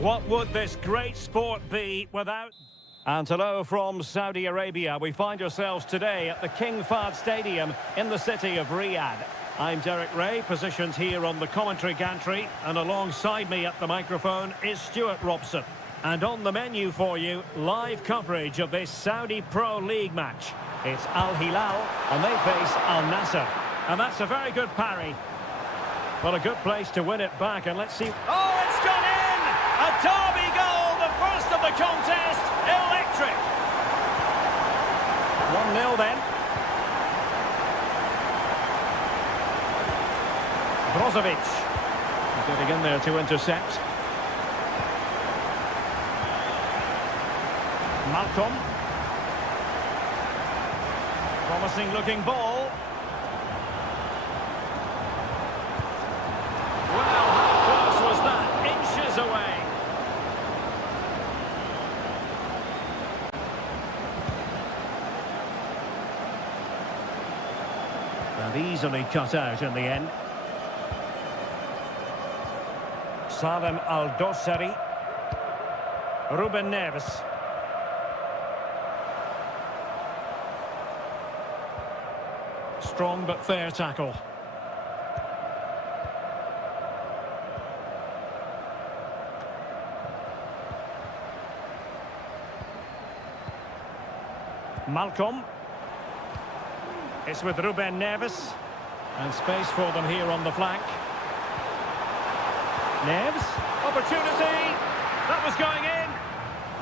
What would this great sport be without... And hello from Saudi Arabia. We find ourselves today at the King Fahd Stadium in the city of Riyadh. I'm Derek Ray, positioned here on the commentary gantry, and alongside me at the microphone is Stuart Robson. And on the menu for you, live coverage of this Saudi Pro League match. It's Al Hilal, and they face Al Nassr. And that's a very good parry. Well, a good place to win it back, and let's see... Oh, it's gone in! A derby goal, the first of the contest, electric! 1-0 then. Brozovic. Getting in there to intercept. Malcolm. Promising looking ball. Well, how close was that? Inches away. And easily cut out in the end. Salem Al-Dossari. Ruben Neves. Strong but fair tackle. Malcolm. It's with Ruben Neves. And space for them here on the flank. Neves. Opportunity. That was going in.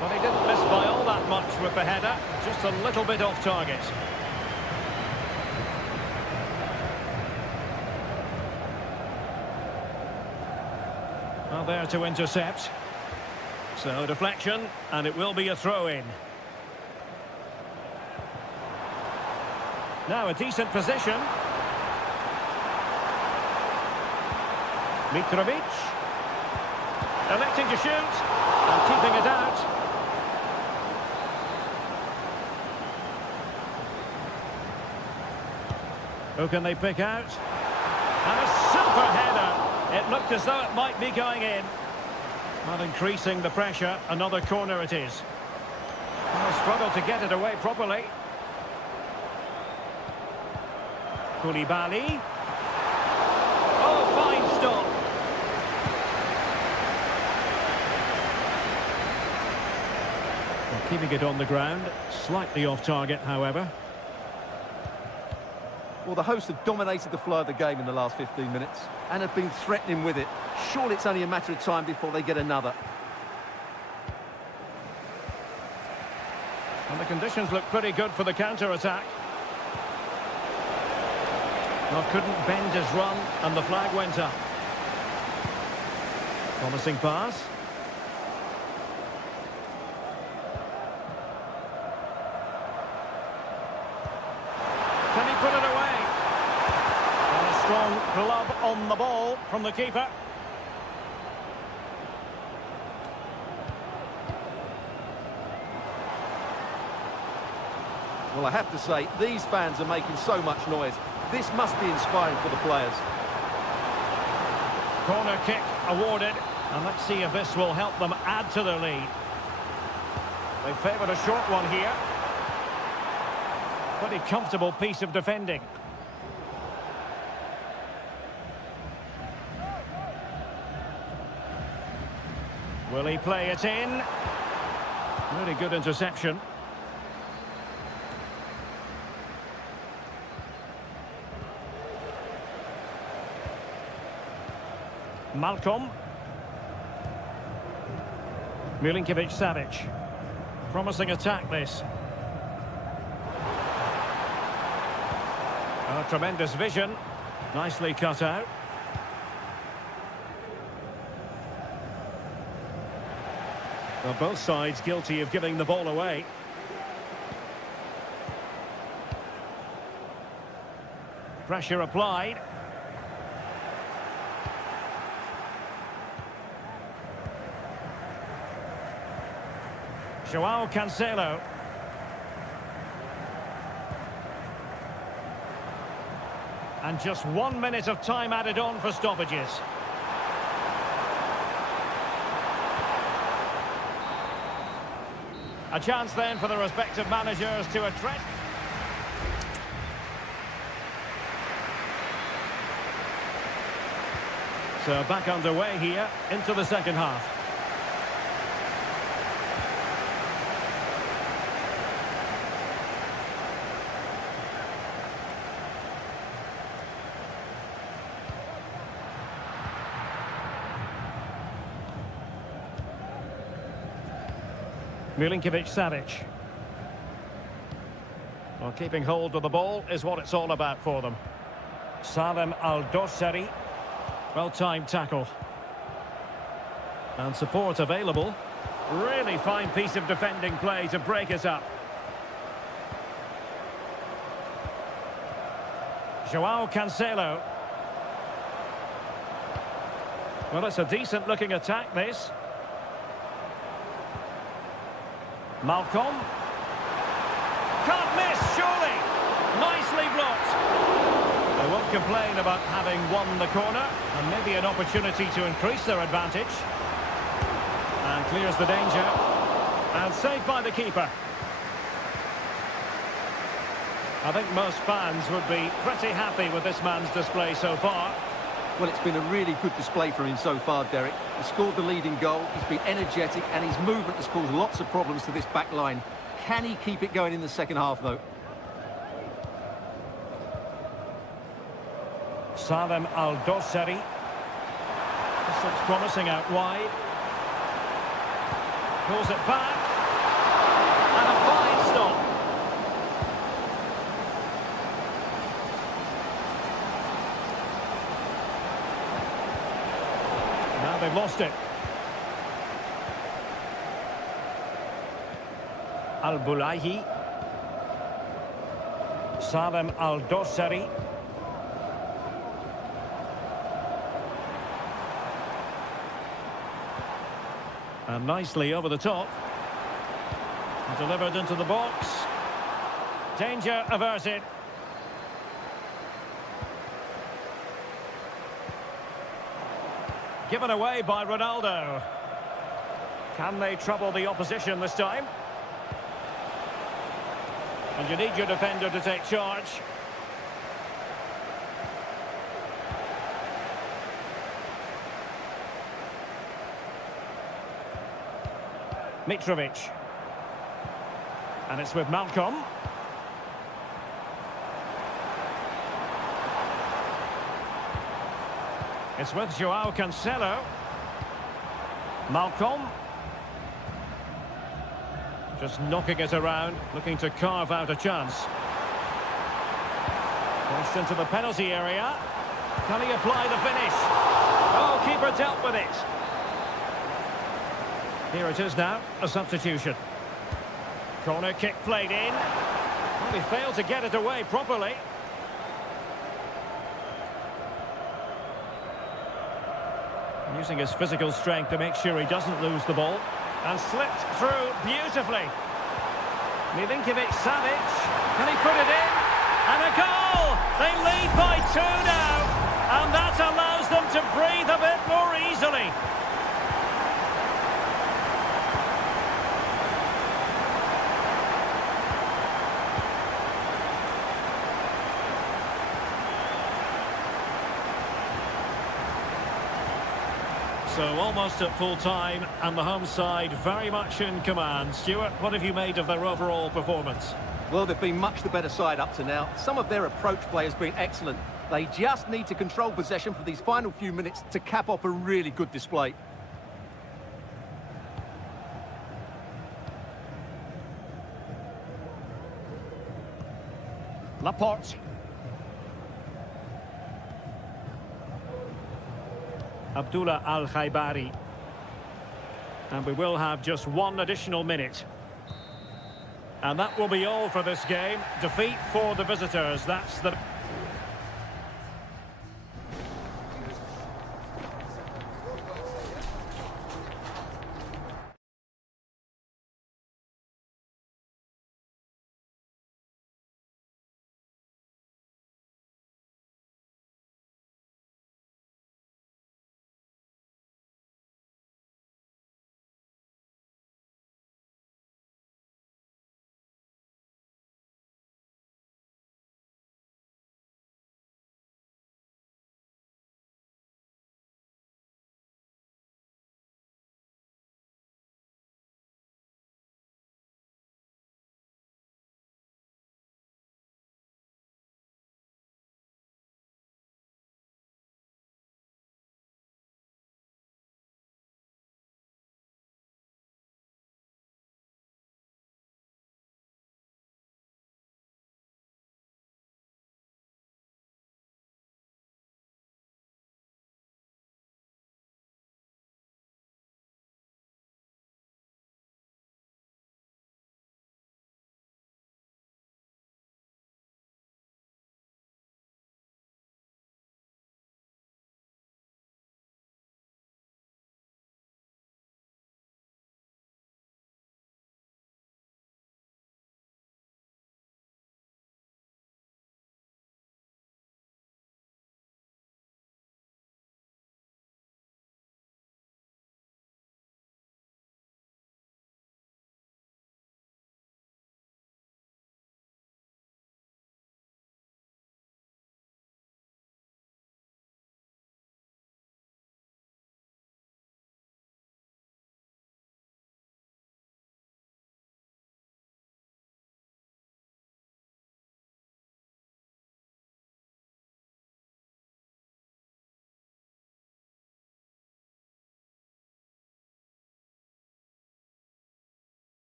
Well, he didn't miss by all that much with the header. Just a little bit off target. Well, there to intercept. So, deflection, and it will be a throw-in. Now, a decent position. Mitrovic. Electing to shoot, and keeping it out. Who can they pick out? And a super header. It looked as though it might be going in. Not increasing the pressure. Another corner it is. Well, struggled to get it away properly. Koulibaly. Oh, fine stop. Well, keeping it on the ground. Slightly off target, however. Well, the hosts have dominated the flow of the game in the last 15 minutes and have been threatening with it. Surely it's only a matter of time before they get another. And the conditions look pretty good for the counter-attack. Well, couldn't bend his run, and the flag went up. Promising pass. Can he put it away? And a strong glove on the ball from the keeper. Well, I have to say, these fans are making so much noise. This must be inspiring for the players. Corner kick awarded. And let's see if this will help them add to their lead. They favoured a short one here. Pretty comfortable piece of defending. Will he play it in? Really good interception. Malcolm. Milinkovic-Savic. Promising attack, this. Oh, tremendous vision. Nicely cut out. Well, both sides guilty of giving the ball away. Pressure applied. Joao Cancelo. And just 1 minute of time added on for stoppages. A chance then for the respective managers to address. So back underway here into the second half. Milinkovic-Savic. Well, keeping hold of the ball is what it's all about for them. Salem Al-Dossari. Well-timed tackle. And support available. Really fine piece of defending play to break us up. Joao Cancelo. Well, it's a decent-looking attack, this. Malcolm. Can't miss, surely. Nicely blocked. They won't complain about having won the corner, and maybe an opportunity to increase their advantage. And clears the danger. And saved by the keeper. I think most fans would be pretty happy with this man's display so far. Well, it's been a really good display from him so far, Derek. He scored the leading goal, he's been energetic, and his movement has caused lots of problems to this back line. Can he keep it going in the second half, though? Salem Al-Dossari. This looks promising out wide. Pulls it back. And a fine stop. Now they've lost it. Al-Bulaihi. Salem Al-Dossari. And nicely over the top. Delivered into the box. Danger averted. Given away by Ronaldo. Can they trouble the opposition this time? And you need your defender to take charge. Mitrovic. And it's with Malcolm. It's with Joao Cancelo. Malcolm. Just knocking it around, looking to carve out a chance. Pushed into the penalty area. Can he apply the finish? Oh, keeper dealt with it. Here it is now, a substitution. Corner kick played in. Well, he failed to get it away properly. Using his physical strength to make sure he doesn't lose the ball. And slipped through beautifully. Milinkovic-Savic. Can he put it in? And a goal! They lead by 2 now. And that allows them to breathe a bit more easily. So almost at full time, and the home side very much in command. Stuart, what have you made of their overall performance? Well, they've been much the better side up to now. Some of their approach play has been excellent. They just need to control possession for these final few minutes to cap off a really good display. Laporte. Abdullah Al-Khaibari. And we will have just one additional minute. And that will be all for this game. Defeat for the visitors. That's the...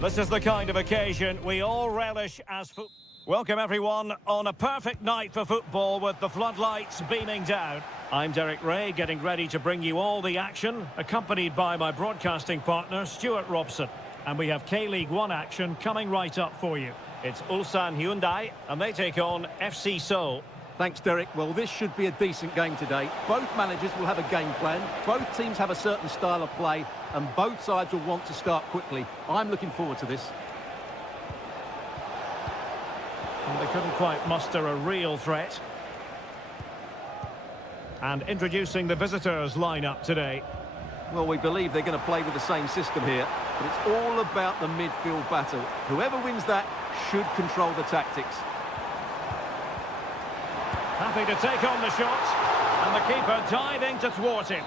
This is the kind of occasion we all relish as football. Welcome everyone on a perfect night for football with the floodlights beaming down. I'm Derek Ray, getting ready to bring you all the action, accompanied by my broadcasting partner, Stuart Robson. And we have K-League 1 action coming right up for you. It's Ulsan Hyundai, and they take on FC Seoul. Thanks, Derek. Well, this should be a decent game today. Both managers will have a game plan. Both teams have a certain style of play, and both sides will want to start quickly. I'm looking forward to this. And they couldn't quite muster a real threat. And introducing the visitors' lineup today. Well, we believe they're going to play with the same system here, but it's all about the midfield battle. Whoever wins that should control the tactics. Happy to take on the shot, and the keeper diving to thwart him.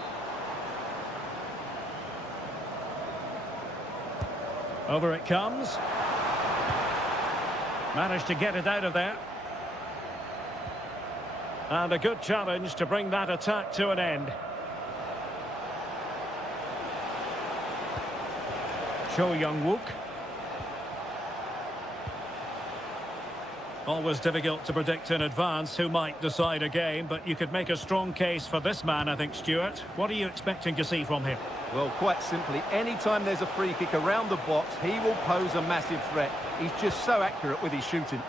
Over it comes. Managed to get it out of there. And a good challenge to bring that attack to an end. Cho Young-wook. Always difficult to predict in advance who might decide a game, but you could make a strong case for this man, I think, Stuart. What are you expecting to see from him? Well, quite simply, anytime there's a free kick around the box, he will pose a massive threat. He's just so accurate with his shooting.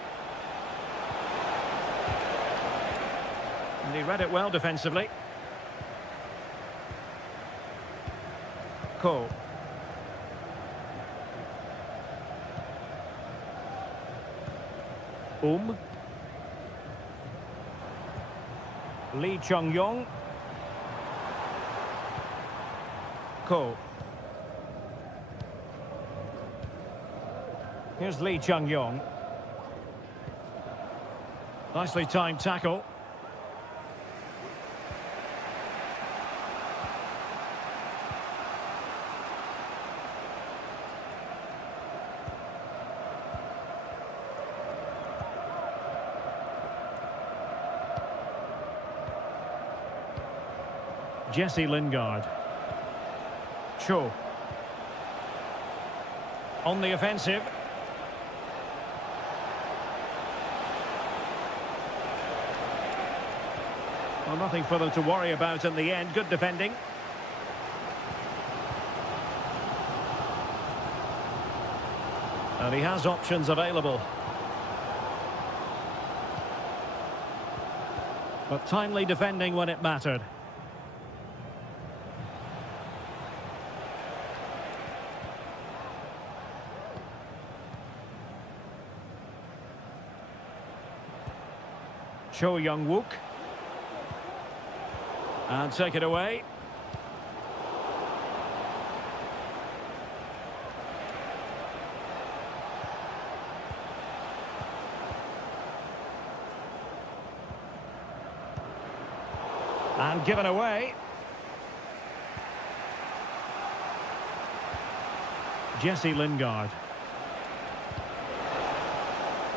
And he read it well defensively. Ko. Lee Chung-yong. Ko. Here's Lee Chung-yong. Nicely timed tackle. Jesse Lingard. Cho. On the offensive. Well, nothing for them to worry about in the end. Good defending. And he has options available. But timely defending when it mattered. Cho Young-wook. And take it away. And given away. Jesse Lingard.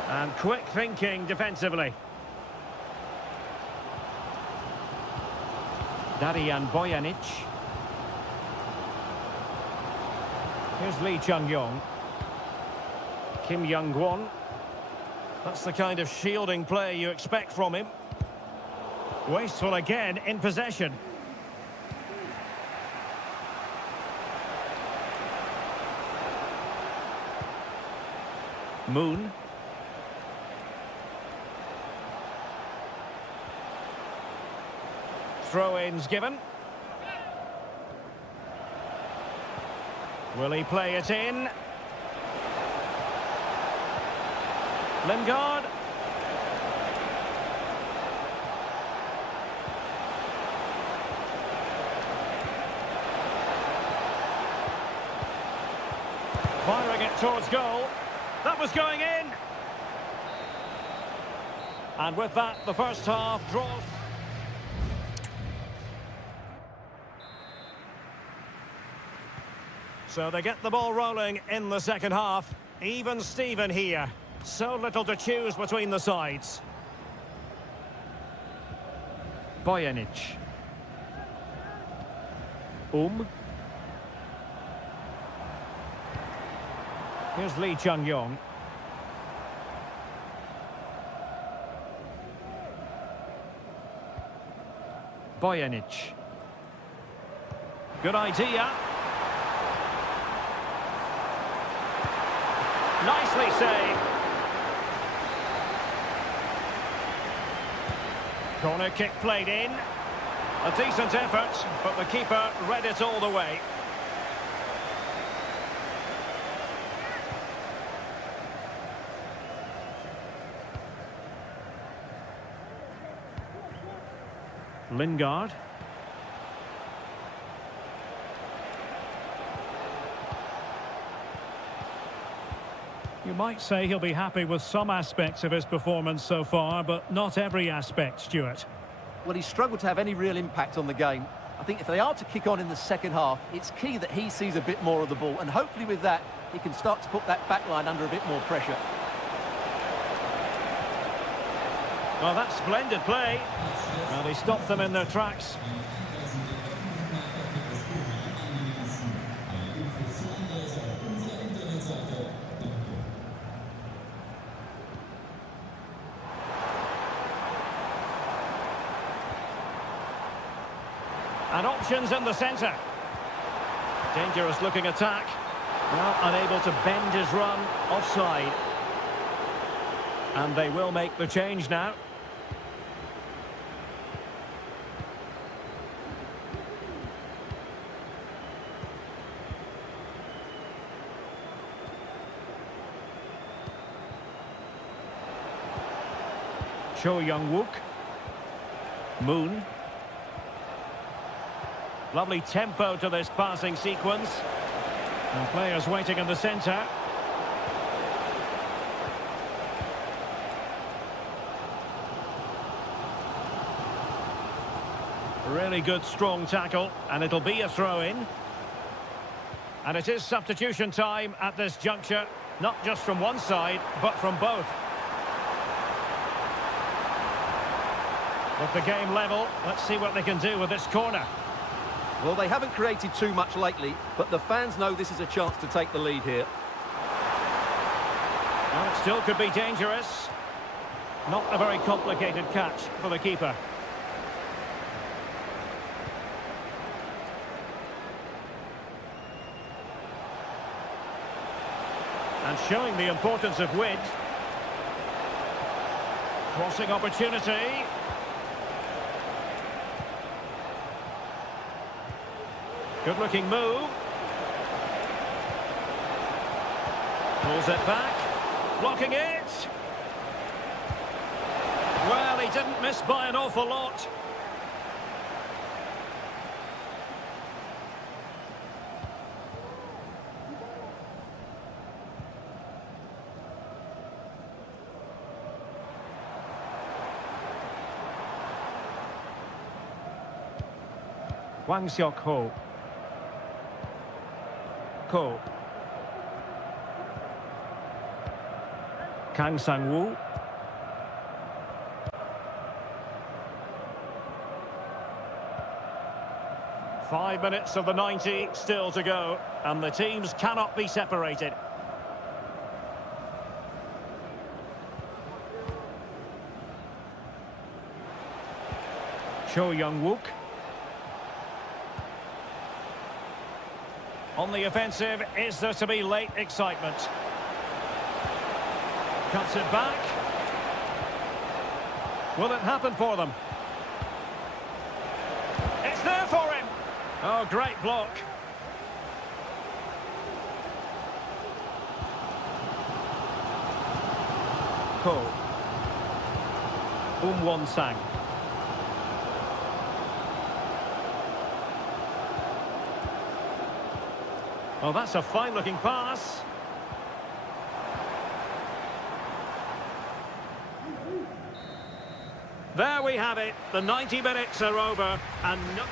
And quick thinking defensively. Darian Bojanic. Here's Lee Chung-yong. Kim Young-won. That's the kind of shielding play you expect from him. Wasteful again in possession. Moon. Throw-ins given. Will he play it in? Lingard. Firing it towards goal. That was going in. And with that, the first half draws. So they get the ball rolling in the second half. Even Steven here. So little to choose between the sides. Bojanic. Here's Lee Chung-yong. Bojanic. Good idea. Nicely saved. Corner kick played in. A decent effort, but the keeper read it all the way. Lingard. You might say he'll be happy with some aspects of his performance so far, but not every aspect, Stuart. Well, he's struggled to have any real impact on the game. I think if they are to kick on in the second half, it's key that he sees a bit more of the ball, and hopefully with that, he can start to put that back line under a bit more pressure. Well, that's splendid play. And he stopped them in their tracks. And options in the centre. Dangerous looking attack. Well, unable to bend his run. Offside. And they will make the change now. Cho Young-wook. Moon. Lovely tempo to this passing sequence. And players waiting in the centre. Really good strong tackle, and it'll be a throw-in. And it is substitution time at this juncture, not just from one side, but from both. With the game level, let's see what they can do with this corner. Well, they haven't created too much lately, but the fans know this is a chance to take the lead here. Well, it still could be dangerous. Not a very complicated catch for the keeper. And showing the importance of width. Crossing opportunity. Good-looking move. Pulls it back. Blocking it. Well, he didn't miss by an awful lot. Hwang Seok-ho. Ko. Kang Sang-woo. Five minutes of the 90 still to go, and the teams cannot be separated. Cho Young-wook. On the offensive, is there to be late excitement? Cuts it back. Will it happen for them? It's there for him! Oh, great block. Ko. Won-sang. Oh, that's a fine-looking pass. There we have it. The 90 minutes are over, and no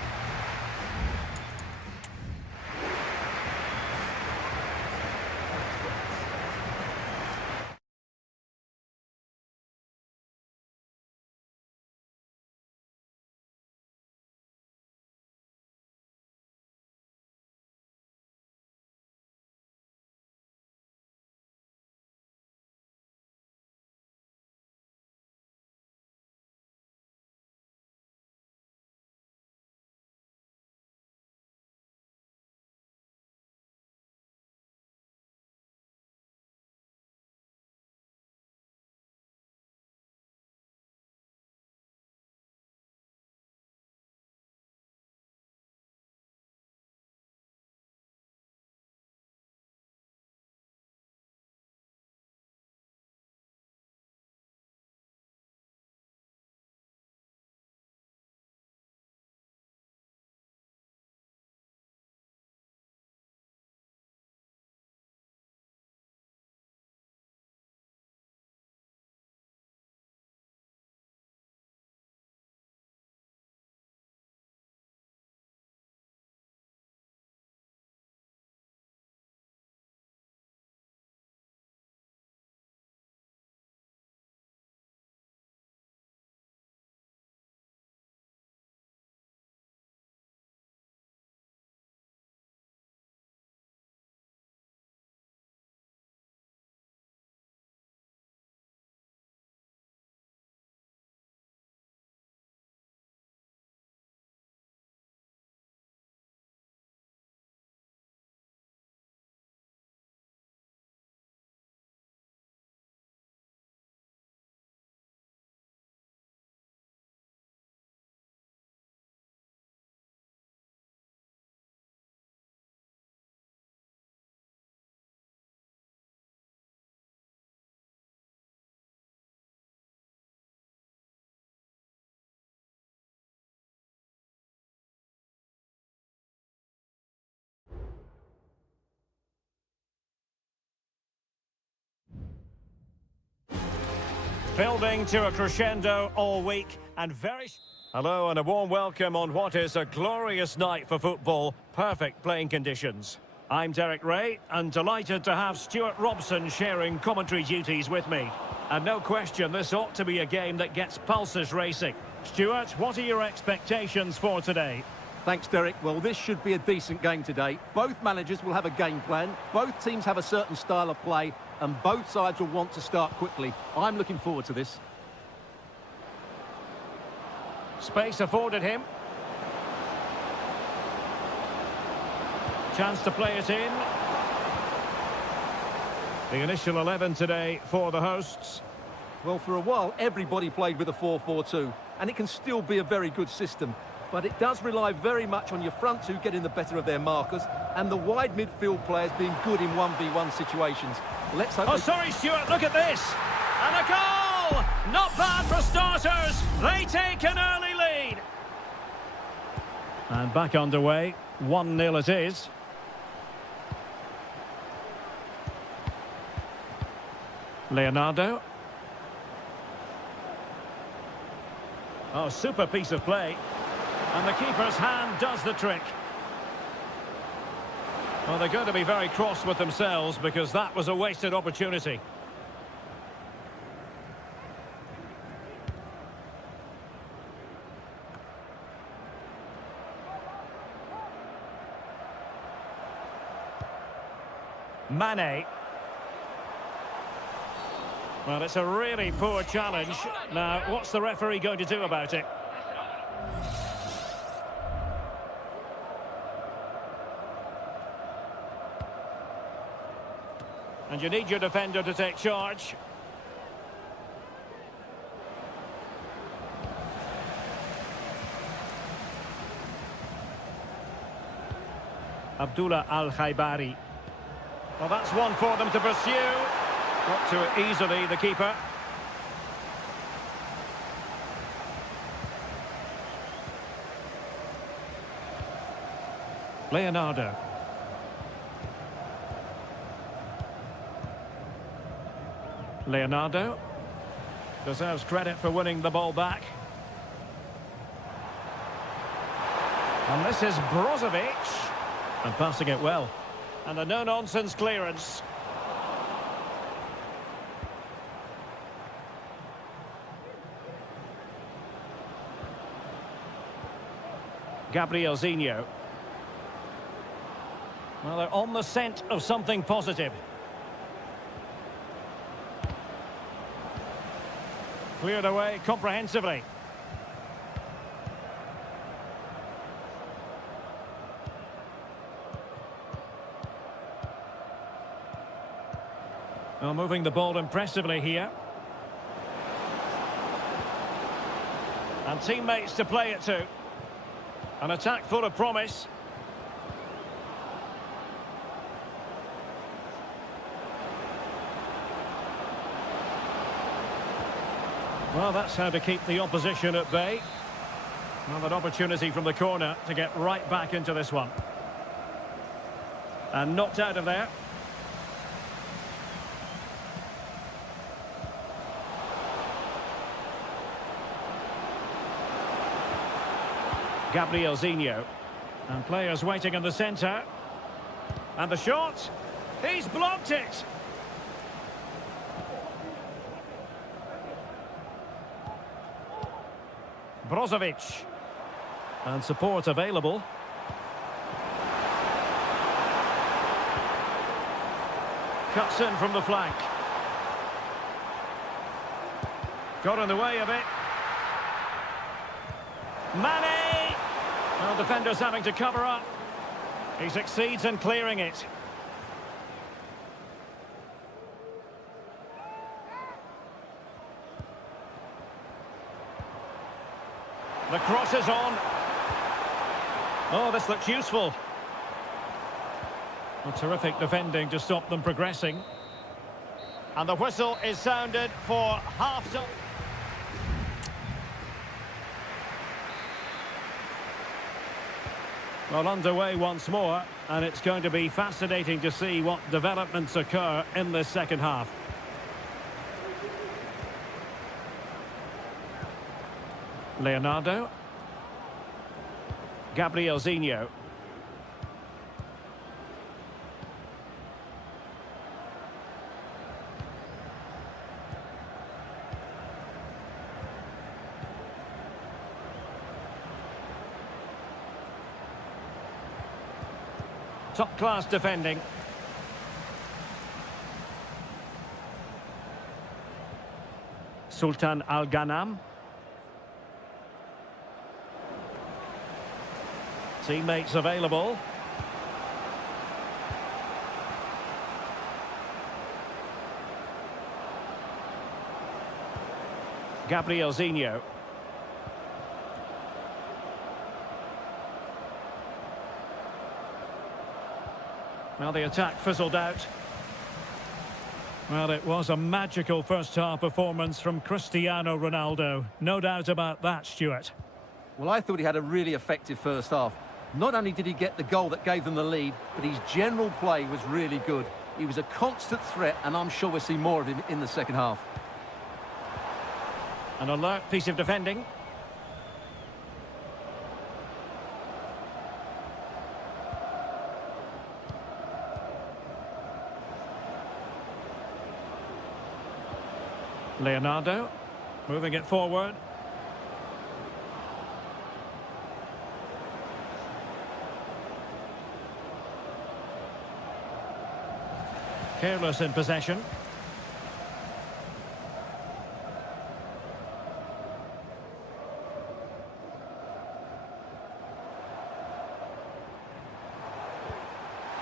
Building to a crescendo all week and very... Hello and a warm welcome on what is a glorious night for football. Perfect playing conditions. I'm Derek Ray and delighted to have Stuart Robson sharing commentary duties with me. And no question, this ought to be a game that gets pulses racing. Stuart, what are your expectations for today? Thanks, Derek. Well, this should be a decent game today. Both managers will have a game plan. Both teams have a certain style of play, and both sides will want to start quickly. I'm looking forward to this. Space afforded him. Chance to play it in. The initial 11 today for the hosts. Well, for a while, everybody played with a 4-4-2, and it can still be a very good system. But it does rely very much on your front two getting the better of their markers and the wide midfield players being good in 1v1 situations. Let's hope... Oh, sorry, Stuart, look at this! And a goal! Not bad for starters! They take an early lead! And back underway. 1-0 it is. Leonardo. Oh, super piece of play. And the keeper's hand does the trick. Well, they're going to be very cross with themselves because that was a wasted opportunity. Mane. Well, it's a really poor challenge. Now, what's the referee going to do about it? And you need your defender to take charge. Abdullah Al-Khaibari. Well, that's one for them to pursue. Got to it easily, the keeper. Leonardo. Leonardo deserves credit for winning the ball back. And this is Brozovic. And passing it well. And a no-nonsense clearance. Gabriel Zinho. Well, they're on the scent of something positive. Cleared away comprehensively. Well, moving the ball impressively here. And teammates to play it to. An attack full of promise. Well, that's how to keep the opposition at bay. Well, an opportunity from the corner to get right back into this one. And knocked out of there. Gabriel Zinho. And players waiting in the centre. And the shot. He's blocked it. Brozovic. And support available. Cuts in from the flank. Got in the way of it. Mane! Well, defenders having to cover up. He succeeds in clearing it. The cross is on. Oh, this looks useful. A terrific defending to stop them progressing. And the whistle is sounded for half-time. Well, underway once more, and it's going to be fascinating to see what developments occur in this second half. Leonardo. Gabrielzinho. Top-class defending. Sultan Al-Ghanam. Teammates available. Gabrielzinho. Well, the attack fizzled out. Well, it was a magical first-half performance from Cristiano Ronaldo. No doubt about that, Stuart. Well, I thought he had a really effective first half. Not only did he get the goal that gave them the lead, but his general play was really good. He was a constant threat, and I'm sure we'll see more of him in the second half. An alert piece of defending. Leonardo, moving it forward. Careless in possession.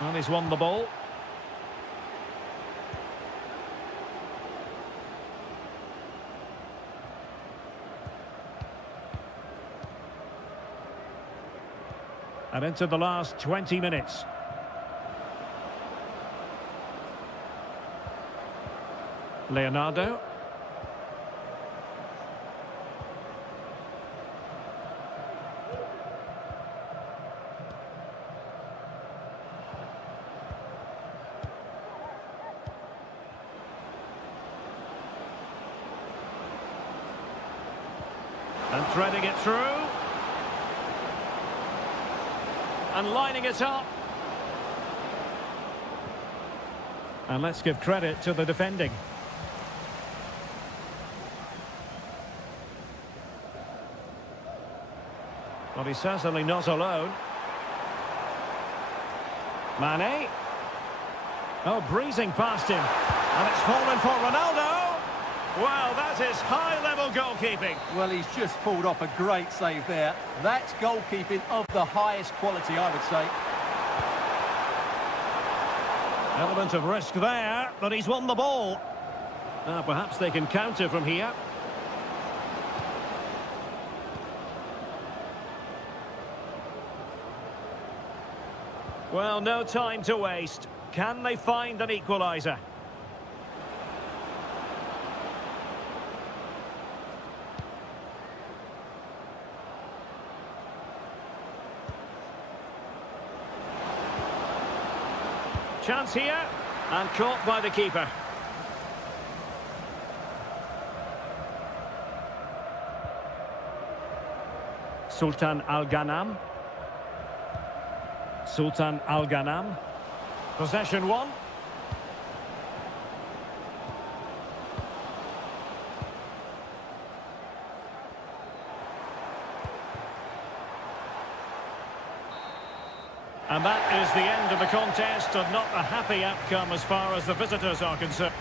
Well, he's won the ball. And into the last 20 minutes. Leonardo. And threading it through. And lining it up. And let's give credit to the defending. Well, he's certainly not alone. Mane. Oh, breezing past him. And it's fallen for Ronaldo. Well, that is high-level goalkeeping. Well, he's just pulled off a great save there. That's goalkeeping of the highest quality, I would say. Element of risk there, but he's won the ball. Perhaps they can counter from here. Well, no time to waste. Can they find an equaliser? Chance here, and caught by the keeper. Sultan Al-Ghanam. Sultan Al-Ghanam. Possession one. And that is the end of the contest, and not a happy outcome as far as the visitors are concerned.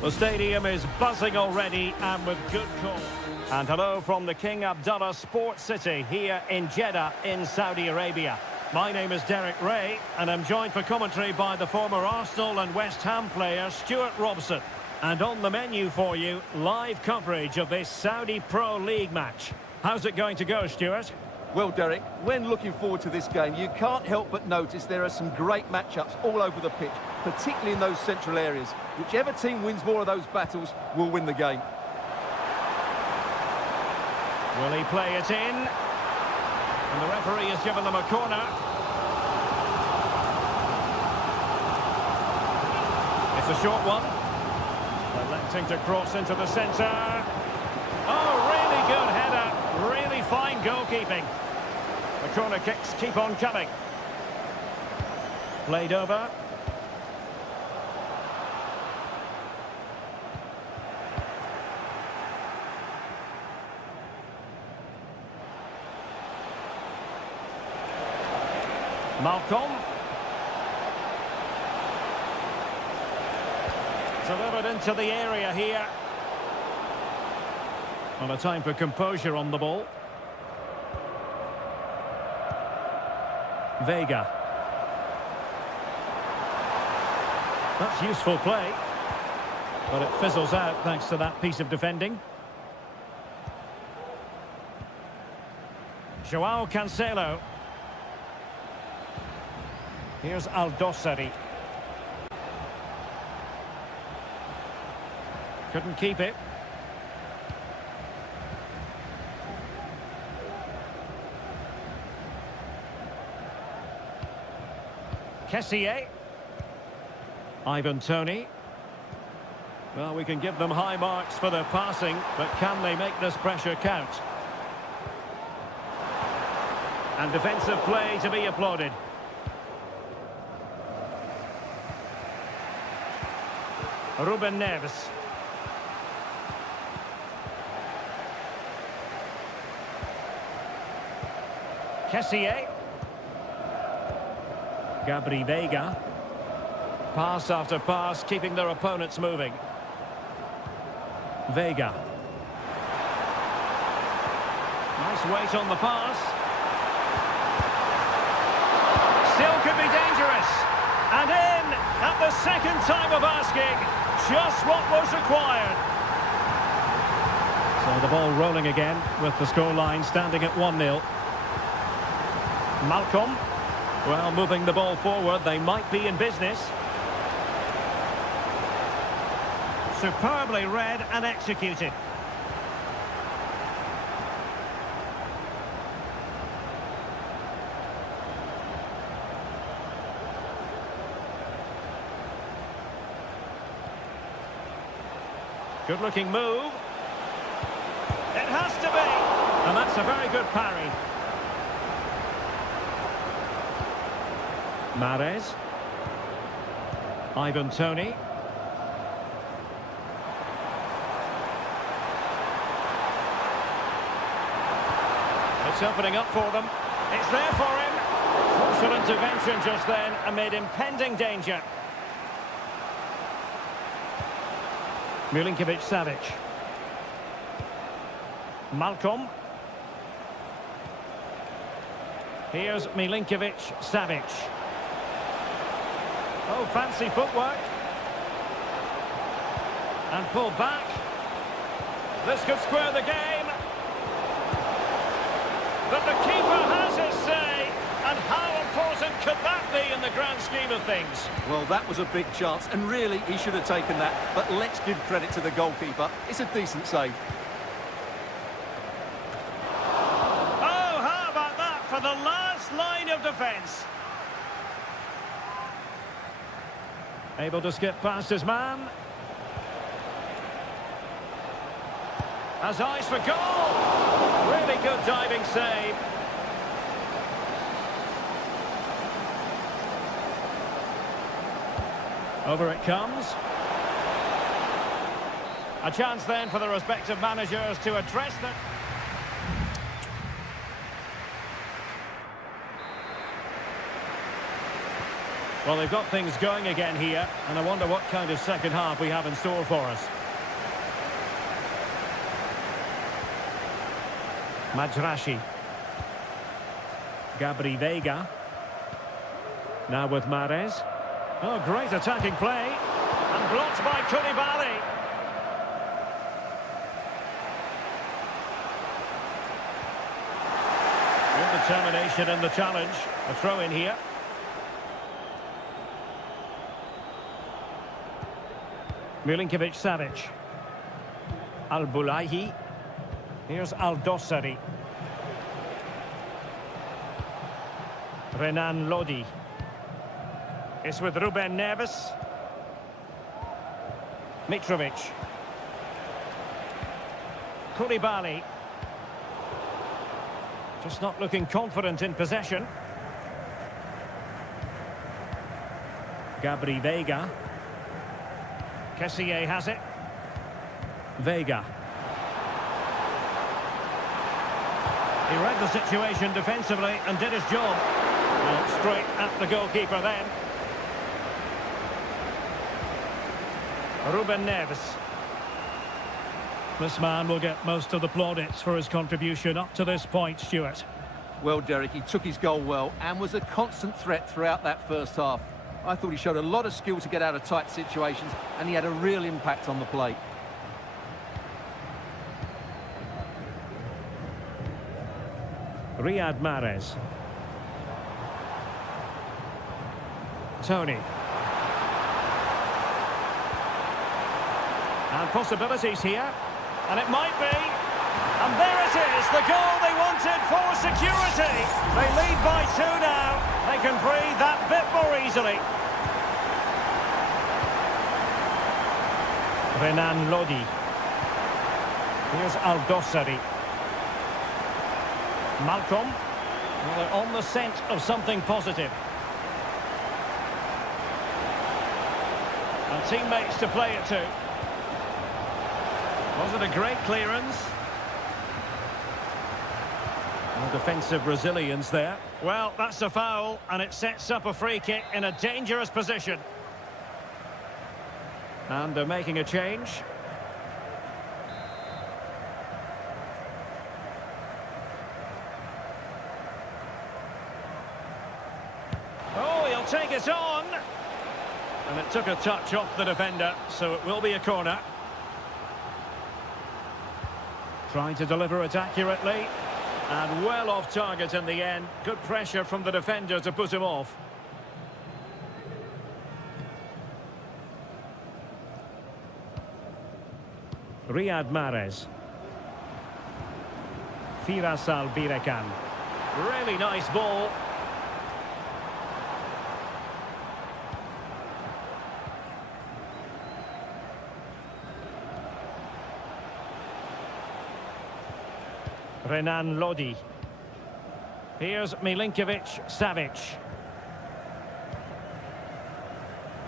The stadium is buzzing already and with good cause. And hello from the King Abdullah Sports City here in Jeddah in Saudi Arabia. My name is Derek Ray and I'm joined for commentary by the former Arsenal and West Ham player Stuart Robson. And on the menu for you, live coverage of this Saudi Pro League match. How's it going to go, Stuart? Well, Derek, when looking forward to this game, you can't help but notice there are some great matchups all over the pitch, particularly in those central areas. Whichever team wins more of those battles will win the game. Will he play it in? And the referee has given them a corner. It's a short one. Electing to cross into the centre. Oh, really good header. Really fine goalkeeping. The corner kicks keep on coming. Played over. Malcolm. Delivered into the area here. Well, a time for composure on the ball. Vega. That's useful play. But it fizzles out thanks to that piece of defending. Joao Cancelo. Here's Aldosari. Couldn't keep it. Kessié. Ivan Toney. Well, we can give them high marks for their passing, but can they make this pressure count? And defensive play to be applauded. Ruben Neves. Kessié. Gabri Vega. Pass after pass, keeping their opponents moving. Vega. Nice weight on the pass. Still could be dangerous. And in at the second time of asking. Just what was required. So the ball rolling again with the scoreline standing at 1-0. Malcolm. Well, moving the ball forward, they might be in business. Superbly read and executed. Good-looking move. It has to be. And that's a very good parry. Mahrez. Ivan Toney. It's opening up for them. It's there for him. Crucial intervention just then amid impending danger. Milinkovic-Savic. Malcolm. Here's Milinkovic-Savic. Oh, fancy footwork. And pull back. This could square the game. But the keeper has his say. And how important could that be in the grand scheme of things? Well, that was a big chance, and really, he should have taken that. But let's give credit to the goalkeeper. It's a decent save. Oh, how about that for the last line of defence? Able to skip past his man. Has eyes for goal. Really good diving save. Over it comes. A chance then for the respective managers to address them. Well, they've got things going again here, and I wonder what kind of second half we have in store for us. Majrashi. Gabri Veiga. Now with Mahrez. Oh, great attacking play. And blocked by Koulibaly. Good determination in the challenge. A throw in here. Milinkovic-Savic. Al-Bulaihi. Here's Al-Dossari. Renan Lodi. It's with Ruben Neves. Mitrovic. Koulibaly. Just not looking confident in possession. Gabri Veiga. Kessié has it. Veiga. He read the situation defensively and did his job. Well, straight at the goalkeeper then. Ruben Neves. This man will get most of the plaudits for his contribution up to this point, Stuart. Well, Derek, he took his goal well and was a constant threat throughout that first half. I thought he showed a lot of skill to get out of tight situations, and he had a real impact on the plate. Riyad Mahrez. Tony. And possibilities here. And it might be. And there it is, the goal they wanted for security. They lead by 2 now. They can breathe that bit more easily. Renan Lodi. Here's Al-Dossari. Malcolm. Well, they're on the scent of something positive. And teammates to play it to. Was it a great clearance? No defensive resilience there. Well, that's a foul, and it sets up a free kick in a dangerous position. And they're making a change. Oh, he'll take it on. And it took a touch off the defender, so it will be a corner. Trying to deliver it accurately. And well off target in the end. Good pressure from the defender to put him off. Riyad Mahrez. Firas Al-Birekan. Really nice ball. Renan Lodi. Here's Milinkovic-Savic.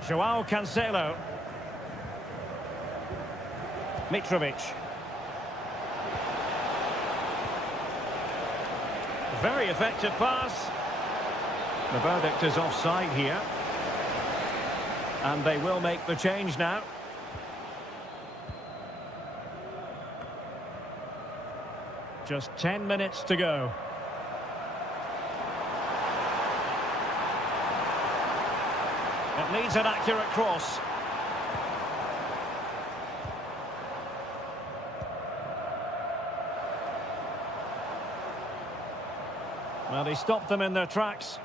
Joao Cancelo. Mitrovic. Very effective pass. The verdict is offside here. And they will make the change now. Just 10 minutes to go. It needs an accurate cross. Well, he stopped them in their tracks.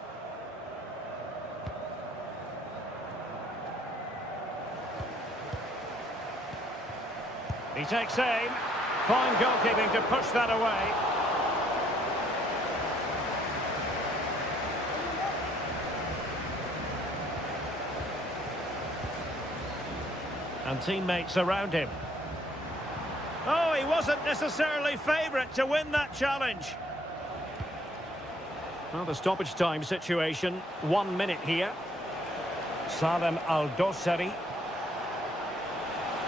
He takes aim. Fine goalkeeping to push that away. And teammates around him. Oh, he wasn't necessarily favourite to win that challenge. Well, the stoppage time situation, 1 minute here. Salem Al-Dossari.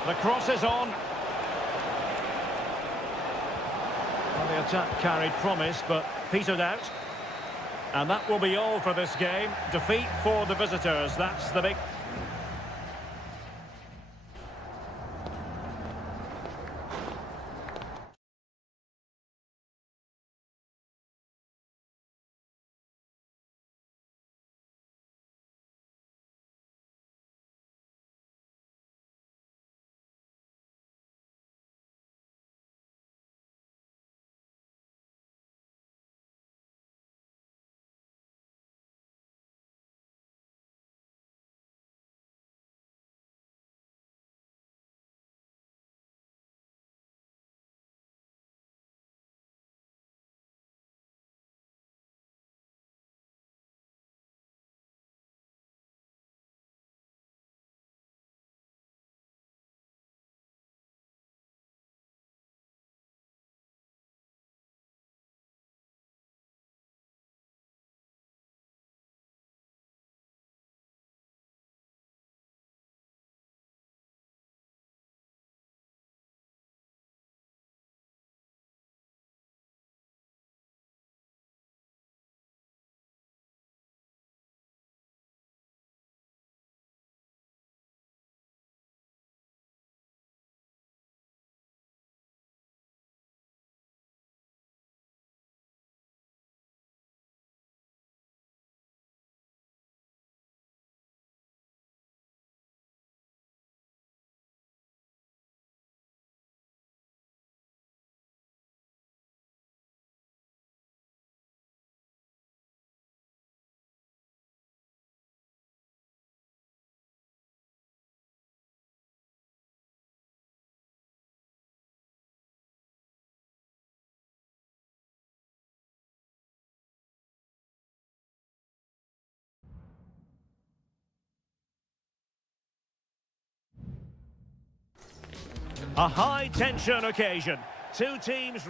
The cross is on. Well, the attack carried promise, but petered out. And that will be all for this game. Defeat for the visitors. That's the big... A high-tension occasion. Two teams...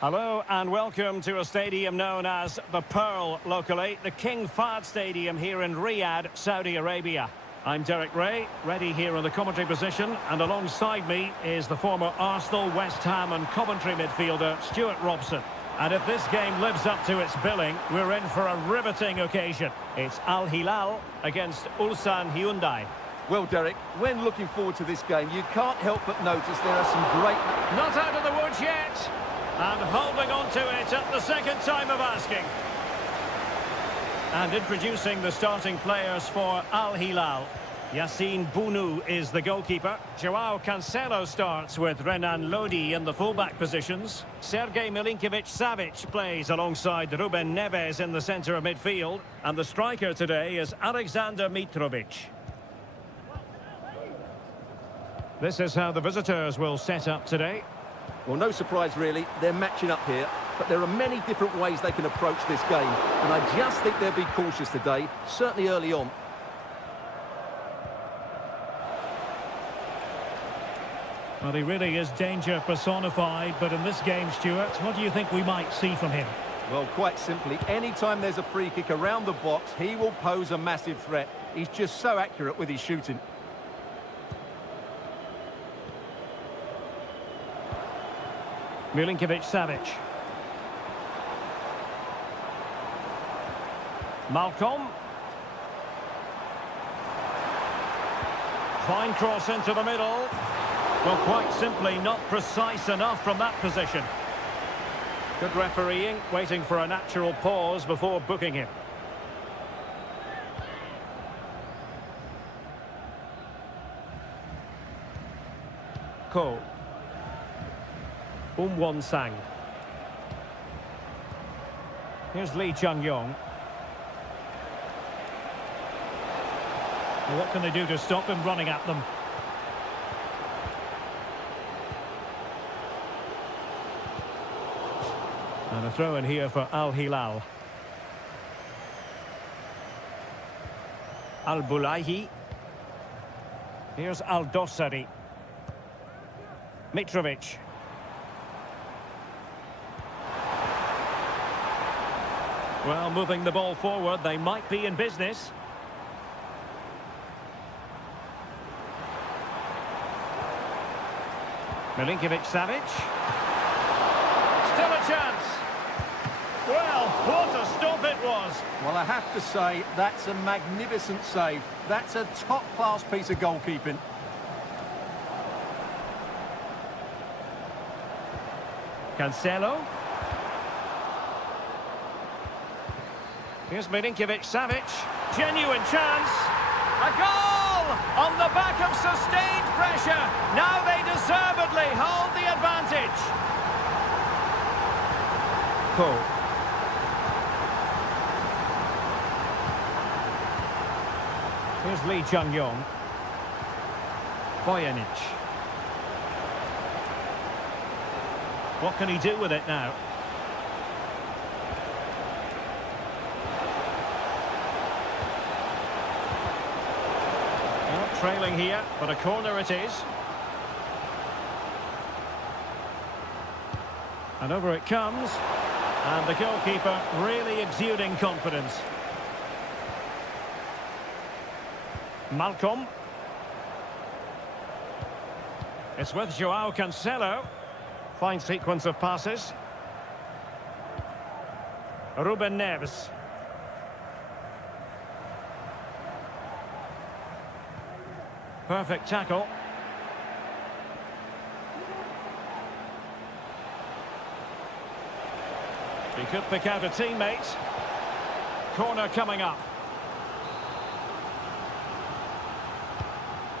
Hello and welcome to a stadium known as the Pearl locally, the King Fahd Stadium here in Riyadh, Saudi Arabia. I'm Derek Ray, ready here in the commentary position, and alongside me is the former Arsenal, West Ham and Coventry midfielder, Stuart Robson. And if this game lives up to its billing, we're in for a riveting occasion. It's Al Hilal against Ulsan Hyundai. Well, Derek, when looking forward to this game, you can't help but notice there are some great... Not out of the woods yet, and holding on to it at the second time of asking. And introducing the starting players for Al Hilal. Yassine Bounou is the goalkeeper. Joao Cancelo starts with Renan Lodi in the fullback positions. Sergej Milinkovic-Savic plays alongside Ruben Neves in the centre of midfield. And the striker today is Alexander Mitrovic. This is how the visitors will set up today. Well, no surprise really, they're matching up here, but there are many different ways they can approach this game, and I just think they'll be cautious today, certainly early on. Well, he really is danger personified, but in this game, Stuart, what do you think we might see from him? Well, quite simply, anytime there's a free kick around the box, he will pose a massive threat. He's just so accurate with his shooting. Milinkovic-Savic. Malcolm. Fine cross into the middle. Well, quite simply not precise enough from that position. Good refereeing, waiting for a natural pause before booking him. Ko. Won-sang. Here's Lee Chung-yong. Well, what can they do to stop him running at them? And a throw in here for Al Hilal. Al Bulaihi. Here's Al Dossari. Mitrovic. Well, moving the ball forward, they might be in business. Milinkovic-Savic. Still a chance. Well, what a stop it was. Well, I have to say, that's a magnificent save. That's a top-class piece of goalkeeping. Cancelo. Here's Milinkovic-Savic. Genuine chance. A goal! On the back of sustained pressure. Now they deservedly hold the advantage. Cole. Here's Lee Chung-yong. Bojanic. What can he do with it now? Well, trailing here, but a corner it is. And over it comes. And the goalkeeper really exuding confidence. Malcolm. It's with Joao Cancelo. Fine sequence of passes. Ruben Neves. Perfect tackle. He could pick out a teammate. Corner coming up.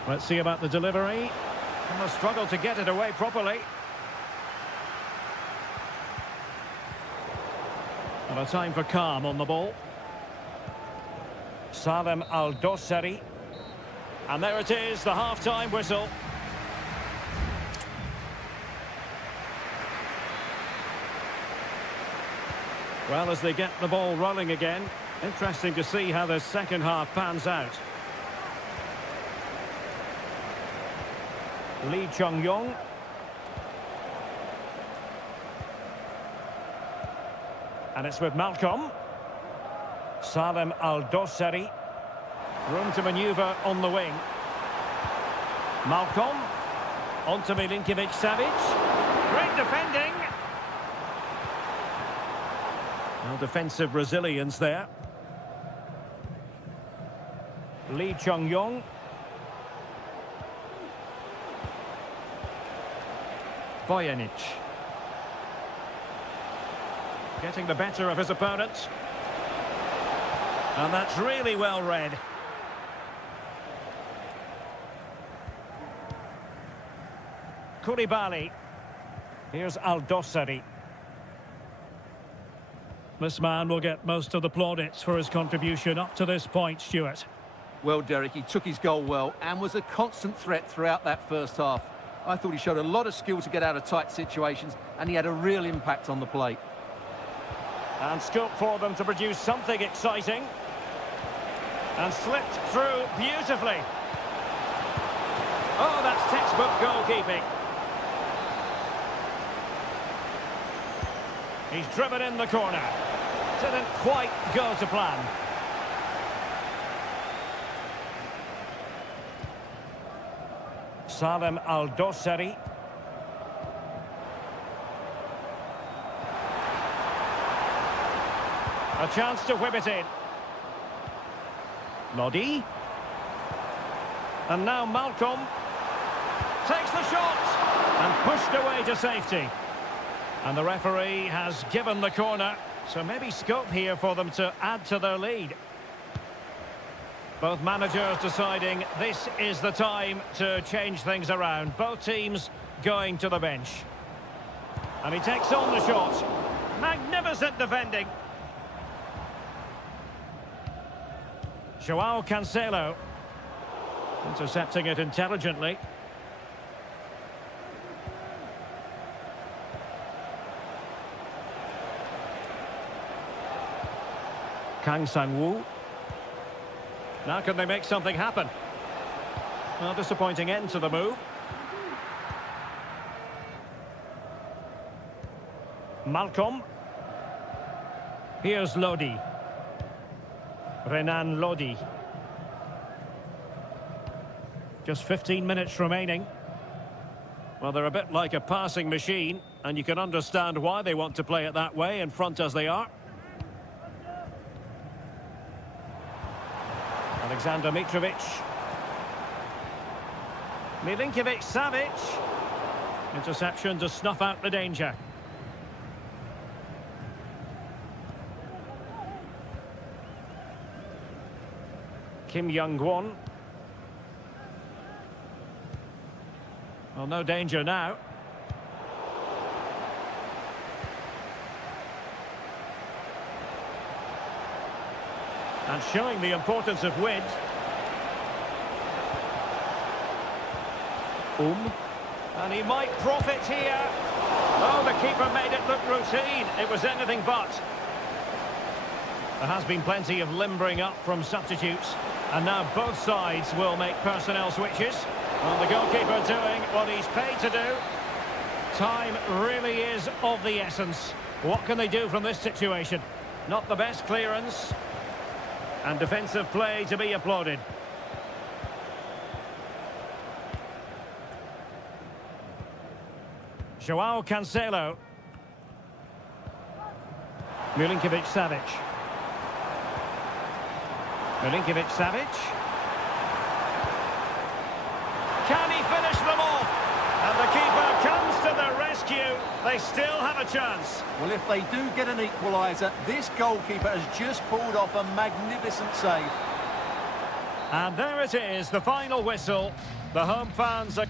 Let's see about the delivery. And the struggle to get it away properly. And a time for calm on the ball. Salem Al-Dossari. And there it is, the half-time whistle. Well, as they get the ball rolling again, interesting to see how the second half pans out. Lee Chung-yong. And it's with Malcolm. Salem Al-Dossari. Room to manoeuvre on the wing. Malcolm. On to Milinkovic-Savic. Great defending. No defensive resilience there. Lee Chung-yong. Bojanic. Getting the better of his opponent. And that's really well read. Koulibaly. Here's Al-Dossari. This man will get most of the plaudits for his contribution up to this point, Stuart. Well, Derek, he took his goal well and was a constant threat throughout that first half. I thought he showed a lot of skill to get out of tight situations, and he had a real impact on the plate. And scope for them to produce something exciting. And slipped through beautifully. Oh, that's textbook goalkeeping. He's driven in the corner. Didn't quite go to plan. Salem Al-Dossari. A chance to whip it in. Lodi. And now Malcolm. Takes the shot. And pushed away to safety. And the referee has given the corner. So maybe scope here for them to add to their lead. Both managers deciding this is the time to change things around. Both teams going to the bench. And he takes on the shot. Magnificent defending. Joao Cancelo. Intercepting it intelligently. Kang Sang-woo. Now can they make something happen? Well, disappointing end to the move. Malcolm. Here's Lodi. Renan Lodi. Just 15 minutes remaining. Well, they're a bit like a passing machine, and you can understand why they want to play it that way, in front as they are. Alexander Mitrovic. Milinkovic-Savic. Interception to snuff out the danger. Kim Young-won. Well, no danger now. And showing the importance of width. And he might profit here. Oh, the keeper made it look routine. It was anything but. There has been plenty of limbering up from substitutes. And now both sides will make personnel switches. And the goalkeeper doing what he's paid to do. Time really is of the essence. What can they do from this situation? Not the best clearance. And defensive play to be applauded. Joao Cancelo. Milinkovic-Savic. Milinkovic-Savic. Can he finish them off? And the keeper comes to the rescue. They still have a chance. Well, if they do get an equaliser, this goalkeeper has just pulled off a magnificent save. And there it is, the final whistle. The home fans are...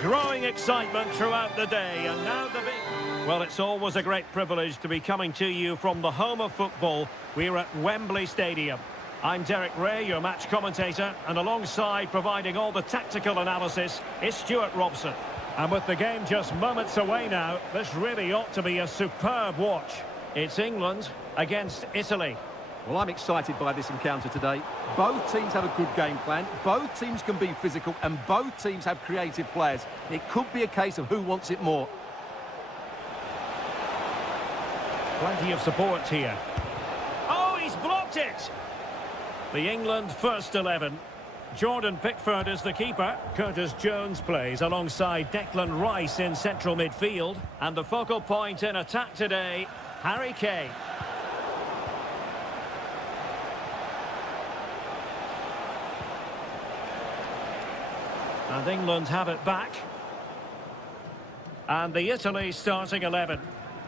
Growing excitement throughout the day, and now the big... Well, it's always a great privilege to be coming to you from the home of football. We're at Wembley Stadium. I'm Derek Ray, your match commentator, and alongside providing all the tactical analysis is Stuart Robson. And with the game just moments away now, this really ought to be a superb watch. It's England against Italy. Well, I'm excited by this encounter today. Both teams have a good game plan, both teams can be physical, and both teams have creative players. It could be a case of who wants it more. Plenty of support here. Oh, he's blocked it! The England first 11. Jordan Pickford is the keeper. Curtis Jones plays alongside Declan Rice in central midfield. And the focal point in attack today, Harry Kane. And England have it back. And the Italy starting 11.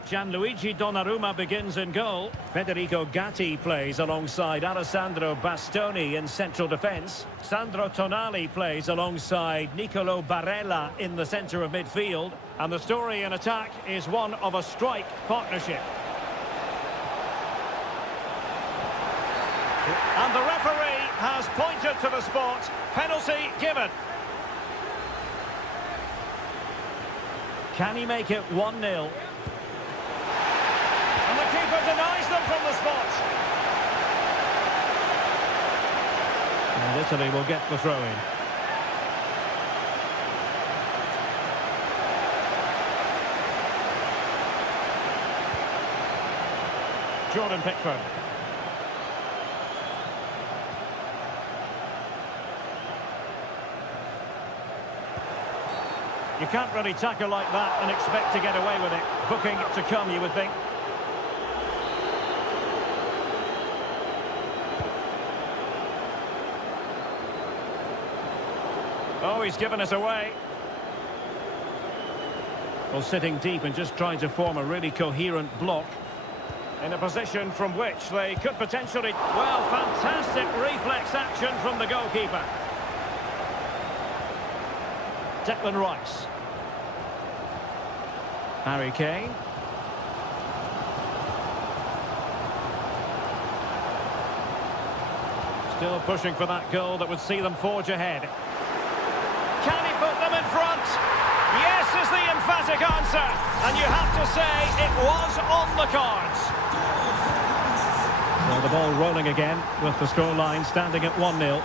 Gianluigi Donnarumma begins in goal. Federico Gatti plays alongside Alessandro Bastoni in central defence. Sandro Tonali plays alongside Nicolo Barella in the centre of midfield. And the story in attack is one of a strike partnership. And the referee has pointed to the spot. Penalty given. Can he make it 1-0? And the keeper denies them from the spot. And Italy will get the throw-in. Jordan Pickford. You can't really tackle like that and expect to get away with it. Booking to come, you would think. Oh, he's given us away. Well, sitting deep and just trying to form a really coherent block. In a position from which they could potentially... Well, fantastic reflex action from the goalkeeper. Declan Rice. Harry Kane. Still pushing for that goal that would see them forge ahead. Can he put them in front? Yes is the emphatic answer. And you have to say it was on the cards. So the ball rolling again with the scoreline standing at 1-0.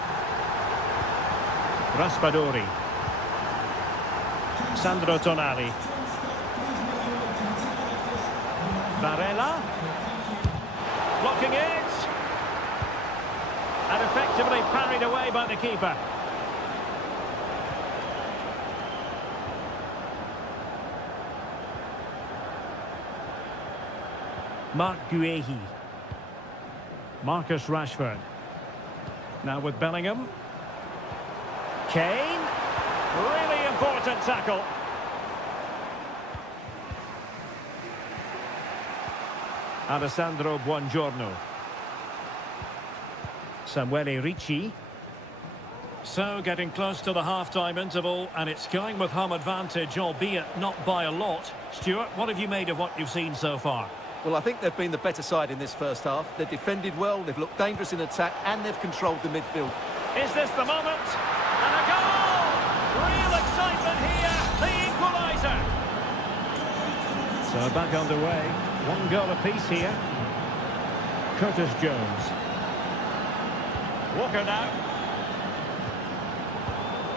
Raspadori. Sandro Tonali. Barella. Blocking it. And effectively parried away by the keeper. Mark Guehi. Marcus Rashford. Now with Bellingham. Kane. Really important tackle. Alessandro Buongiorno. Samuele Ricci. So getting close to the half-time interval, and it's going with home advantage, albeit not by a lot. Stuart, what have you made of what you've seen so far? Well, I think they've been the better side in this first half. They've defended well, they've looked dangerous in attack, and they've controlled the midfield. Is this the moment? And a goal! Real excitement here, the equaliser. So back underway. One goal apiece here. Curtis Jones. Walker now.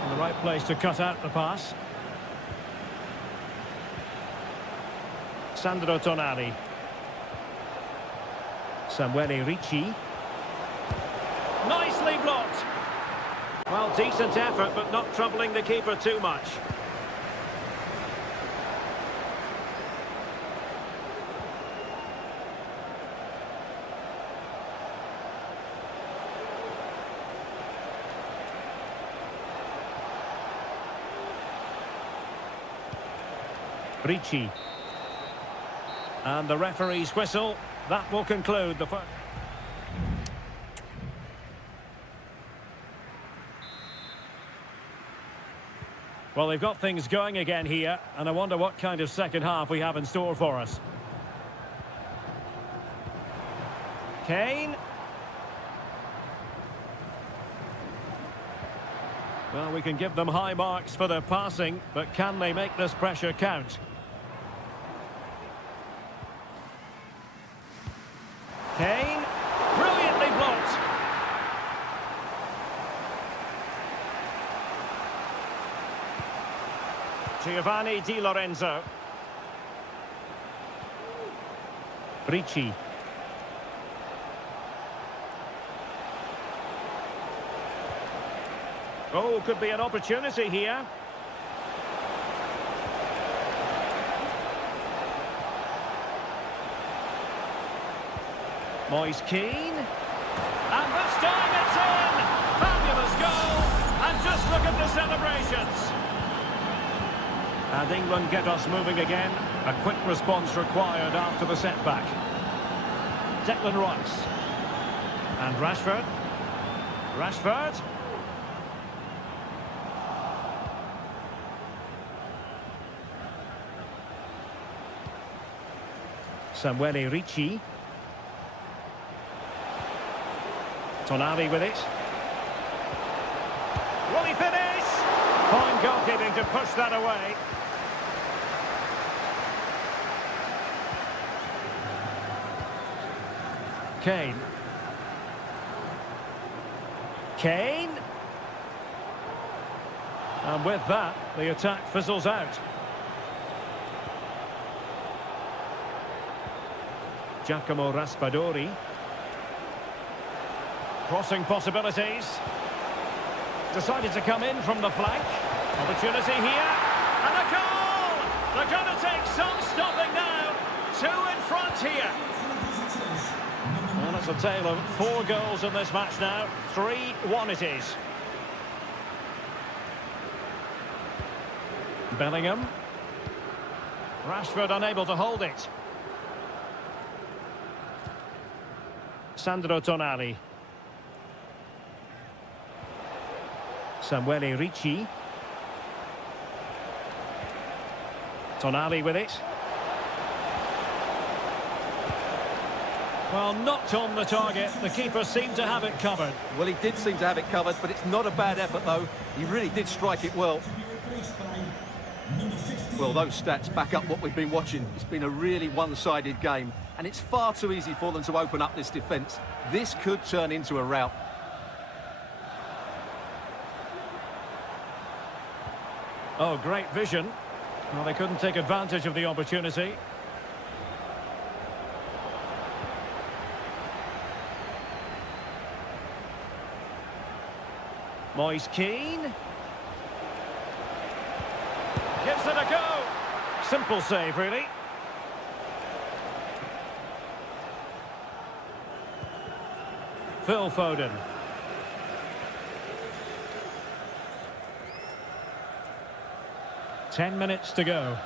In the right place to cut out the pass. Sandro Tonali. Samuele Ricci. Nicely blocked. Well, decent effort, but not troubling the keeper too much. Ricci. And the referee's whistle. That will conclude the first. Well, they've got things going again here, and I wonder what kind of second half we have in store for us. Kane. Well, we can give them high marks for their passing, but can they make this pressure count? Kane, brilliantly blocked. Giovanni Di Lorenzo. Ricci. Oh, could be an opportunity here. Moise Keane. And this time it's in! Fabulous goal! And just look at the celebrations. And England get us moving again. A quick response required after the setback. Declan Rice. And Rashford. Rashford. Samuele Ricci. Tonali with it. Will he finish? Fine goalkeeping to push that away. Kane. Kane. And with that, the attack fizzles out. Giacomo Raspadori. Crossing possibilities. Decided to come in from the flank. Opportunity here. And a goal! They're going to take some stopping now. 2 in front here. Well, it's a tale of 4 goals in this match now. 3-1 it is. Bellingham. Rashford unable to hold it. Sandro Tonali. Samuele Ricci. Tonali with it. Well, knocked on the target. The keeper seemed to have it covered. Well, he did seem to have it covered, but it's not a bad effort, though. He really did strike it well. Well, those stats back up what we've been watching. It's been a really one-sided game, and it's far too easy for them to open up this defence. This could turn into a rout. Oh, great vision. Well, they couldn't take advantage of the opportunity. Moise Keane. Gives it a go. Simple save, really. Phil Foden. Ten minutes to go.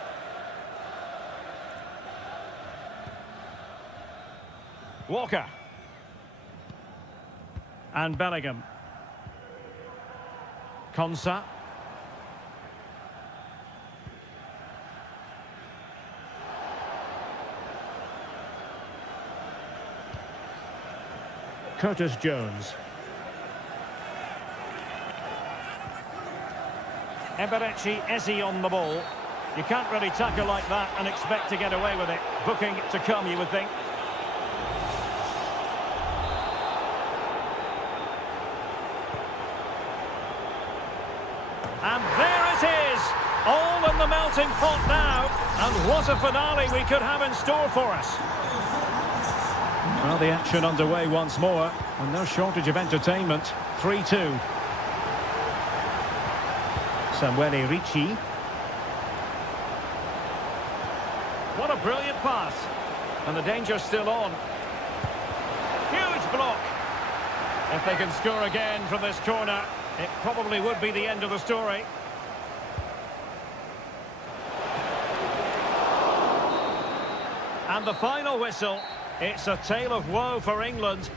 Walker. And Bellingham. Konsa. Curtis Jones. Eberechi Eze on the ball. You can't really tackle like that and expect to get away with it. Booking to come, you would think. And there it is! All in the melting pot now. And what a finale we could have in store for us. Well, the action underway once more. And no shortage of entertainment. 3-2. Samuele Ricci. What a brilliant pass. And the danger's still on. Huge block. If they can score again from this corner, it probably would be the end of the story. And the final whistle. It's a tale of woe for England.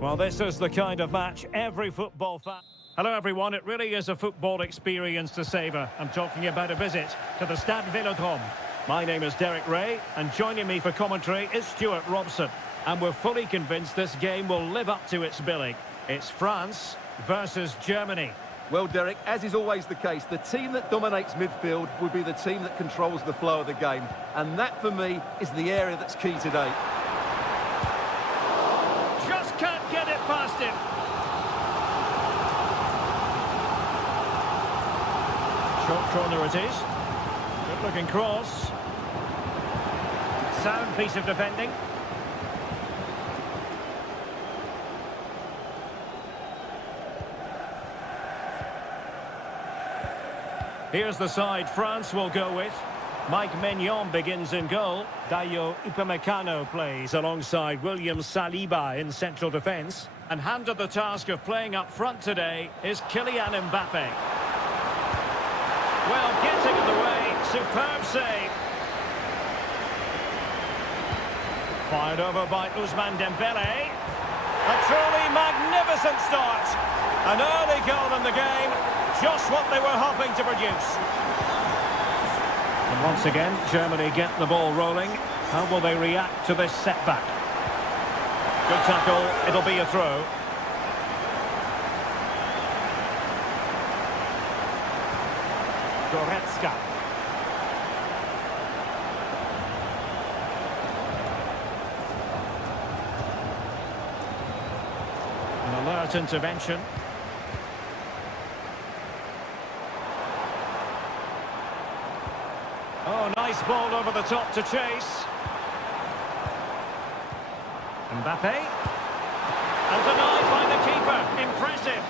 Well, this is the kind of match every football fan... Hello, everyone. It really is a football experience to savour. I'm talking about a visit to the Stade Vélodrome. My name is Derek Ray, and joining me for commentary is Stuart Robson. And we're fully convinced this game will live up to its billing. It's France versus Germany. Well, Derek, as is always the case, the team that dominates midfield will be the team that controls the flow of the game. And that, for me, is the area that's key today. Just can't get it past him. Short corner it is. Good-looking cross. Sound piece of defending. Here's the side France will go with. Mike Maignan begins in goal. Dayo Upamecano plays alongside William Saliba in central defence. And handed the task of playing up front today is Kylian Mbappe. Well, getting in the way. Superb save. Fired over by Ousmane Dembele. A truly magnificent start. An early goal in the game. Just what they were hoping to produce. And once again, Germany get the ball rolling. How will they react to this setback? Good tackle. It'll be a throw. Goretzka. An alert intervention. Oh, nice ball over the top to chase. Mbappe. And denied by the keeper. Impressive.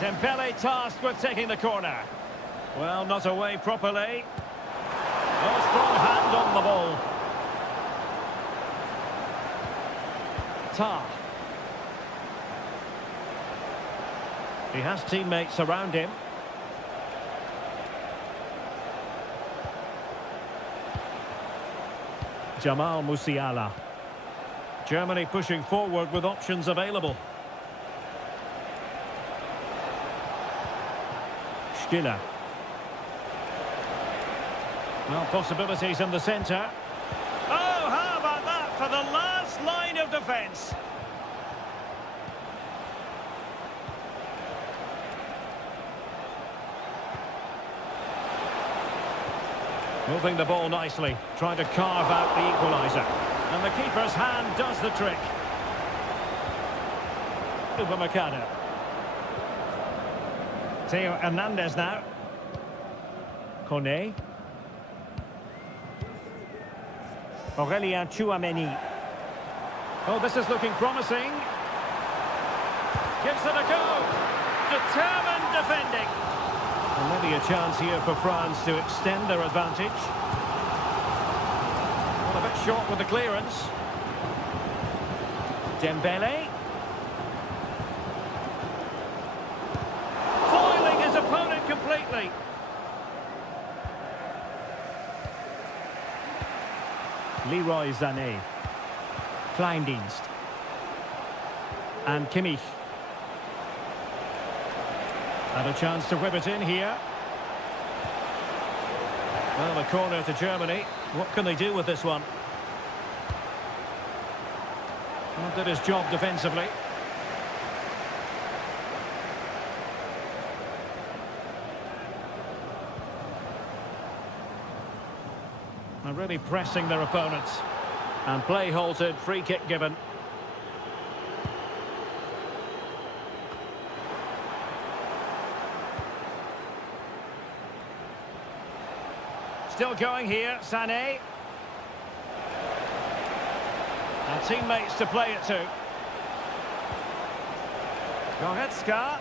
Dembele tasked with taking the corner. Well, not away properly. Oh, strong hand on the ball. Tar. He has teammates around him. Jamal Musiala. Germany pushing forward with options available. Stiller. Well, possibilities in the centre. Oh, how about that for the last line of defence? Moving the ball nicely, trying to carve out the equaliser. And the keeper's hand does the trick. Upamecano. Theo Hernandez now. Kone. Aurélien Tchouameni. Oh, this is looking promising. Gives it a go. Determined defending. And maybe a chance here for France to extend their advantage. Well, a bit short with the clearance. Dembele. Foiling his opponent completely. Leroy Sané. Kleindienst. And Kimmich. And a chance to whip it in here. Well, the corner to Germany. What can they do with this one? Well, did his job defensively. They're really pressing their opponents. And play halted, free kick given. Still going here, Sané. And teammates to play it to. Goretzka.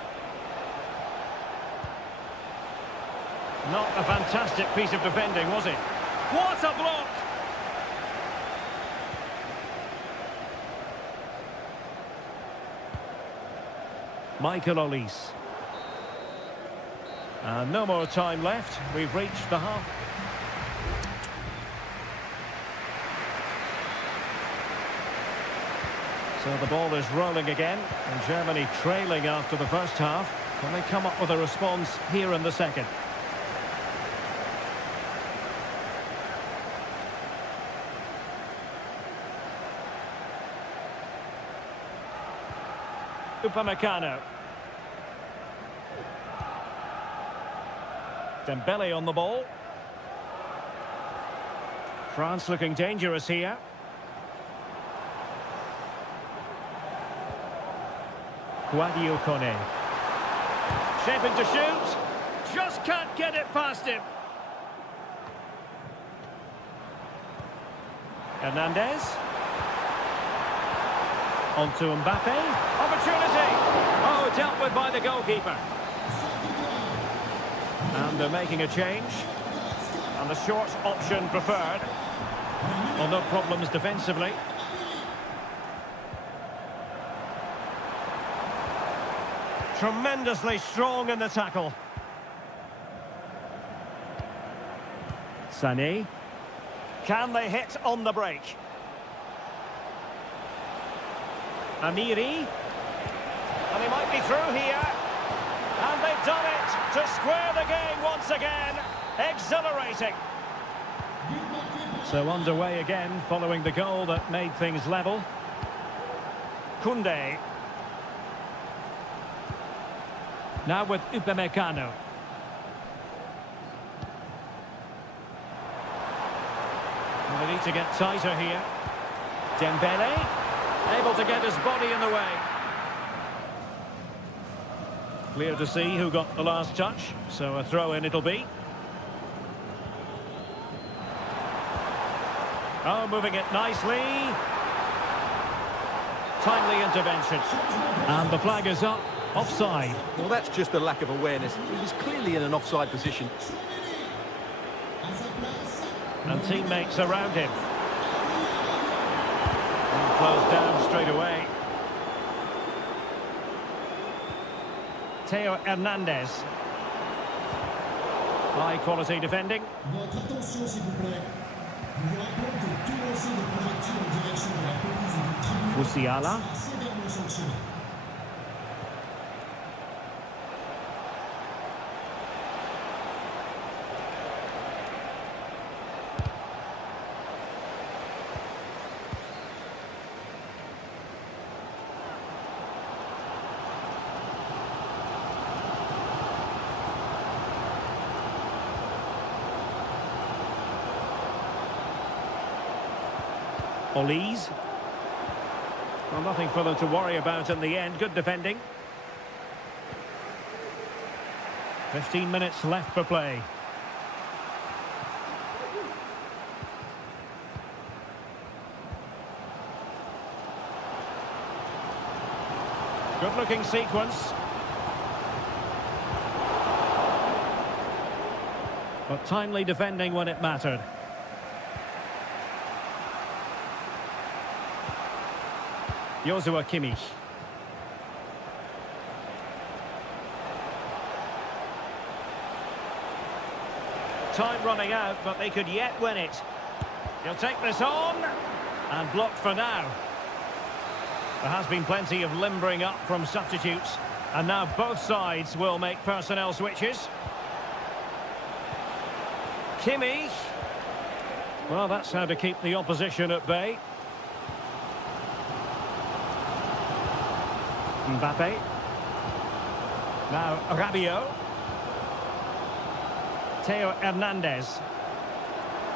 Not a fantastic piece of defending, was it? What a block! Michael Olise. No more time left. We've reached the half. So the ball is rolling again, and Germany trailing after the first half. Can they come up with a response here in the second? Upamecano. Dembele on the ball. France looking dangerous here. Guadio Kone. Shaping to shoot. Just can't get it past him. Hernandez. On to Mbappe. Opportunity! Oh, dealt with by the goalkeeper. And they're making a change. And the short option preferred. Well, no problems defensively. Tremendously strong in the tackle. Sané. Can they hit on the break? Amiri. And he might be through here. And they've done it to square the game once again. Exhilarating. So underway again following the goal that made things level. Koundé. Now with Upamecano. Well, they need to get tighter here. Dembele. Able to get his body in the way. Clear to see who got the last touch. So a throw-in it'll be. Oh, moving it nicely. Timely intervention. And the flag is up. Offside. Well, that's just a lack of awareness. He was clearly in an offside position. And teammates around him. And closed down straight away. Theo Hernandez. High quality defending. Votre attention, s'il vous plaît. Nous vous rappelons que tout lancer de projectile en direction de la pelouse ou du tribune Musiala. sera sévèrement sanctionné. Olise. Well, nothing for them to worry about in the end. Good defending. 15 minutes left for play. Good-looking sequence. But timely defending when it mattered. Joshua Kimmich. Time running out, but they could yet win it. He'll take this on. And blocked for now. There has been plenty of limbering up from substitutes. And now both sides will make personnel switches. Kimmich. Well, that's how to keep the opposition at bay. Mbappe. Now Rabiot. Theo Hernandez.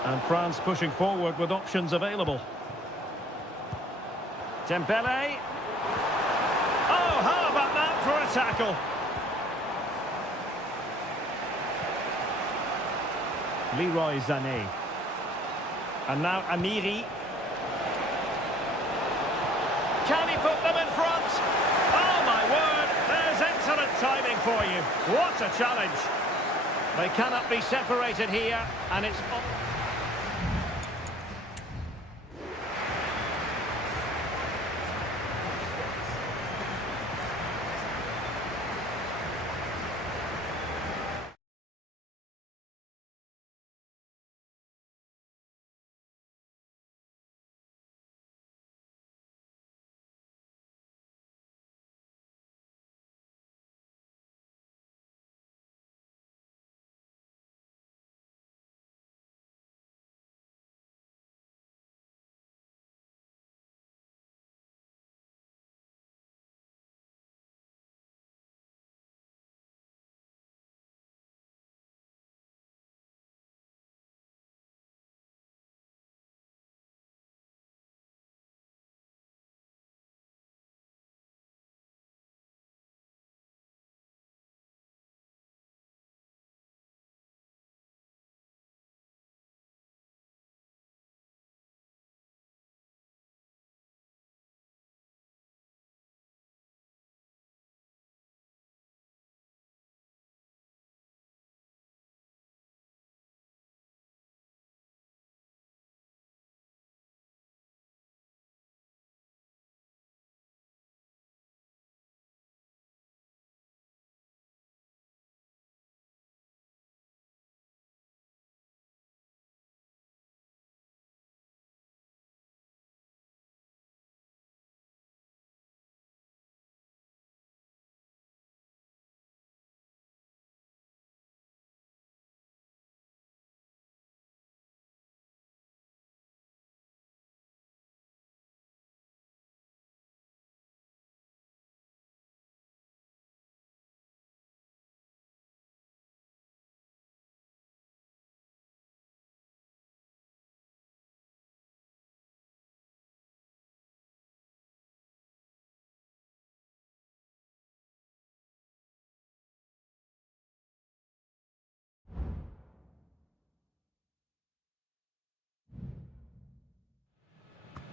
And France pushing forward with options available. Dembele. Oh, how about that for a tackle? Leroy Sané. And now Amiri. Can he put them in front? Oh, my word, there's excellent timing for you. What a challenge. They cannot be separated here, and it's...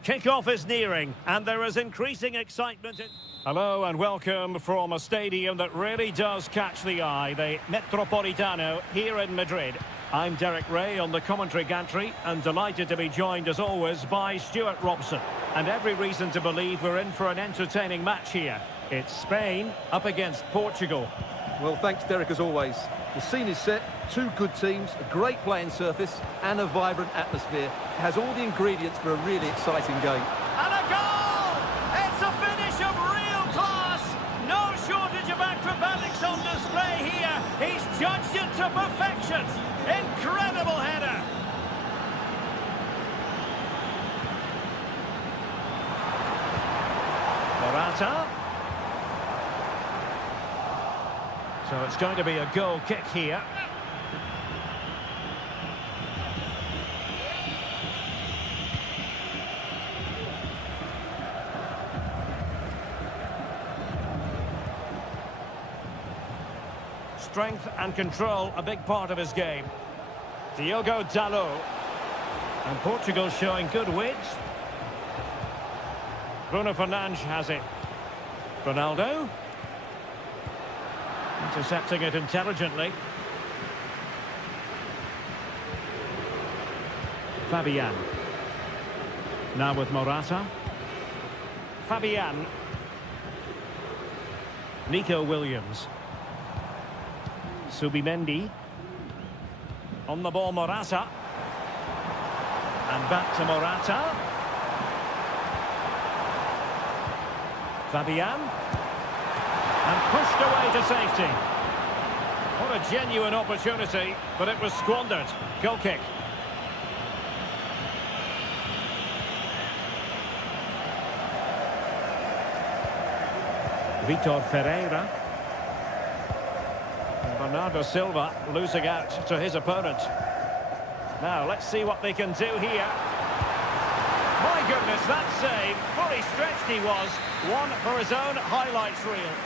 Kick-off is nearing, and there is increasing excitement. Hello and welcome from a stadium that really does catch the eye, the Metropolitano here in Madrid. I'm Derek Ray on the commentary gantry and delighted to be joined as always by Stuart Robson. And every reason to believe we're in for an entertaining match here. It's Spain up against Portugal. Well, thanks, Derek, as always. The scene is set, two good teams, a great playing surface and a vibrant atmosphere. It has all the ingredients for a really exciting game. And a goal! It's a finish of real class! No shortage of acrobatics on display here. He's judged it to perfection. Incredible header. Morata. So it's going to be a goal kick here. Strength and control, a big part of his game. Diogo Dalot. And Portugal showing good width. Bruno Fernandes has it. Ronaldo. Intercepting it intelligently. Fabian. Now with Morata. Fabian. Nico Williams. Subimendi. On the ball, Morata. And back to Morata. Fabian. And pushed away to safety. What a genuine opportunity, but it was squandered. Goal kick. Vitor Ferreira. And Bernardo Silva losing out to his opponent. Now, let's see what they can do here. My goodness, that save. Fully stretched he was. One for his own highlights reel.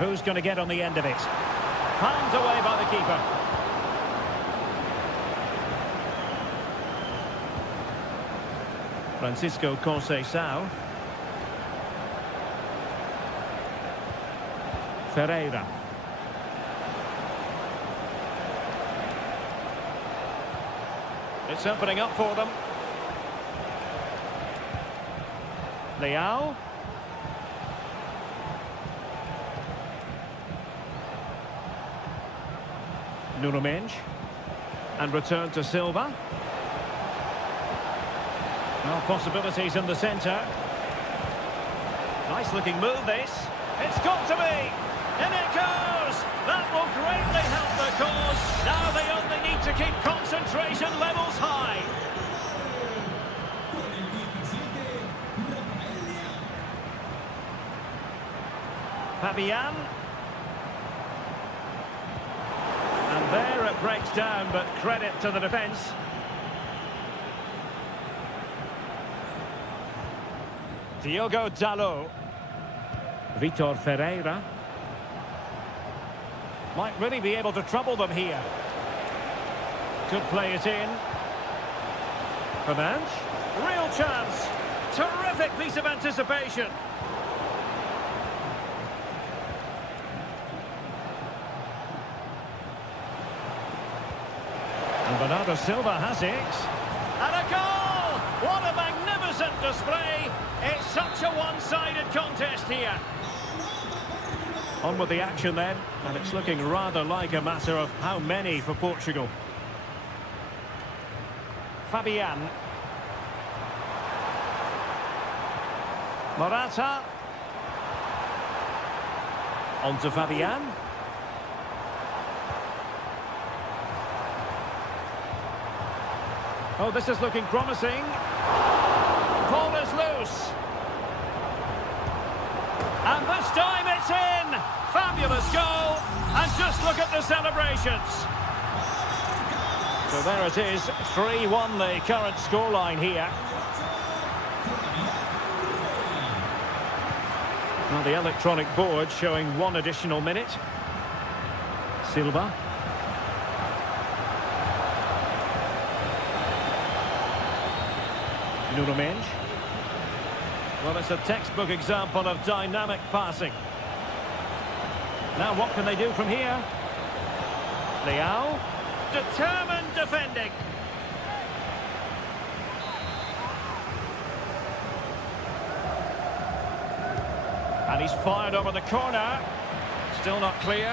Who's going to get on the end of it? Palmed away by the keeper. Francisco Conceição. Ferreira. It's opening up for them. Leao. Nuno Mendes. And return to Silva. Well, possibilities in the centre. Nice looking move this. It's got to be. In it goes. That will greatly help the cause. Now they only need to keep concentration levels high. Fabian. And there it breaks down, but credit to the defence. Diogo Dalot. Vitor Ferreira. Might really be able to trouble them here. Could play it in. Fernandes. Real chance. Terrific piece of anticipation. And Bernardo Silva has it. And a goal! What a magnificent display. It's such a one-sided contest here. On with the action then, and it's looking rather like a matter of how many for Portugal. Fabian. Morata. On to Fabian. Oh, this is looking promising. Ball is loose. And this time it's in! Fabulous goal! And just look at the celebrations. So there it is, 3-1 the current scoreline here. Well, the electronic board showing one additional minute. Silva. Nuno Mendes. Well, it's a textbook example of dynamic passing. Now what can they do from here? Leao. Determined defending. And he's fired over the corner. Still not clear.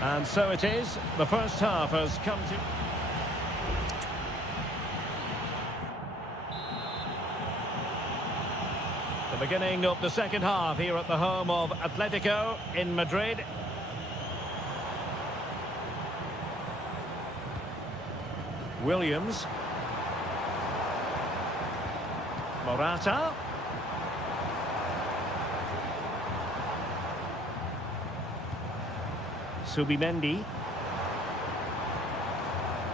And so it is. The first half has come to... The beginning of the second half here at the home of Atletico in Madrid. Williams. Morata. Subimendi.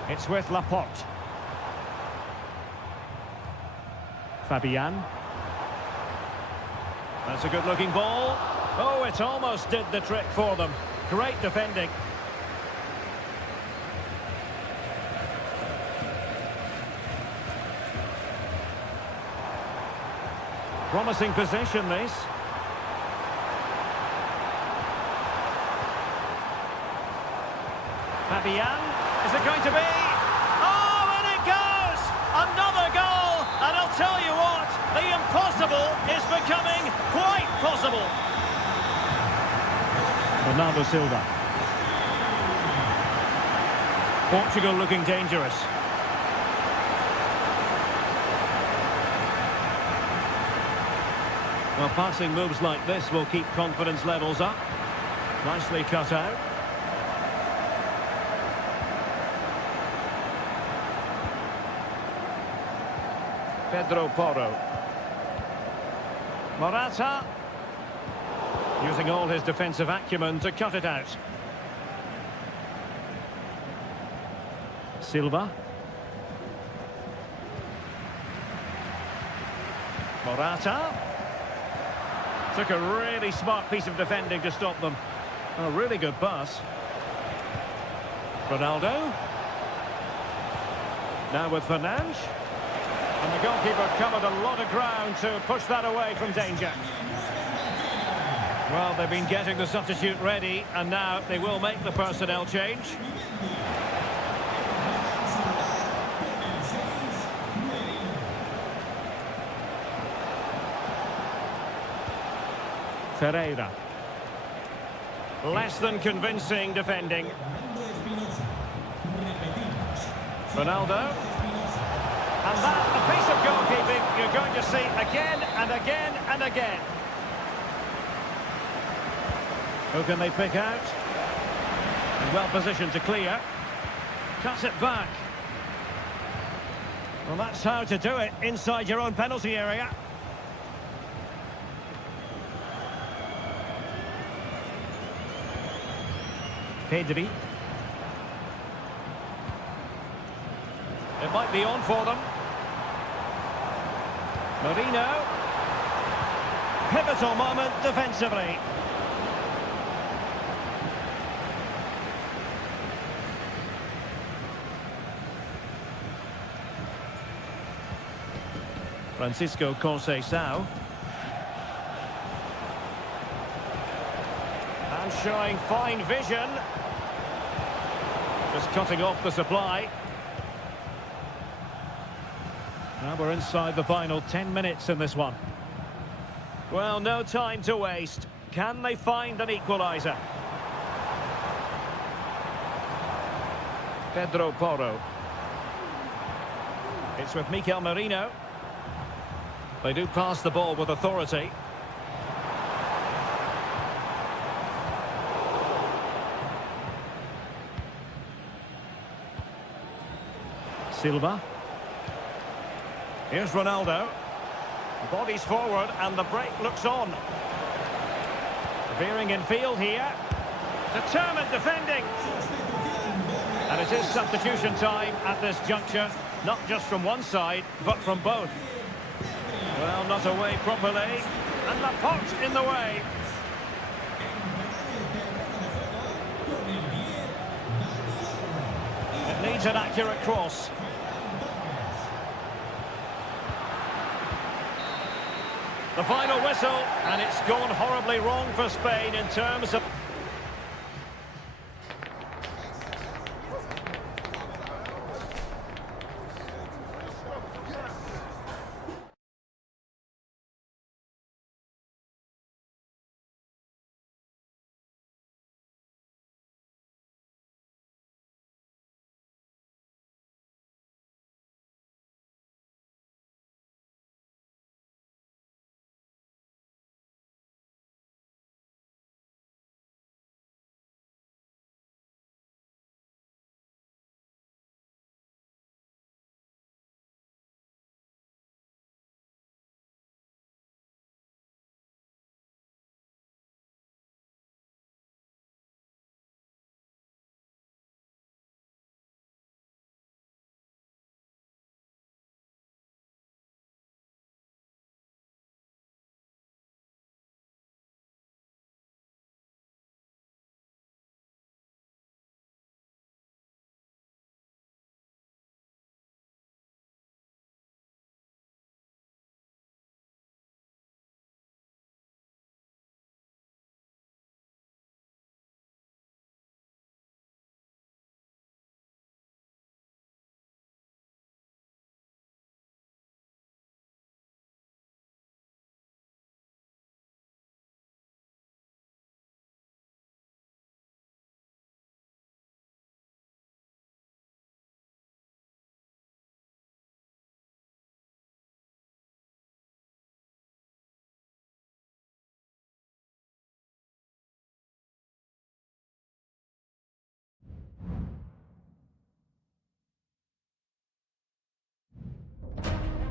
It's with Laporte. Fabian. That's a good-looking ball. Oh, it almost did the trick for them. Great defending. Promising possession, this. Fabian, is it going to be? Oh, and it goes! Another goal! And I'll tell you what, the impossible is becoming quite possible. Bernardo Silva. Portugal looking dangerous. Well, passing moves like this will keep confidence levels up. Nicely cut out. Pedro Porro. Morata. Using all his defensive acumen to cut it out. Silva. Morata. Took a really smart piece of defending to stop them. A really good pass. Ronaldo. Now with Fernandes. And the goalkeeper covered a lot of ground to push that away from danger. Well, they've been getting the substitute ready, and now they will make the personnel change. Ferreira. Less than convincing defending. Ronaldo. And that, a piece of goalkeeping you're going to see again and again and again. Who can they pick out? And well positioned to clear. Cuts it back. Well, that's how to do it inside your own penalty area. Pedri. It might be on for them. Marino. Pivotal moment defensively. Francisco Conceição. And showing fine vision. Just cutting off the supply. Now we're inside the final 10 minutes in this one. Well, no time to waste. Can they find an equaliser? Pedro Porro. It's with Mikel Merino. They do pass the ball with authority. Silva. Here's Ronaldo. Bodies forward and the break looks on. Veering in field here. Determined defending. And it is substitution time at this juncture. Not just from one side, but from both. Well, not away properly. And Laporte in the way. It needs an accurate cross. The final whistle, and it's gone horribly wrong for Spain in terms of...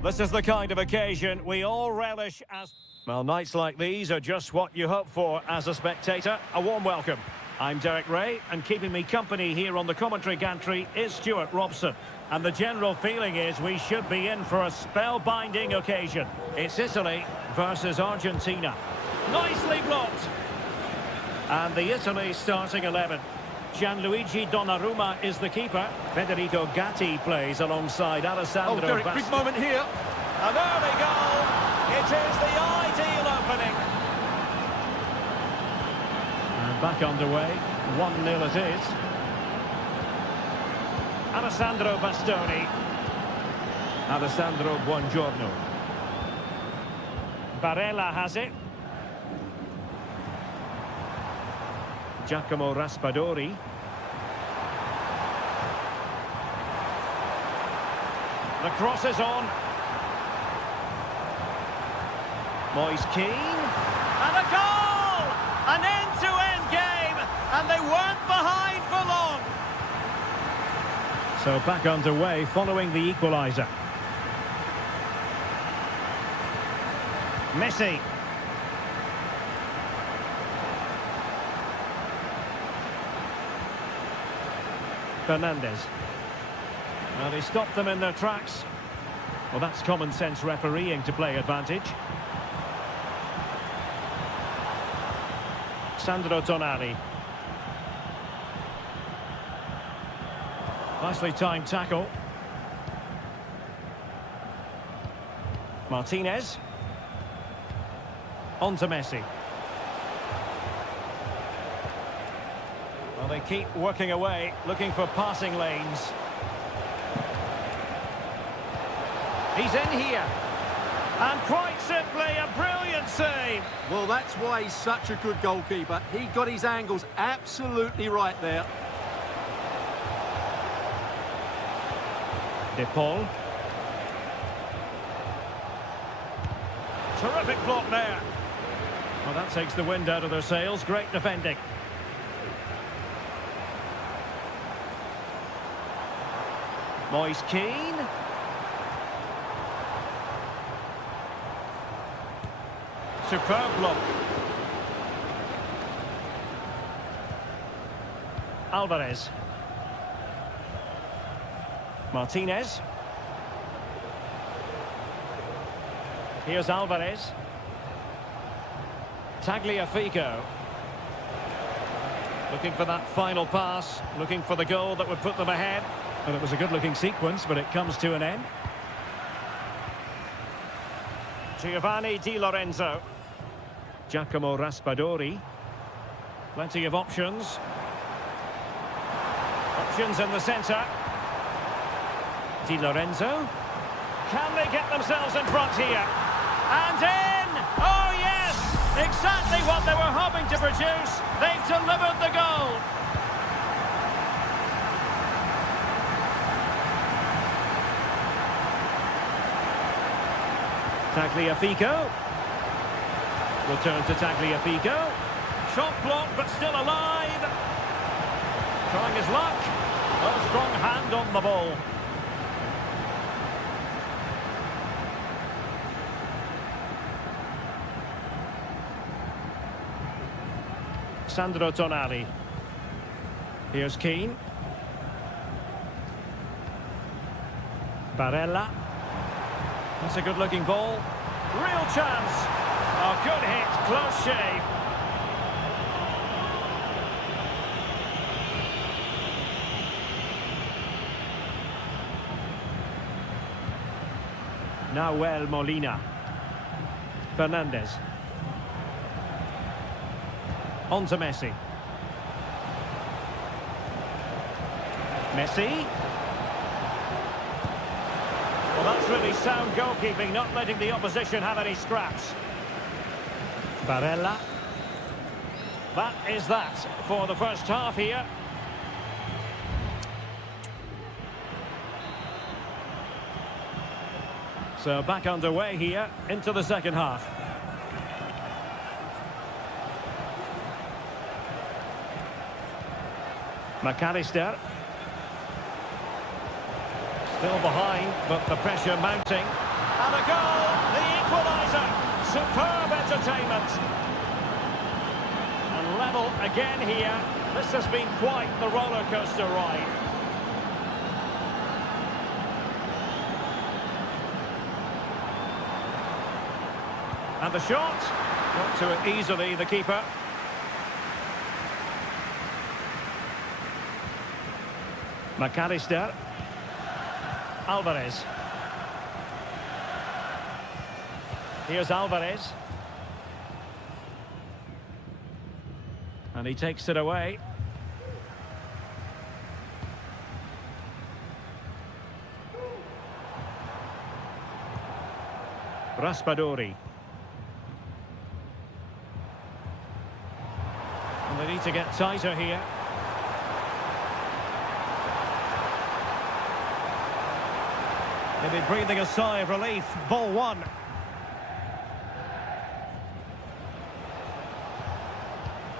This is the kind of occasion we all relish as... Well, nights like these are just what you hope for as a spectator. A warm welcome. I'm Derek Ray, and keeping me company here on the commentary gantry is Stuart Robson. And the general feeling is we should be in for a spellbinding occasion. It's Italy versus Argentina. Nicely blocked. And the Italy starting 11. Gianluigi Donnarumma is the keeper. Federico Gatti plays alongside Alessandro Derek, big moment here. An early goal. It is the ideal opening. And back underway. 1-0 it is. Alessandro Bastoni. Alessandro Buongiorno. Barella has it. Giacomo Raspadori. The cross is on. Moise Keane. And a goal! An end-to-end game, and they weren't behind for long. So back underway following the equaliser. Messi. Fernandez. Well, they stopped them in their tracks. Well, that's common sense refereeing to play advantage. Sandro Tonali. Nicely timed tackle. Martinez. On to Messi. Well, they keep working away, looking for passing lanes. He's in here. And quite simply, a brilliant save. Well, that's why he's such a good goalkeeper. He got his angles absolutely right there. De Paul. Terrific block there. Well, that takes the wind out of their sails. Great defending. Moise Keane. Superb block. Alvarez. Martinez. Here's Alvarez. Tagliafico. Looking for that final pass. Looking for the goal that would put them ahead. And it was a good-looking sequence, but it comes to an end. Giovanni Di Lorenzo. Giacomo Raspadori. Plenty of options. Options in the centre. Di Lorenzo. Can they get themselves in front here? And in! Oh yes! Exactly what they were hoping to produce. They've delivered the goal. Tagliafico. Return to Tagliafico. Shot blocked but still alive. Trying his luck. A strong hand on the ball. Sandro Tonali. Here's Keane. Barella. That's a good-looking ball. Real chance. Oh, good hit. Close shave. Nahuel Molina. Fernandez. On to Messi. Messi. Well, that's really sound goalkeeping, not letting the opposition have any scraps. Barella. That is that for the first half here. So back underway here into the second half. McAllister. Still behind, but the pressure mounting. And a goal! The equaliser! Superb entertainment. And level again here. This has been quite the roller coaster ride. And the shot. Got to it easily, the keeper. McAllister. Alvarez. Here's Alvarez. And he takes it away. Raspadori. And they need to get tighter here. They'll be breathing a sigh of relief. Ball one.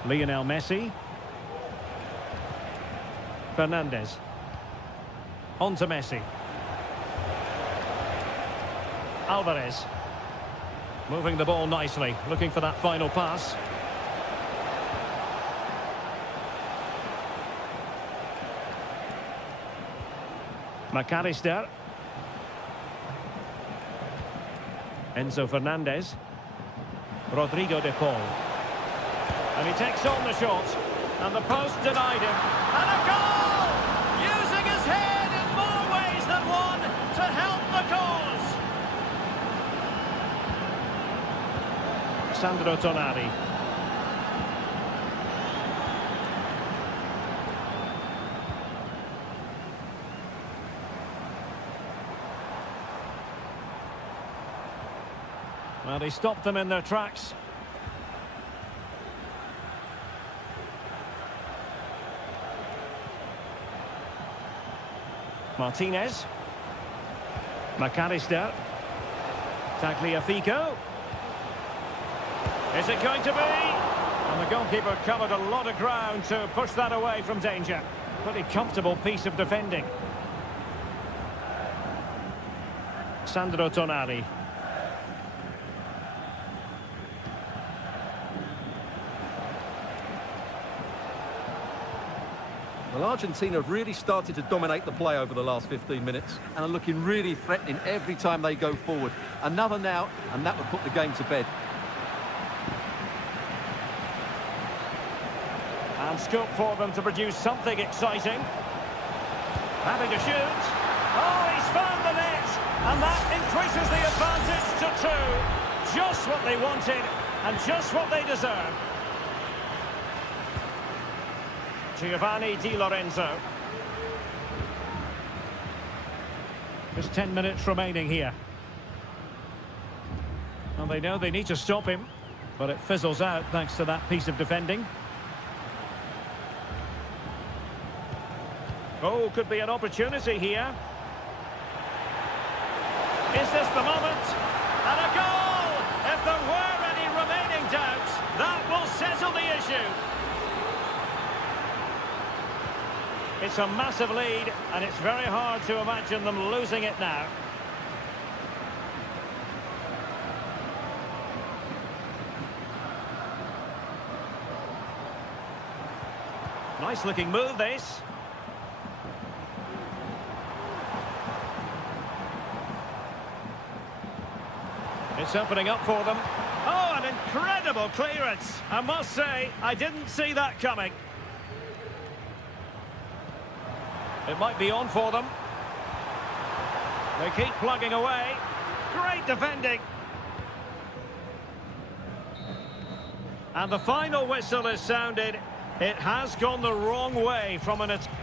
Lionel Messi. Fernandez. On to Messi. Alvarez. Moving the ball nicely, looking for that final pass. McAllister. Enzo Fernandez. Rodrigo de Paul. And he takes on the shot. And the post denied him. And a goal! Using his head in more ways than one to help the cause. Sandro Tonali. Well, he stopped them in their tracks. Martinez. McAllister. Tagliafico. Is it going to be? And the goalkeeper covered a lot of ground to push that away from danger. Pretty comfortable piece of defending. Sandro Tonali. Well, Argentina have really started to dominate the play over the last 15 minutes and are looking really threatening every time they go forward. Another now, and that would put the game to bed. And scope for them to produce something exciting. Having to shoot. Oh, he's found the net! And that increases the advantage to 2. just what they wanted and just what they deserve. Giovanni Di Lorenzo. Just 10 minutes remaining here. And they know they need to stop him, but it fizzles out thanks to that piece of defending. Oh, could be an opportunity here. Is this the moment? And a goal! If there were any remaining doubts, that will settle the issue. It's a massive lead, and it's very hard to imagine them losing it now. Nice looking move, this. It's opening up for them. Oh, an incredible clearance. I must say, I didn't see that coming. It might be on for them. They keep plugging away. Great defending. And the final whistle is sounded. It has gone the wrong way from an attack.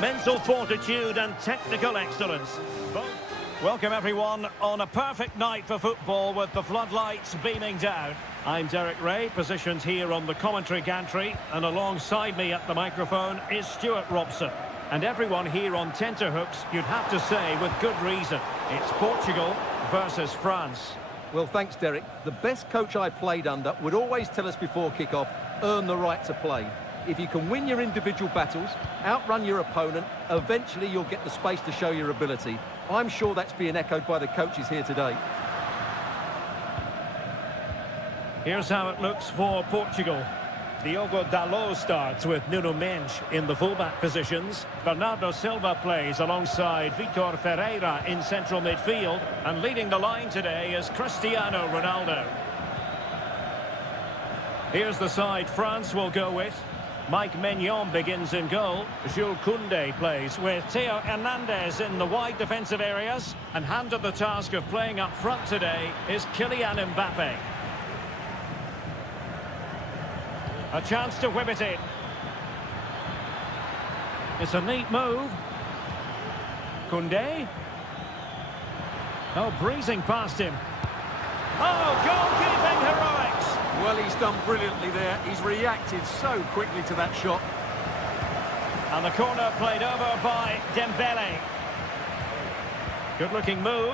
Mental fortitude and technical excellence. Welcome everyone on a perfect night for football with the floodlights beaming down. I'm Derek Ray, positioned here on the commentary gantry, and alongside me at the microphone is Stuart Robson. And everyone here on tenterhooks, you'd have to say with good reason. It's Portugal versus France. Well, thanks, Derek. The best coach I played under would always tell us before kick-off, earn the right to play. If you can win your individual battles, outrun your opponent, eventually you'll get the space to show your ability. I'm sure that's being echoed by the coaches here today. Here's how it looks for Portugal. Diogo Dalot starts with Nuno Mendes in the fullback positions. Bernardo Silva plays alongside Vitor Ferreira in central midfield. And leading the line today is Cristiano Ronaldo. Here's the side France will go with. Mike Maignan begins in goal. Jules Koundé plays with Theo Hernandez in the wide defensive areas. And handed the task of playing up front today is Kylian Mbappe. A chance to whip it in. It's a neat move. Koundé. Oh, breezing past him. Oh, goalkeeping heroics! Well, he's done brilliantly there. He's reacted so quickly to that shot. And the corner played over by Dembele. Good-looking move.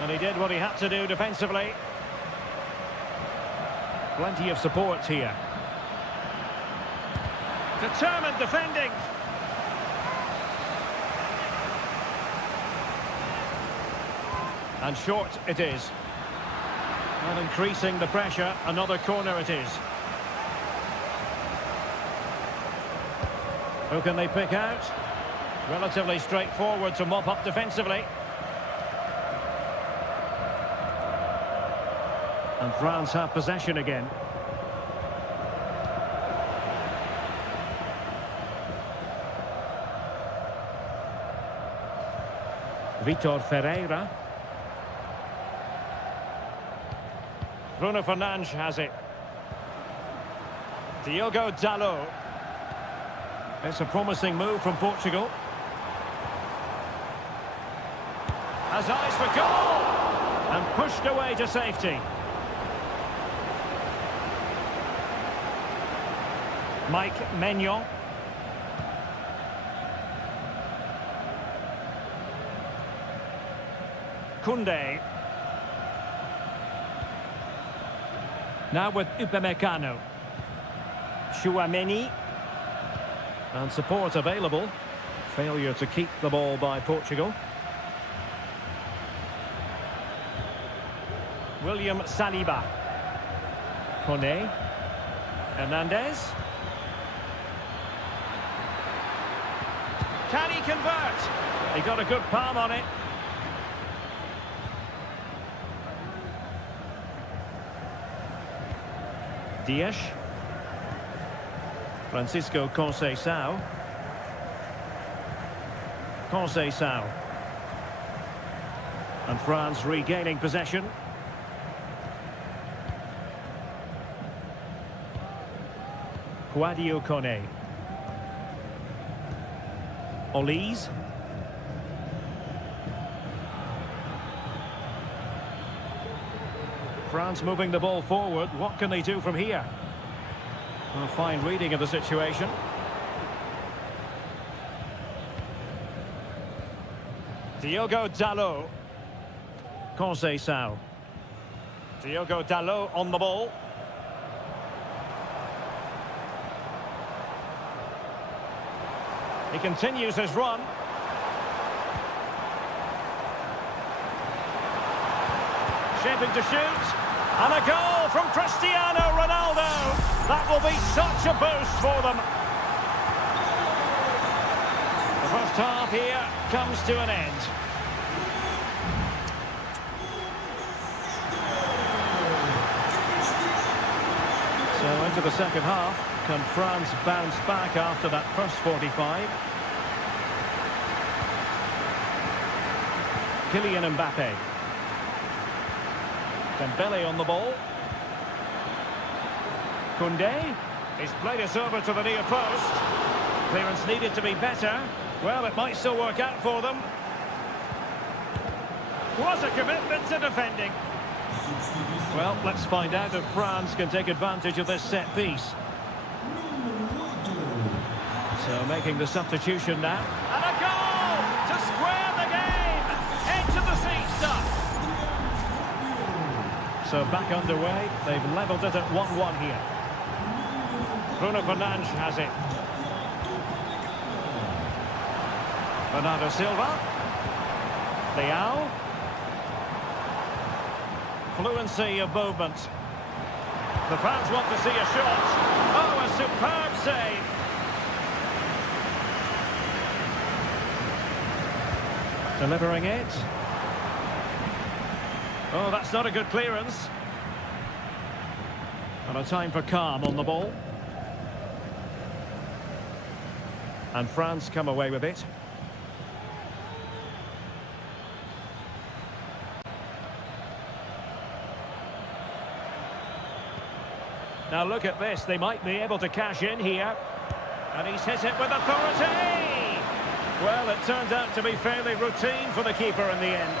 And he did what he had to do defensively. Plenty of support here. Determined defending. And short it is. And increasing the pressure, another corner it is. Who can they pick out? Relatively straightforward to mop up defensively. And France have possession again. Vitor Ferreira. Bruno Fernandes has it. Diogo Dalot. It's a promising move from Portugal. Has eyes for goal! And pushed away to safety. Mike Maignan. Koundé. Now with Upamecano. Chouameni. And support available. Failure to keep the ball by Portugal. William Saliba. Kone. Hernandez. Can he convert? He got a good palm on it. Dias. Francisco Conceição. Conceição. And France regaining possession. Kouadio Kone. Olise. France moving the ball forward. What can they do from here? A fine reading of the situation. Diogo Dalot. Conceição. Diogo Dalot on the ball. He continues his run. Shaping to shoot. And a goal from Cristiano Ronaldo. That will be such a boost for them. The first half here comes to an end. So into the second half. Can France bounce back after that first 45? Kylian Mbappe. Dembele on the ball. Koundé. He's played it over to the near post. Clearance needed to be better. Well, it might still work out for them. Was a commitment to defending. Well, let's find out if France can take advantage of this set piece. So making the substitution now. And a goal to square the game. Into the seat stuff. So back underway. They've levelled it at 1-1 here. Bruno Fernandes has it. Bernardo Silva. Leao. Fluency of movement. The fans want to see a shot. Oh, a superb save. Delivering it. Oh, that's not a good clearance. And a time for calm on the ball. And France come away with it. Now look at this, they might be able to cash in here. And he's hit it with authority! Well, it turned out to be fairly routine for the keeper in the end.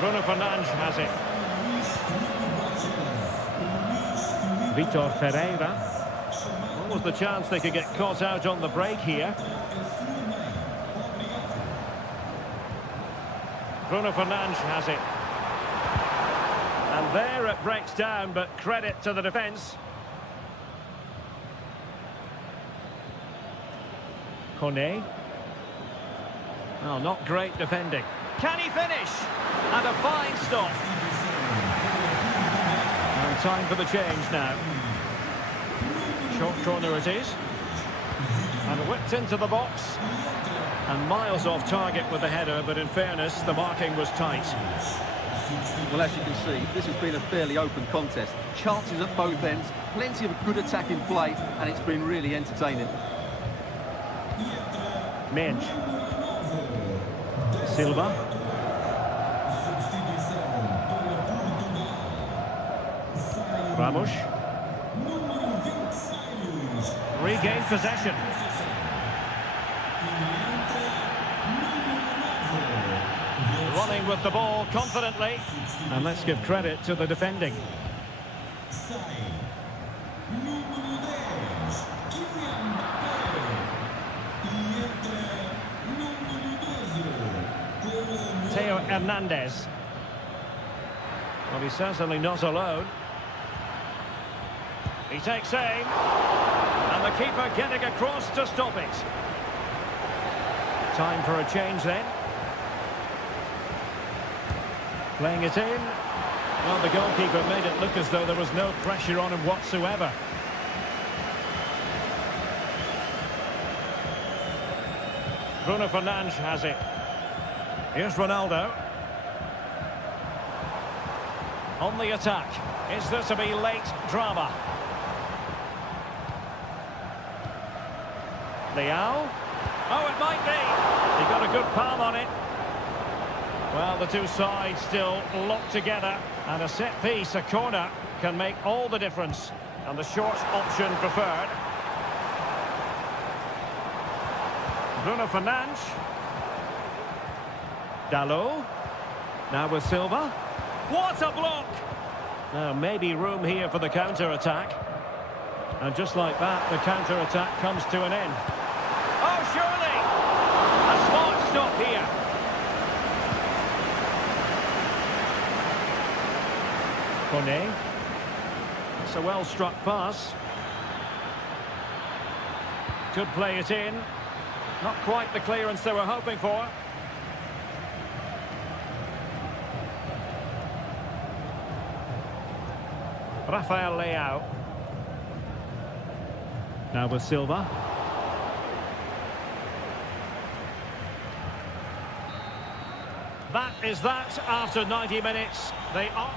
Bruno Fernandes has it. Vitor Ferreira. What was the chance they could get caught out on the break here? Bruno Fernandes has it. And there it breaks down, but credit to the defence. Kone. Oh, not great defending. Can he finish? And a fine stop. And time for the change now. Short corner it is. And whipped into the box. And miles off target with the header, but in fairness, the marking was tight. Well, as you can see, this has been a fairly open contest. Chances at both ends, plenty of good attacking play, and it's been really entertaining. Mensch. Silva. Ramos. Regained possession. Running with the ball confidently. And let's give credit to the defending. Theo Hernandez. Well, he's certainly not alone. He takes aim. And the keeper getting across to stop it. Time for a change then. Playing it in. Well, the goalkeeper made it look as though there was no pressure on him whatsoever. Bruno Fernandes has it. Here's Ronaldo. On the attack. Is there to be late drama? Leao. Oh, it might be. He got a good palm on it. Well, the two sides still locked together. And a set piece, a corner, can make all the difference. And the short option preferred. Bruno Fernandes. Dalot. Now with Silva. What a block! Now, maybe room here for the counter-attack. And just like that, the counter-attack comes to an end. Oh, surely! A smart stop here. Kone. It's a well-struck pass. Could play it in. Not quite the clearance they were hoping for. Rafael Leao. Now with Silva. That is that after 90 minutes. They are...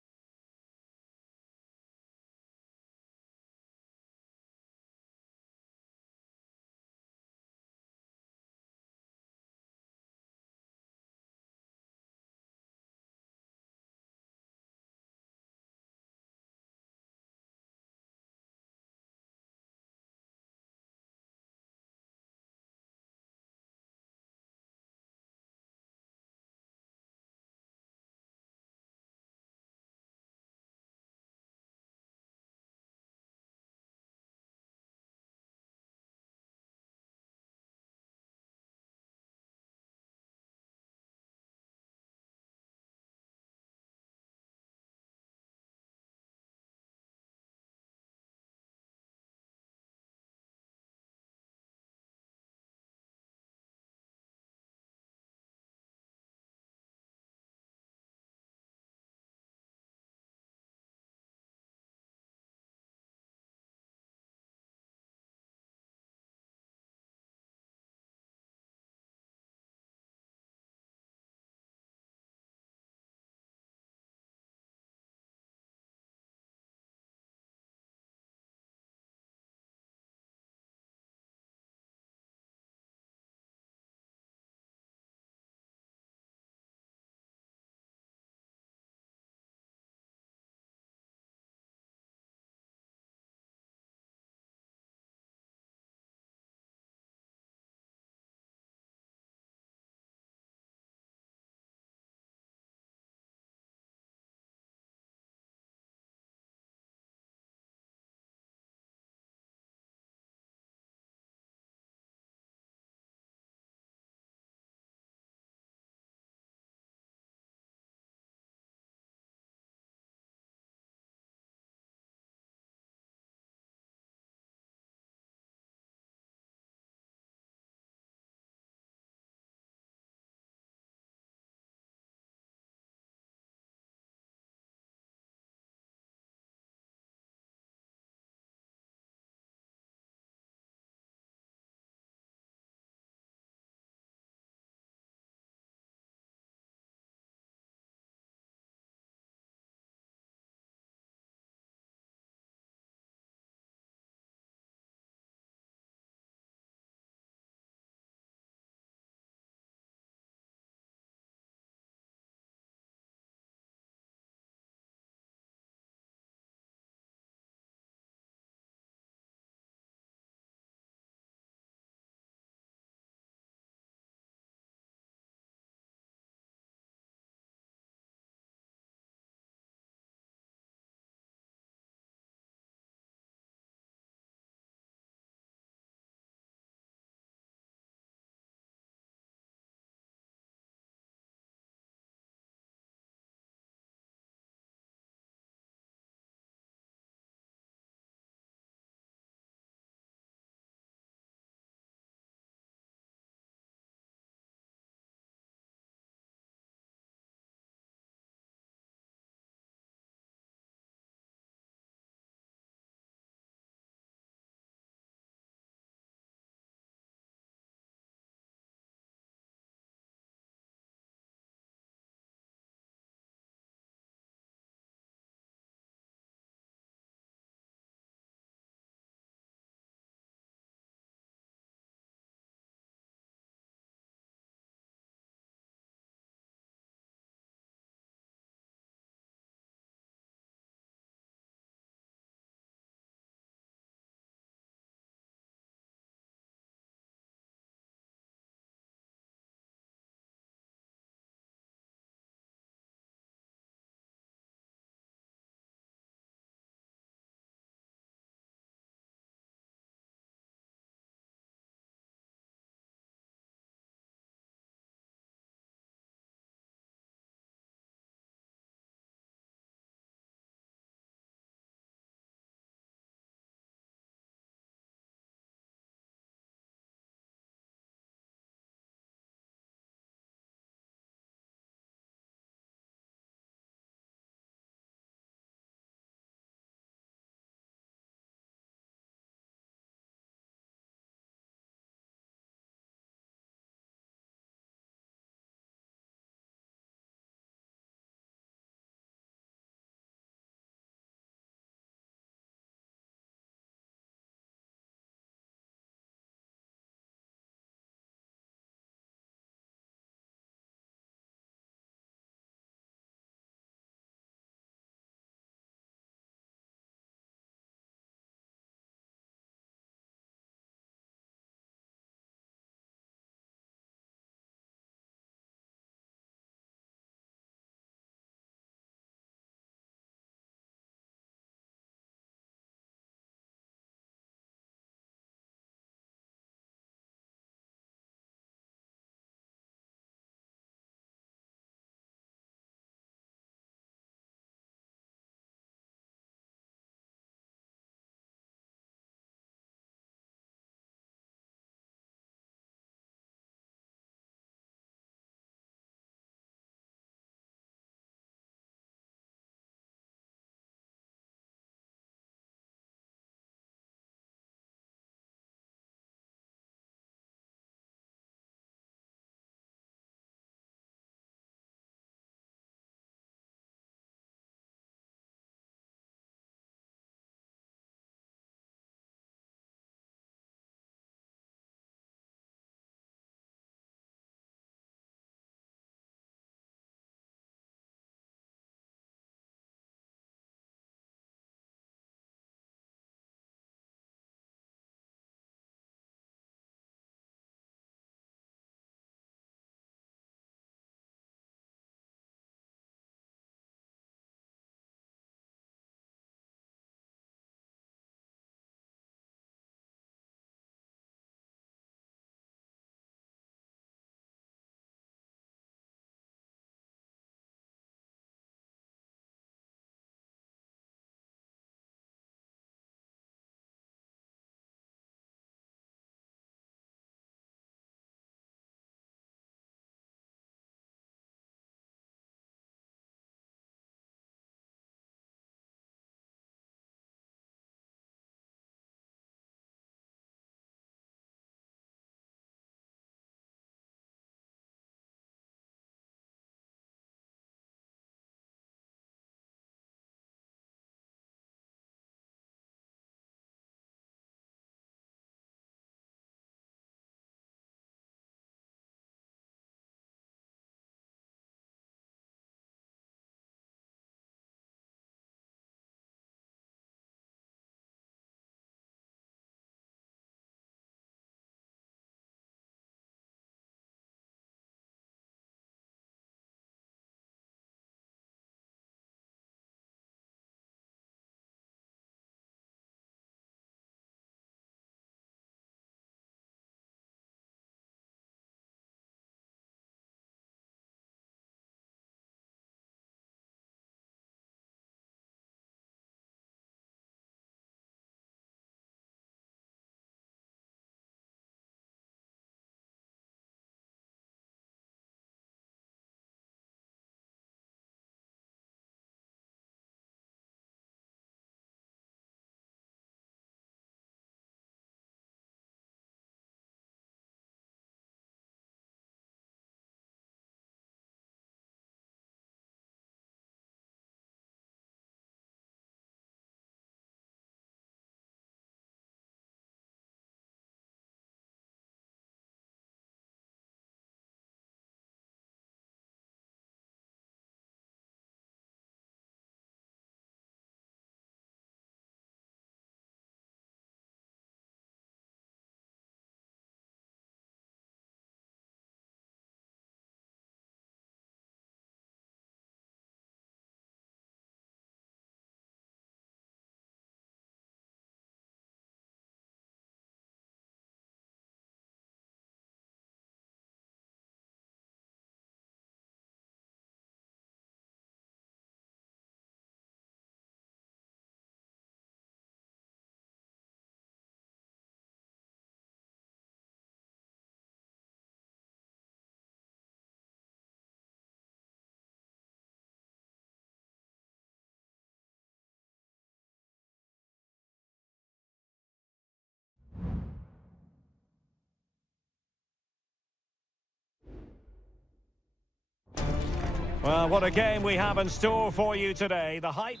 Well, what a game we have in store for you today. The hype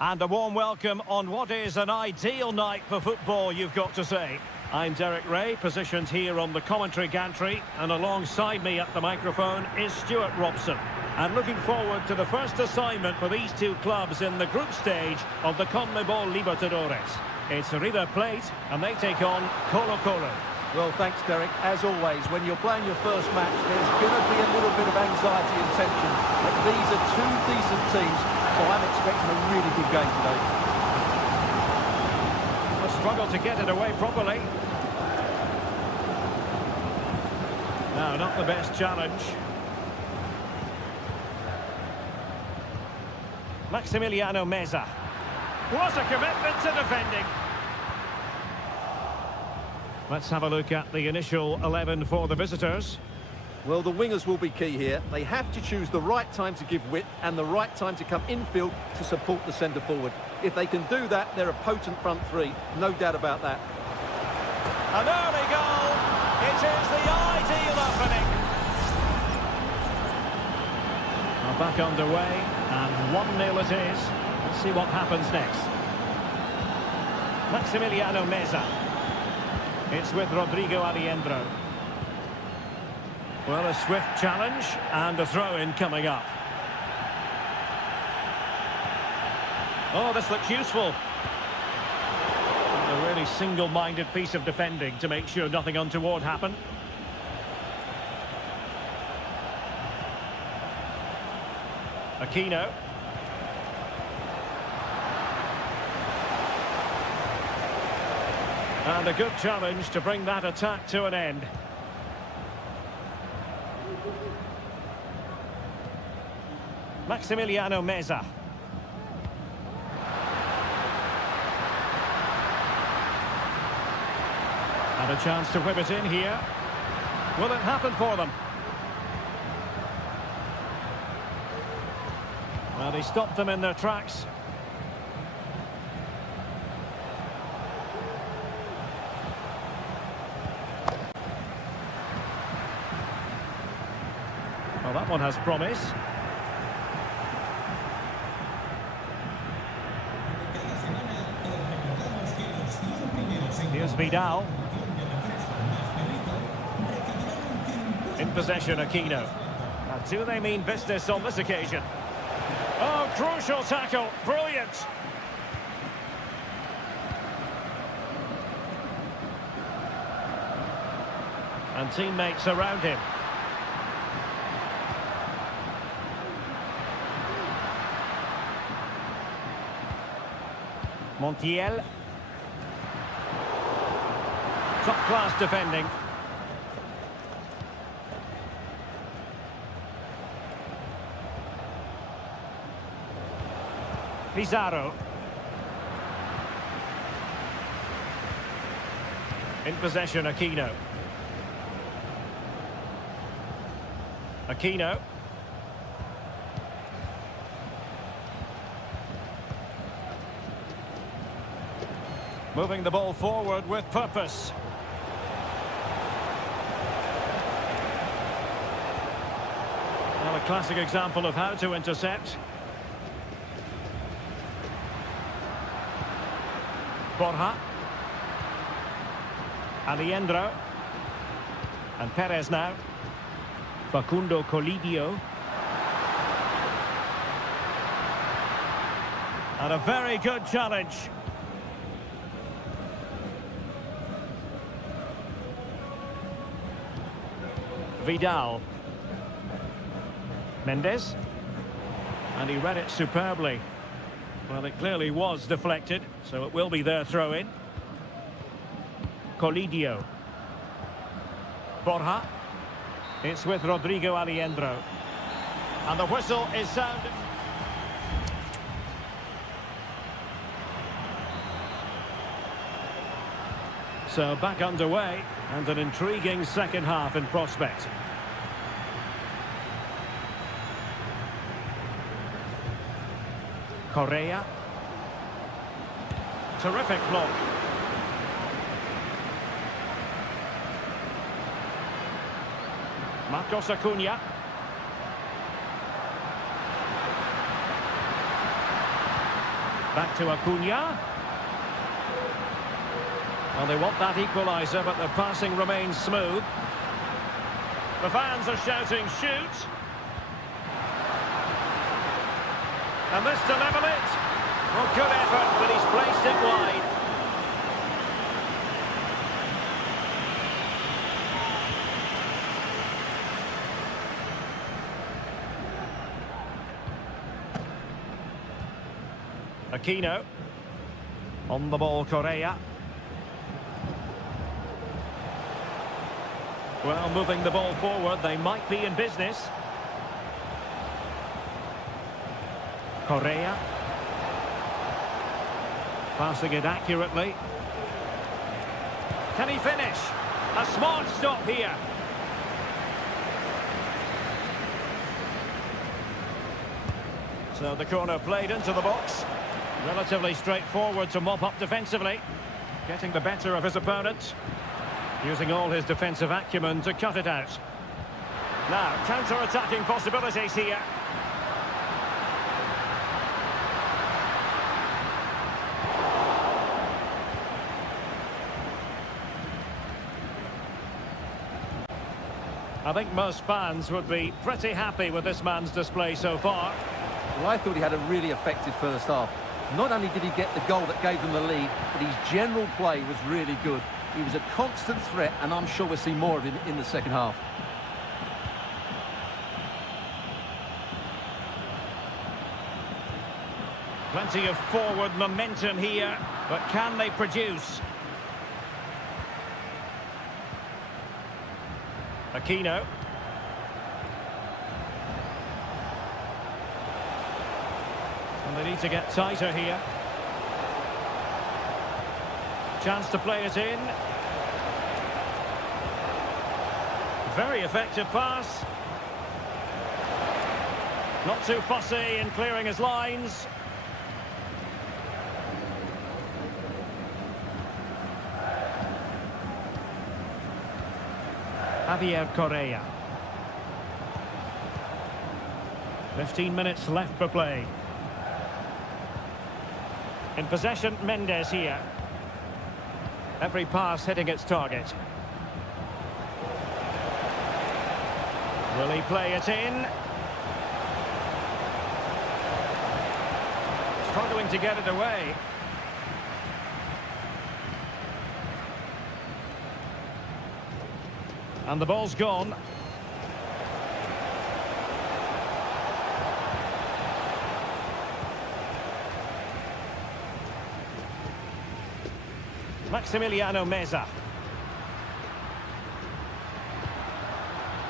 and a warm welcome on what is an ideal night for football, you've got to say. I'm Derek Ray, positioned here on the commentary gantry, and alongside me at the microphone is Stuart Robson. And looking forward to the first assignment for these two clubs in the group stage of the CONMEBOL Libertadores. It's River Plate, and they take on Colo-Colo. Well, thanks, Derek. As always, when you're playing your first match, there's going to be a little bit of anxiety and tension. But these are two decent teams, so I'm expecting a really good game today. A struggle to get it away properly. No, not the best challenge. Maximiliano Meza. What a commitment to defending. Let's have a look at the initial 11 for the visitors. Well, the wingers will be key here. They have to choose the right time to give width and the right time to come infield to support the centre forward. If they can do that, they're a potent front three, no doubt about that. An early goal. It is the ideal opening. Well, back underway, and 1-0 it is. Let's see what happens next. Maximiliano Meza. It's with Rodrigo Alejandro. Well, a swift challenge and a throw-in coming up. Oh, this looks useful. A really single-minded piece of defending to make sure nothing untoward happened. Aquino. And a good challenge to bring that attack to an end. Maximiliano Meza. And a chance to whip it in here. Will it happen for them? Well, he stopped them in their tracks. Well, that one has promise. Here's Vidal. In possession, Aquino. Now, do they mean business on this occasion? Oh, crucial tackle. Brilliant. And teammates around him. Montiel. Top-class defending. Pizarro. In possession, Aquino. Aquino. Moving the ball forward with purpose. Well, a classic example of how to intercept. Borja. Alejandro. And Perez now. Facundo Colidio. And a very good challenge. Vidal. Mendes. And he read it superbly. Well, it clearly was deflected, so it will be their throw-in. Colidio. Borja. It's with Rodrigo Alejandro. And the whistle is sounded. So back underway, and an intriguing second half in prospect. Correa. Terrific block. Marcos Acuna. Back to Acuna. Well, they want that equaliser, but the passing remains smooth. The fans are shouting, shoot! And this to level it. Well, good effort, but he's placed it wide. Aquino. On the ball, Correa. Well, moving the ball forward, they might be in business. Correa. Passing it accurately. Can he finish? A smart stop here. So the corner played into the box. Relatively straightforward to mop up defensively. Getting the better of his opponent. Using all his defensive acumen to cut it out. Now, counter-attacking possibilities here. I think most fans would be pretty happy with this man's display so far. Well, I thought he had a really effective first half. Not only did he get the goal that gave them the lead, but his general play was really good. He was a constant threat, and I'm sure we'll see more of him in the second half. Plenty of forward momentum here, but can they produce? Aquino. And they need to get tighter here. Chance to play it in. Very effective pass. Not too fussy in clearing his lines. Javier Correa. 15 minutes left for play. In possession, Mendes here. Every pass hitting its target. Will he play it in? Struggling to get it away. And the ball's gone. Maximiliano Meza.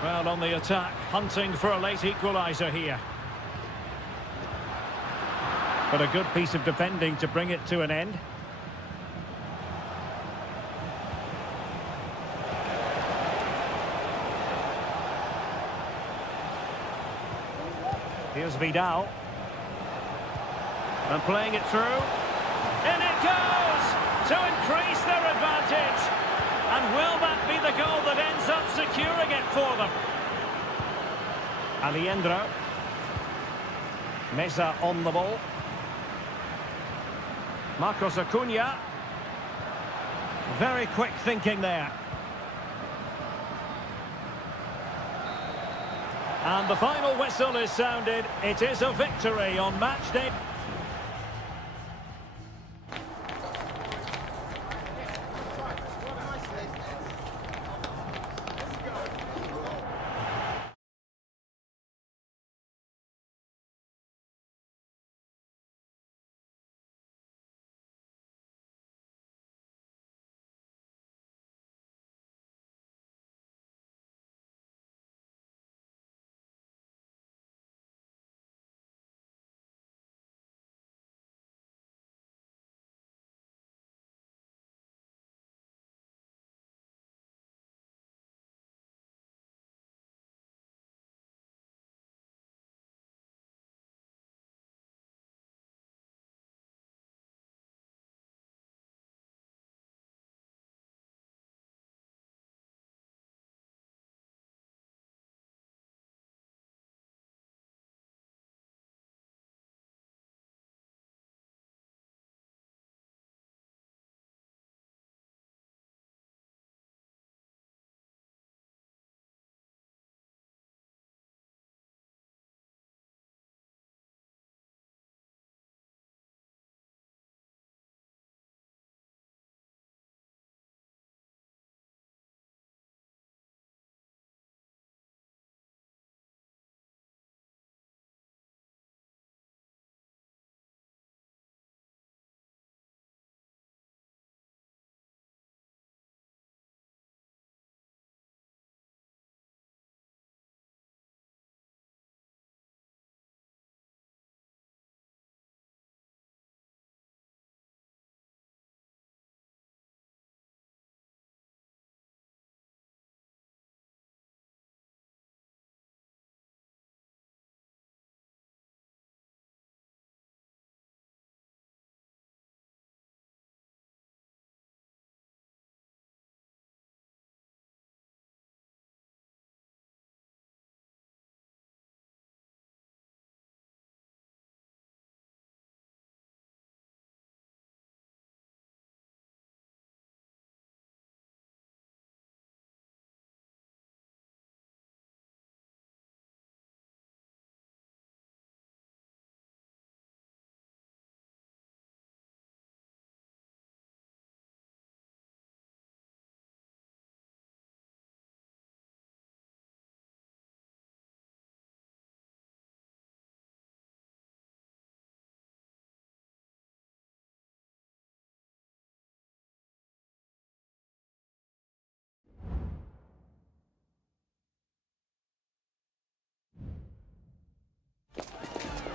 Well, on the attack, hunting for a late equaliser here. But a good piece of defending to bring it to an end. Here's Vidal. And playing it through. In it goes! To increase their advantage. And will that be the goal that ends up securing it for them? Alejandro. Meza on the ball. Marcos Acuna. Very quick thinking there. And the final whistle is sounded. It is a victory on match day.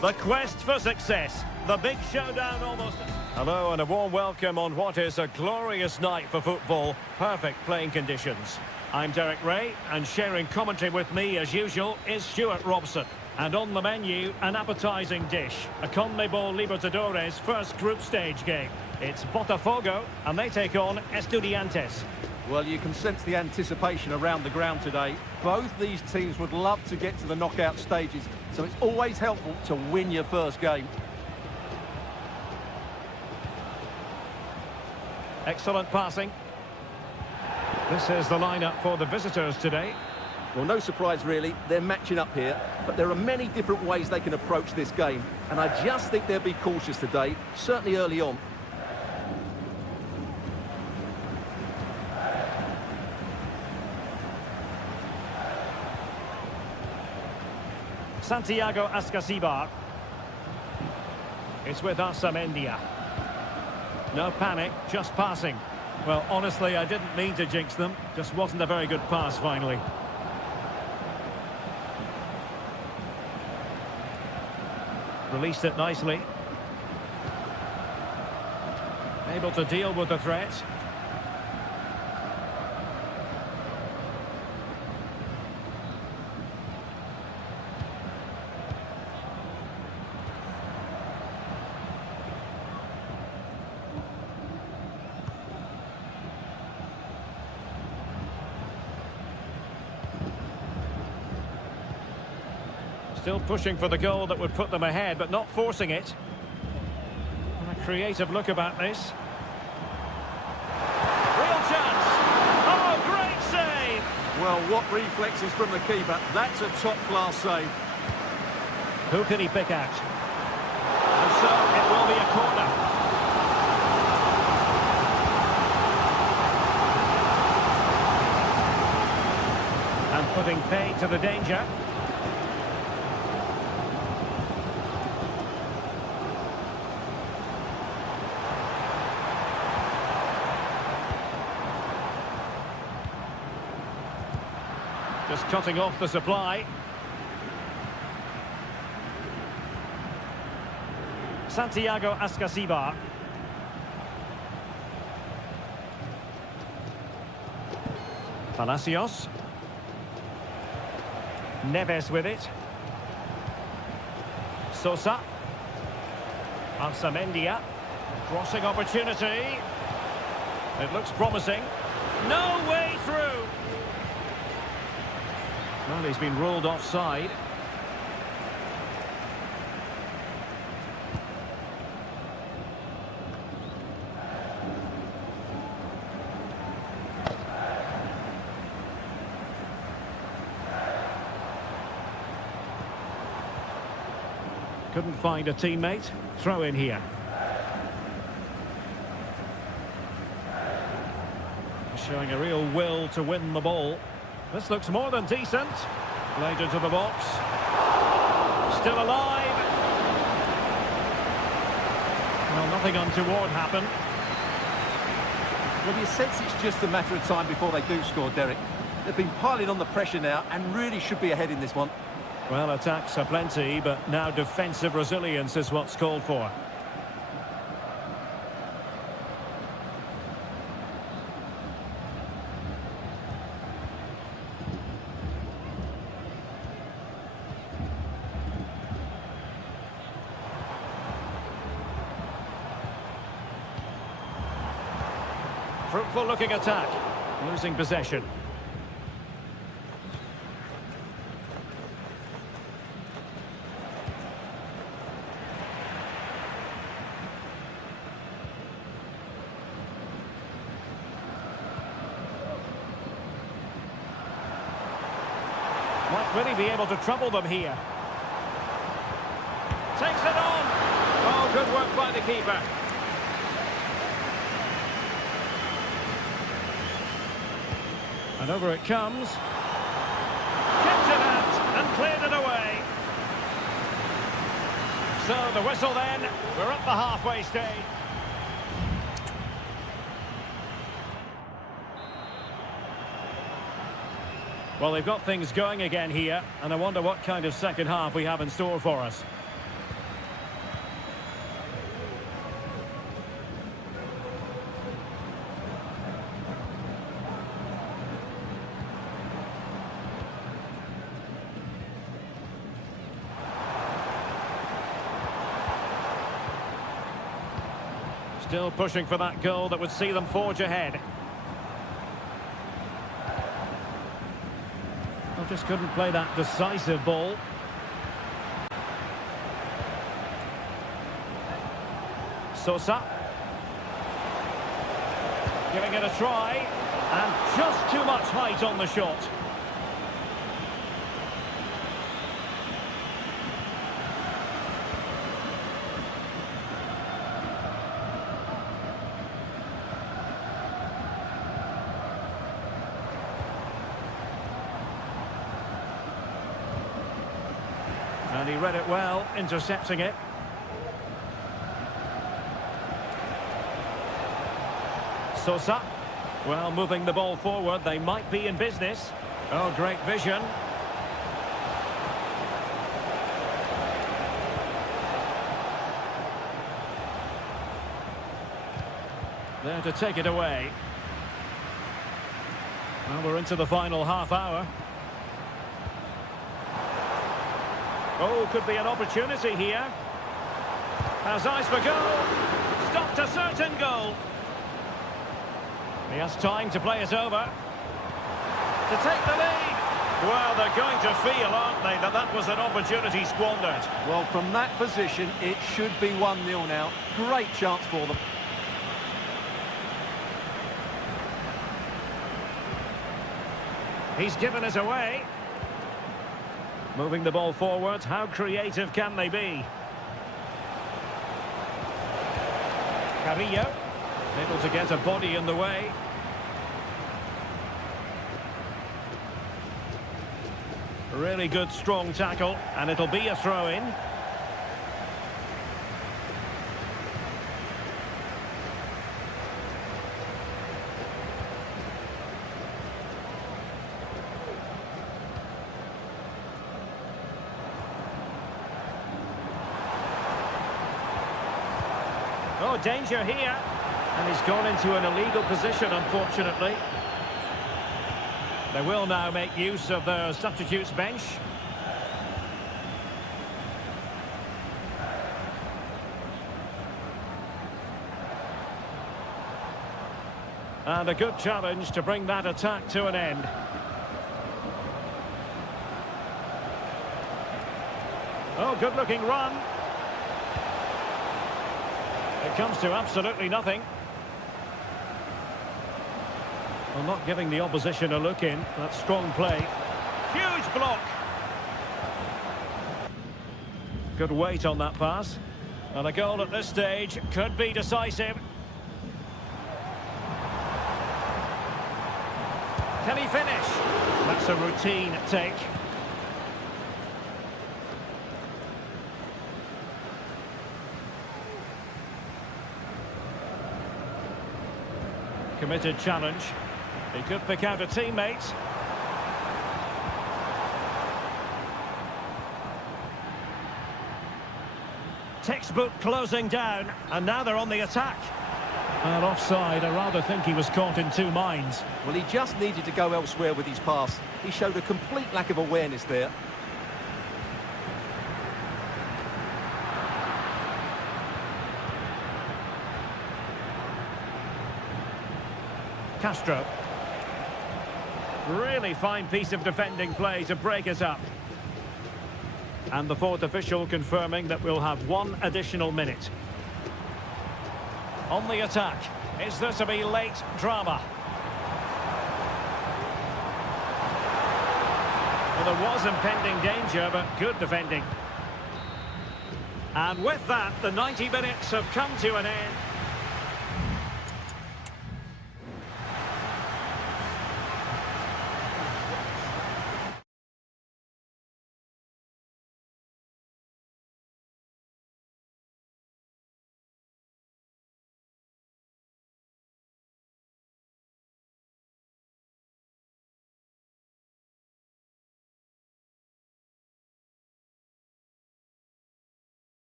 The quest for success. The big showdown almost. Hello and a warm welcome on what is a glorious night for football. Perfect playing conditions. I'm Derek Ray, and sharing commentary with me as usual is Stuart Robson. And on the menu, an appetising dish. A CONMEBOL Libertadores first group stage game. It's Botafogo, and they take on Estudiantes. Well, you can sense the anticipation around the ground today. Both these teams would love to get to the knockout stages, so it's always helpful to win your first game. Excellent passing. This is the lineup for the visitors today. Well, no surprise really, they're matching up here, but there are many different ways they can approach this game, and I just think they'll be cautious today, certainly early on. Santiago Ascasibar. It's with Amendia. No panic, just passing. Well, honestly, I didn't mean to jinx them. Just wasn't a very good pass, finally. Released it nicely. Able to deal with the threat. Still pushing for the goal that would put them ahead, but not forcing it. And a creative look about this. Real chance! Oh, great save! Well, what reflexes from the keeper. That's a top-class save. Who can he pick out? And so it will be a corner. And putting paid to the danger. Just cutting off the supply. Santiago Ascasibar. Palacios. Neves with it. Sosa. Amendia. Crossing opportunity. It looks promising. No way through. Well, he's been ruled offside. Couldn't find a teammate. Throw in here. Showing a real will to win the ball. This looks more than decent. Played into the box. Still alive. Well, nothing untoward happened. Well, you sense it's just a matter of time before they do score, Derek. They've been piling on the pressure now and really should be ahead in this one. Well, attacks are plenty, but now defensive resilience is what's called for. Fruitful looking attack. Losing possession. Might really be able to trouble them here. Takes it on. Oh, good work by the keeper. And over it comes. Kicked it out and cleared it away. So the whistle then. We're at the halfway stage. Well, they've got things going again here, and I wonder what kind of second half we have in store for us. Still pushing for that goal that would see them forge ahead. Well, just couldn't play that decisive ball. Sosa. Giving it a try. And just too much height on the shot. And he read it well, intercepting it. Sosa. Well, moving the ball forward, they might be in business. Oh, great vision. There to take it away. Well, we're into the final half hour. Oh, could be an opportunity here. Has eyes for goal. Stopped a certain goal. He has time to play it over. To take the lead. Well, they're going to feel, aren't they, that that was an opportunity squandered. Well, from that position, it should be 1-0 now. Great chance for them. He's given it away. Moving the ball forward, how creative can they be? Carrillo, able to get a body in the way. Really good, strong tackle, and it'll be a throw-in. Oh, danger here. And he's gone into an illegal position, unfortunately. They will now make use of their substitutes bench. And a good challenge to bring that attack to an end. Oh, good-looking run. It comes to absolutely nothing. Well, not giving the opposition a look in. That's strong play. Huge block. Good weight on that pass. And a goal at this stage could be decisive. Can he finish? That's a routine take. Committed challenge. He could pick out a teammate. Textbook closing down, and now they're on the attack. And offside, I rather think he was caught in two minds. Well, he just needed to go elsewhere with his pass. He showed a complete lack of awareness there. Castro. Really fine piece of defending play to break it up. And the fourth official confirming that we'll have one additional minute. On the attack. Is there to be late drama? Well, there was impending danger, but good defending. And with that, the 90 minutes have come to an end.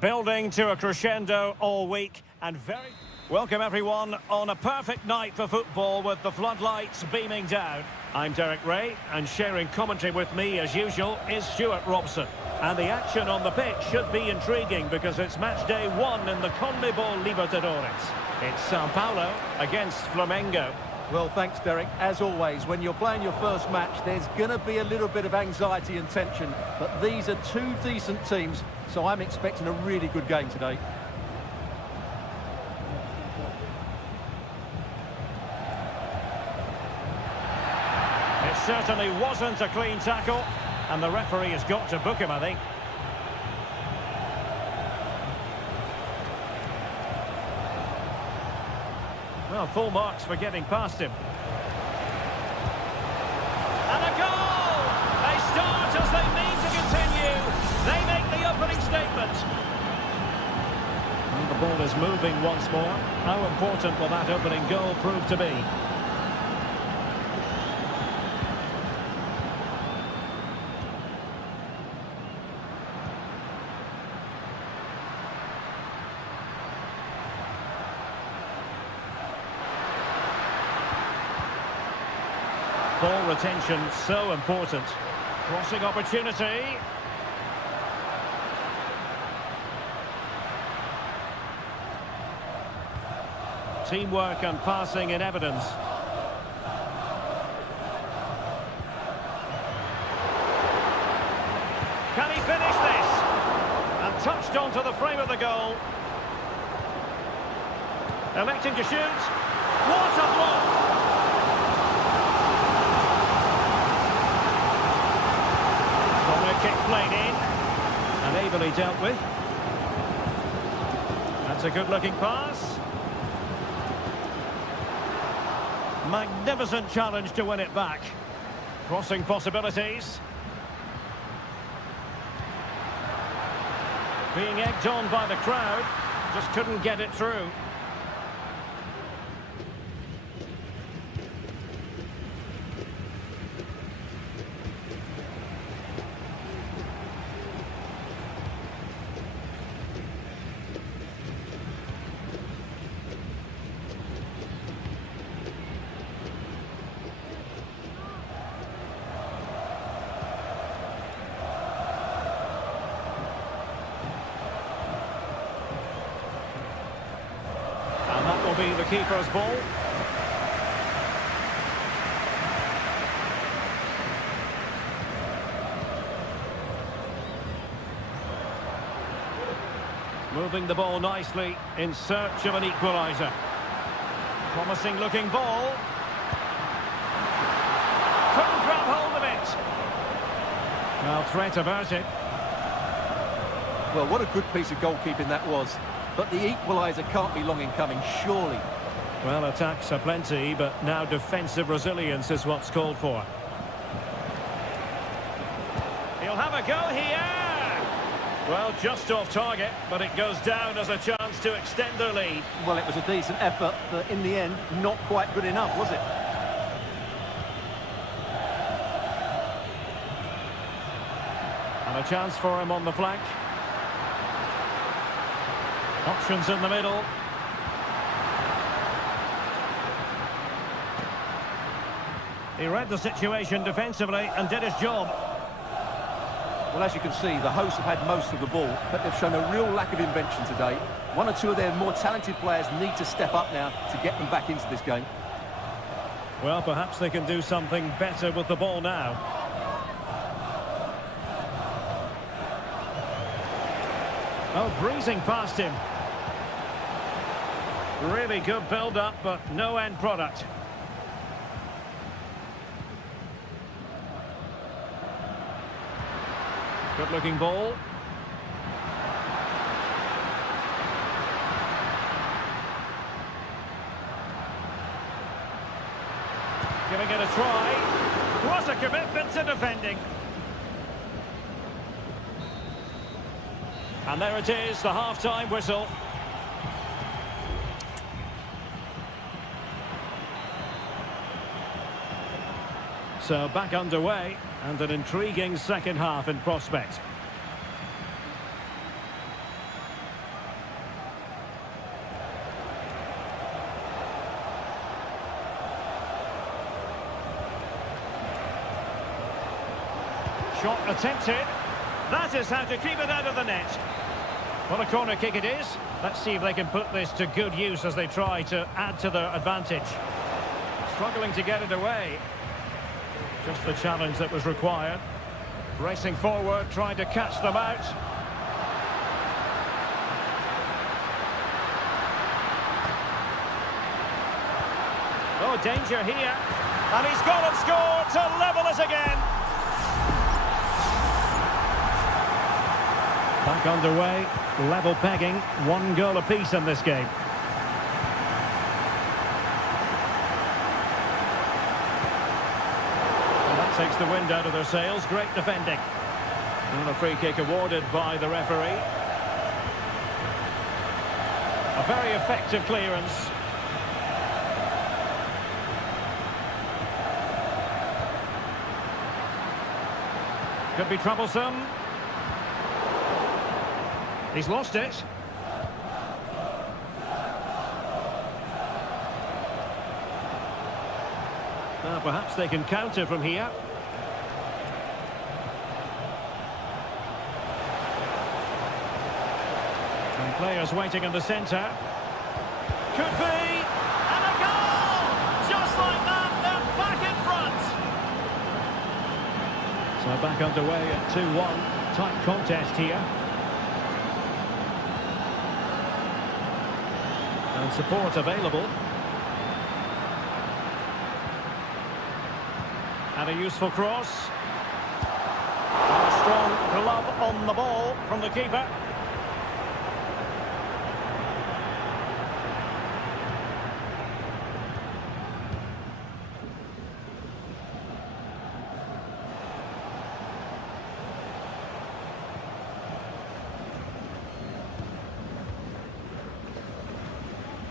Building to a crescendo all week and very... Welcome everyone on a perfect night for football with the floodlights beaming down. I'm Derek Ray and sharing commentary with me as usual is Stuart Robson. And the action on the pitch should be intriguing because it's match day 1 in the CONMEBOL Libertadores. It's Sao Paulo against Flamengo. Well, thanks, Derek. As always, when you're playing your first match, there's going to be a little bit of anxiety and tension. But these are two decent teams, so I'm expecting a really good game today. It certainly wasn't a clean tackle, and the referee has got to book him, I think. Well, full marks for getting past him. And a goal! They start as they mean to continue. They make the opening statement. And the ball is moving once more. How important will that opening goal prove to be? Ball retention so important. Crossing opportunity. Teamwork and passing in evidence. Can he finish this? And touched onto the frame of the goal. Electing to shoot. What a block! Kick played in and ably dealt with. That's a good-looking pass. Magnificent challenge to win it back. Crossing possibilities. Being egged on by the crowd, just couldn't get it through. Will be the keeper's ball. Moving the ball nicely in search of an equaliser. Promising looking ball. Couldn't grab hold of it. Well, threat about it. Well, what a good piece of goalkeeping that was. But the equaliser can't be long in coming, surely. Well, attacks are plenty, but now defensive resilience is what's called for. He'll have a go here! Well, just off target, but it goes down as a chance to extend their lead. Well, it was a decent effort, but in the end, not quite good enough, was it? And a chance for him on the flank. Options in the middle. He read the situation defensively and did his job. Well, as you can see, the hosts have had most of the ball, but they've shown a real lack of invention today. One or two of their more talented players need to step up now to get them back into this game. Well, perhaps they can do something better with the ball now. Oh, breezing past him. Really good build-up, but no end product. Good-looking ball. Giving it a try. What a commitment to defending. And there it is, the half-time whistle. So back underway, and an intriguing second half in prospect. Shot attempted. That is how to keep it out of the net. What a corner kick it is. Let's see if they can put this to good use as they try to add to their advantage. Struggling to get it away. Just the challenge that was required. Racing forward, trying to catch them out. Oh, danger here. And he's gone and scored to level it again. Back underway, level pegging, 1 goal apiece in this game. And that takes the wind out of their sails. Great defending. And a free kick awarded by the referee. A very effective clearance. Could be troublesome. He's lost it. Now perhaps they can counter from here. And players waiting in the centre. Could be! And a goal! Just like that, they're back in front! So back underway at 2-1. Tight contest here. And support available. And a useful cross. And a strong glove on the ball from the keeper.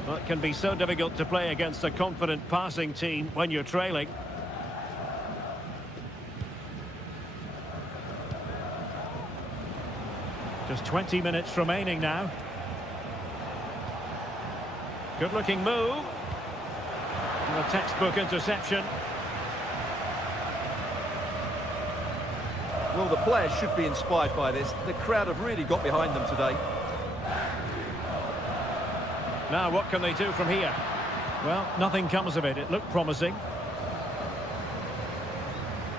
Well, it can be so difficult to play against a confident passing team when you're trailing. Just 20 minutes remaining now. Good-looking move. And a textbook interception. Well, the players should be inspired by this. The crowd have really got behind them today. Now, what can they do from here? Well, nothing comes of it. It looked promising.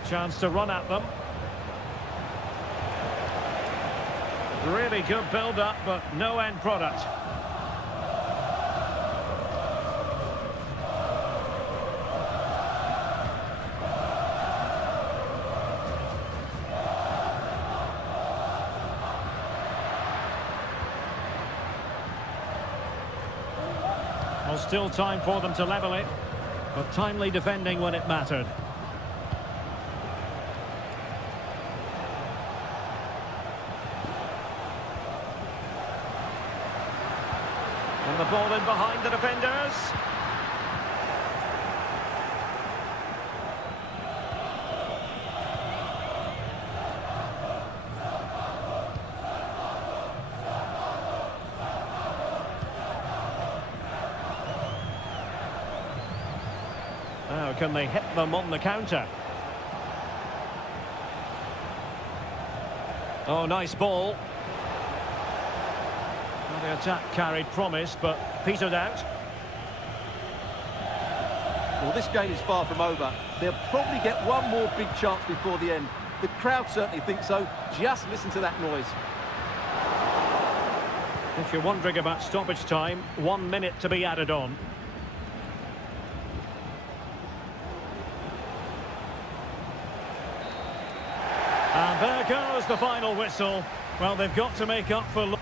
Chance to run at them. Really good build-up, but no end product. Well, still time for them to level it, but timely defending when it mattered. And the ball in behind the defenders. Now, can they hit them on the counter? Oh, nice ball. Well, the attack carried promise, but petered out. Well, this game is far from over. They'll probably get one more big chance before the end. The crowd certainly think so. Just listen to that noise. If you're wondering about stoppage time, 1 minute to be added on. And there goes the final whistle. Well, they've got to make up for...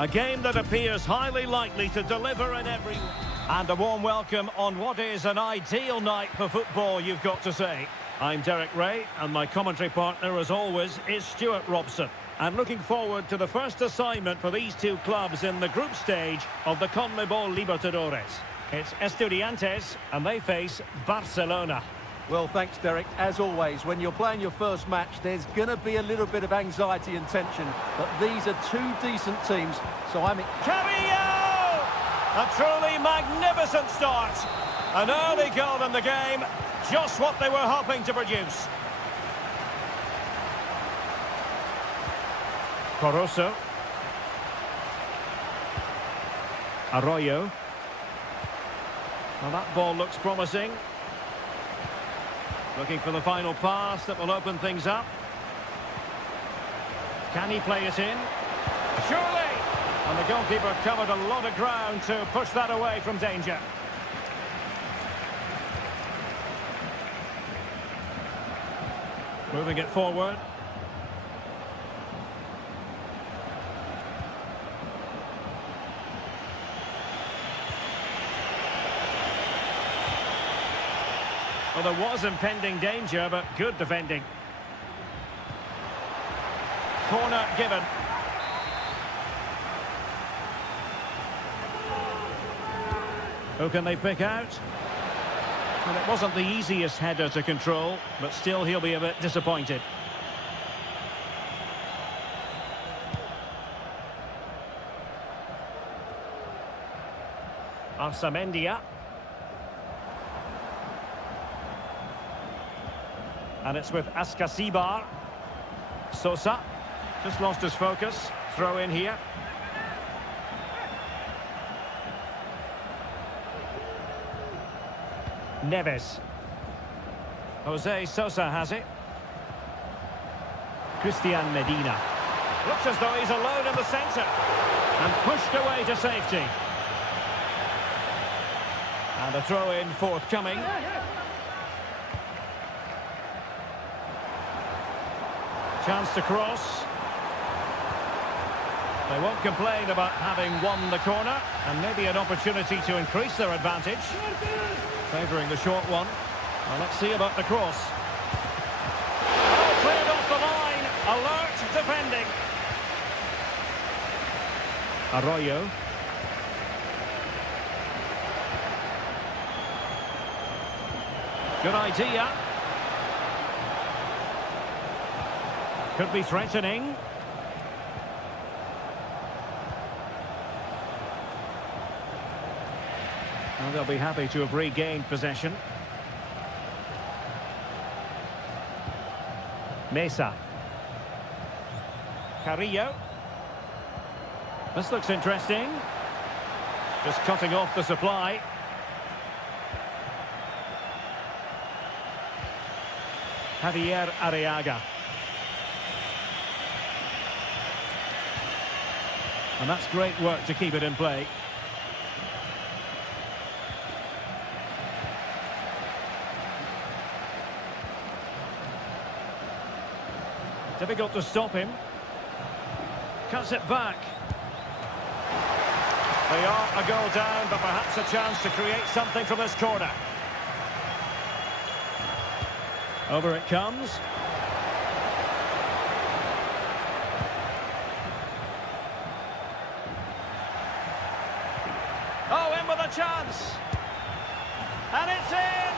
A game that appears highly likely to deliver in every... And a warm welcome on what is an ideal night for football, you've got to say. I'm Derek Ray, and my commentary partner, as always, is Stuart Robson. And looking forward to the first assignment for these two clubs in the group stage of the CONMEBOL Libertadores. It's Estudiantes, and they face Barcelona. Well, thanks, Derek. As always, when you're playing your first match, there's going to be a little bit of anxiety and tension. But these are two decent teams, so I'm... Carrillo! A truly magnificent start. An early goal in the game, just what they were hoping to produce. Coroso. Arroyo. Well, that ball looks promising. Looking for the final pass that will open things up. Can he play it in? Surely! And the goalkeeper covered a lot of ground to push that away from danger. Moving it forward. Well, there was impending danger, but good defending. Corner given. Who can they pick out? Well, it wasn't the easiest header to control, but still he'll be a bit disappointed. Arsamendia. And it's with Ascasibar. Sosa. Just lost his focus. Throw in here. Neves. Jose Sosa has it. Christian Medina. Looks as though he's alone in the centre. And pushed away to safety. And a throw in forthcoming. Chance to cross. They won't complain about having won the corner, and maybe an opportunity to increase their advantage. Favouring the short one. Well, let's see about the cross. Cleared off the line. Alert defending. Arroyo. Good idea. Could be threatening. And they'll be happy to have regained possession. Mesa. Carrillo. This looks interesting. Just cutting off the supply. Javier Arriaga. And that's great work to keep it in play. Difficult to stop him. Cuts it back. They are a goal down, but perhaps a chance to create something from this corner. Over it comes. Oh, in with a chance. And it's in.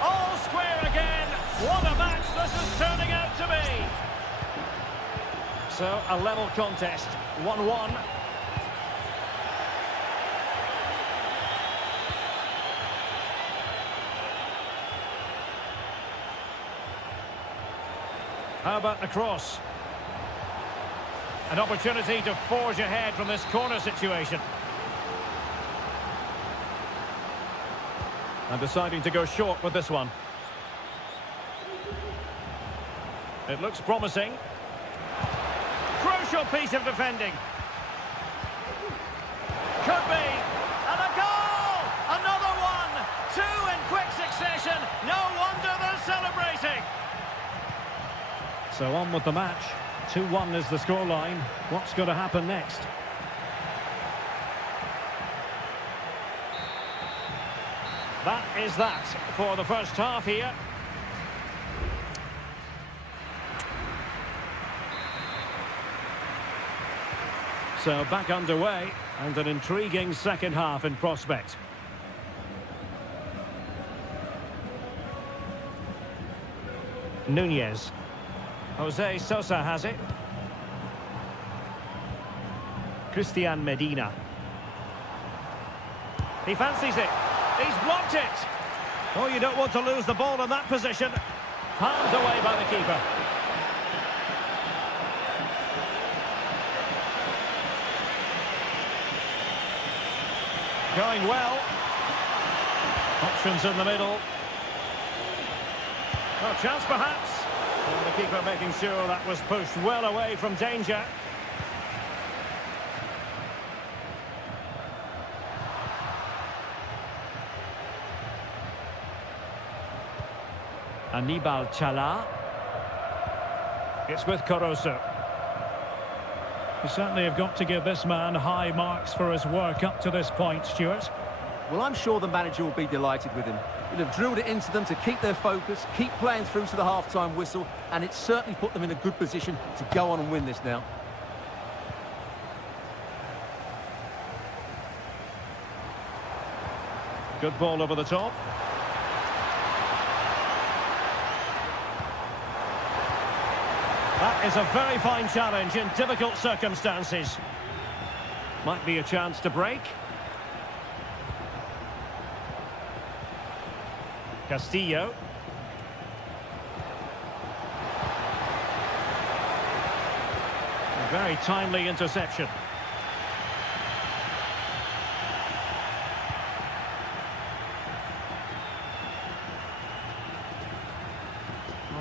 All square again. What a match this is turning out to be. So, a level contest. 1-1. How about the cross? An opportunity to forge ahead from this corner situation. And deciding to go short with this one. It looks promising. Crucial piece of defending. Could be. And a goal! Another one! Two in quick succession. No wonder they're celebrating. So on with the match. 2-1 is the scoreline. What's going to happen next? That is that for the first half here. So back underway, and an intriguing second half in prospect. Nunez. Jose Sosa has it. Christian Medina. He fancies it. He's blocked it. Oh, you don't want to lose the ball in that position. Palmed away by the keeper. Going well. Options in the middle. Oh, chance perhaps. And the keeper making sure that was pushed well away from danger. Anibal Chala. It's with Caruso. You certainly have got to give this man high marks for his work up to this point, Stuart. Well, I'm sure the manager will be delighted with him. He'll have drilled it into them to keep their focus, keep playing through to the half-time whistle, and it's certainly put them in a good position to go on and win this now. Good ball over the top. That is a very fine challenge in difficult circumstances. Might be a chance to break. Castillo. A very timely interception.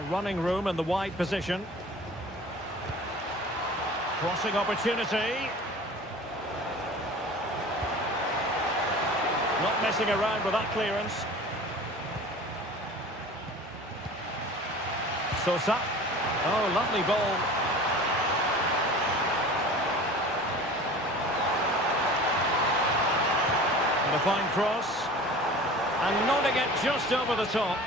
Running room in the wide position. Crossing opportunity. Not messing around with that clearance. Sosa. Oh, lovely ball. And a fine cross. And nodding it just over the top.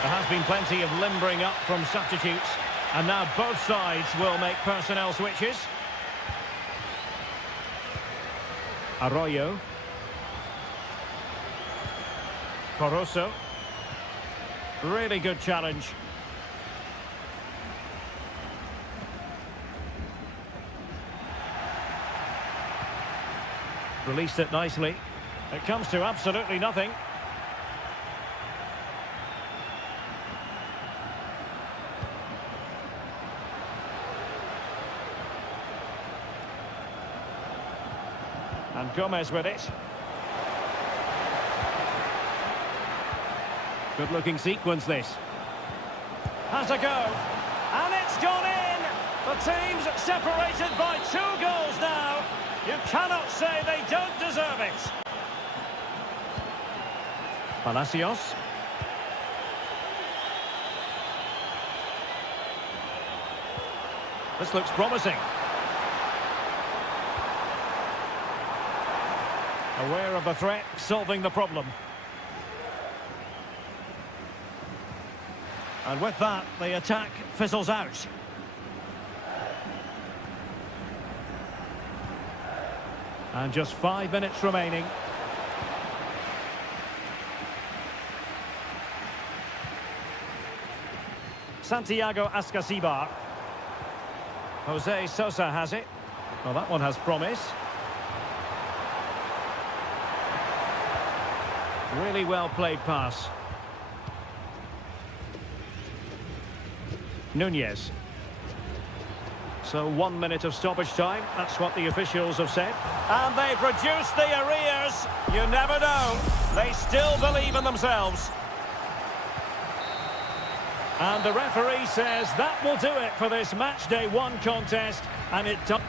There has been plenty of limbering up from substitutes. And now both sides will make personnel switches. Arroyo. Caruso. Really good challenge. Released it nicely. It comes to absolutely nothing. And Gomez with it. Good-looking sequence, this. Has a go. And it's gone in! The team's separated by 2 goals now. You cannot say they don't deserve it. Palacios. This looks promising. Aware of the threat, solving the problem. And with that, the attack fizzles out. And just 5 minutes remaining. Santiago Ascasibar. Jose Sosa has it. Well, that one has promise. Really well played pass. Nunez. So 1 minute of stoppage time. That's what the officials have said. And they've reduced the arrears. You never know. They still believe in themselves. And the referee says that will do it for this match day 1 contest. And it does.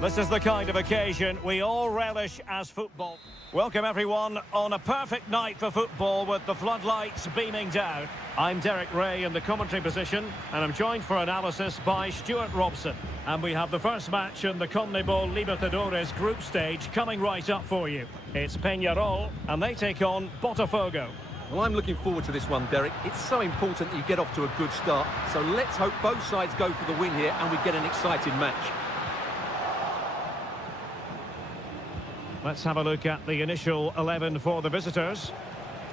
This is the kind of occasion we all relish as football. Welcome everyone on a perfect night for football with the floodlights beaming down. I'm Derek Ray in the commentary position and I'm joined for analysis by Stuart Robson. And we have the first match in the CONMEBOL Libertadores group stage coming right up for you. It's Peñarol and they take on Botafogo. Well, I'm looking forward to this one, Derek. It's so important that you get off to a good start. So let's hope both sides go for the win here and we get an exciting match. Let's have a look at the initial 11 for the visitors.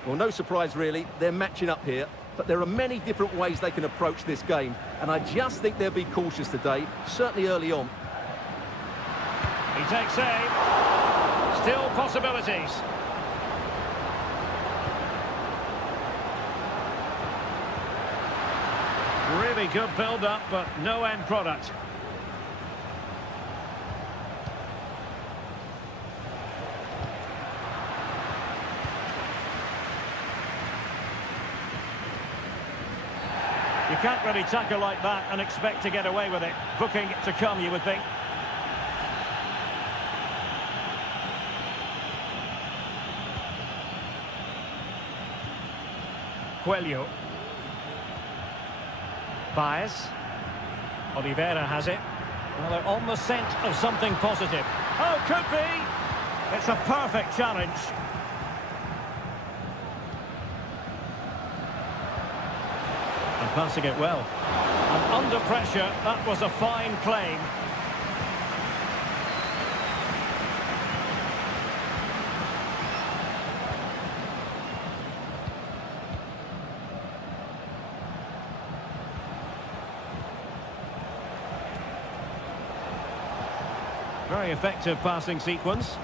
Well, no surprise really, they're matching up here, but there are many different ways they can approach this game, and I just think they'll be cautious today, certainly early on. He takes aim. Still possibilities. Really good build-up, but no end product. You can't really tackle like that and expect to get away with it. Booking to come, you would think. Coelho. Baez. Oliveira has it. Well, they're on the scent of something positive. Oh, could be! It's a perfect challenge. And passing it well. And under pressure, that was a fine claim. Very effective passing sequence.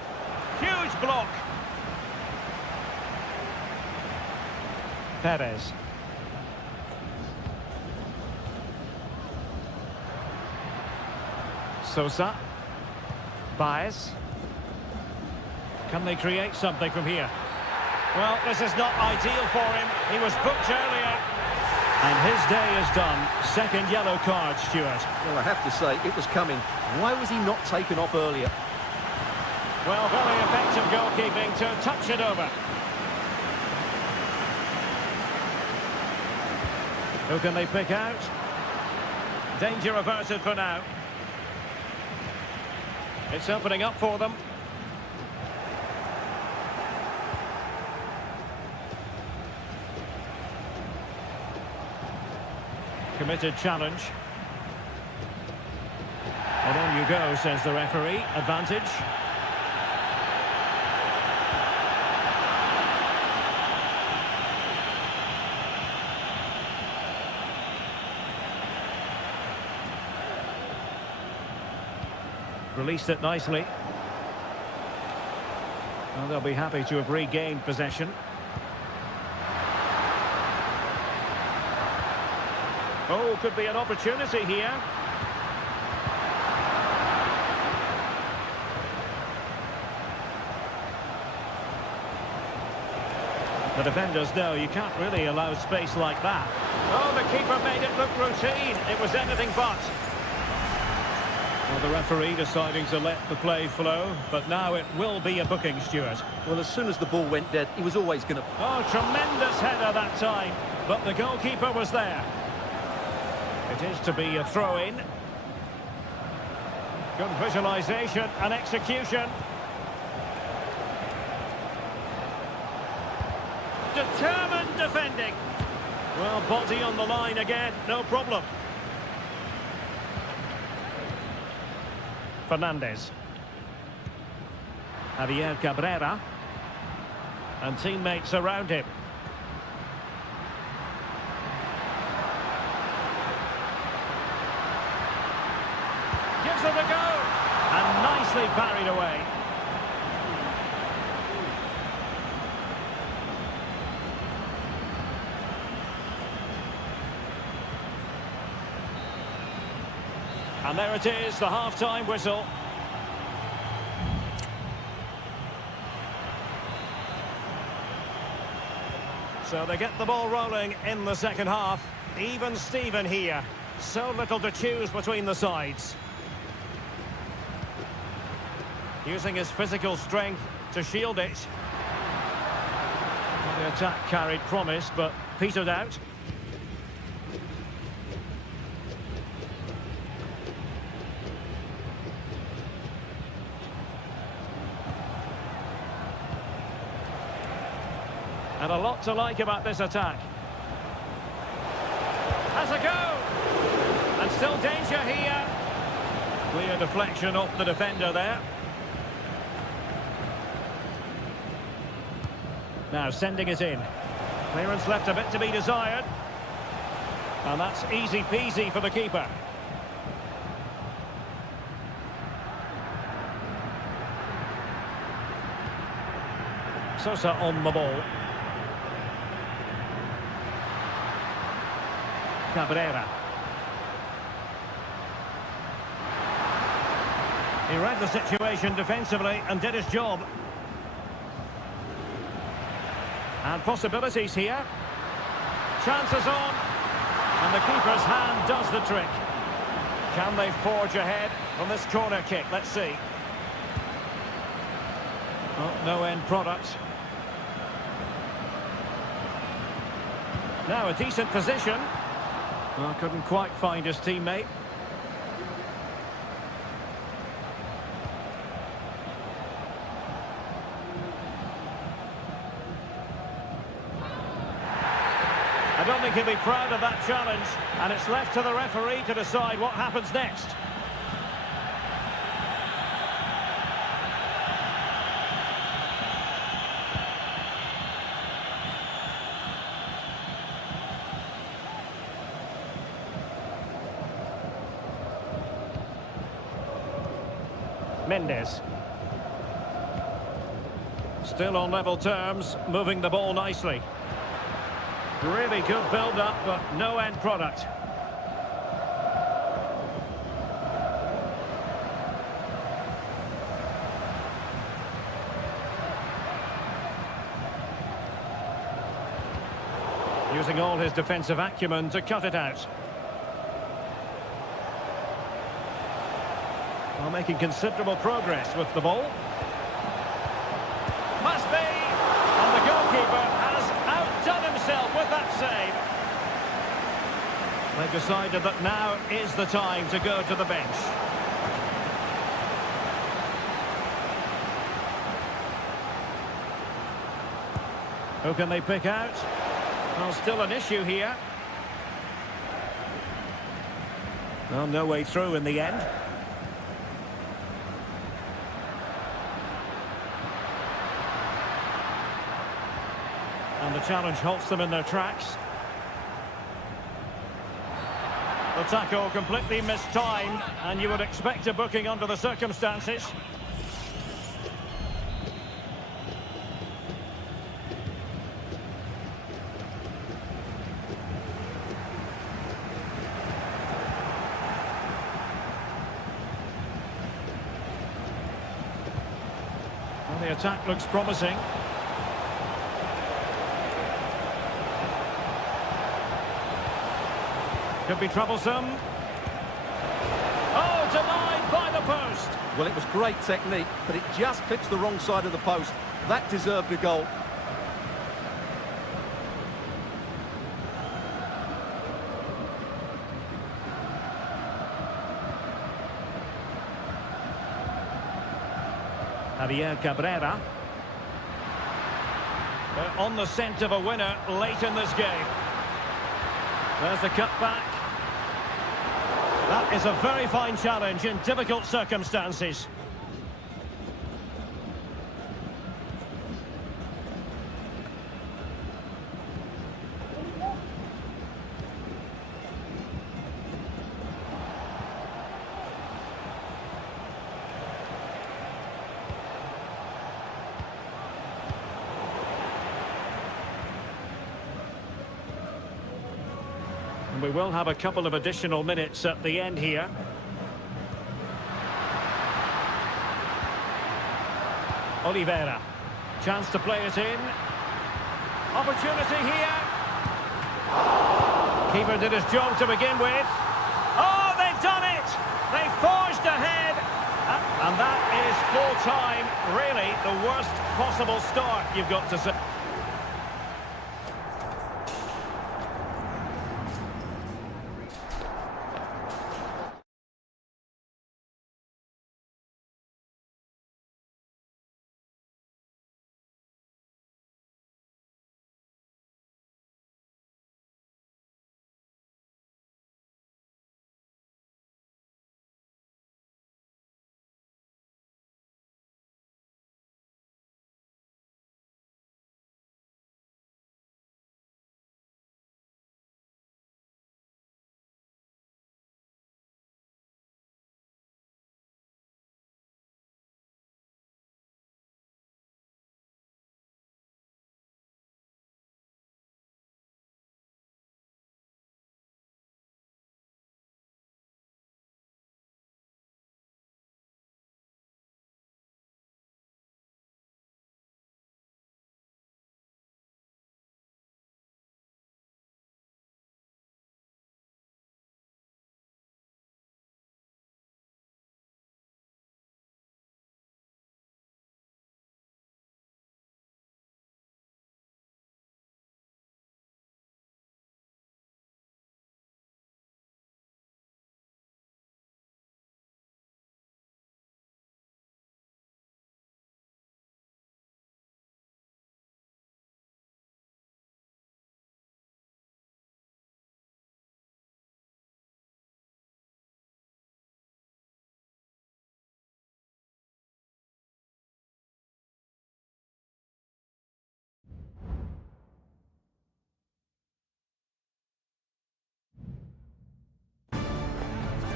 Huge block. Perez. Sosa. Baez. Can they create something from here? Well, this is not ideal for him. He was booked earlier. And his day is done. Second yellow card, Stuart. Well, I have to say, it was coming. Why was he not taken off earlier? Well, very effective goalkeeping to touch it over. Who can they pick out? Danger averted for now. It's opening up for them. Committed challenge. And on you go, says the referee. Advantage. Released it nicely. Well, they'll be happy to have regained possession. Oh, could be an opportunity here. The defenders know you can't really allow space like that. Oh, the keeper made it look routine. It was anything but. Well, the referee deciding to let the play flow, but now it will be a booking, Stuart. Well, as soon as the ball went dead, he was always going to... Oh, tremendous header that time, but the goalkeeper was there. It is to be a throw-in. Good visualisation and execution. Determined defending. Well, body on the line again, no problem. Fernandez. Javier Cabrera. And teammates around him. Gives it a go. And nicely parried away. And there it is, the half-time whistle. So they get the ball rolling in the second half. Even Steven here. So little to choose between the sides. using his physical strength to shield it. Well, the attack carried promise, but petered out. And a lot to like about this attack. Has a go! And still danger here. Clear deflection off the defender there. Now sending it in. Clearance left a bit to be desired. And that's easy peasy for the keeper. Sosa on the ball. Cabrera. He read the situation defensively and did his job. And possibilities here. Chances on. And the keeper's hand does the trick. Can they forge ahead from this corner kick? Let's see. Oh, no end product. Now a decent position. Well, couldn't quite find his teammate. I don't think he'll be proud of that challenge, and it's left to the referee to decide what happens next. Mendes. Still on level terms, moving the ball nicely. Really good build-up, but no end product. Using all his defensive acumen to cut it out. Well, making considerable progress with the ball. Must be! And the goalkeeper has outdone himself with that save. They've decided that now is the time to go to the bench. Who can they pick out? Well, still an issue here. Well, no way through in the end. And the challenge halts them in their tracks. The tackle completely mistimed, and you would expect a booking under the circumstances. Well, the attack looks promising. Could be troublesome. Oh, denied by the post. Well, it was great technique, but it just clips the wrong side of the post. That deserved a goal. Javier Cabrera. They're on the scent of a winner late in this game. There's the cutback. That is a very fine challenge in difficult circumstances. We will have a couple of additional minutes at the end here. Oliveira. Chance to play it in. Opportunity here. Keeper did his job to begin with. Oh, they've done it! They've forged ahead. And that is full time, really the worst possible start, you've got to say.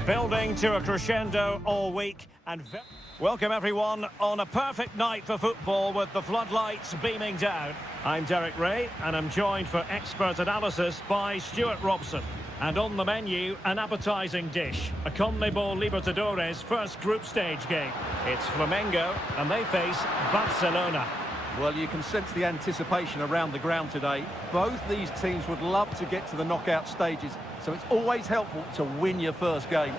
Building to a crescendo all week and welcome everyone on a perfect night for football with the floodlights beaming down. I'm Derek Ray and I'm joined for expert analysis by Stuart Robson. And on the menu, an appetising dish, a CONMEBOL Libertadores first group stage game. It's Flamengo and they face Barcelona. Well, you can sense the anticipation around the ground today. Both these teams would love to get to the knockout stages, so it's always helpful to win your first game.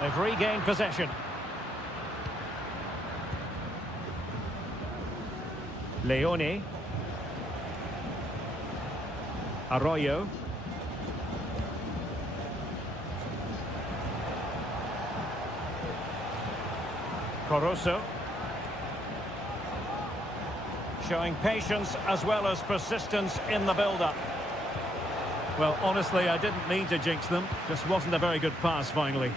They've regained possession. Leone. Arroyo. Corozo. Showing patience as well as persistence in the build-up. Well, honestly, I didn't mean to jinx them. Just wasn't a very good pass, finally.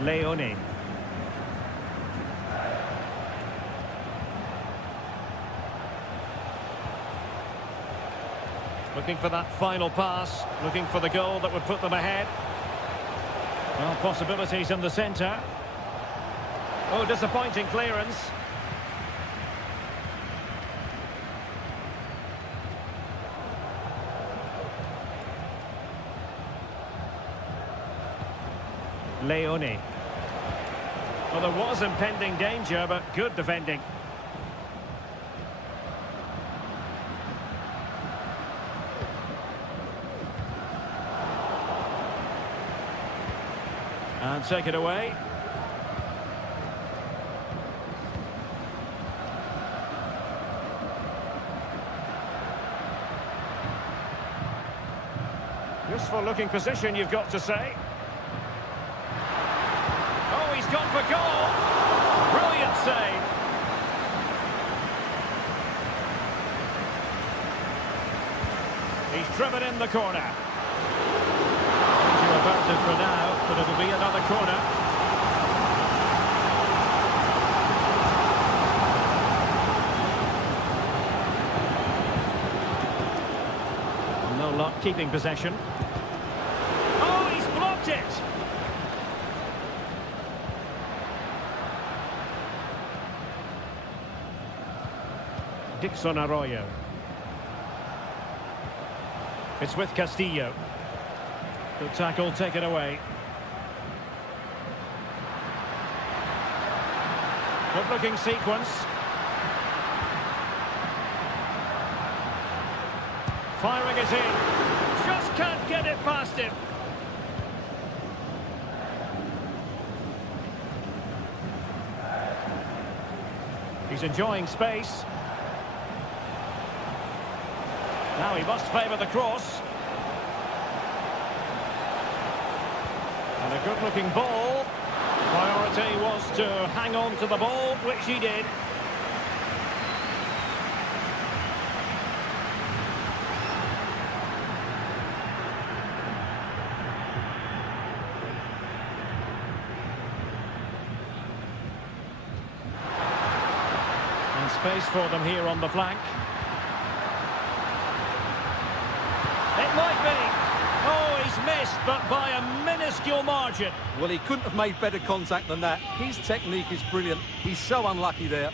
Leone. Looking for that final pass, looking for the goal that would put them ahead. Well, possibilities in the centre. Oh, disappointing clearance. Leone. Well, there was impending danger, but good defending. And take it away. Useful looking position, you've got to say. Oh, he's gone for goal. Brilliant save. He's driven in the corner. Danger averted for now, but it'll be another corner. No luck keeping possession. Oh, he's blocked it. Dixon Arroyo. It's with Castillo. Good tackle taken away. Good looking sequence. Firing it in. Just can't get it past him. He's enjoying space. Now he must favour the cross. And a good-looking ball. Priority was to hang on to the ball, which he did. And space for them here on the flank. It might be. Oh, he's missed, but by a minuscule margin. Well, he couldn't have made better contact than that. His technique is brilliant. He's so unlucky there.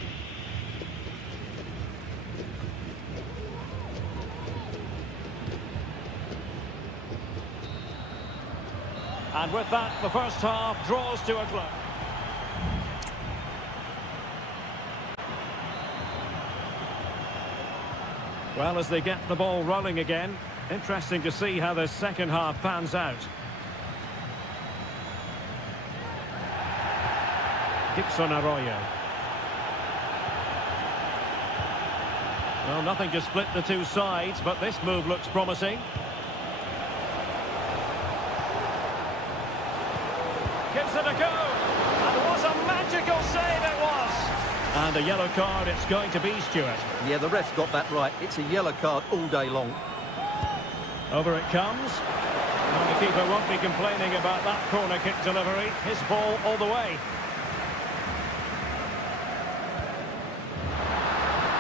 And with that, the first half draws to a close. Well, as they get the ball rolling again, interesting to see how the second half pans out. Dixon Arroyo. Well, nothing to split the two sides, but this move looks promising. Gives it a go. And what a magical save it was. And a yellow card it's going to be, Stuart. Yeah, the ref's got that right. It's a yellow card all day long. Over it comes. And the keeper won't be complaining about that corner kick delivery. His ball all the way.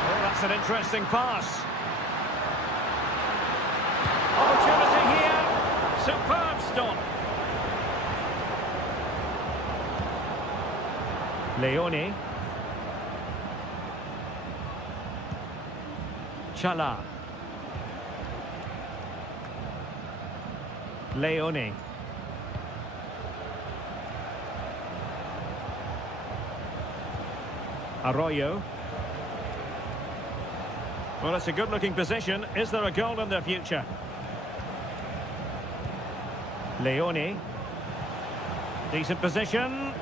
Oh, that's an interesting pass. Opportunity here. Superb stop. Leone. Chala. Leone. Arroyo. Well, it's a good-looking position. Is there a goal in the future? Leone. Decent position.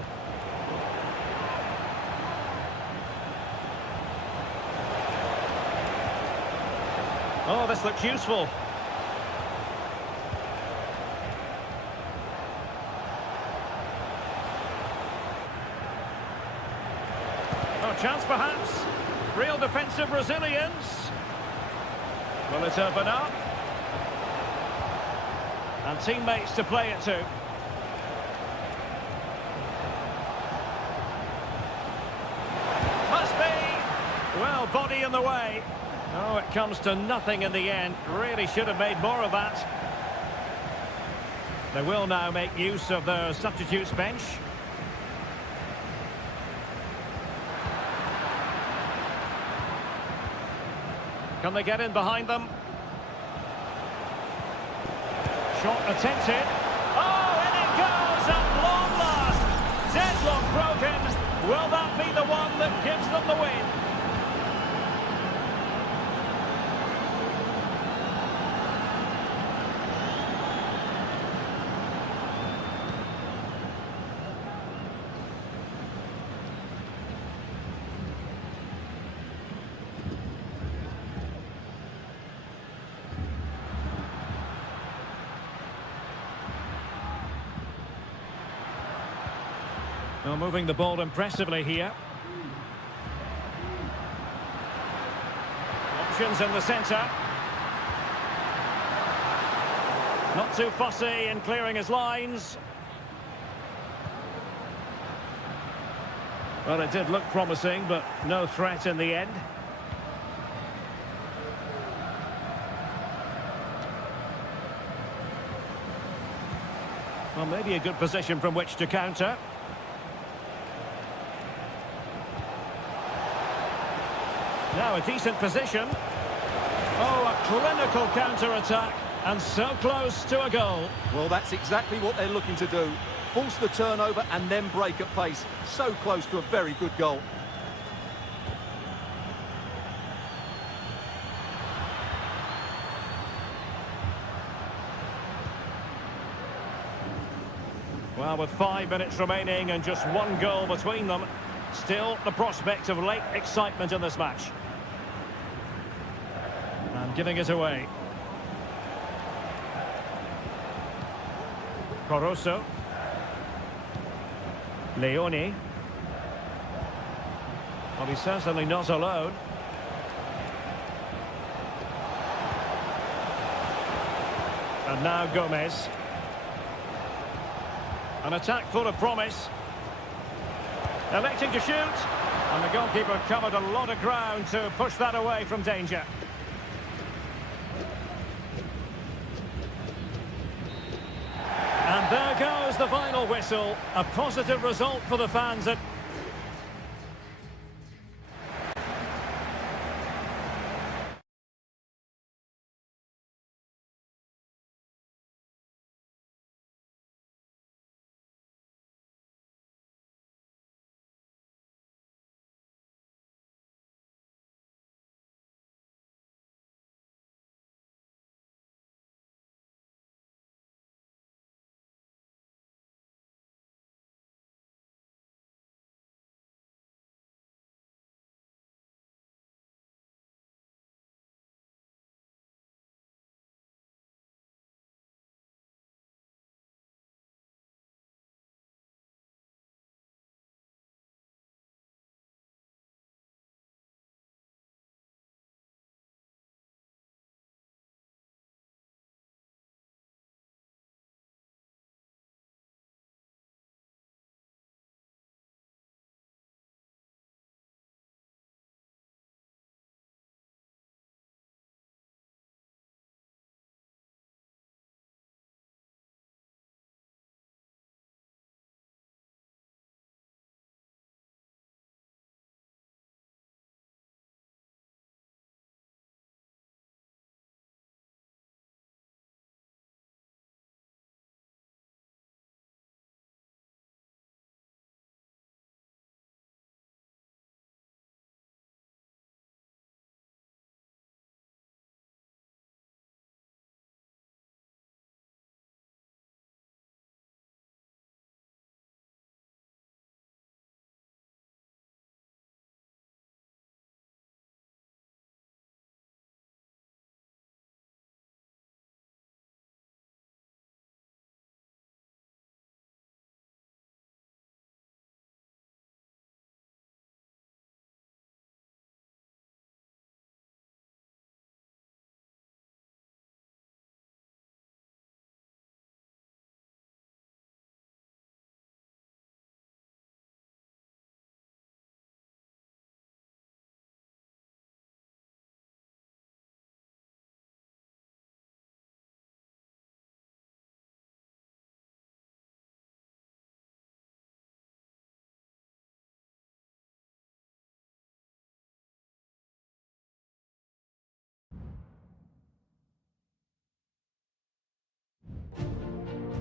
Oh, this looks useful. Oh, chance perhaps. Real defensive resilience. Will it open up? And teammates to play it to. Must be. Well, body in the way. Oh, it comes to nothing in the end. Really should have made more of that. They will now make use of their substitutes bench. Can they get in behind them? Shot attempted. Oh, in it goes at long last. Deadlock broken. Will that be the one that gives them the win? Well, moving the ball impressively here. Options in the centre. Not too fussy in clearing his lines. Well, it did look promising, but no threat in the end. Well, maybe a good position from which to counter. Now a decent position. Oh, a clinical counter-attack. And so close to a goal. Well, that's exactly what they're looking to do. Force the turnover and then break at pace. So close to a very good goal. Well, with 5 minutes remaining and just one goal between them, still the prospect of late excitement in this match. And giving it away. Caruso. Leone. Well, he's certainly not alone. And now Gomez. An attack full of promise. Electing to shoot. And the goalkeeper covered a lot of ground to push that away from danger. And there goes the final whistle. A positive result for the fans at...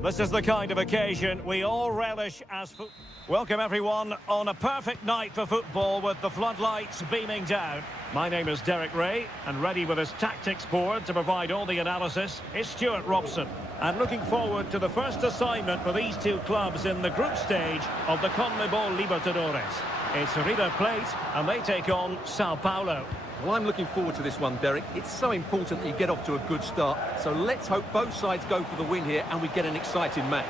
This is the kind of occasion we all relish as... Welcome everyone on a perfect night for football with the floodlights beaming down. My name is Derek Ray, and ready with his tactics board to provide all the analysis is Stuart Robson. And looking forward to the first assignment for these two clubs in the group stage of the CONMEBOL Libertadores. It's River Plate, and they take on Sao Paulo. Well, I'm looking forward to this one, Derek. It's so important that you get off to a good start. So let's hope both sides go for the win here and we get an exciting match.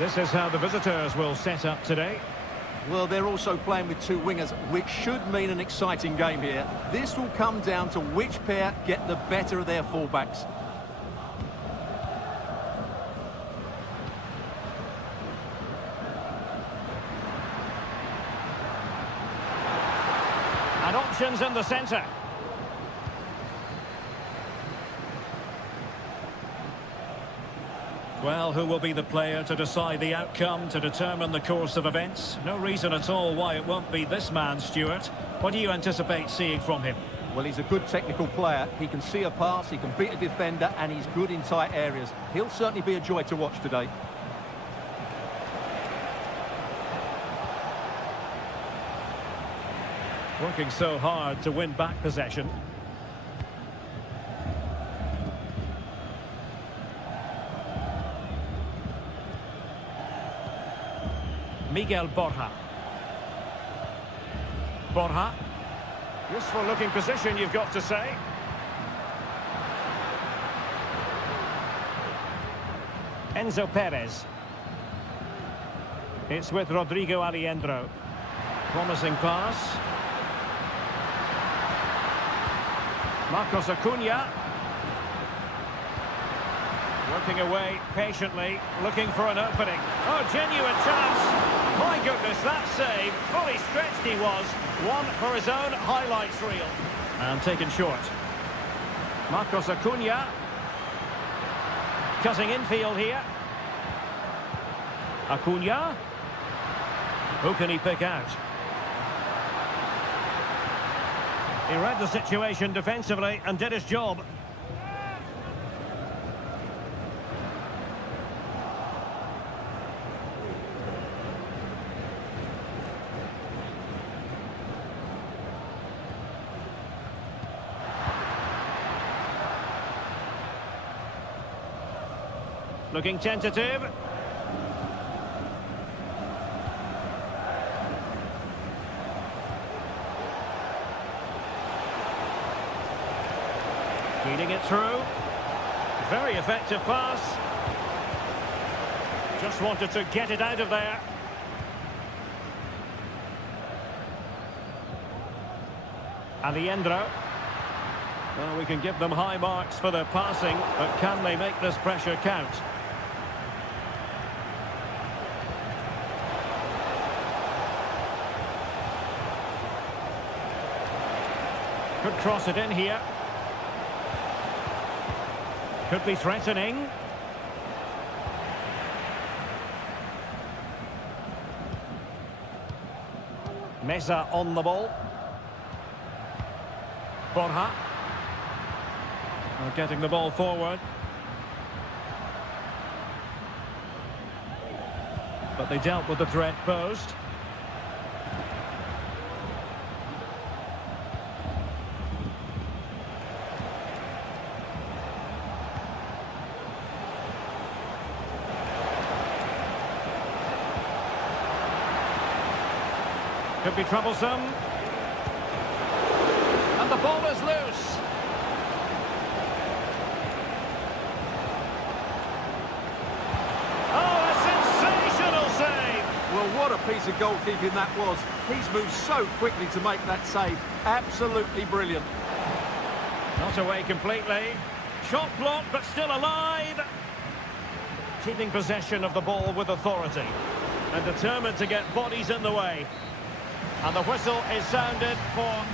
This is how the visitors will set up today. Well, they're also playing with two wingers, which should mean an exciting game here. This will come down to which pair get the better of their fullbacks. And options in the centre. Well, who will be the player to decide the outcome, to determine the course of events? No reason at all why it won't be this man, Stuart. What do you anticipate seeing from him? Well, he's a good technical player. He can see a pass, he can beat a defender, and he's good in tight areas. He'll certainly be a joy to watch today. Working so hard to win back possession. Miguel Borja. Borja. Useful looking position, you've got to say. Enzo Perez. It's with Rodrigo Aliendro. Promising pass. Marcos Acuna. Working away patiently, looking for an opening. Oh, genuine chance. My goodness, that save. Fully stretched he was. One for his own highlights reel. And taken short. Marcos Acuna. Cutting infield here. Acuna. Who can he pick out? He read the situation defensively and did his job. Looking tentative. Feeding it through. Very effective pass. Just wanted to get it out of there. Aliendro. Well, we can give them high marks for their passing, but can they make this pressure count? Could cross it in here. Could be threatening. Mesa on the ball. Borja. Getting the ball forward. But they dealt with the threat posed. Could be troublesome. And the ball is loose. Oh, a sensational save! Well, what a piece of goalkeeping that was. He's moved so quickly to make that save. Absolutely brilliant. Not away completely. Shot blocked, but still alive. Keeping possession of the ball with authority. And determined to get bodies in the way. And the whistle is sounded for...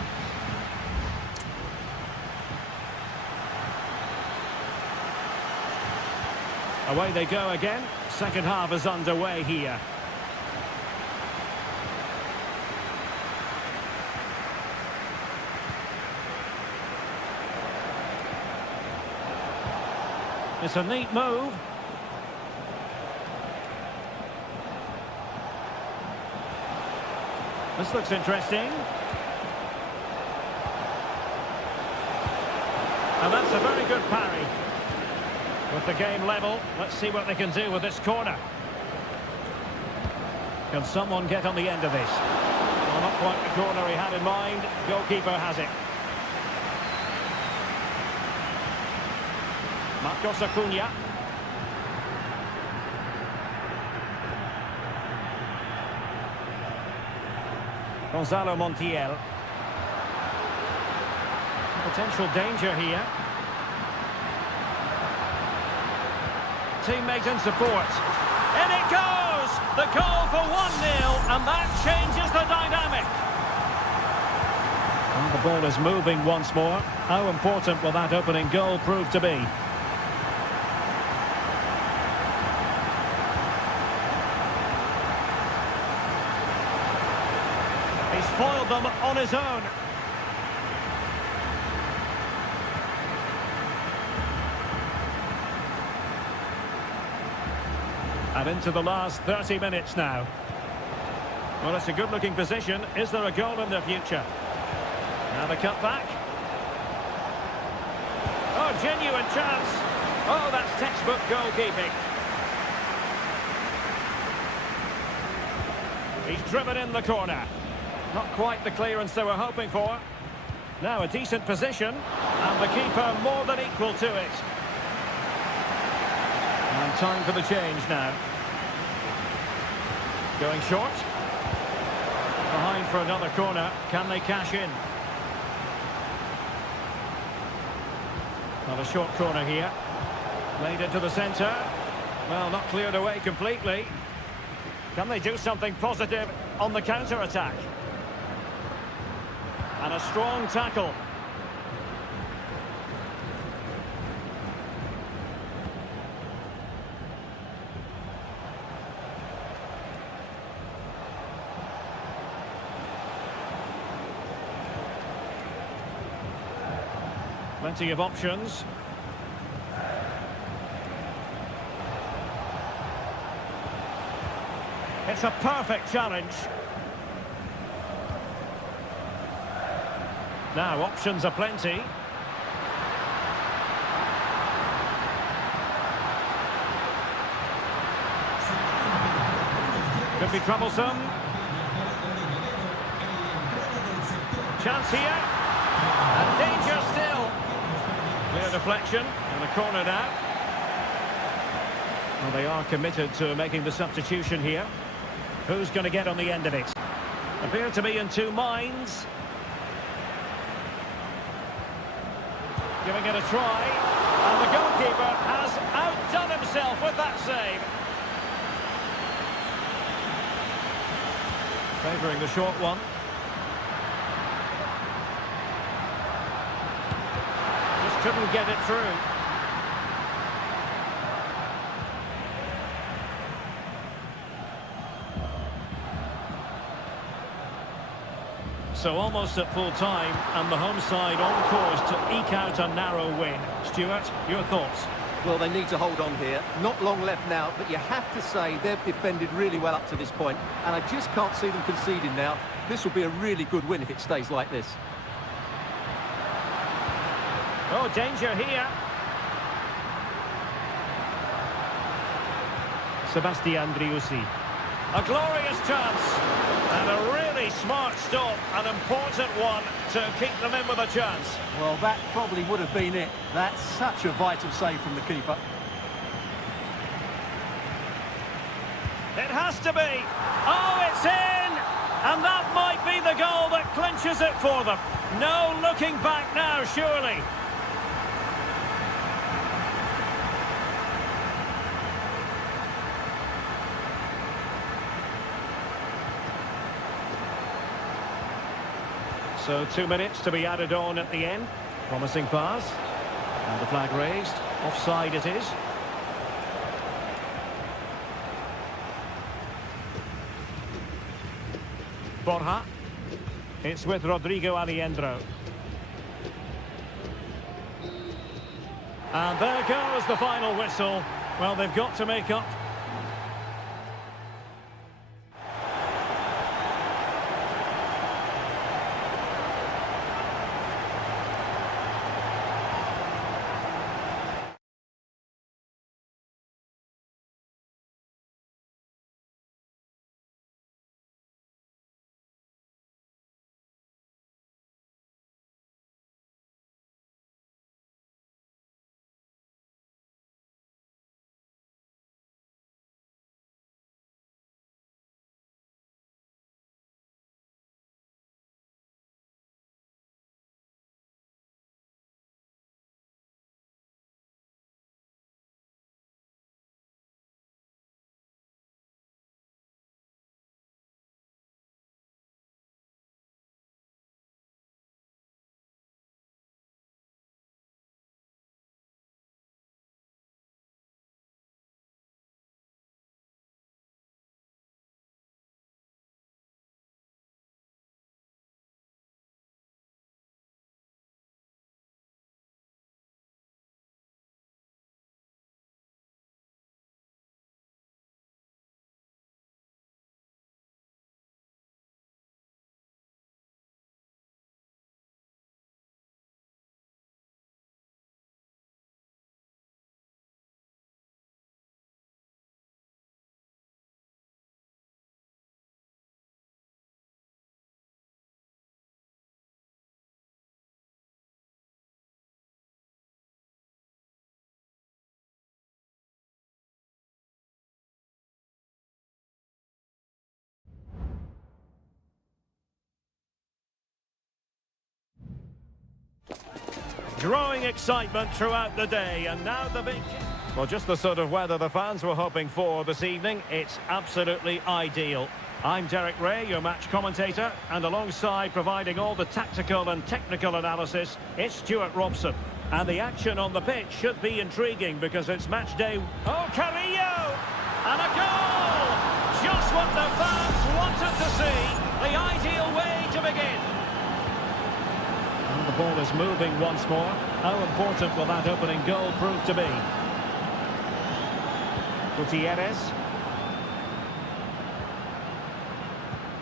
Away they go again. Second half is underway here. It's a neat move. This looks interesting. And that's a very good parry. With the game level, let's see what they can do with this corner. Can someone get on the end of this? Well, not quite the corner he had in mind. Goalkeeper has it. Marcos Acuna. Gonzalo Montiel. Potential danger here. Teammate in support. In it goes! The goal for 1-0, and that changes the dynamic. And the ball is moving once more. How important will that opening goal prove to be? them on his own. And into the last 30 minutes now. Well, it's a good-looking position. Is there a goal in the future? Now the cutback. Oh, genuine chance. Oh, that's textbook goalkeeping. He's driven in the corner. Not quite the clearance they were hoping for. Now a decent position. And the keeper more than equal to it. And time for the change now. Going short. Behind for another corner. Can they cash in? Well, a short corner here. Laid into the centre. Well, not cleared away completely. Can they do something positive on the counter-attack? And a strong tackle. Plenty of options. It's a perfect challenge. Now, options are plenty. Could be troublesome. Chance here. And danger still. Clear deflection. And a corner now. Well, they are committed to making the substitution here. Who's going to get on the end of it? Appear to be in two minds. Giving it a try. And the goalkeeper has outdone himself with that save. Favouring the short one. Just couldn't get it through. So almost at full time, and the home side on course to eke out a narrow win. Stuart, your thoughts? Well, they need to hold on here. Not long left now, but you have to say they've defended really well up to this point, and I just can't see them conceding now. This will be a really good win if it stays like this. Oh, danger here. Sebastian Driussi. A glorious chance. And a really smart stop, an important one to keep them in with a chance. Well, that probably would have been it. That's such a vital save from the keeper. It has to be. Oh, it's in! And that might be the goal that clinches it for them. No looking back now, surely. So 2 minutes to be added on at the end. Promising pass. And the flag raised. Offside it is. Borja. It's with Rodrigo Aliendro. And there goes the final whistle. Well, they've got to make up growing excitement throughout the day, and now the big... Well, just the sort of weather the fans were hoping for this evening. It's absolutely ideal. I'm Derek Ray, your match commentator, and alongside providing all the tactical and technical analysis, it's Stuart Robson. And the action on the pitch should be intriguing because it's match day. Oh, Carrillo! And a goal! Just what the fans wanted to see. The ideal way to begin. And the ball is moving once more. How important will that opening goal prove to be? Gutierrez.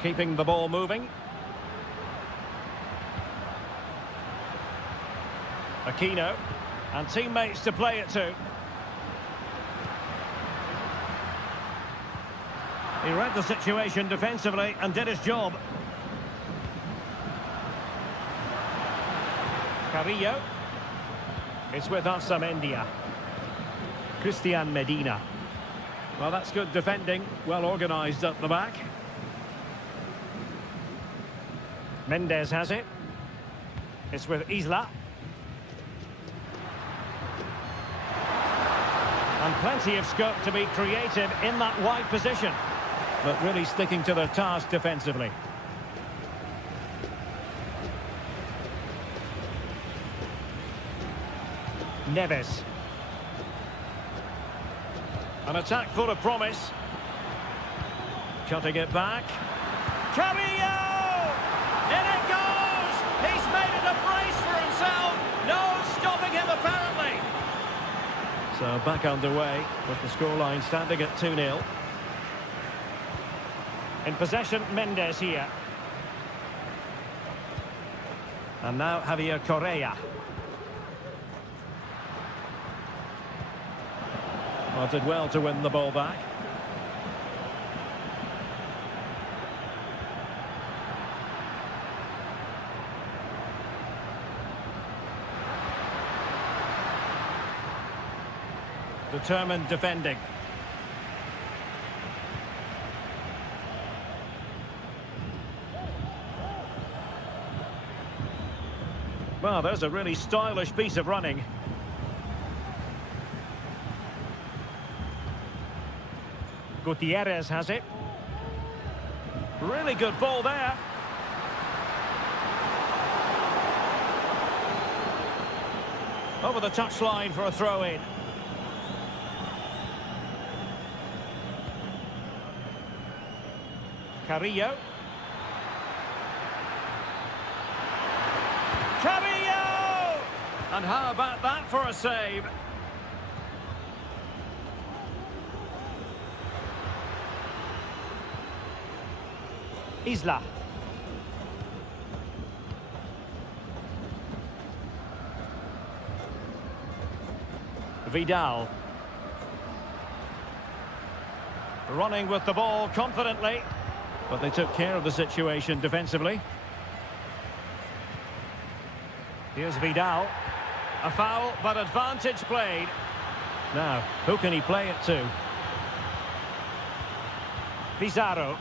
Keeping the ball moving. Aquino. And teammates to play it to. He read the situation defensively and did his job. Carrillo. It's with Arsamendia. Christian Medina. Well, that's good defending. Well organised up the back. Mendes has it. It's with Isla. And plenty of scope to be creative in that wide position. But really sticking to their task defensively. Neves. An attack full of promise. Cutting it back. Carrillo! In it goes! He's made it a brace for himself. No stopping him apparently. So back underway with the scoreline standing at 2-0. In possession, Mendes here. And now Javier Correa. Well, did well to win the ball back. Determined defending. Well, there's a really stylish piece of running. Gutierrez has it. Really good ball there. Over the touchline for a throw-in. Carrillo. Carrillo! And how about that for a save? Isla. Vidal. Running with the ball confidently. But they took care of the situation defensively. Here's Vidal. A foul, but advantage played. Now, who can he play it to? Pizarro.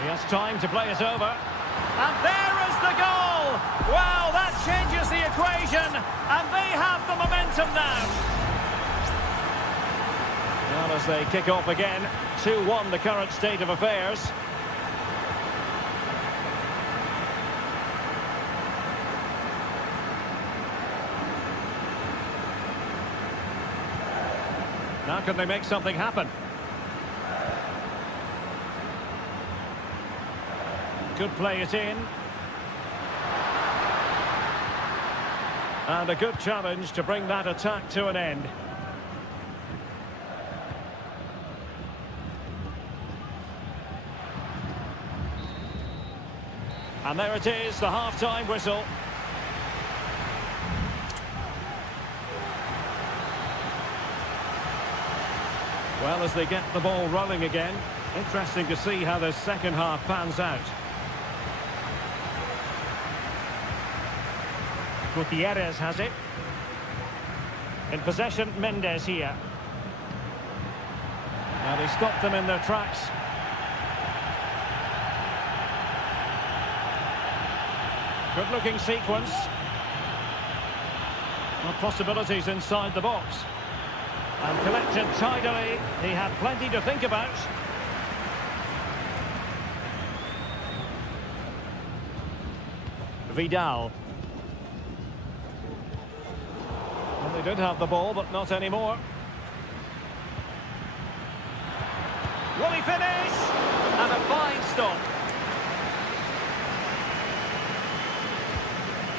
He has time to play it over. And there is the goal! Well, that changes the equation, and they have the momentum now. Well, as they kick off again, 2-1 the current state of affairs. Now can they make something happen? Could play it in. And a good challenge to bring that attack to an end. And there it is, the half-time whistle. Well, as they get the ball rolling again, interesting to see how the second half pans out. Gutierrez has it. In possession, Mendes here. Now they stop them in their tracks. Good-looking sequence. Well, possibilities inside the box. And collected tidily. He had plenty to think about. Vidal. Well, they did have the ball, but not anymore. Will he finish? And a fine stop.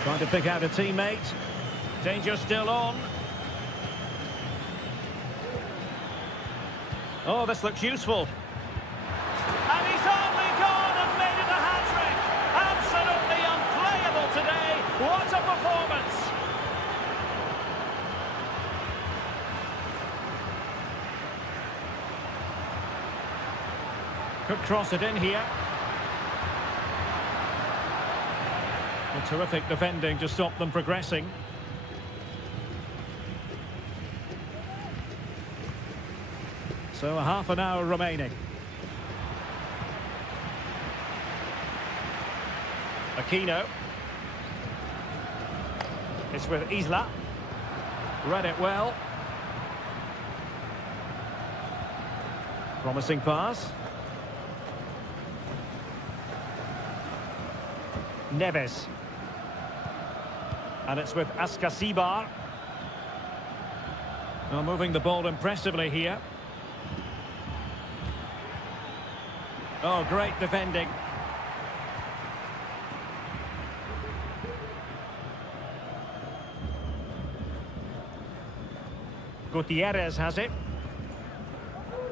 Trying to pick out a teammate. Danger still on. Oh, this looks useful. And he's only gone and made it a hat-trick. Absolutely unplayable today. What a performance. Could cross it in here. A terrific defending to stop them progressing. So a half an hour remaining. Aquino. It's with Isla. Read it well. Promising pass. Neves. And it's with Askasibar. Well, moving the ball impressively here. Oh, great defending. Gutierrez has it.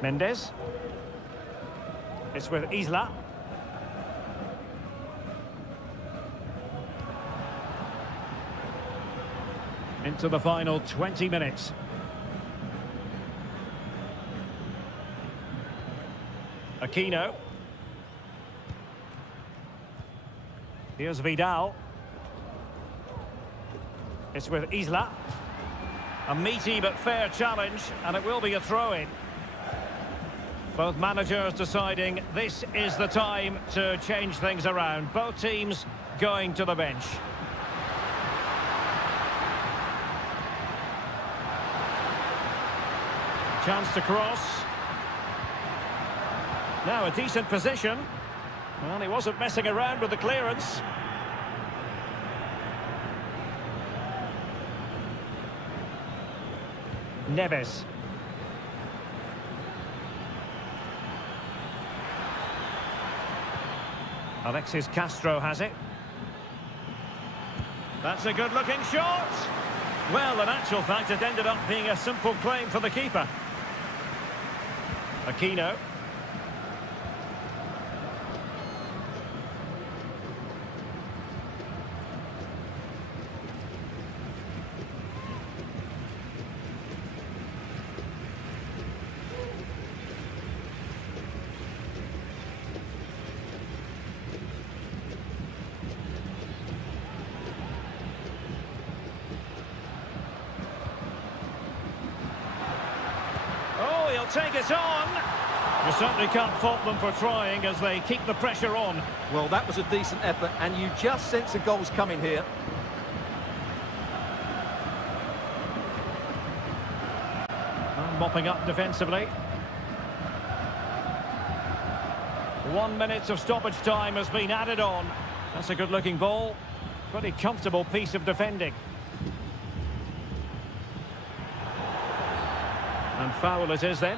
Mendes. It's with Isla. Into the final 20 minutes. Aquino. Here's Vidal. It's with Isla. A meaty but fair challenge, and it will be a throw-in. Both managers deciding this is the time to change things around. Both teams going to the bench. Chance to cross. Now a decent position. Well, he wasn't messing around with the clearance. Neves. Alexis Castro has it. That's a good-looking shot. Well, in actual fact, it ended up being a simple claim for the keeper. Aquino. Take it on. You certainly can't fault them for trying as they keep the pressure on. Well, that was a decent effort, and you just sense a goal's coming here. Mopping up defensively. 1 minute of stoppage time has been added on. That's a good-looking ball. Pretty comfortable piece of defending. And foul it is then.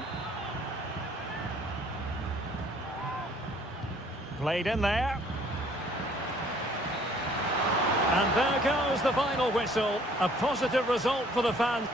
Played in there. And there goes the final whistle. A positive result for the fans.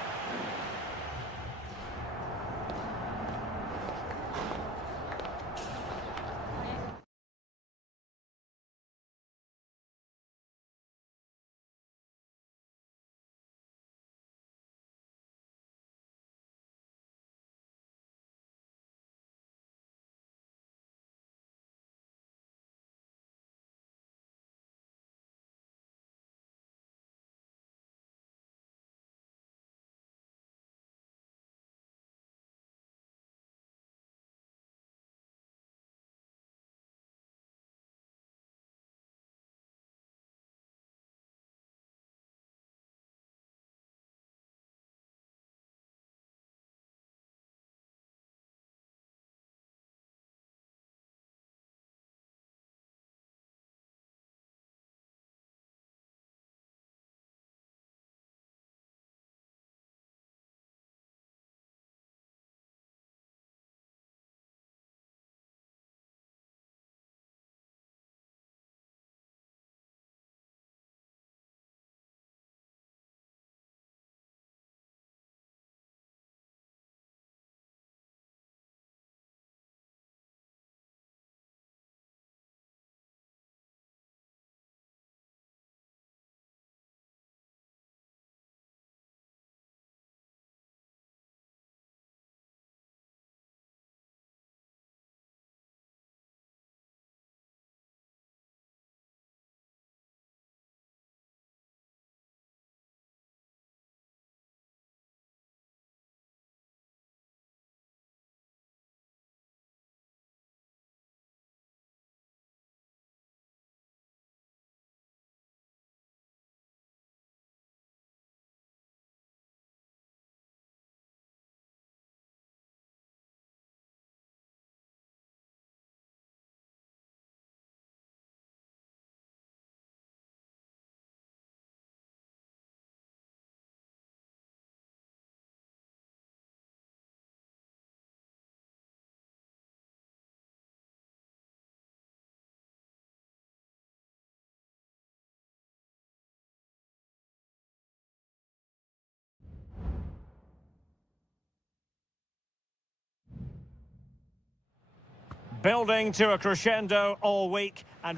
Building to a crescendo all week and...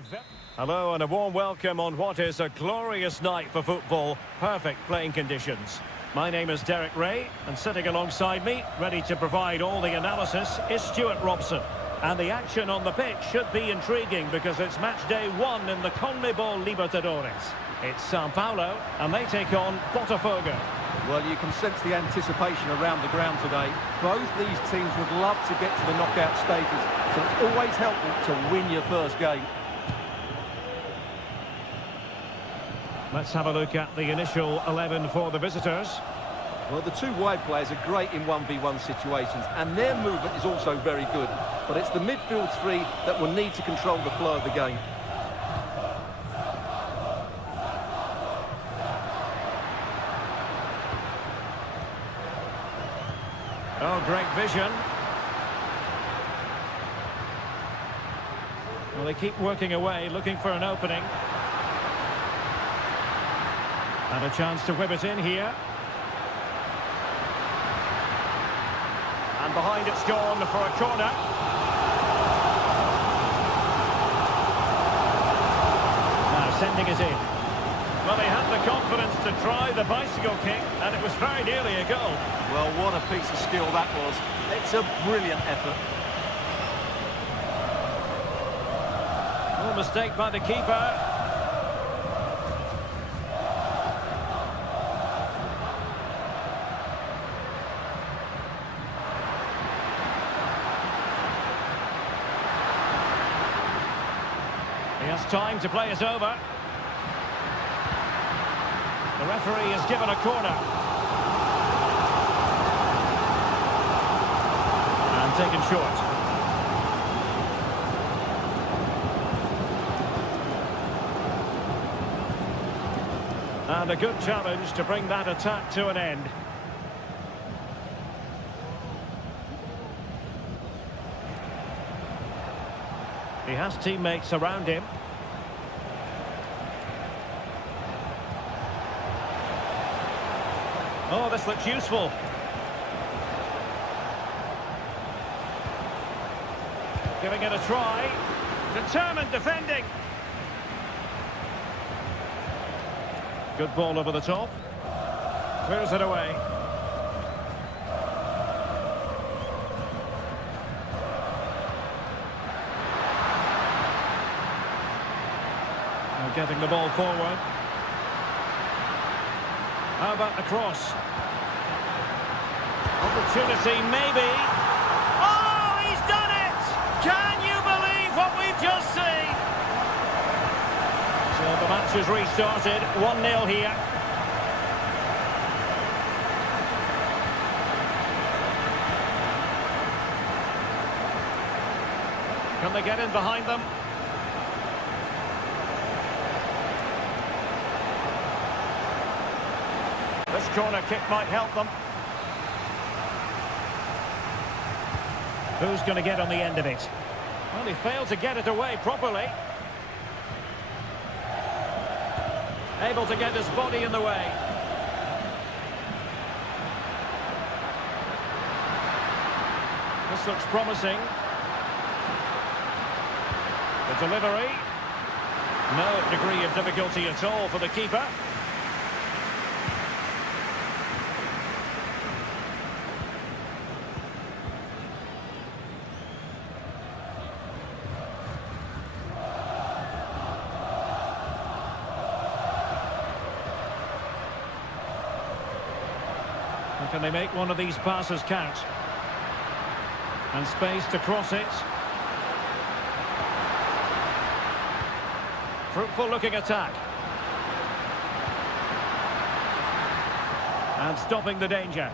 Hello and a warm welcome on what is a glorious night for football. Perfect playing conditions. My name is Derek Ray, and sitting alongside me, ready to provide all the analysis, is Stuart Robson. And the action on the pitch should be intriguing because it's match day 1 in the CONMEBOL Libertadores. It's Sao Paulo, and they take on Botafogo. Well, you can sense the anticipation around the ground today. Both these teams would love to get to the knockout stages, so it's always helpful to win your first game. Let's have a look at the initial 11 for the visitors. Well, the two wide players are great in 1v1 situations, and their movement is also very good. But it's the midfield three that will need to control the flow of the game. Oh, great vision. Well, they keep working away, looking for an opening. And a chance to whip it in here. And behind it's gone for a corner. Now sending it in. Well, they had the confidence to try the bicycle kick, and it was very nearly a goal. Well, what a piece of skill that was. It's a brilliant effort. No mistake by the keeper. He has time to play it over. The referee has given a corner. And taken short. And a good challenge to bring that attack to an end. He has teammates around him. Oh, this looks useful. Giving it a try. Determined defending. Good ball over the top. Clears it away. Getting the ball forward. How about the cross? Opportunity, maybe. Oh, he's done it! Can you believe what we've just seen? So the match has restarted. 1-0 here. Can they get in behind them? This corner kick might help them. Who's going to get on the end of it? Well, he failed to get it away properly. Able to get his body in the way. This looks promising. The delivery. No degree of difficulty at all for the keeper. Can they make one of these passes count? And space to cross it. Fruitful looking attack. And stopping the danger.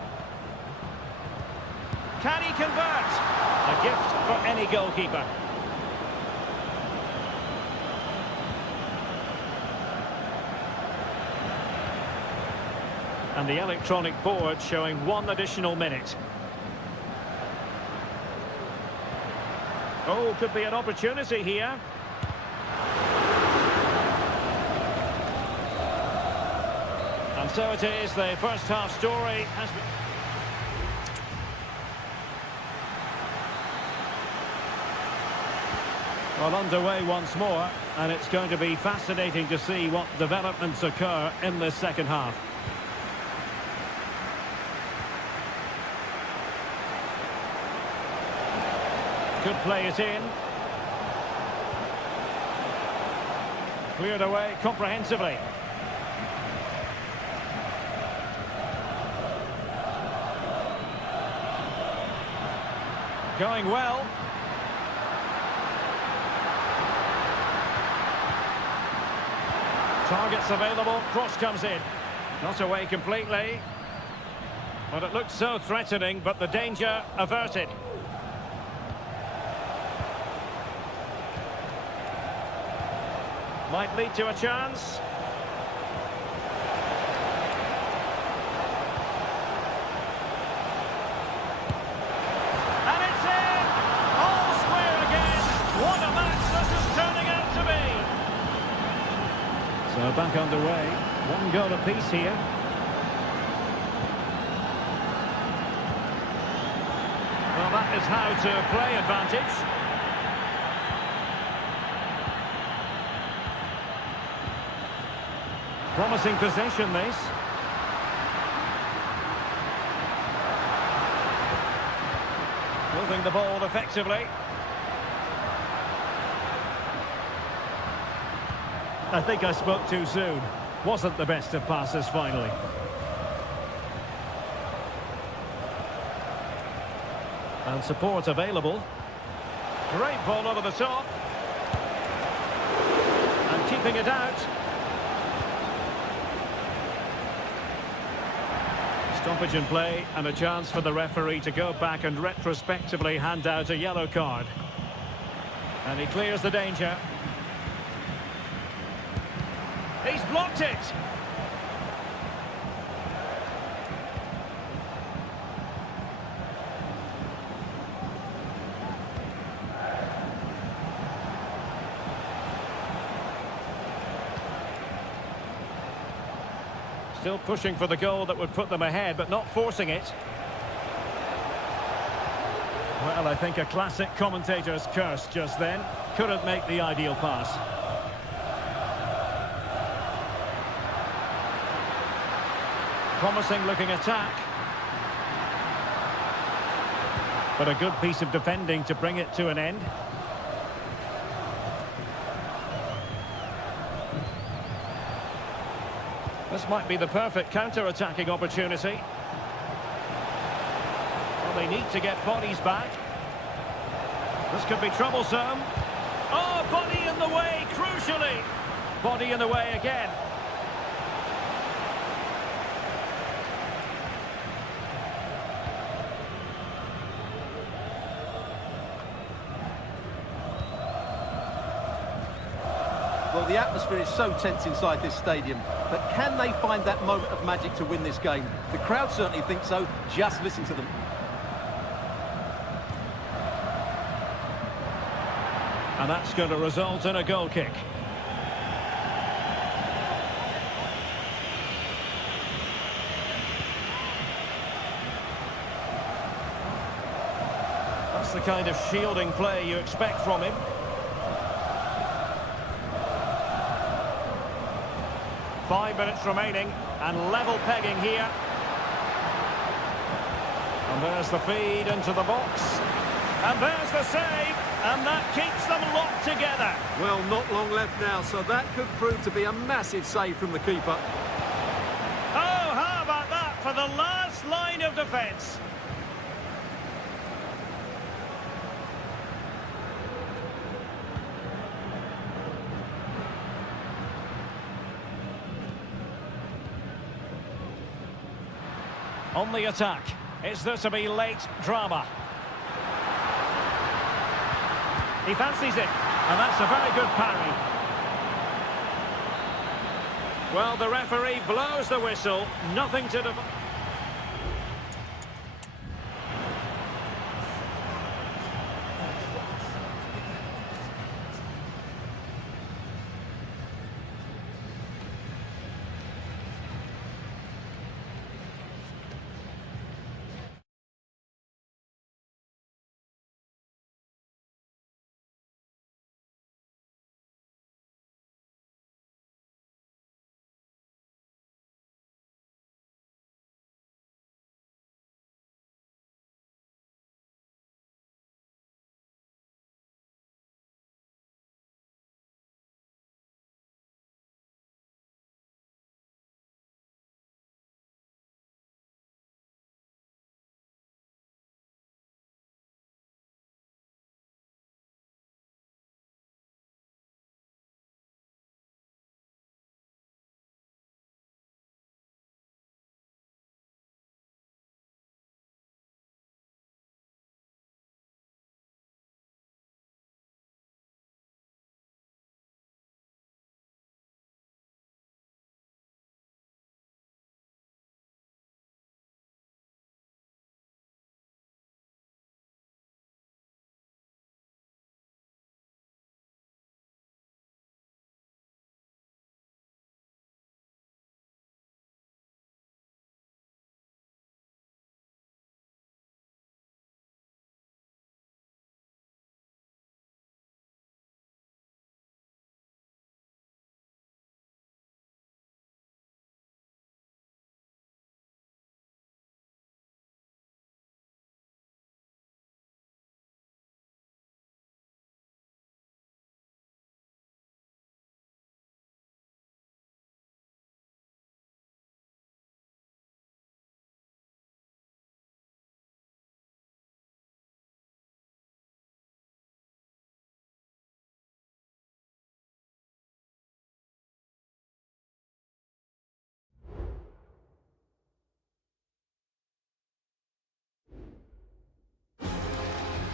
Can he convert? A gift for any goalkeeper. And the electronic board showing 1 additional minute. Oh, could be an opportunity here. And so it is, the first half story has been... Well, underway once more, and it's going to be fascinating to see what developments occur in this second half. Could play it in. Cleared away comprehensively. Going well. Targets available, cross comes in. Not away completely. But it looked so threatening, but the danger averted. Might lead to a chance. And it's in! All square again. What a match this is turning out to be. So back underway. One goal apiece here. Well, that is how to play advantage. Promising possession, this. Moving the ball effectively. I think I spoke too soon. Wasn't the best of passes, finally. And support available. Great ball over the top. And keeping it out. Stoppage in play and a chance for the referee to go back and retrospectively hand out a yellow card. And he clears the danger. He's blocked it! Still pushing for the goal that would put them ahead, but not forcing it. Well, I think a classic commentator's curse just then. Couldn't make the ideal pass. Promising looking attack. But a good piece of defending to bring it to an end. This might be the perfect counter-attacking opportunity. Well, they need to get bodies back. This could be troublesome. Oh, body in the way, crucially. Body in the way again. Well, the atmosphere is so tense inside this stadium, but can they find that moment of magic to win this game? The crowd certainly think so. Just listen to them. And that's going to result in a goal kick. That's the kind of shielding play you expect from him. Five minutes remaining, and level pegging here. And there's the feed into the box. And there's the save, and that keeps them locked together. Well, not long left now, so that could prove to be a massive save from the keeper. Oh, how about that for the last line of defence? On the attack, is there to be late drama? He fancies it, and that's a very good parry. Well, the referee blows the whistle, nothing to do.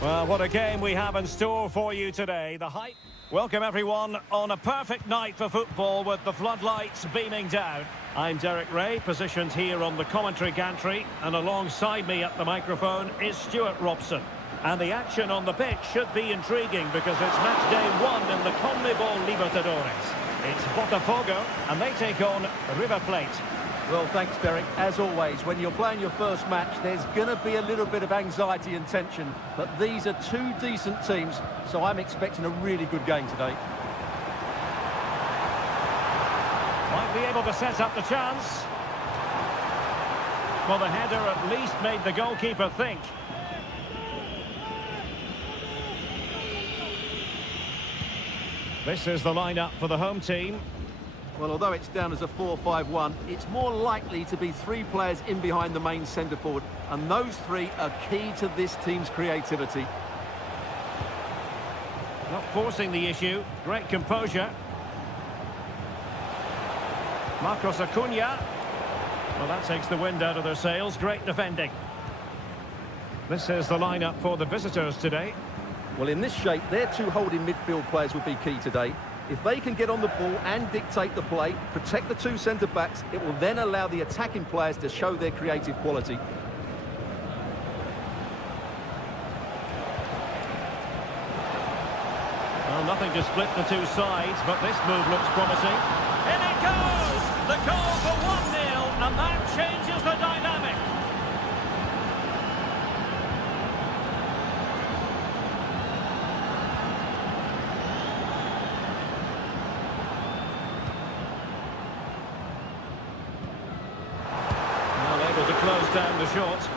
Well, what a game we have in store for you today. The hype. Welcome everyone on a perfect night for football with the floodlights beaming down. I'm Derek Ray, positioned here on the commentary gantry, and alongside me at the microphone is Stuart Robson. And the action on the pitch should be intriguing because it's match day 1 in the CONMEBOL Libertadores. It's Botafogo, and they take on River Plate. Well, thanks, Derek. As always, when you're playing your first match, there's going to be a little bit of anxiety and tension. But these are two decent teams, so I'm expecting a really good game today. Might be able to set up the chance. Well, the header at least made the goalkeeper think. This is the lineup for the home team. Well, although it's down as a 4-5-1, it's more likely to be 3 players in behind the main centre-forward, and those 3 are key to this team's creativity. Not forcing the issue, great composure. Marcos Acuna. Well, that takes the wind out of their sails, great defending. This is the lineup for the visitors today. Well, in this shape, their 2 holding midfield players would be key today. If they can get on the ball and dictate the play, protect the 2 centre-backs, it will then allow the attacking players to show their creative quality. Well, nothing to split the 2 sides, but this move looks promising. In it goes! The goal for 1-0, and that changes the dynamic. To close down the shot.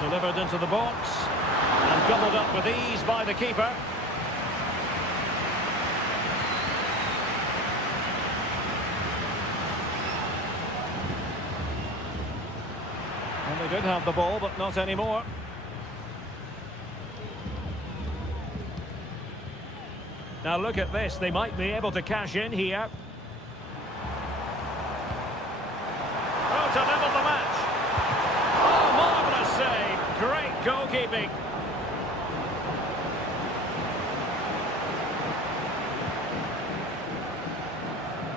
Delivered into the box. And gobbled up with ease by the keeper. And they did have the ball, but not anymore. Now look at this. They might be able to cash in here. To level the match. Oh, marvellous save. Great goalkeeping.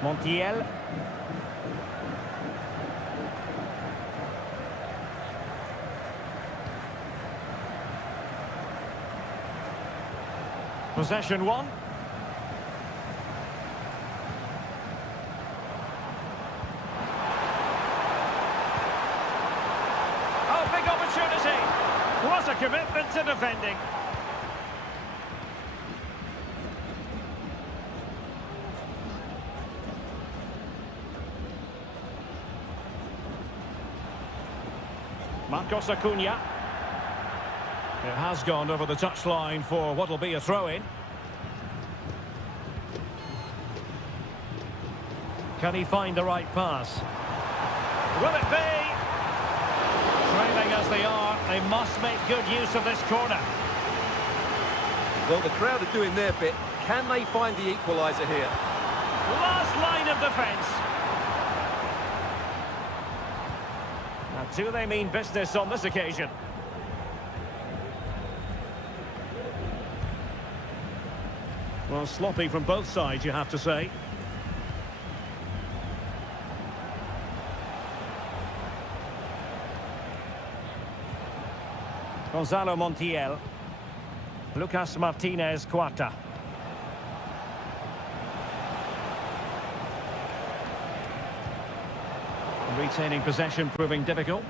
Montiel. Possession 1. What a commitment to defending. Marcos Acuna. It has gone over the touchline for what will be a throw-in. Can he find the right pass? Will it be? Trailing as they are, they must make good use of this corner. Well, the crowd are doing their bit. Can they find the equaliser here? Last line of defence. Now, do they mean business on this occasion? Well, sloppy from both sides, you have to say. Gonzalo Montiel. Lucas Martinez Cuarta. Retaining possession proving difficult.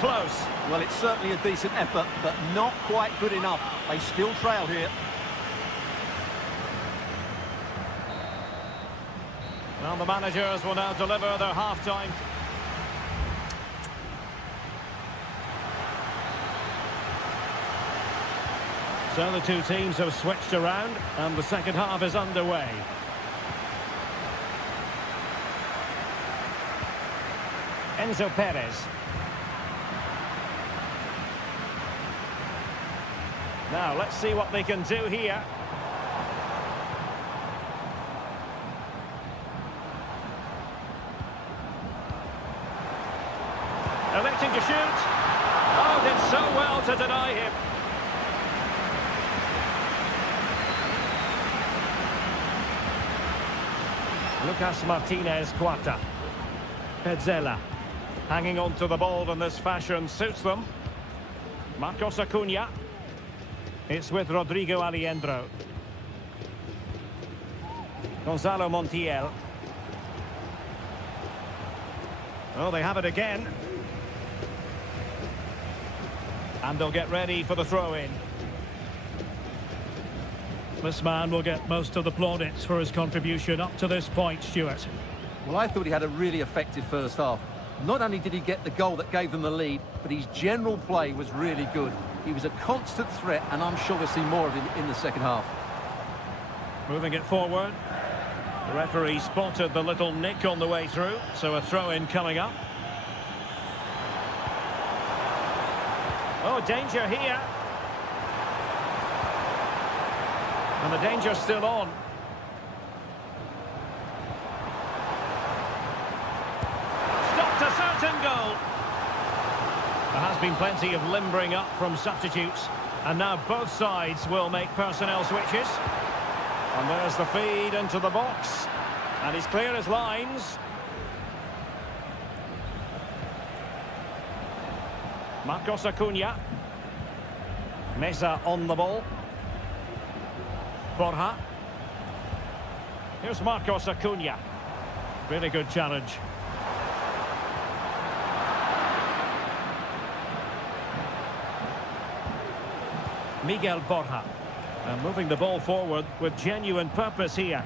Close. Well, it's certainly a decent effort, but not quite good enough. They still trail here. Well, the managers will now deliver their half-time. So the 2 teams have switched around, and the second half is underway. Enzo Perez. Now, let's see what they can do here. Electing to shoot. Oh, did so well to deny him. Lucas Martinez Cuarta. Pezzella. Hanging on to the ball in this fashion suits them. Marcos Acuna. It's with Rodrigo Aliendro. Gonzalo Montiel. Oh, they have it again. And they'll get ready for the throw-in. This man will get most of the plaudits for his contribution up to this point, Stuart. Well, I thought he had a really effective first half. Not only did he get the goal that gave them the lead, but his general play was really good. He was a constant threat, and I'm sure we'll see more of him in the second half. Moving it forward. The referee spotted the little nick on the way through, so a throw-in coming up. Oh, danger here. And the danger's still on. Stopped a certain goal. There has been plenty of limbering up from substitutes. And now both sides will make personnel switches. And there's the feed into the box. And he's clear his lines. Marcos Acuna. Mesa on the ball. Borja. Here's Marcos Acuna. Really good challenge. Miguel Borja. And moving the ball forward with genuine purpose here.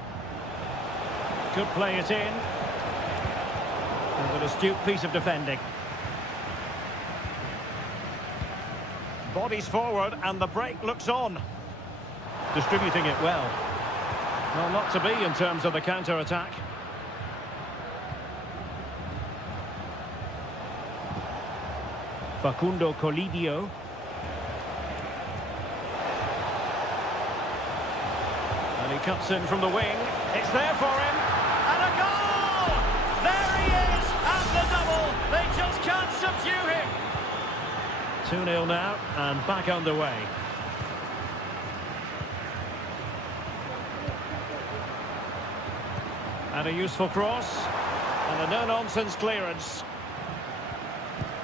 Could play it in. With an astute piece of defending. Bodies forward and the break looks on. Distributing it well. Well, not to be in terms of the counter-attack. Facundo Colidio. And he cuts in from the wing. It's there for him. And a goal! There he is! And the double! They just can't subdue him! 2-0 now, and back underway. And a useful cross. And a no-nonsense clearance.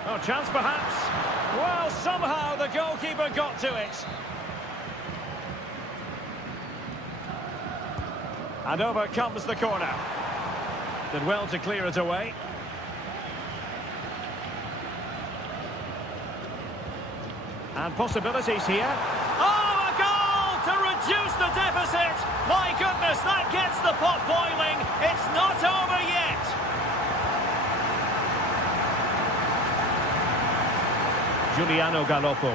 Oh, chance perhaps. Well, somehow the goalkeeper got to it. And over comes the corner. Did well to clear it away. And possibilities here. Oh, a goal to reduce the deficit. My goodness, that gets the pot boiling. It's not over yet. Giuliano Galoppo.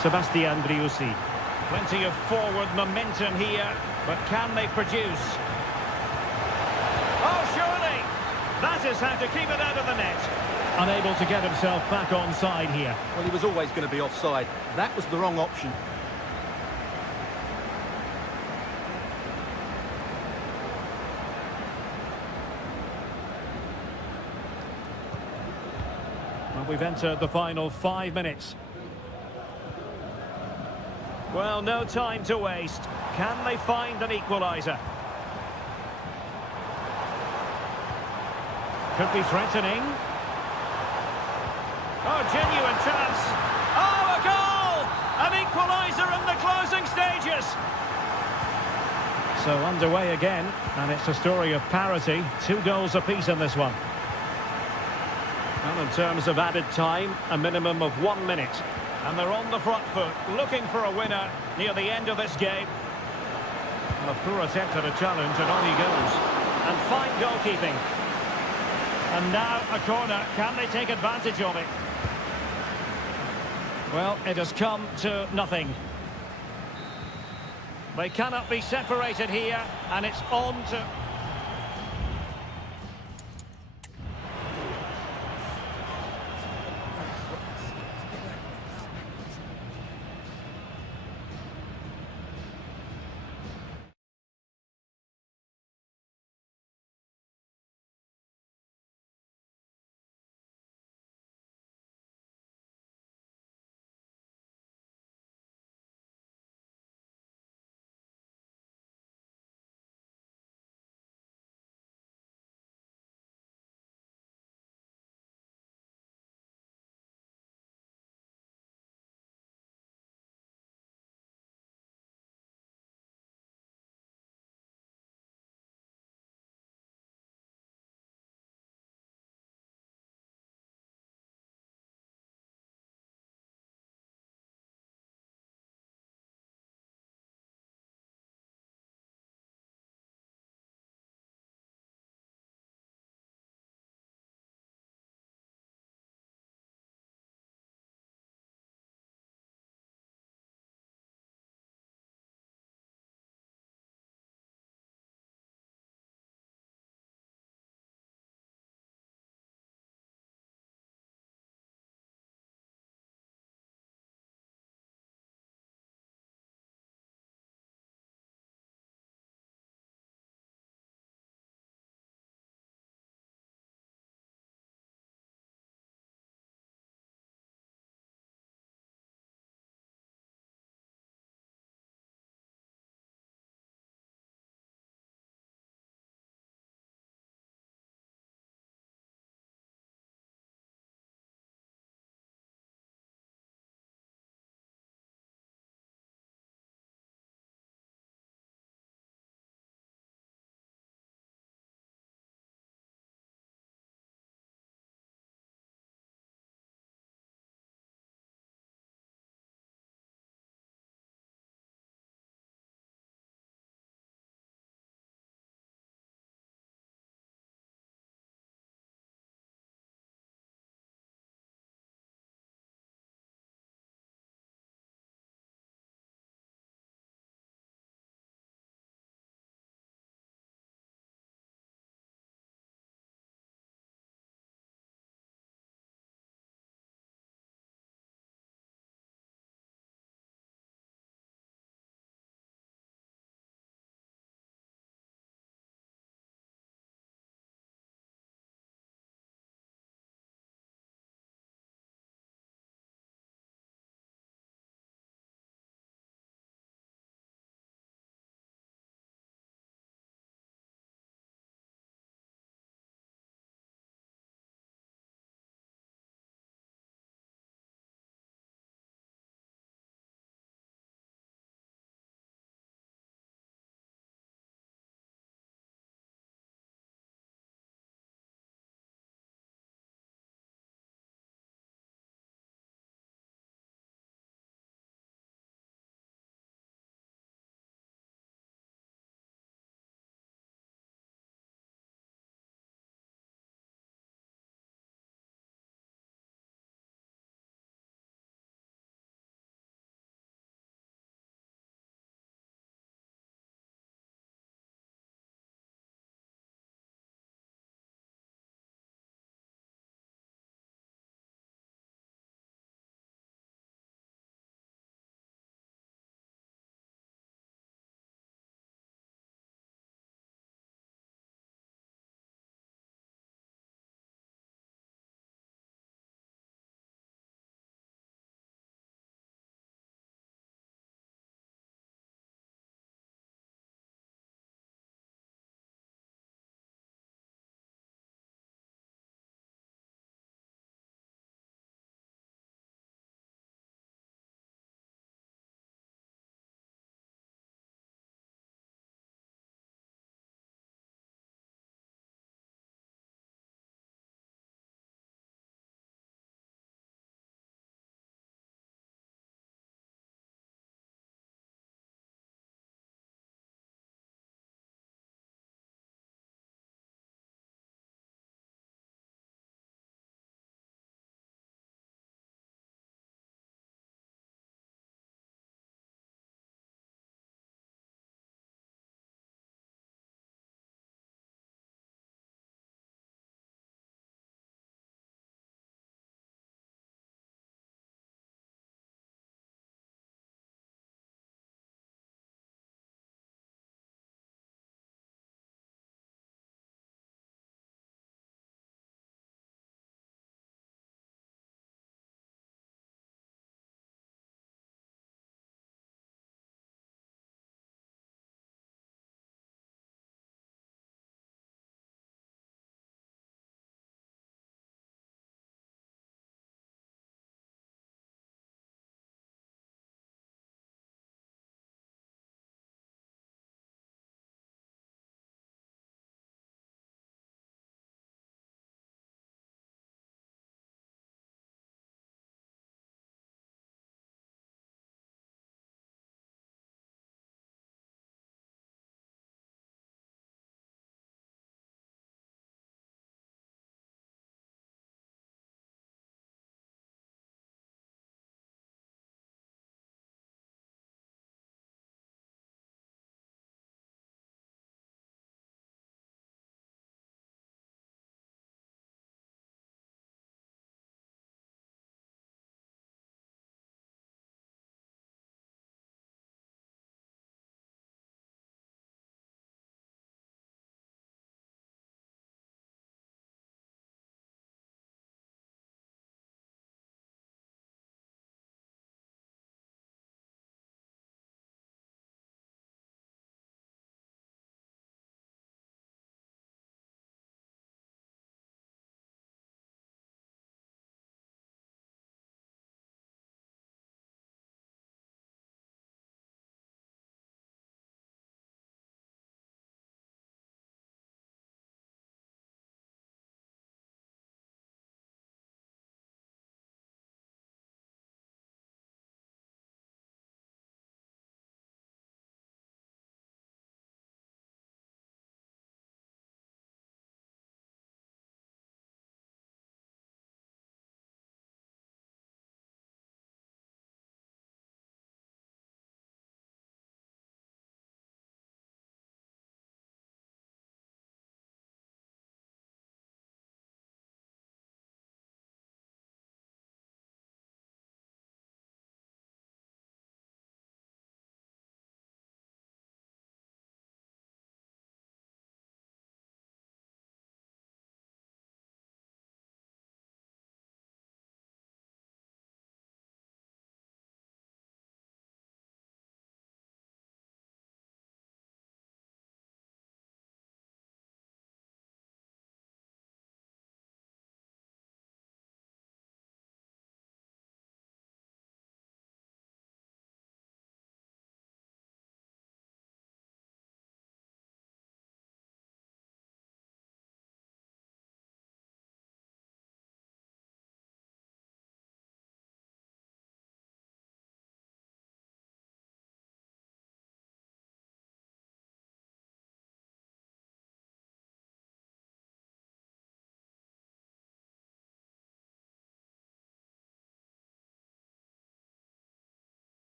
Sebastian Driussi. Plenty of forward momentum here, but can they produce? Oh, surely! That is how to keep it out of the net. Unable to get himself back on side here. Well, he was always going to be offside. That was the wrong option. Well, we've entered the final 5 minutes. Well, no time to waste. Can they find an equaliser? Could be threatening. Oh, genuine chance. Oh, a goal! An equaliser in the closing stages. So underway again, and it's a story of parity. 2 goals apiece in this one. Well, in terms of added time, a minimum of 1 minute. And they're on the front foot, looking for a winner near the end of this game. A poor attempt at a challenge, and on he goes. And fine goalkeeping. And now a corner. Can they take advantage of it? Well, it has come to nothing. They cannot be separated here, and it's on to...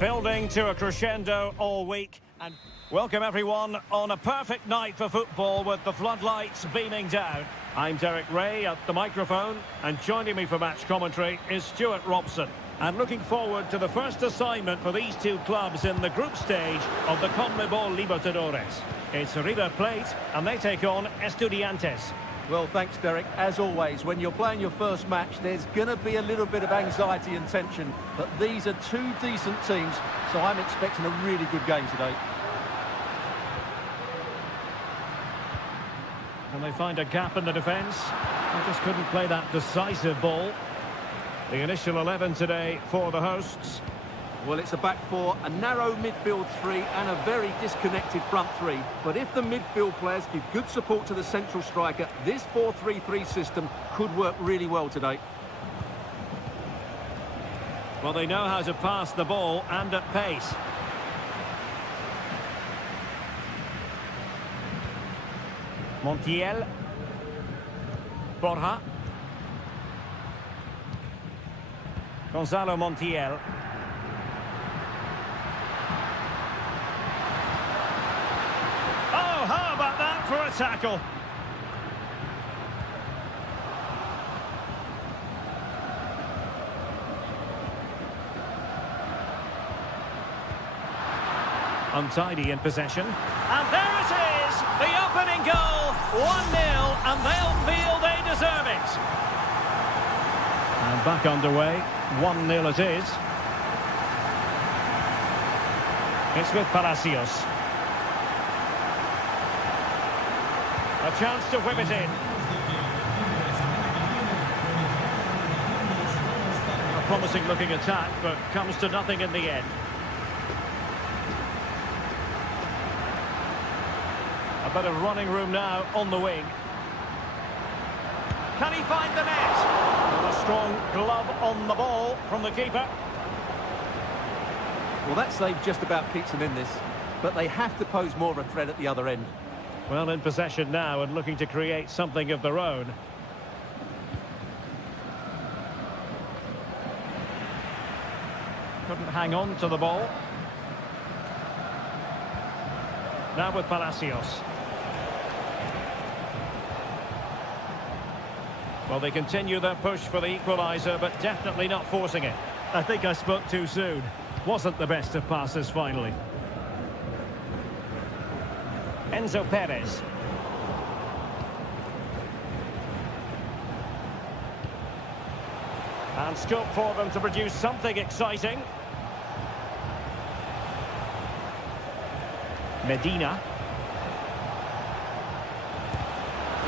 Building to a crescendo all week. And welcome everyone on a perfect night for football with the floodlights beaming down. I'm Derek Ray at the microphone, and joining me for match commentary is Stuart Robson. And looking forward to the first assignment for these two clubs in the group stage of the CONMEBOL Libertadores. It's River Plate, and they take on Estudiantes. Well, thanks, Derek. As always, when you're playing your first match, there's going to be a little bit of anxiety and tension. But these are two decent teams, so I'm expecting a really good game today. Can they find a gap in the defence? They just couldn't play that decisive ball. The initial 11 today for the hosts. Well, it's a back four, a narrow midfield three and a very disconnected front three. But if the midfield players give good support to the central striker, this 4-3-3 system could work really well today. Well, they know how to pass the ball and at pace. Montiel. Borja. Gonzalo Montiel. Oh, how about that for a tackle? Untidy in possession. And there it is, the opening goal, 1-0, and they'll feel they deserve it. And back underway, 1-0 it is. It's with Palacios. A chance to whip it in. A promising looking attack, but comes to nothing in the end. A bit of running room now on the wing. Can he find the net? With a strong glove on the ball from the keeper. Well, that save just about keeps them in this, but they have to pose more of a threat at the other end. Well, in possession now and looking to create something of their own. Couldn't hang on to the ball. Now with Palacios. Well, they continue their push for the equaliser, but definitely not forcing it. I think I spoke too soon. Wasn't the best of passes finally. Enzo Perez. And scope for them to produce something exciting. Medina.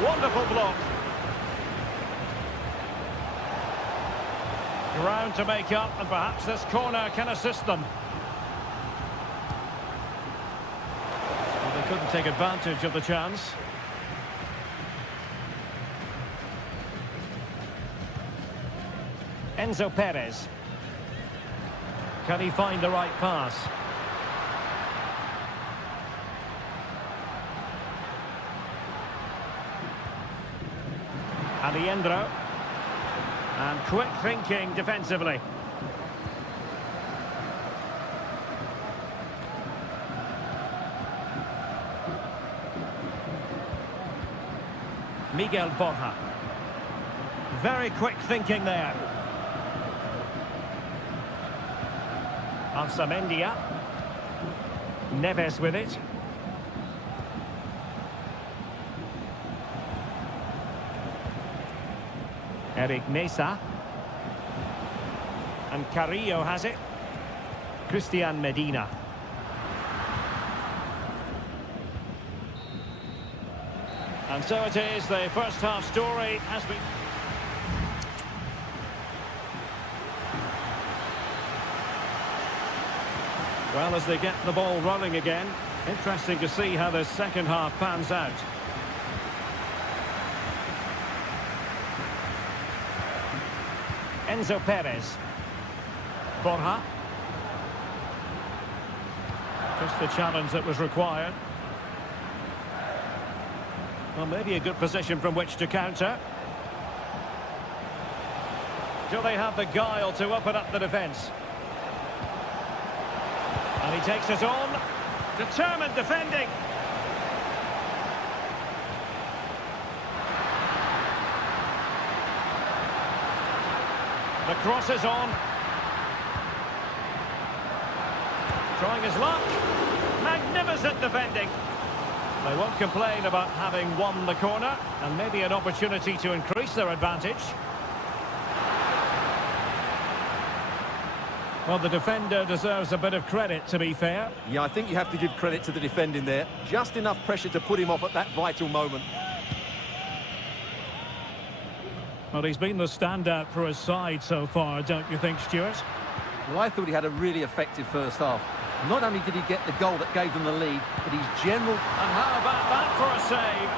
Wonderful block. Ground to make up, and perhaps this corner can assist them. Well, they couldn't take advantage of the chance. Enzo Perez. Can he find the right pass? Aliendro. And quick thinking defensively. Miguel Borja. Very quick thinking there. Arsamendia. Neves with it. Eric Mesa. And Carrillo has it. Christian Medina. And so it is, the first half story has been... Well, as they get the ball rolling again, interesting to see how the second half pans out. Enzo Perez. Borja. Just the challenge that was required. Well, maybe a good position from which to counter. Do they have the guile to open up the defence? And he takes it on. Determined defending. The cross is on. Trying his luck. Magnificent defending. They won't complain about having won the corner, and maybe an opportunity to increase their advantage. Well, the defender deserves a bit of credit, to be fair. Yeah, I think you have to give credit to the defending there. Just enough pressure to put him off at that vital moment. Well, he's been the standout for his side so far, don't you think, Stuart? Well, I thought he had a really effective first half. Not only did he get the goal that gave them the lead, but his general... And how about that for a save?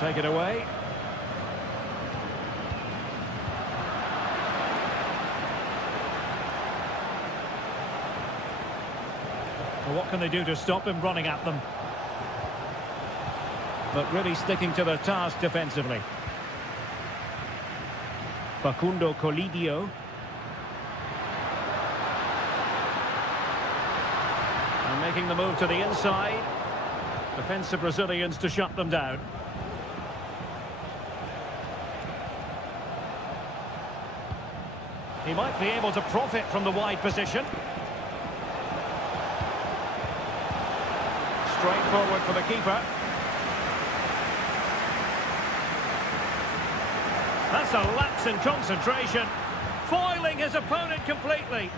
Take it away. Well, what can they do to stop him running at them? But really sticking to their task defensively. Facundo Colidio. And making the move to the inside. Defensive Brazilians to shut them down. He might be able to profit from the wide position. Straight forward for the keeper. That's a lapse in concentration. Foiling his opponent completely.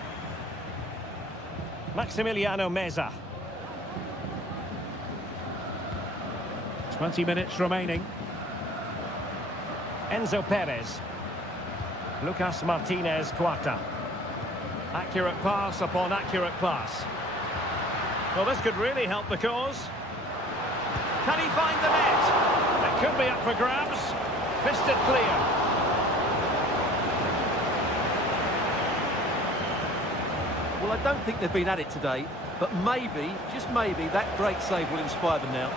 Maximiliano Meza. 20 minutes remaining. Enzo Perez. Lucas Martinez Quarta. Accurate pass upon accurate pass. Well, this could really help the cause. Can he find the net? It could be up for grabs. Fisted clear. Well, I don't think they've been at it today, but maybe, just maybe, that great save will inspire them now.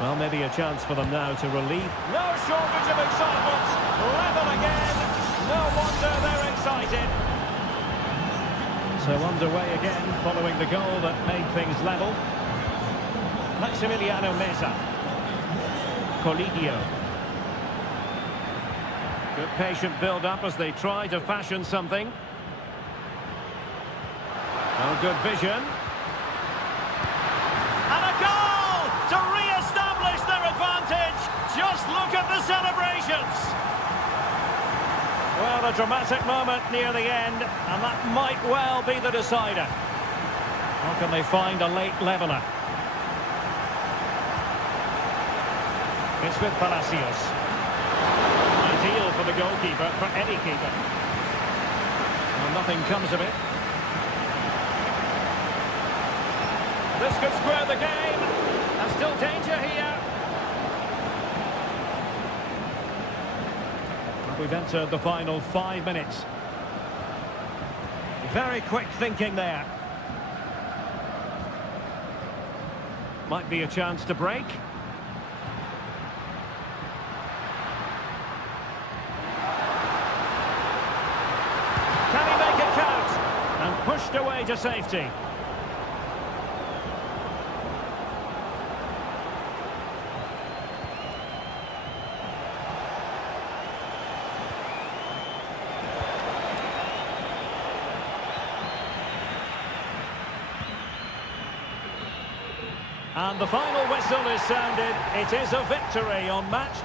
Well, maybe a chance for them now to relieve. No shortage of excitement. Level again. No wonder they're excited. So underway again, following the goal that made things level. Maximiliano Meza. Colidio. Good patient build-up as they try to fashion something. Oh, good vision. And a goal to re-establish their advantage. Just look at the celebrations. Well, a dramatic moment near the end, and that might well be the decider. How can they find a late leveller? It's with Palacios. Ideal for the goalkeeper, for any keeper. Well, nothing comes of it. This could square the game. There's still danger here. We've entered the final 5 minutes. Very quick thinking there. Might be a chance to break. Can he make it count? And pushed away to safety. And the final whistle is sounded. It is a victory on match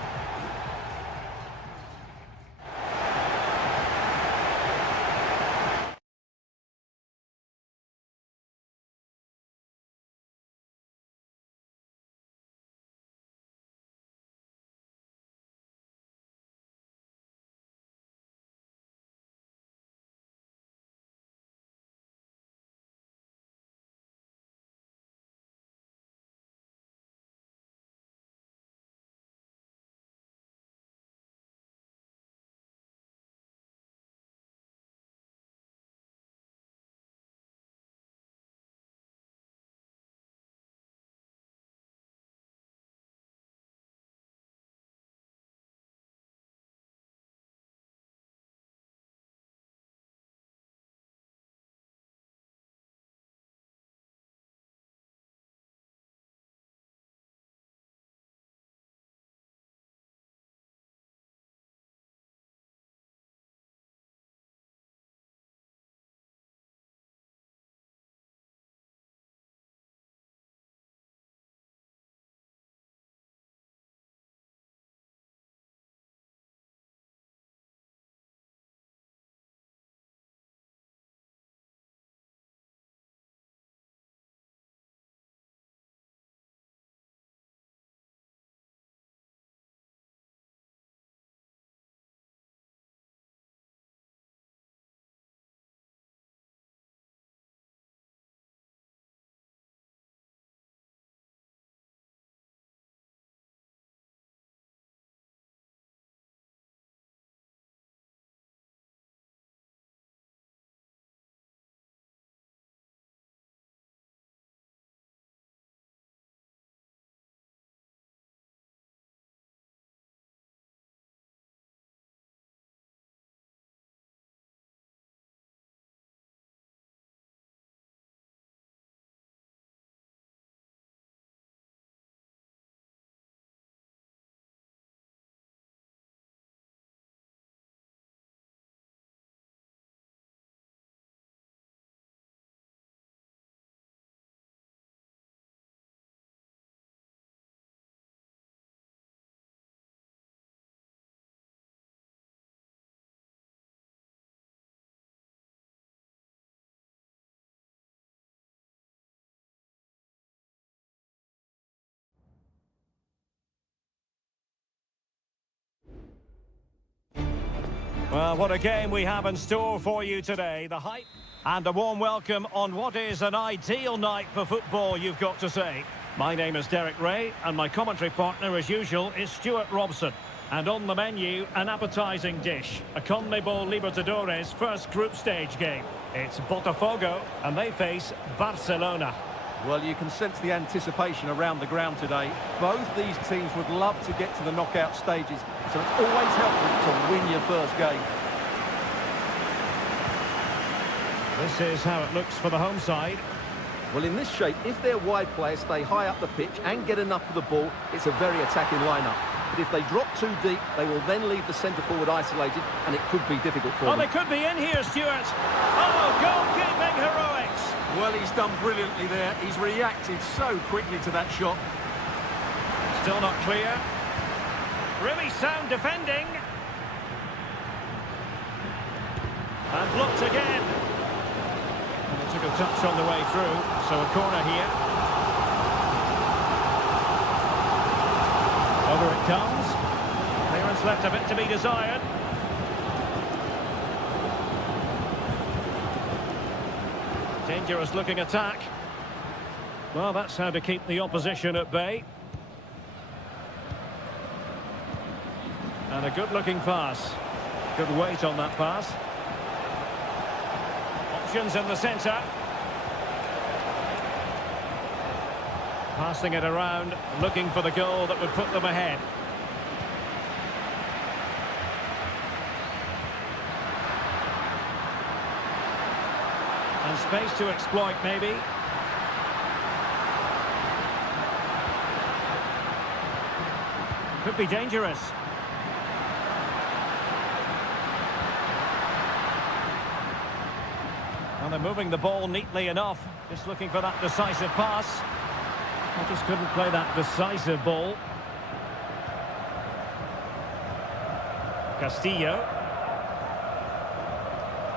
Well, what a game we have in store for you today. The hype and a warm welcome on what is an ideal night for football, you've got to say. My name is Derek Ray, and my commentary partner, as usual, is Stuart Robson. And on the menu, an appetising dish, a CONMEBOL Libertadores first group stage game. It's Botafogo, and they face Barcelona. Well, you can sense the anticipation around the ground today. Both these teams would love to get to the knockout stages, so it's always helpful to win your first game. This is how it looks for the home side. Well, in this shape, if their wide players stay high up the pitch and get enough of the ball, it's a very attacking lineup. But if they drop too deep, they will then leave the centre-forward isolated, and it could be difficult for them. Oh, they could be in here, Stuart. Oh, goalkeeping heroics. Well, he's done brilliantly there. He's reacted so quickly to that shot. Still not clear. Really sound defending. And blocked again. And they took a touch on the way through, so a corner here. Over it comes. Clearance left a bit to be desired. Dangerous looking attack. Well, that's how to keep the opposition at bay. And a good looking pass. Good weight on that pass. Options in the centre. Passing it around, looking for the goal that would put them ahead. And space to exploit, maybe. Could be dangerous. And they're moving the ball neatly enough. Just looking for that decisive pass. I just couldn't play that decisive ball. Castillo.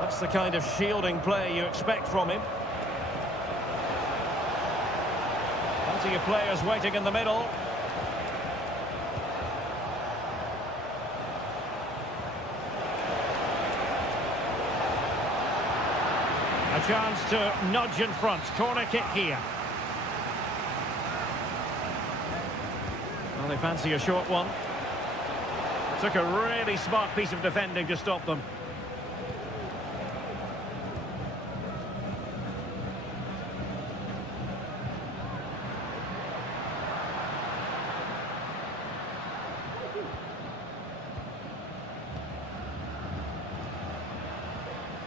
That's the kind of shielding play you expect from him. Plenty of players waiting in the middle. A chance to nudge in front. Corner kick here. Well, they fancy a short one. Took a really smart piece of defending to stop them.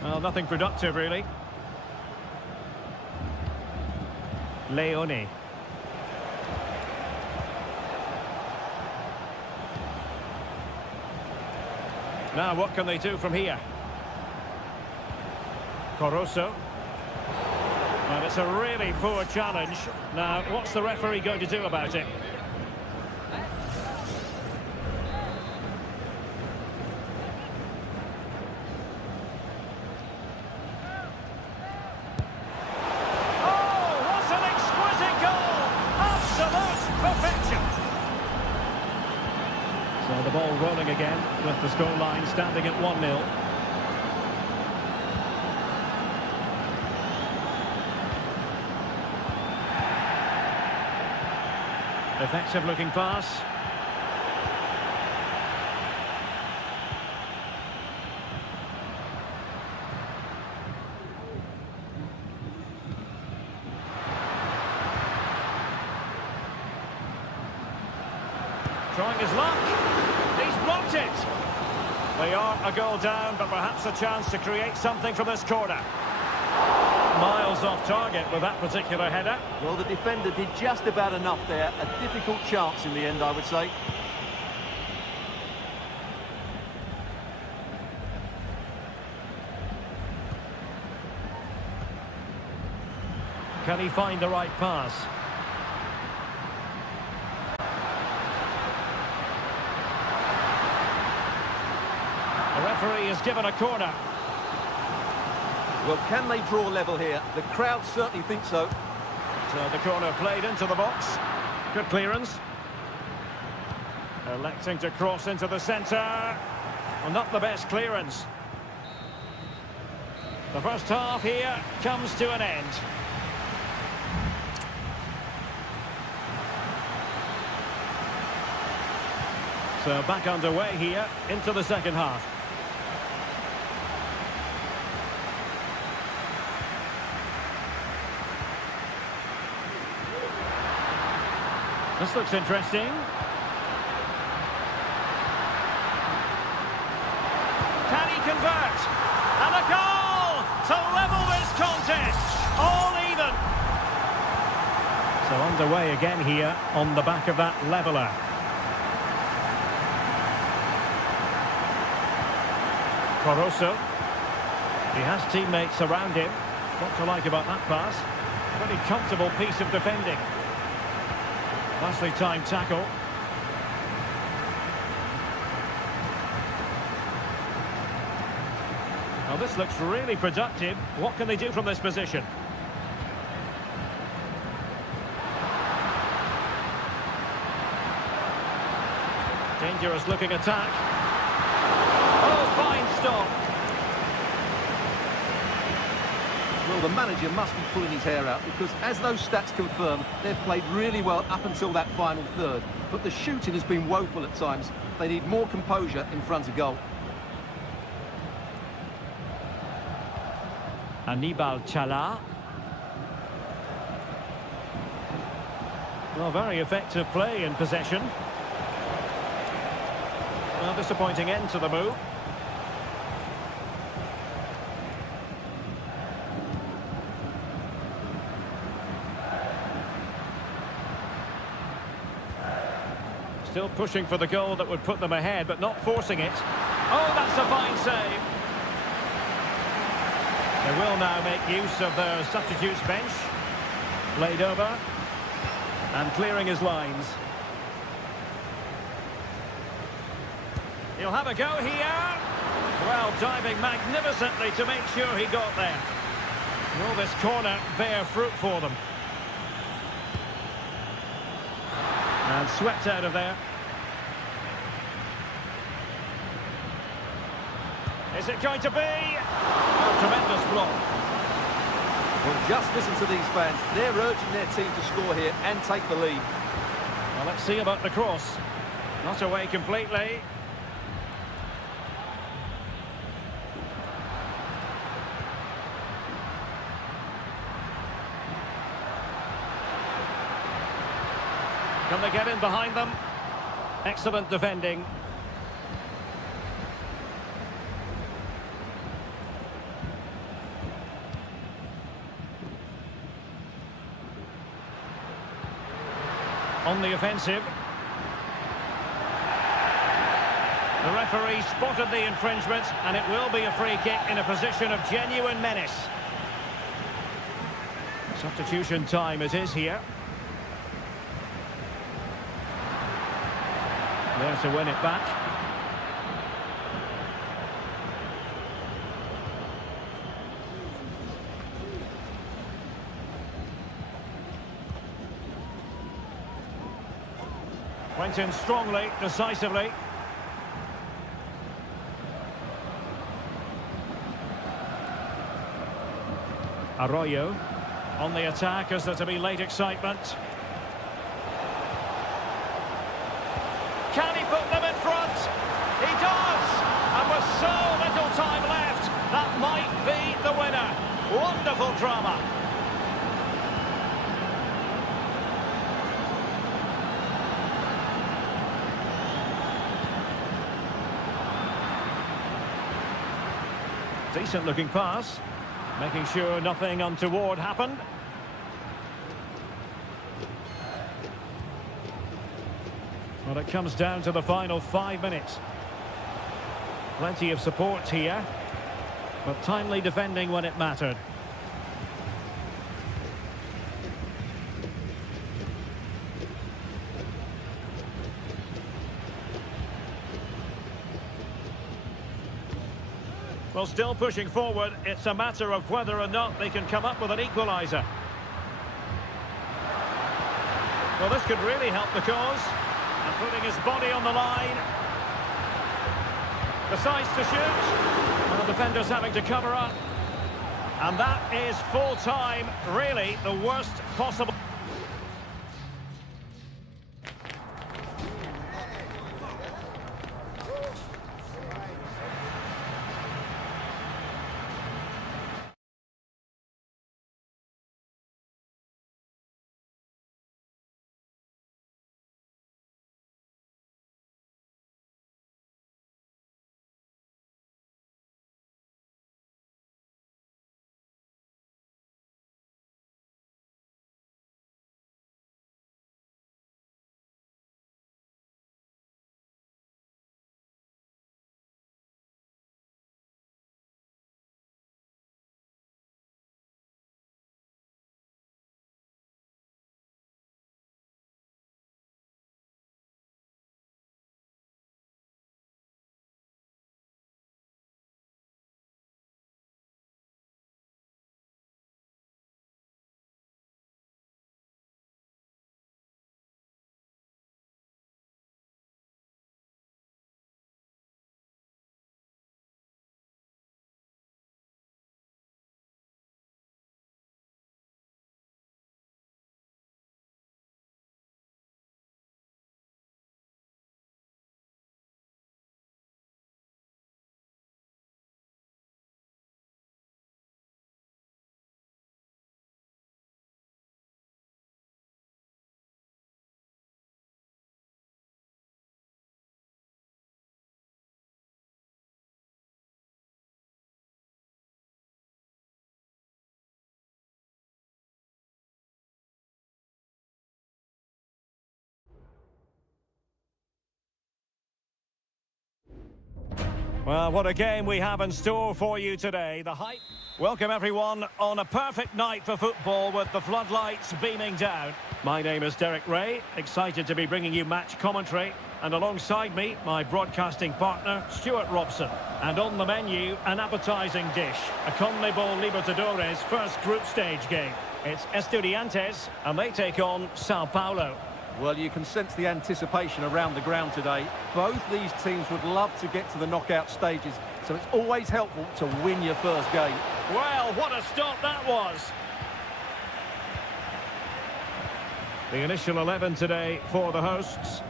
Well, nothing productive, really. Leone. Now, what can they do from here? Caruso. And it's a really poor challenge. Now, what's the referee going to do about it? Oh, what an exquisite goal! Absolute perfection! So the ball rolling again with the scoreline standing at 1-0. Effective looking pass. Trying his luck. He's blocked it. They are a goal down, but perhaps a chance to create something from this corner. Miles off target with that particular header. Well, the defender did just about enough there. A difficult chance in the end, I would say. Can he find the right pass? The referee has given a corner. Well, can they draw level here? The crowd certainly think so. So the corner played into the box. Good clearance. Electing to cross into the centre. Well, not the best clearance. The first half here comes to an end. So back underway here into the second half. This looks interesting. Can he convert? And a goal to level this contest. All even. So underway again here on the back of that leveller. Barroso. He has teammates around him. What to like about that pass? Pretty comfortable piece of defending. Nicely timed tackle. Well, this looks really productive. What can they do from this position? Dangerous looking attack. Oh, fine stop. Well, the manager must be pulling his hair out because, as those stats confirm, they've played really well up until that final third. But the shooting has been woeful at times. They need more composure in front of goal. Anibal Chala. Well, very effective play in possession. Well, disappointing end to the move. Still pushing for the goal that would put them ahead, but not forcing it. Oh, that's a fine save. They will now make use of their substitutes bench. Played over. And clearing his lines. He'll have a go here. Well, diving magnificently to make sure he got there. Will this corner bear fruit for them? And swept out of there. Is it going to be? Oh, tremendous block. Well, just listen to these fans. They're urging their team to score here and take the lead. Well, let's see about the cross. Not away completely. Can they get in behind them? Excellent defending. On the offensive. The referee spotted the infringement, and it will be a free kick in a position of genuine menace. Substitution time it is here. There to win it back. Went in strongly, decisively. Arroyo on the attack as there to be late excitement. Can he put them in front? He does! And with so little time left, that might be the winner. Wonderful drama. Decent looking pass, making sure nothing untoward happened. Well, it comes down to the final 5 minutes. Plenty of support here, but timely defending when it mattered. Well, still pushing forward. It's a matter of whether or not they can come up with an equaliser. Well, this could really help the cause. And putting his body on the line. Decides to shoot. And the defender's having to cover up. And that is full time, really the worst possible. Well, what a game we have in store for you today. The hype. Welcome everyone on a perfect night for football with the floodlights beaming down. My name is Derek Ray, excited to be bringing you match commentary. And alongside me, my broadcasting partner, Stuart Robson. And on the menu, an appetising dish. A CONMEBOL Libertadores first group stage game. It's Estudiantes, and they take on Sao Paulo. Well, you can sense the anticipation around the ground today. Both these teams would love to get to the knockout stages, so it's always helpful to win your first game. Well, what a start that was. The initial 11 today for the hosts.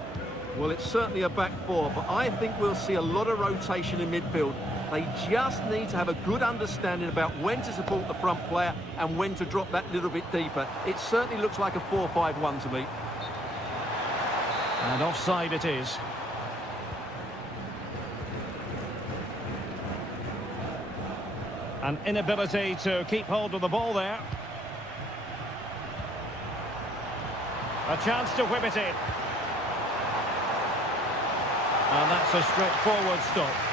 Well, it's certainly a back four, but I think we'll see a lot of rotation in midfield. They just need to have a good understanding about when to support the front player and when to drop that little bit deeper. It certainly looks like a 4-5-1 to me. And offside it is. An inability to keep hold of the ball there. A chance to whip it in. And that's a straightforward stop.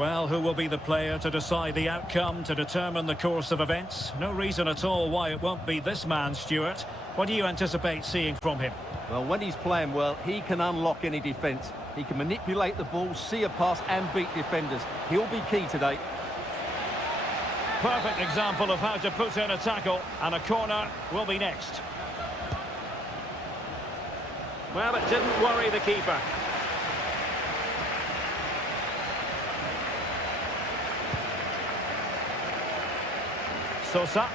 Well, who will be the player to decide the outcome, to determine the course of events? No reason at all why it won't be this man, Stuart. What do you anticipate seeing from him? Well, when he's playing well, he can unlock any defence. He can manipulate the ball, see a pass and beat defenders. He'll be key today. Perfect example of how to put in a tackle, and a corner will be next. Well, it didn't worry the keeper. Sosa.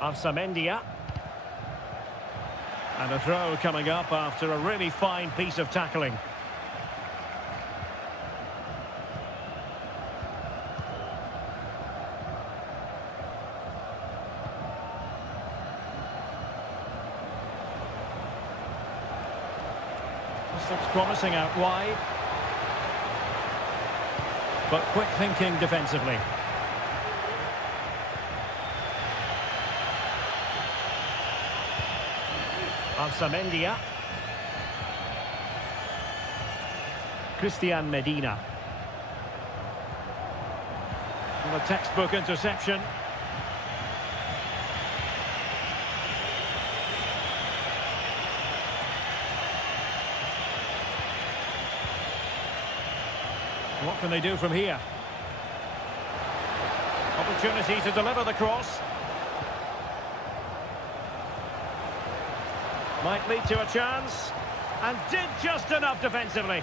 Arsamendia. And a throw coming up after a really fine piece of tackling. This looks promising out wide. But quick thinking defensively. Arsamendia. Christian Medina. And a textbook interception. What can they do from here? Opportunity to deliver the cross. Might lead to a chance. And did just enough defensively.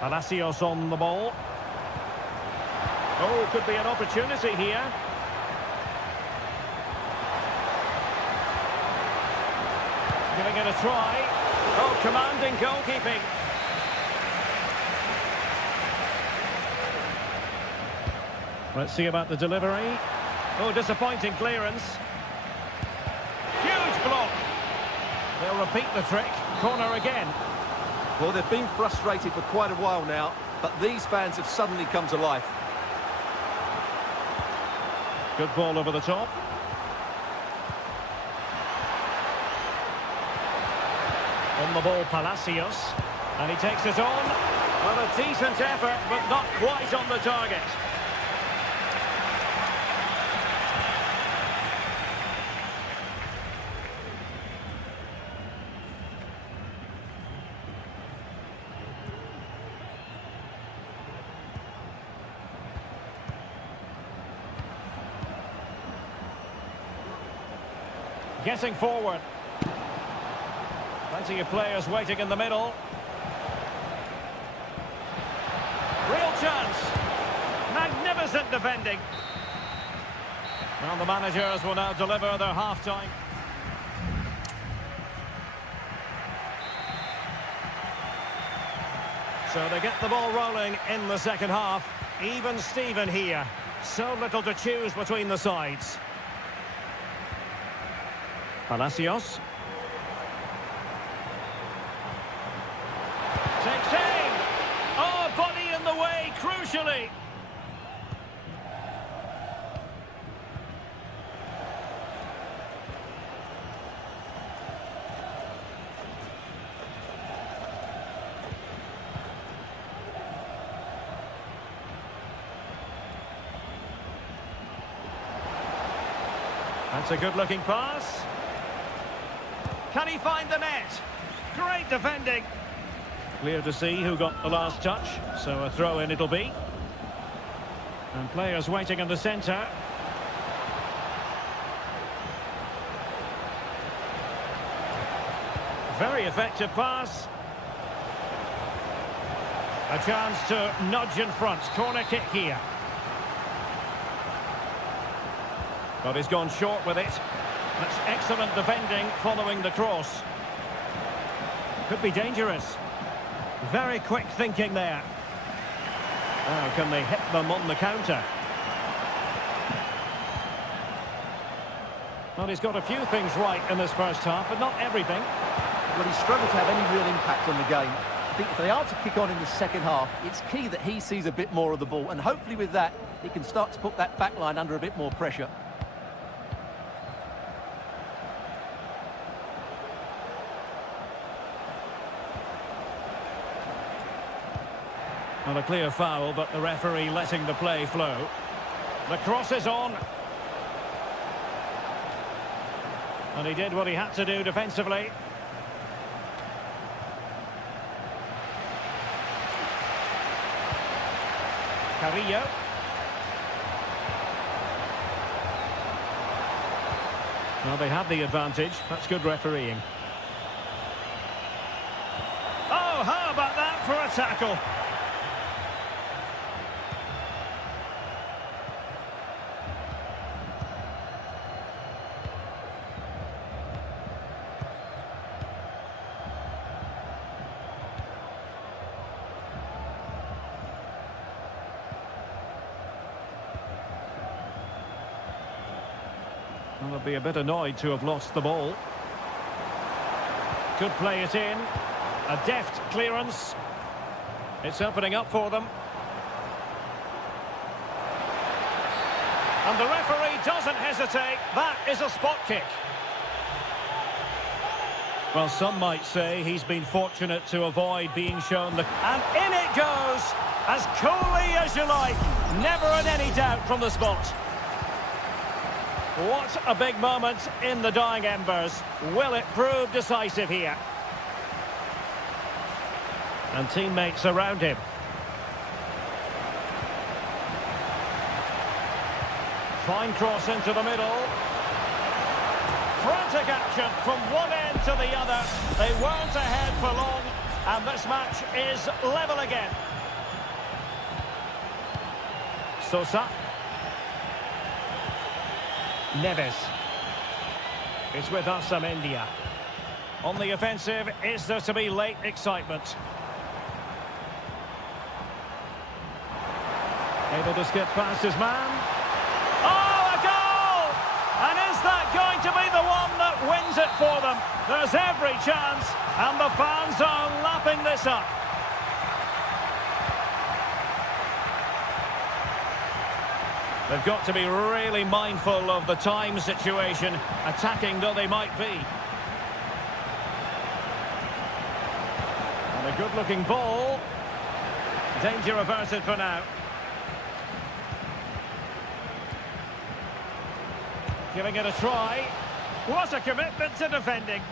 Palacios on the ball. Oh, could be an opportunity here. Giving it a try. Oh, commanding goalkeeping. Let's see about the delivery. Oh, disappointing clearance. Huge block. They'll repeat the trick. Corner again. Well, they've been frustrated for quite a while now, but these fans have suddenly come to life. Good ball over the top. On the ball, Palacios. And he takes it on. Well, a decent effort, but not quite on the target. Getting forward. Plenty of players waiting in the middle. Real chance. Magnificent defending. Well, the managers will now deliver their half-time. So they get the ball rolling in the second half. Even Steven here. So little to choose between the sides. Palacios. Takes aim. Oh, body in the way, crucially. That's a good-looking pass. Can he find the net? Great defending. Clear to see who got the last touch, so a throw-in it'll be. And players waiting in the centre. Very effective pass. A chance to nudge in front. Corner kick here. But he's gone short with it. That's excellent defending following the cross. Could be dangerous. Very quick thinking there. Now, can they hit them on the counter? Well, he's got a few things right in this first half, but not everything. Well, he's struggled to have any real impact on the game. I think if they are to kick on in the second half, it's key that he sees a bit more of the ball, and hopefully with that, he can start to put that back line under a bit more pressure. Not a clear foul, but the referee letting the play flow. The cross is on. And he did what he had to do defensively. Carrillo. Well, they had the advantage. That's good refereeing. Oh, how about that for a tackle? Well, they'll be a bit annoyed to have lost the ball. Could play it in. A deft clearance. It's opening up for them. And the referee doesn't hesitate. That is a spot kick. Well, some might say he's been fortunate to avoid being shown the... And in it goes! As coolly as you like. Never in any doubt from the spot. What a big moment in the dying embers. Will it prove decisive here? And teammates around him. Fine cross into the middle. Frantic action from one end to the other. They weren't ahead for long, and this match is level again. Sosa. Neves. It's with Amendia. On the offensive, is there to be late excitement? Able to skip past his man. Oh, a goal! And is that going to be the one that wins it for them? There's every chance, and the fans are lapping this up. They've got to be really mindful of the time situation, attacking though they might be. And a good-looking ball. Danger averted for now. Giving it a try. What a commitment to defending.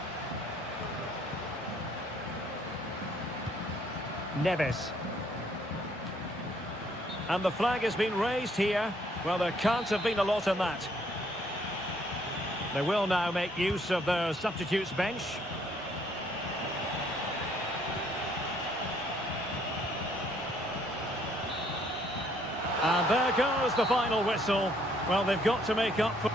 Neves. And the flag has been raised here. Well, there can't have been a lot in that. They will now make use of their substitutes bench. And there goes the final whistle. Well, they've got to make up for...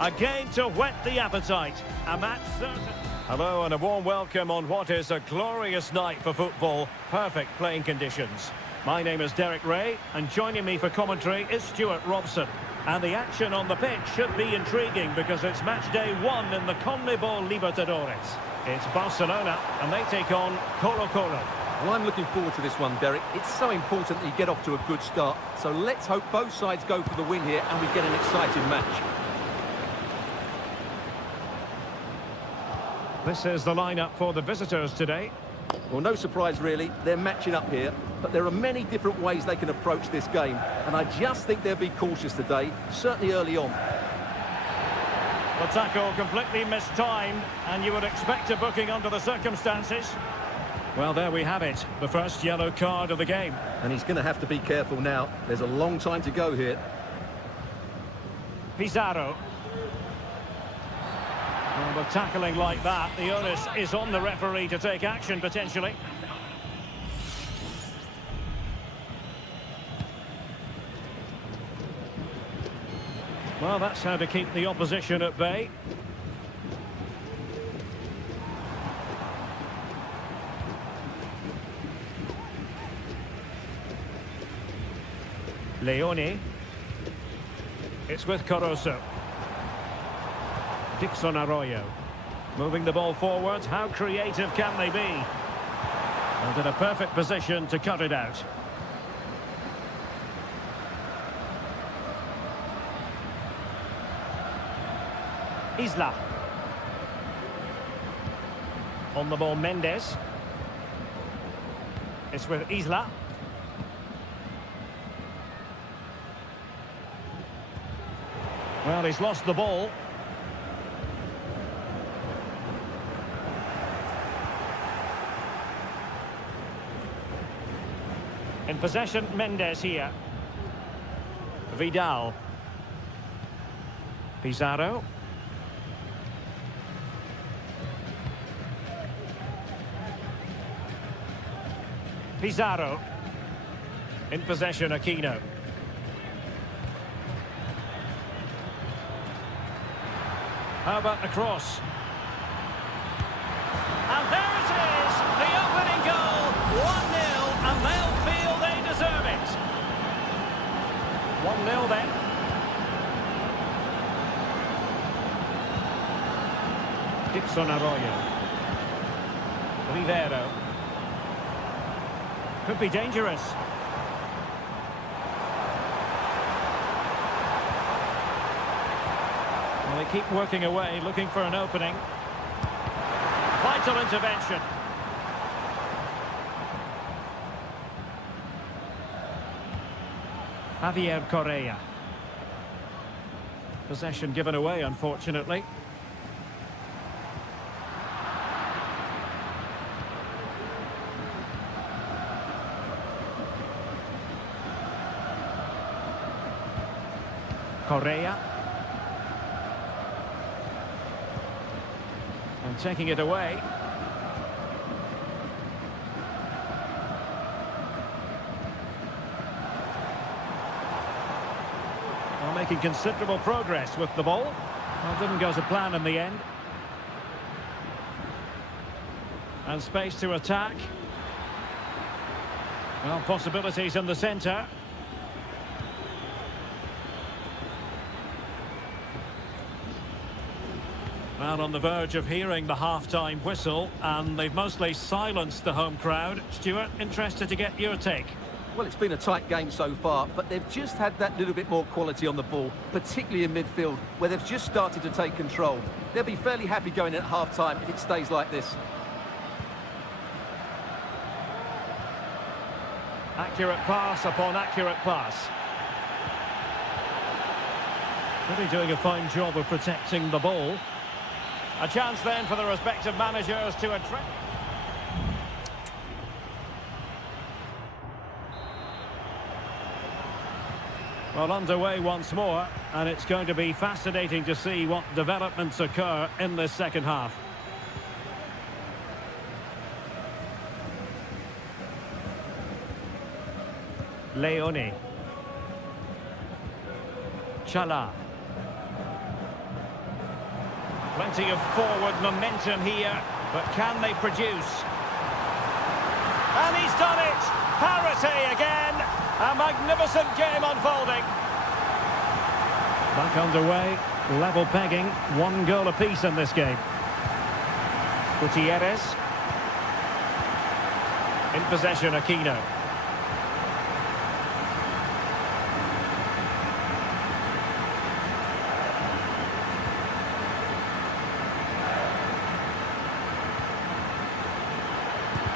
Again to whet the appetite. A match certain. Hello and a warm welcome on what is a glorious night for football. Perfect playing conditions. My name is Derek Ray, and joining me for commentary is Stuart Robson. And the action on the pitch should be intriguing because it's match day 1 in the CONMEBOL Libertadores. It's Barcelona, and they take on Colo-Colo. Well, I'm looking forward to this one, Derek. It's so important that you get off to a good start. So let's hope both sides go for the win here and we get an exciting match. This is the lineup for the visitors today. Well, no surprise really, they're matching up here, but there are many different ways they can approach this game, and I just think they'll be cautious today, certainly early on. The tackle completely mistimed, and you would expect a booking under the circumstances. Well, there we have it, the first yellow card of the game. And he's going to have to be careful now. There's a long time to go here. Pizarro. Well, with tackling like that, the onus is on the referee to take action, potentially. Well, that's how to keep the opposition at bay. Leone. It's with Caruso. Dixon Arroyo. Moving the ball forward. How creative can they be? And in a perfect position to cut it out. Isla. On the ball, Mendes. It's with Isla. Well, he's lost the ball. In possession, Mendes here. Vidal. Pizarro. Pizarro. In possession, Aquino. How about the cross? And there it is, the opening goal, 1-0, and they'll feel they deserve it. 1-0 then. Dixon Arroyo. Rivero. Could be dangerous. Well, they keep working away, looking for an opening. Vital intervention. Javier Correa. Possession given away, unfortunately. Correa. And taking it away. Well, making considerable progress with the ball. Well, didn't go to plan in the end. And space to attack. Well, possibilities in the centre. Well, on the verge of hearing the half-time whistle, and they've mostly silenced the home crowd. Stuart, interested to get your take. Well, it's been a tight game so far, but they've just had that little bit more quality on the ball, particularly in midfield, where they've just started to take control. They'll be fairly happy going in at half-time if it stays like this. Accurate pass upon accurate pass. Really doing a fine job of protecting the ball. A chance then for the respective managers to address. Well, underway once more, and it's going to be fascinating to see what developments occur in this second half. Leone. Chala. Plenty of forward momentum here, but can they produce? And he's done it! Parity again! A magnificent game unfolding. Back underway, level pegging, 1 goal apiece in this game. Gutierrez. In possession, Aquino.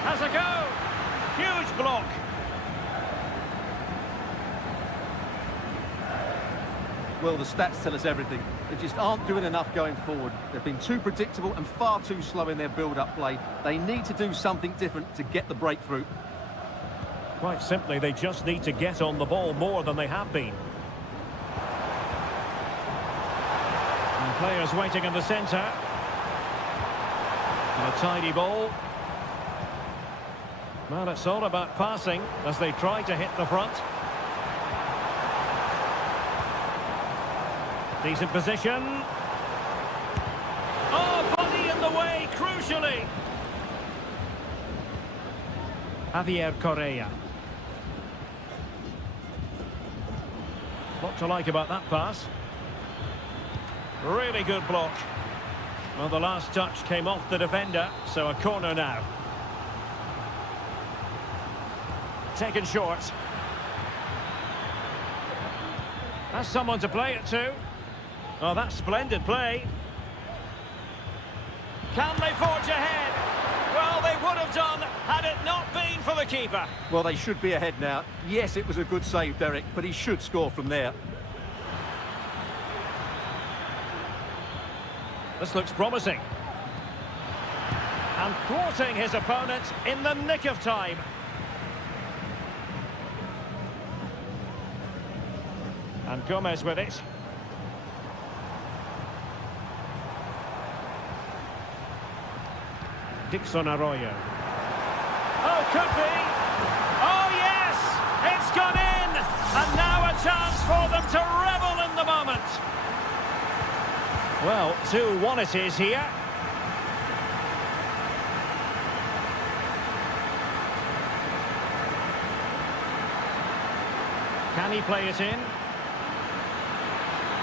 Has a go! Huge block! Well, the stats tell us everything. They just aren't doing enough going forward. They've been too predictable and far too slow in their build-up play. They need to do something different to get the breakthrough. Quite simply, they just need to get on the ball more than they have been. And players waiting in the centre. And a tidy ball. Well, it's all about passing as they try to hit the front. Decent position. Oh, body in the way, crucially. Javier Correa. What to like about that pass? Really good block. Well, the last touch came off the defender, so a corner now. Taken short. Has someone to play it to. Oh, that's splendid play. Can they forge ahead? Well, they would have done had it not been for the keeper. Well, they should be ahead now. Yes, it was a good save, Derek, but he should score from there. This looks promising. And thwarting his opponent in the nick of time. And Gomez with it. Dixon Arroyo. Oh, could be. Oh, yes! It's gone in! And now a chance for them to revel in the moment. Well, 2-1 it is here. Can he play it in?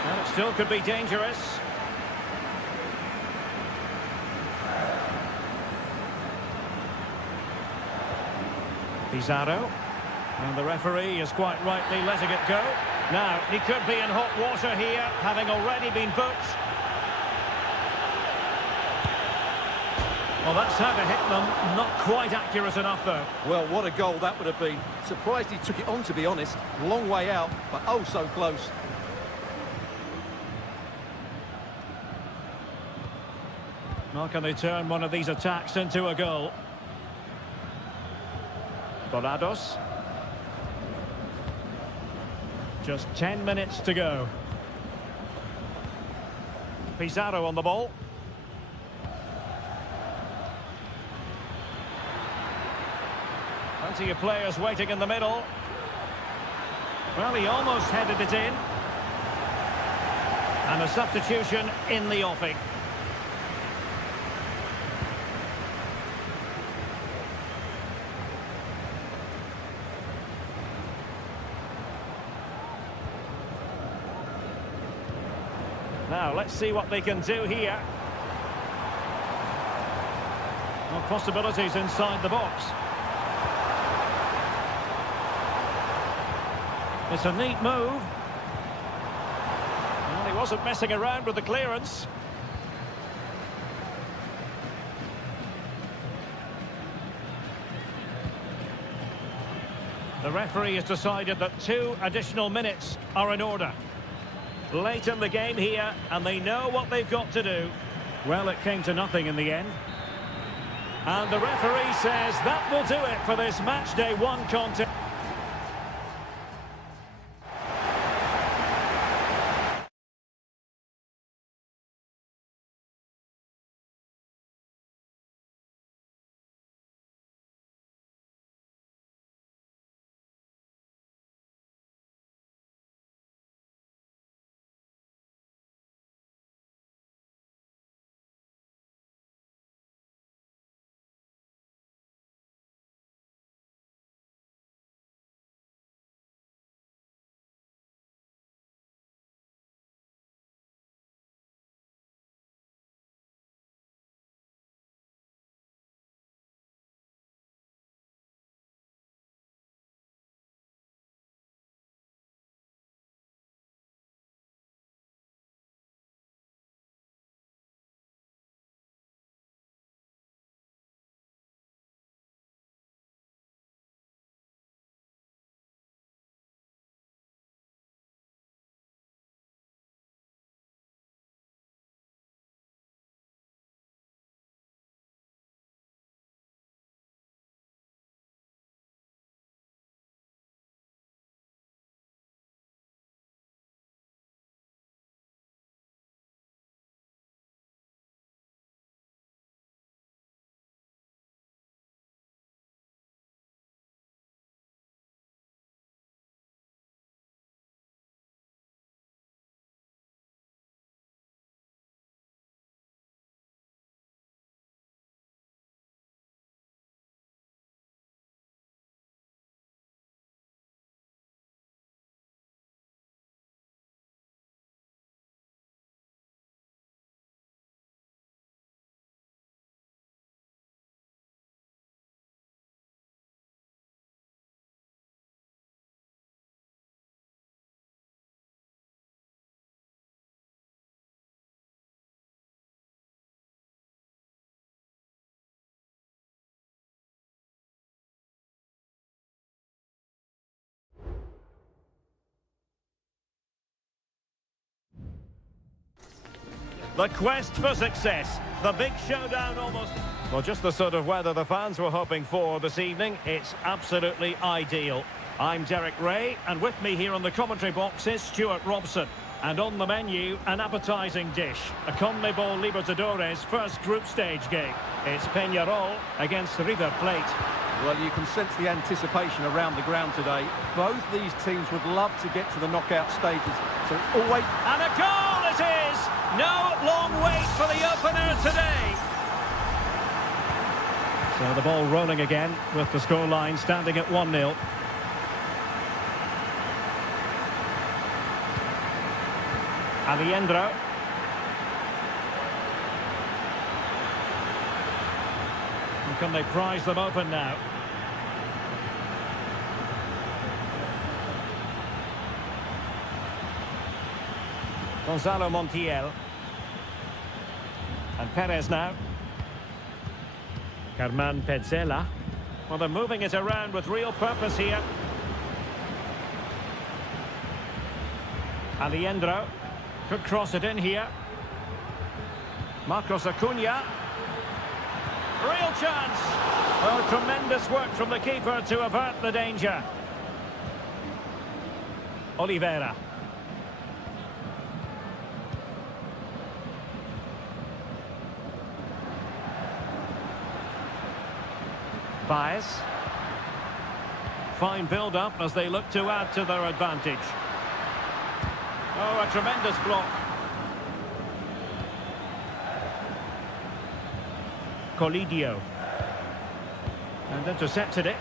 Well, it still could be dangerous. Pizarro. And the referee is quite rightly letting it go. Now, he could be in hot water here, having already been booked. Well, that's how to hit them. Not quite accurate enough, though. Well, what a goal that would have been. Surprised he took it on, to be honest. Long way out, but oh so close. How can they turn one of these attacks into a goal? Dorados. Just 10 minutes to go. Pizarro on the ball. Plenty of players waiting in the middle. Well, he almost headed it in. And a substitution in the offing. Now, let's see what they can do here. Well, possibilities inside the box. It's a neat move. Well, he wasn't messing around with the clearance. The referee has decided that 2 additional minutes are in order. Late in the game here, and they know what they've got to do. Well, it came to nothing in the end. And the referee says that will do it for this match day 1 contest. The quest for success. The big showdown almost. Well, just the sort of weather the fans were hoping for this evening. It's absolutely ideal. I'm Derek Ray, and with me here on the commentary box is Stuart Robson. And on the menu, an appetising dish. A CONMEBOL Libertadores first group stage game. It's Peñarol against River Plate. Well, you can sense the anticipation around the ground today. Both these teams would love to get to the knockout stages, so it's always... And a goal it is! No long wait for the opener today. So the ball rolling again with the scoreline standing at 1-0. Alejandro. And can they prise them open now? Gonzalo Montiel. And Perez now. Carman Petzela. Well, they're moving it around with real purpose here. Alejandro. Could cross it in here. Marcos Acuna. Real chance. Oh, tremendous work from the keeper to avert the danger. Oliveira. Baez. Fine build-up as they look to add to their advantage. Oh, a tremendous block. Colidio. And intercepted it.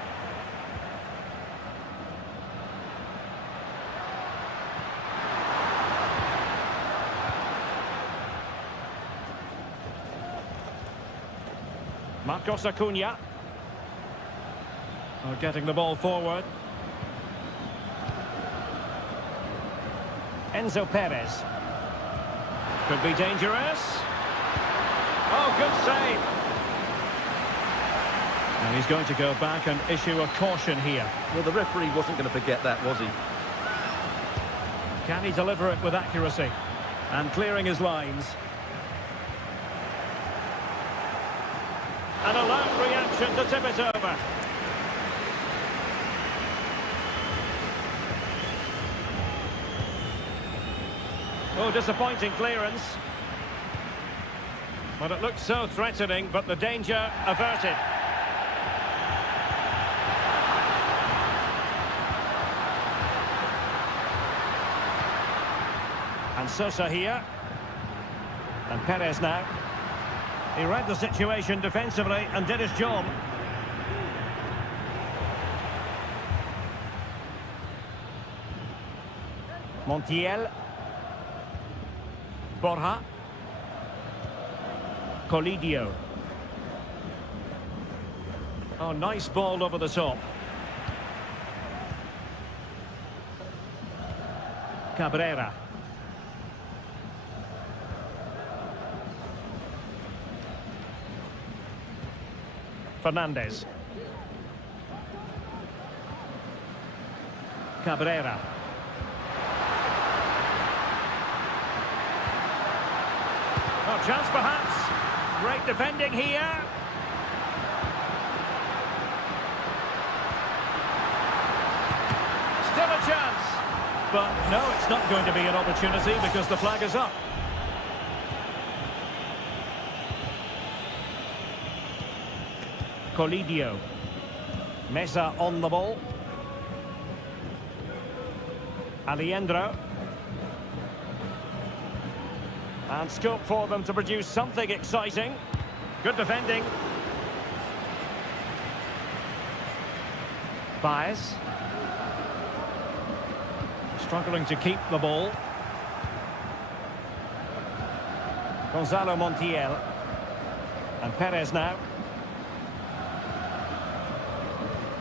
Marcos Acuna. Oh, getting the ball forward. Enzo Perez. Could be dangerous. Oh, good save. And he's going to go back and issue a caution here. Well, the referee wasn't going to forget that, was he? Can he deliver it with accuracy? And clearing his lines. An alert reaction to tip it over. Oh, disappointing clearance. Well, it looked so threatening, but the danger averted. And Sosa here. And Perez now. He read the situation defensively and did his job. Montiel. Borja. Colidio. Oh, nice ball over the top. Cabrera. Fernandez. Cabrera. Oh, chance perhaps. Great defending here. Still a chance. But no, it's not going to be an opportunity because the flag is up. Colidio. Mesa on the ball. Alejandro. And scope for them to produce something exciting. Good defending. Baez. Struggling to keep the ball. Gonzalo Montiel. And Perez now.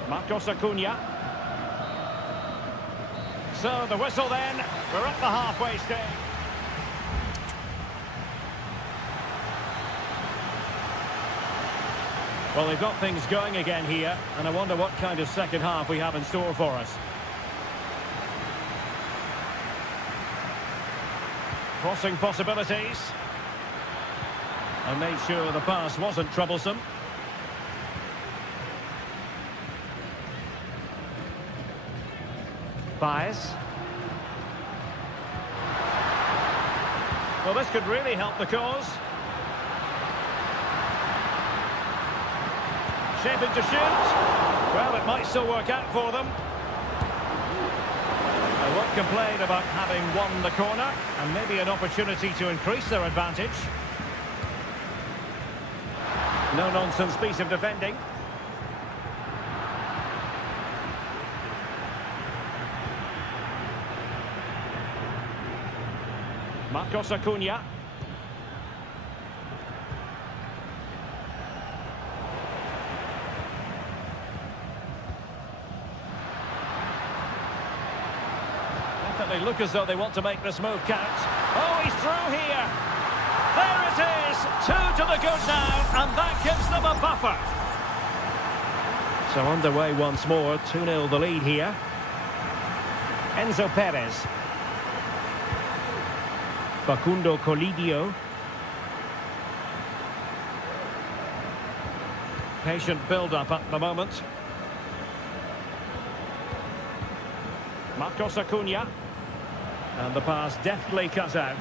Marcos Acuna. So the whistle then. We're at the halfway stage. Well, they've got things going again here, and I wonder what kind of second half we have in store for us. Crossing possibilities. And made sure the pass wasn't troublesome. Baez. Well, this could really help the cause. Shaping to shoot. Well, it might still work out for them. They won't complain about having won the corner, and maybe an opportunity to increase their advantage. No-nonsense piece of defending. Marcos Acuna. Definitely look as though they want to make this move count. Oh, he's through here. There it is. 2 to the good now, and that gives them a buffer. So underway once more. 2-0 the lead here. Enzo Perez. Facundo Colidio. Patient build-up at the moment. Marcos Acuna. And the pass deftly cut out.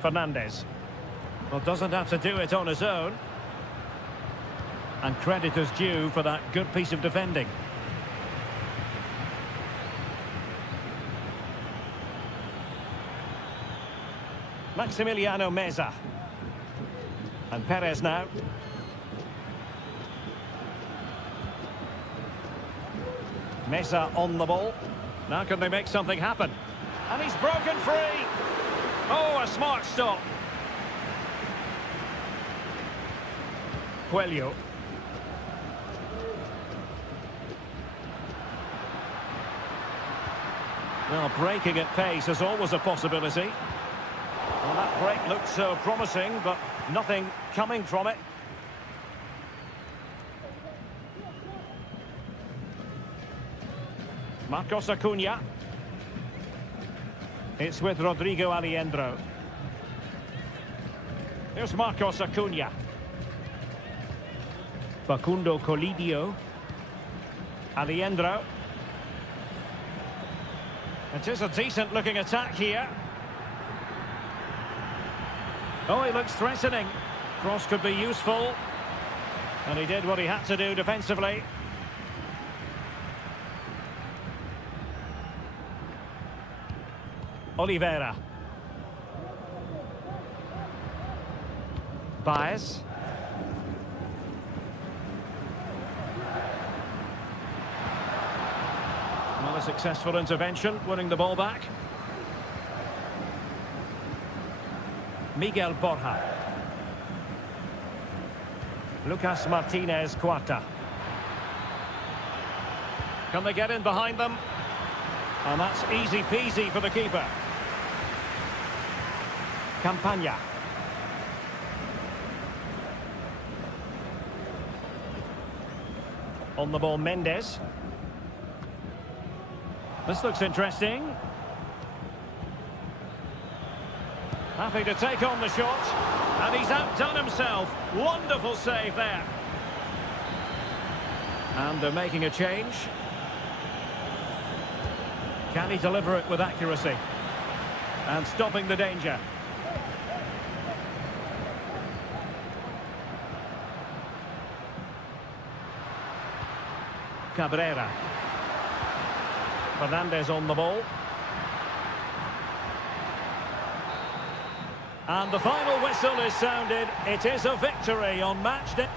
Fernandez. Well, doesn't have to do it on his own. And credit is due for that good piece of defending. Maximiliano Meza. And Perez now. Meza on the ball. Now can they make something happen? And he's broken free. Oh, a smart stop. Coelho. Well, breaking at pace is always a possibility. Well, that break looked so promising, but nothing coming from it. Marcos Acuna. It's with Rodrigo Aliendro. Here's Marcos Acuna. Facundo Colidio. Aliendro. It is a decent-looking attack here. Oh, he looks threatening. Cross could be useful. And he did what he had to do defensively. Oliveira. Baez. Well, a successful intervention, winning the ball back. Miguel Borja. Lucas Martinez Cuarta. Can they get in behind them? And that's easy peasy for the keeper. Campagna. On the ball, Mendes. This looks interesting. Happy to take on the shot. And he's outdone himself. Wonderful save there. And they're making a change. Can he deliver it with accuracy? And stopping the danger. Cabrera. Fernandez on the ball. And the final whistle is sounded. It is a victory on match day.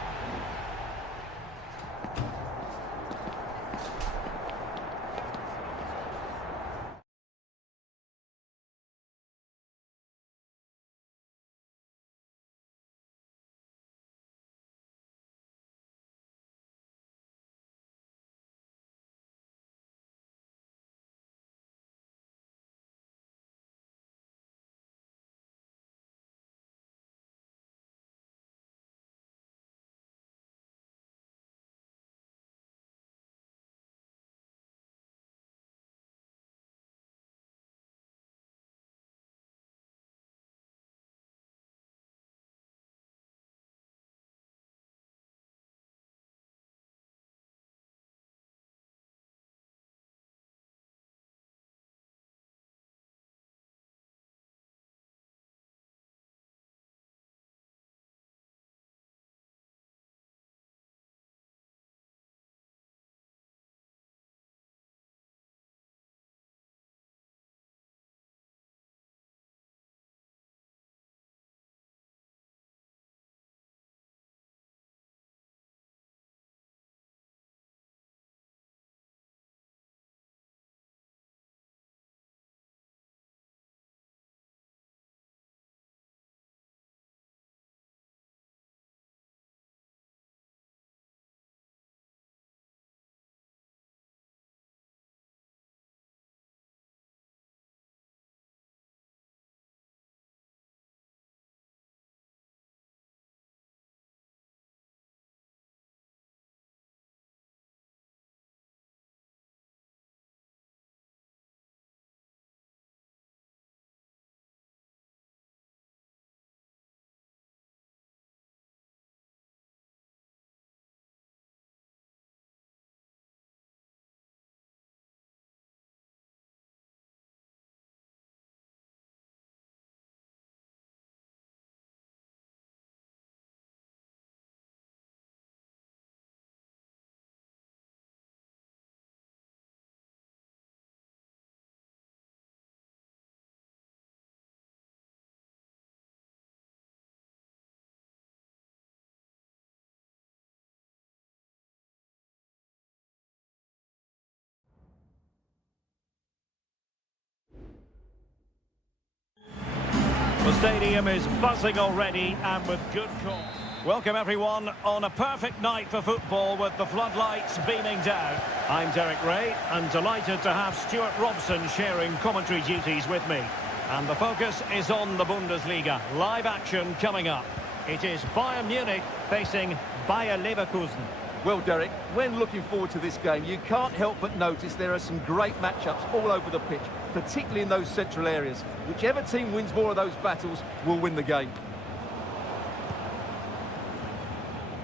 stadium is buzzing already and with good cause. Welcome everyone on a perfect night for football with the floodlights beaming down. I'm Derek Ray and delighted to have Stuart Robson sharing commentary duties with me. And the focus is on the Bundesliga. Live action coming up. It is Bayern Munich facing Bayer Leverkusen. Well, Derek, when looking forward to this game, you can't help but notice there are some great matchups all over the pitch, particularly in those central areas. Whichever team wins more of those battles will win the game.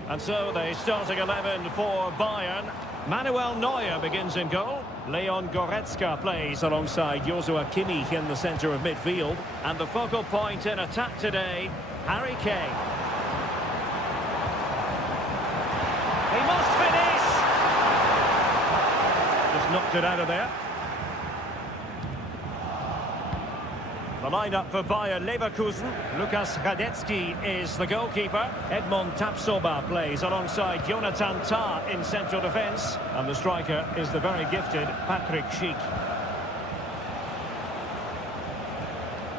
And so the starting 11 for Bayern. Manuel Neuer begins in goal. Leon Goretzka plays alongside Joshua Kimmich in the centre of midfield. And the focal point in attack today, Harry Kane. He must finish! Just knocked it out of there. The lineup for Bayer Leverkusen. Lukas Radetzky is the goalkeeper. Edmond Tapsoba plays alongside Jonathan Tah in central defence. And the striker is the very gifted Patrick Schick.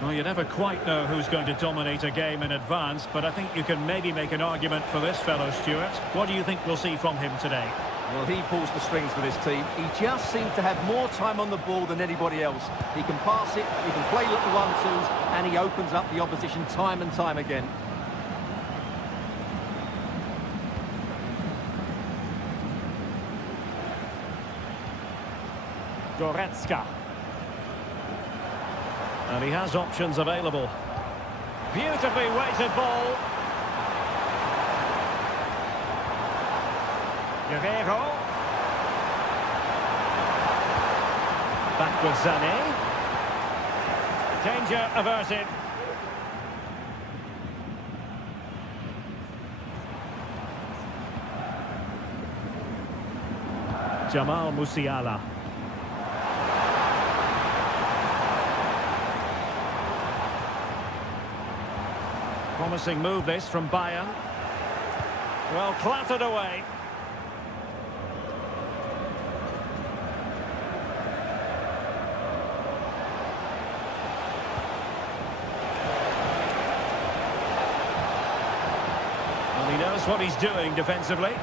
Well, you never quite know who's going to dominate a game in advance, but I think you can maybe make an argument for this fellow, Stuart. What do you think we'll see from him today? Well, he pulls the strings for this team. He just seems to have more time on the ball than anybody else. He can pass it, he can play little one-twos, and he opens up the opposition time and time again. Goretzka. And he has options available. Beautifully weighted ball. Guerrero. Back with Sané. Danger averted. Jamal Musiala. Promising move this from Bayern. Well, clattered away. Well, he knows what he's doing defensively.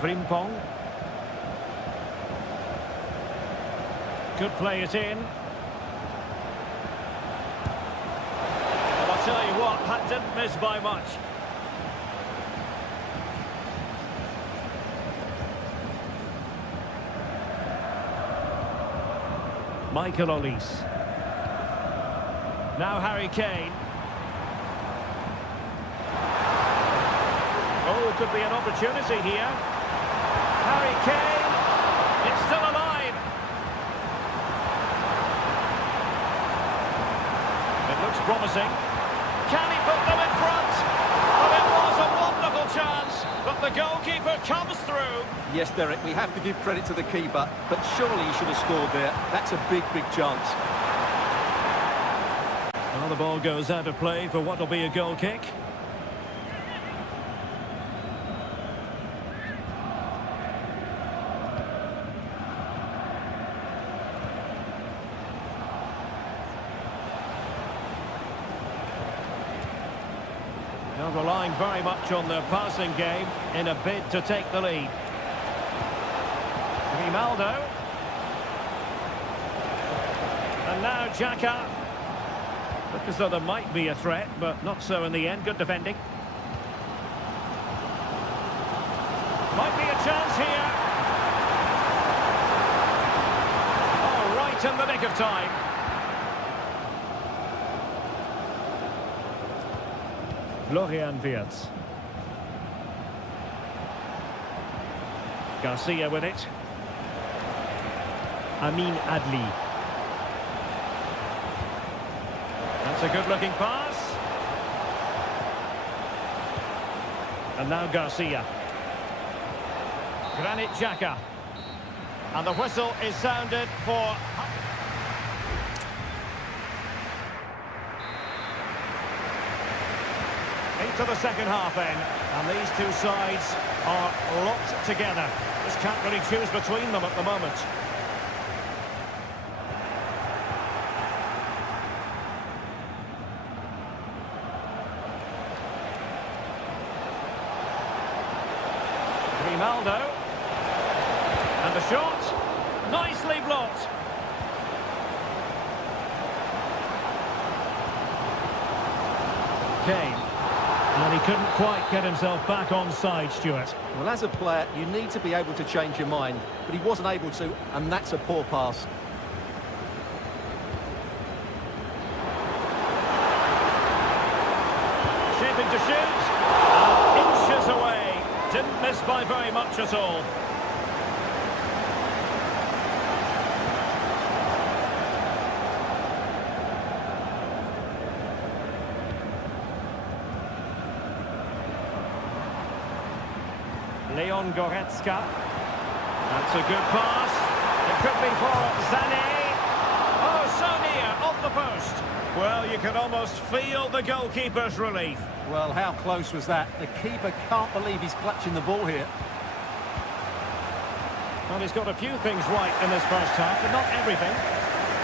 Frimpong. Could play it in. Well, I'll tell you what, that didn't miss by much. Michael Olise. Now Harry Kane. Oh, could be an opportunity here. Harry Kane. It's still alive. Promising. Can he put them in front? Well, it was a wonderful chance, but the goalkeeper comes through. Yes, Derek, we have to give credit to the keeper, but surely he should have scored there. That's a big, big chance. Well, the ball goes out of play for what will be a goal kick. Relying very much on their passing game in a bid to take the lead. Grimaldo. And now Xhaka. Look as though there might be a threat, but not so in the end. Good defending. Might be a chance here. Oh, right in the nick of time. Florian Wirtz. Garcia with it. Amin Adli. That's a good-looking pass. And now Garcia. Granit Xhaka. And the whistle is sounded for... to the second half then. And these two sides are locked together. Just can't really choose between them at the moment. Grimaldo. And the shot. Nicely blocked. Kane. And he couldn't quite get himself back on side, Stuart. Well, as a player, you need to be able to change your mind, but he wasn't able to, and that's a poor pass. Shaping to shoot. Inches away. Didn't miss by very much at all. Leon Goretzka. That's a good pass. It could be for Sané. Oh, so near, off the post. Well, you can almost feel the goalkeeper's relief. Well, how close was that? The keeper can't believe he's clutching the ball here. Well, he's got a few things right in this first half, but not everything.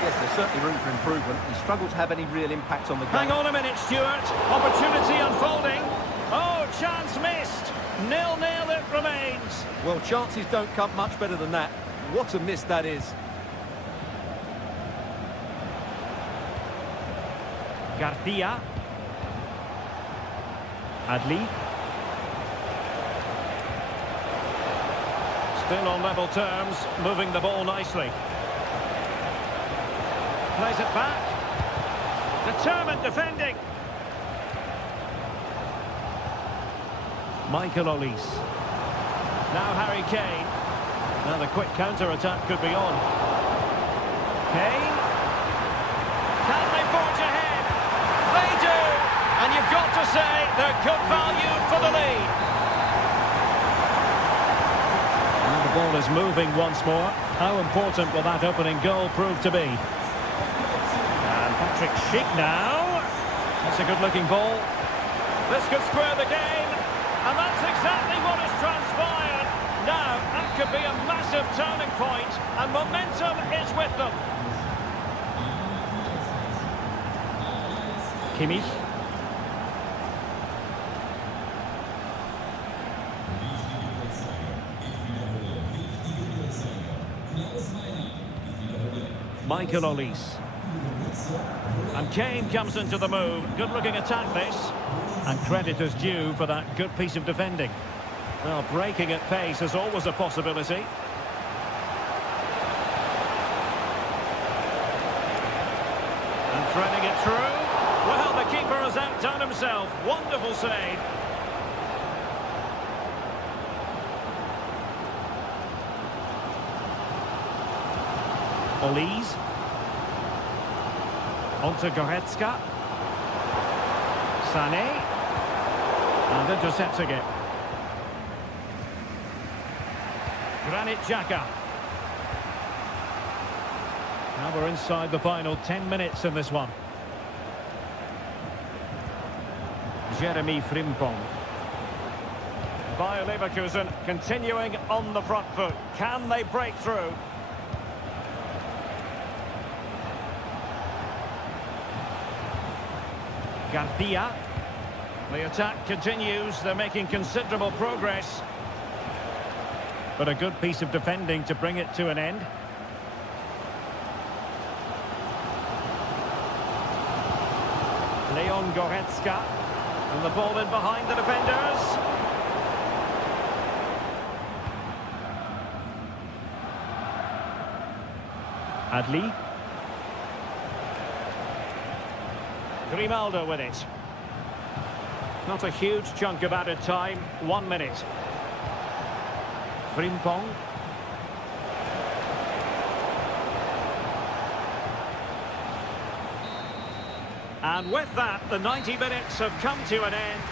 Yes, there's certainly room for improvement. He struggled to have any real impact on the game. Hang on a minute, Stuart. Opportunity unfolding. Oh, chance missed. 0-0 it remains. Well, chances don't come much better than that. What a miss that is. Garcia. Adli. Still on level terms, moving the ball nicely. Plays it back. Determined defending. Michael Olise. Now Harry Kane. Now the quick counter-attack could be on. Kane. Can they forge ahead? They do! And you've got to say they're good value for the lead. And the ball is moving once more. How important will that opening goal prove to be? And Patrick Schick now. That's a good-looking ball. This could square the game. And that's exactly what has transpired. Now, that could be a massive turning point, and momentum is with them. Kimmich. Michael Olise. And Kane comes into the move. Good-looking attack, this. And credit is due for that good piece of defending. Well, breaking at pace is always a possibility. And threading it through. Well, the keeper has outdone himself. Wonderful save. Olise. Onto Goretzka. Sané. And intercepting it. Granit Xhaka. Now we're inside the final 10 minutes in this one. Jeremy Frimpong. Bayer Leverkusen continuing on the front foot. Can they break through? Garcia. The attack continues. They're making considerable progress. But a good piece of defending to bring it to an end. Leon Goretzka. And the ball in behind the defenders. Adli. Grimaldo with it. Not a huge chunk of added time. 1 minute. Frimpong. And with that, the 90 minutes have come to an end.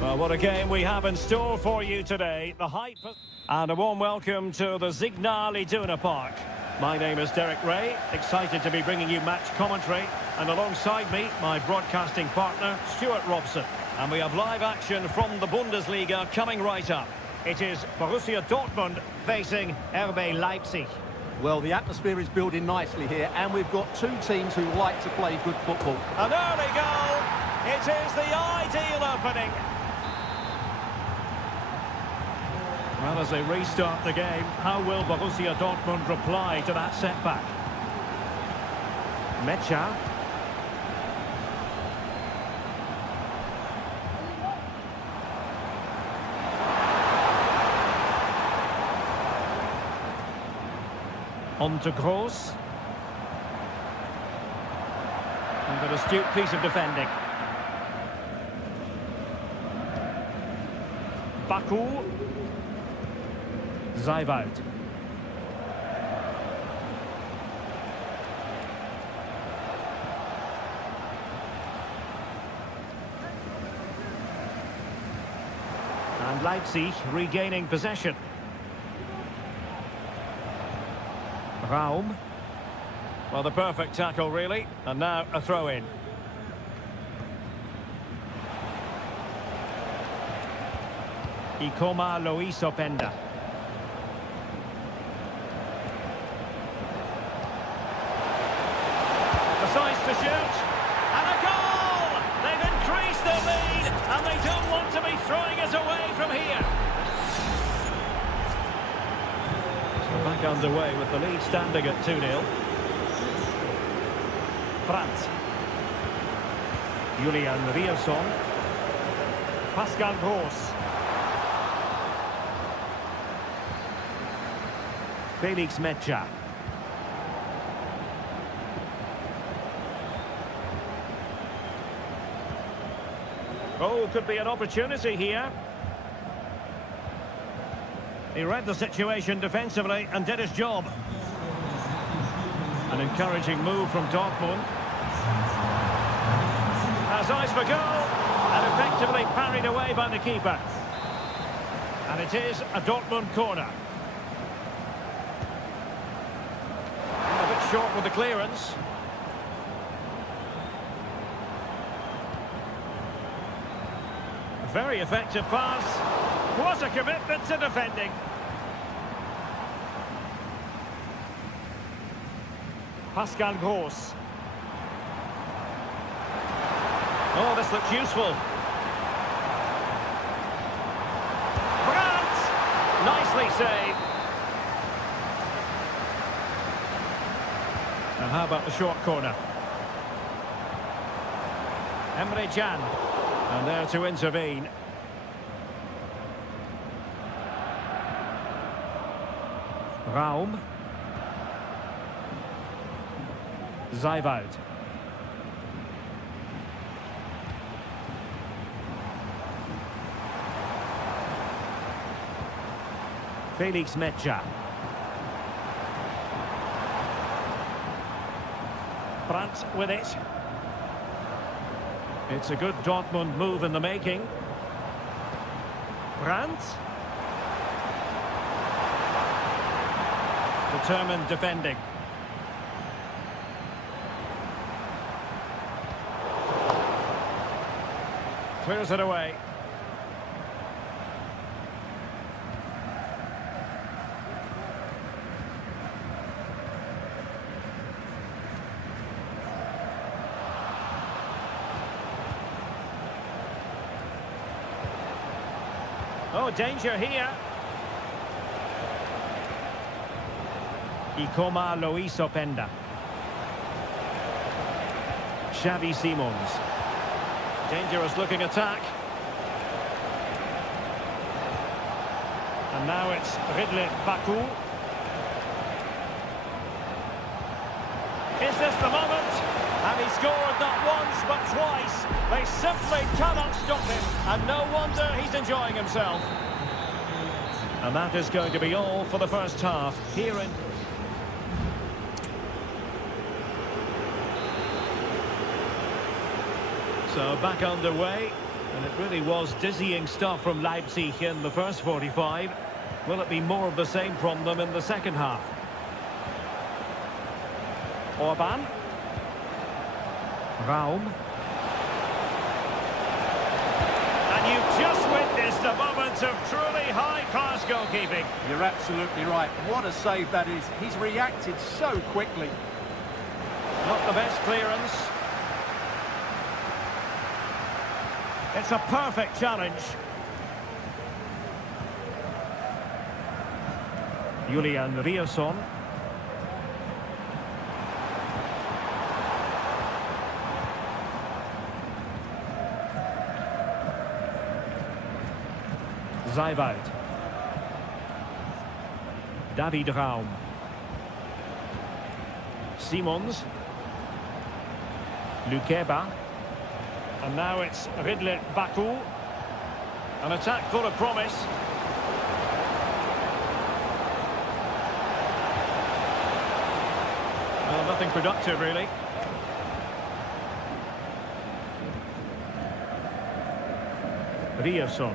Well, what a game we have in store for you today. The hype and a warm welcome to the Signal Iduna Park. My name is Derek Ray, excited to be bringing you match commentary. And alongside me, my broadcasting partner, Stuart Robson. And we have live action from the Bundesliga coming right up. It is Borussia Dortmund facing RB Leipzig. Well, the atmosphere is building nicely here, and we've got two teams who like to play good football. An early goal. It is the ideal opening. Well, as they restart the game, how will Borussia Dortmund reply to that setback? Mecha. On to Gross. And an astute piece of defending. Baku. Zaivout. And Leipzig regaining possession. Raum. Well, the perfect tackle, really. And now a throw-in. Ikoma Luis Openda. Decides to shoot. And a goal! They've increased their lead, and they don't want to be throwing it away from here. So back underway with the lead standing at 2-0. Brandt. Julian Rierson. Pascal Gross. Felix Mecha. Oh, could be an opportunity here. He read the situation defensively and did his job. An encouraging move from Dortmund. Has eyes for goal, and effectively parried away by the keeper. And it is a Dortmund corner. A bit short with the clearance. Very effective pass. What a commitment to defending. Pascal Gross. Oh, this looks useful. Brandt! Nicely saved. And how about the short corner? Emre Can. And there to intervene. Raum. Zaivout. Felix Mecha. Brandt with it. It's a good Dortmund move in the making. Brandt. Determined defending. Clears it away. Oh, danger here. Ikoma Luis Openda. Xavi Simons. Dangerous looking attack. And now it's Ridley Baku. Is this the moment? And he scored not once but twice. They simply cannot stop him. And no wonder he's enjoying himself. And that is going to be all for the first half here in... So back underway. And it really was dizzying stuff from Leipzig in the first 45. Will it be more of the same from them in the second half? Orban. Raum. And you've just witnessed a moment of truly high-class goalkeeping. You're absolutely right. What a save that is. He's reacted so quickly. Not the best clearance. It's a perfect challenge. Julian Riasson. Zijwald. David Raum. Simons. Lukeba. And now it's Ridley Baku. An attack full of promise. Well, nothing productive, really. Riasson.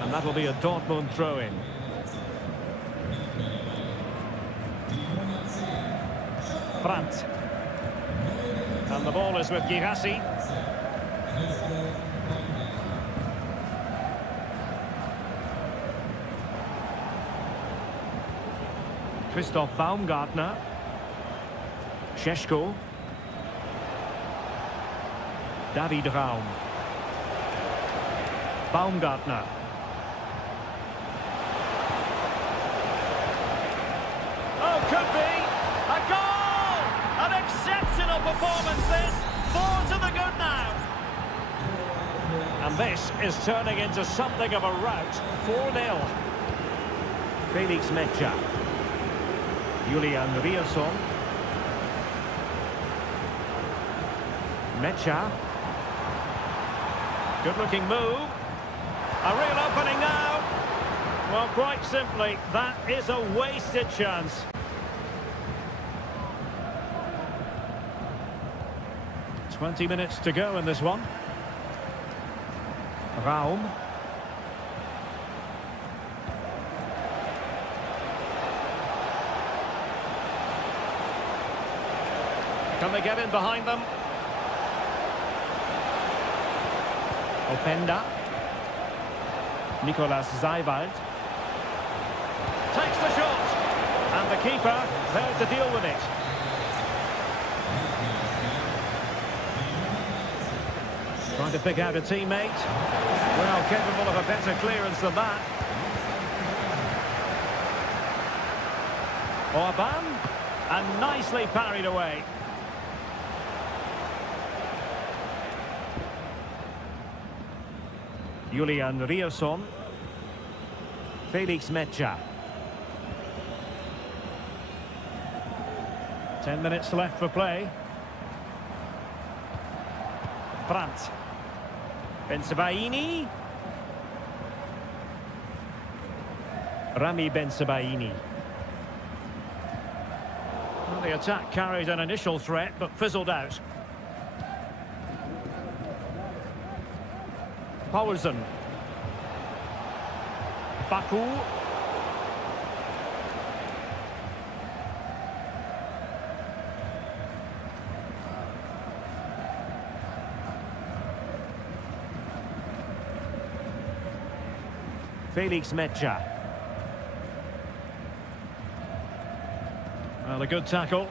And that'll be a Dortmund throw-in. Brandt. And the ball is with Girassi. Christoph Baumgartner. Šeško. David Raum. Baumgartner. Oh, could be a goal! An exceptional performance this. 4 to the good now. And this is turning into something of a rout. 4-0. Felix Metscher. Julian Riasson. Metscher. Good-looking move. A real opening now. Well, quite simply, that is a wasted chance. "20 minutes to go in this one. Raum. Can they get in behind them? Openda. Nicolas Zijwald. Takes the shot. And the keeper there to deal with it. Trying to pick out a teammate. Well, capable of a better clearance than that. Orban. And nicely parried away. Julian Riasson. Felix Metscher. 10 minutes left for play. Brandt. Bensebaini. Rami Bensebaini. Well, the attack carried an initial threat but fizzled out. Paulsen. Baku. Felix Metscher. Well, a good tackle.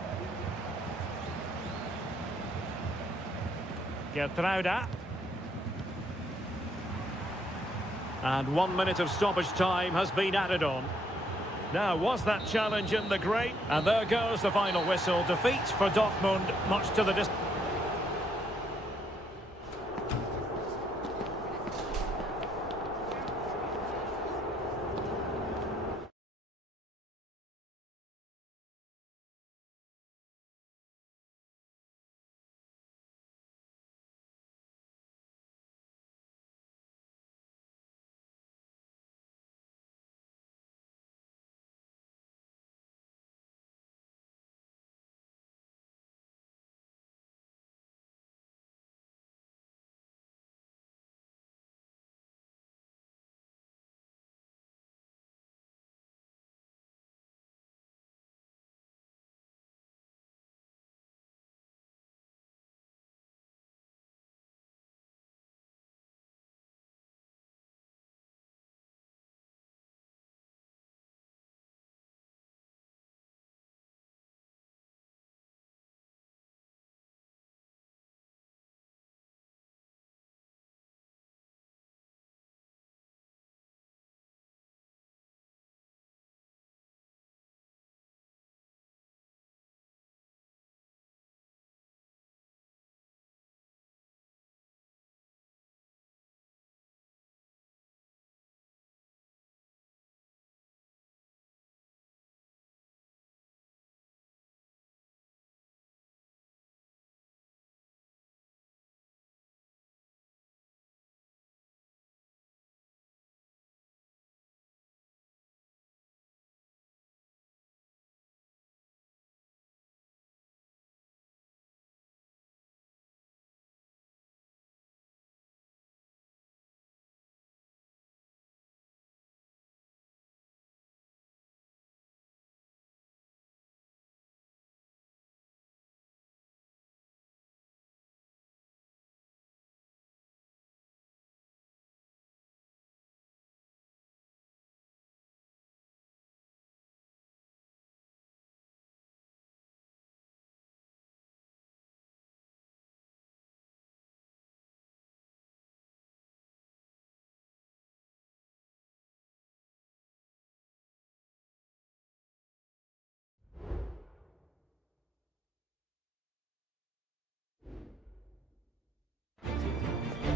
Gertruida. And 1 minute of stoppage time has been added on. Now, was that challenge in the grate? And there goes the final whistle. Defeat for Dortmund, much to the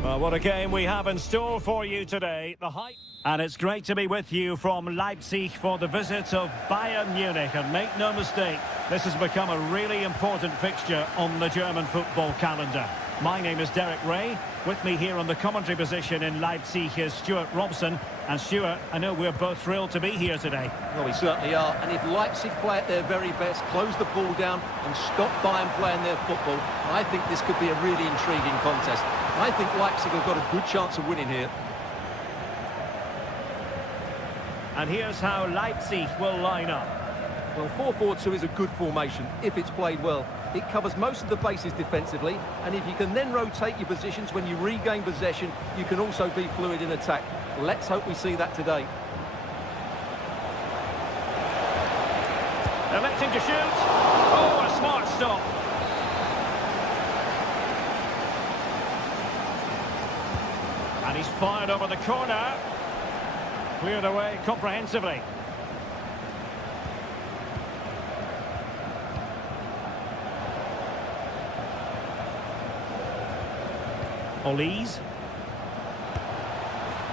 Well, what a game we have in store for you today. The hype. And it's great to be with you from Leipzig for the visit of Bayern Munich. And make no mistake, this has become a really important fixture on the German football calendar. My name is Derek Ray. With me here on the commentary position in Leipzig is Stuart Robson. And Stuart, I know we're both thrilled to be here today. Well, we certainly are. And if Leipzig play at their very best, close the ball down and stop Bayern playing their football, I think this could be a really intriguing contest. I think Leipzig have got a good chance of winning here. And here's how Leipzig will line up. Well, 4-4-2 is a good formation if it's played well. It covers most of the bases defensively, and if you can then rotate your positions when you regain possession, you can also be fluid in attack. Let's hope we see that today. Electing to shoot. Oh, a smart stop. And he's fired over the corner. Cleared away comprehensively. Olise.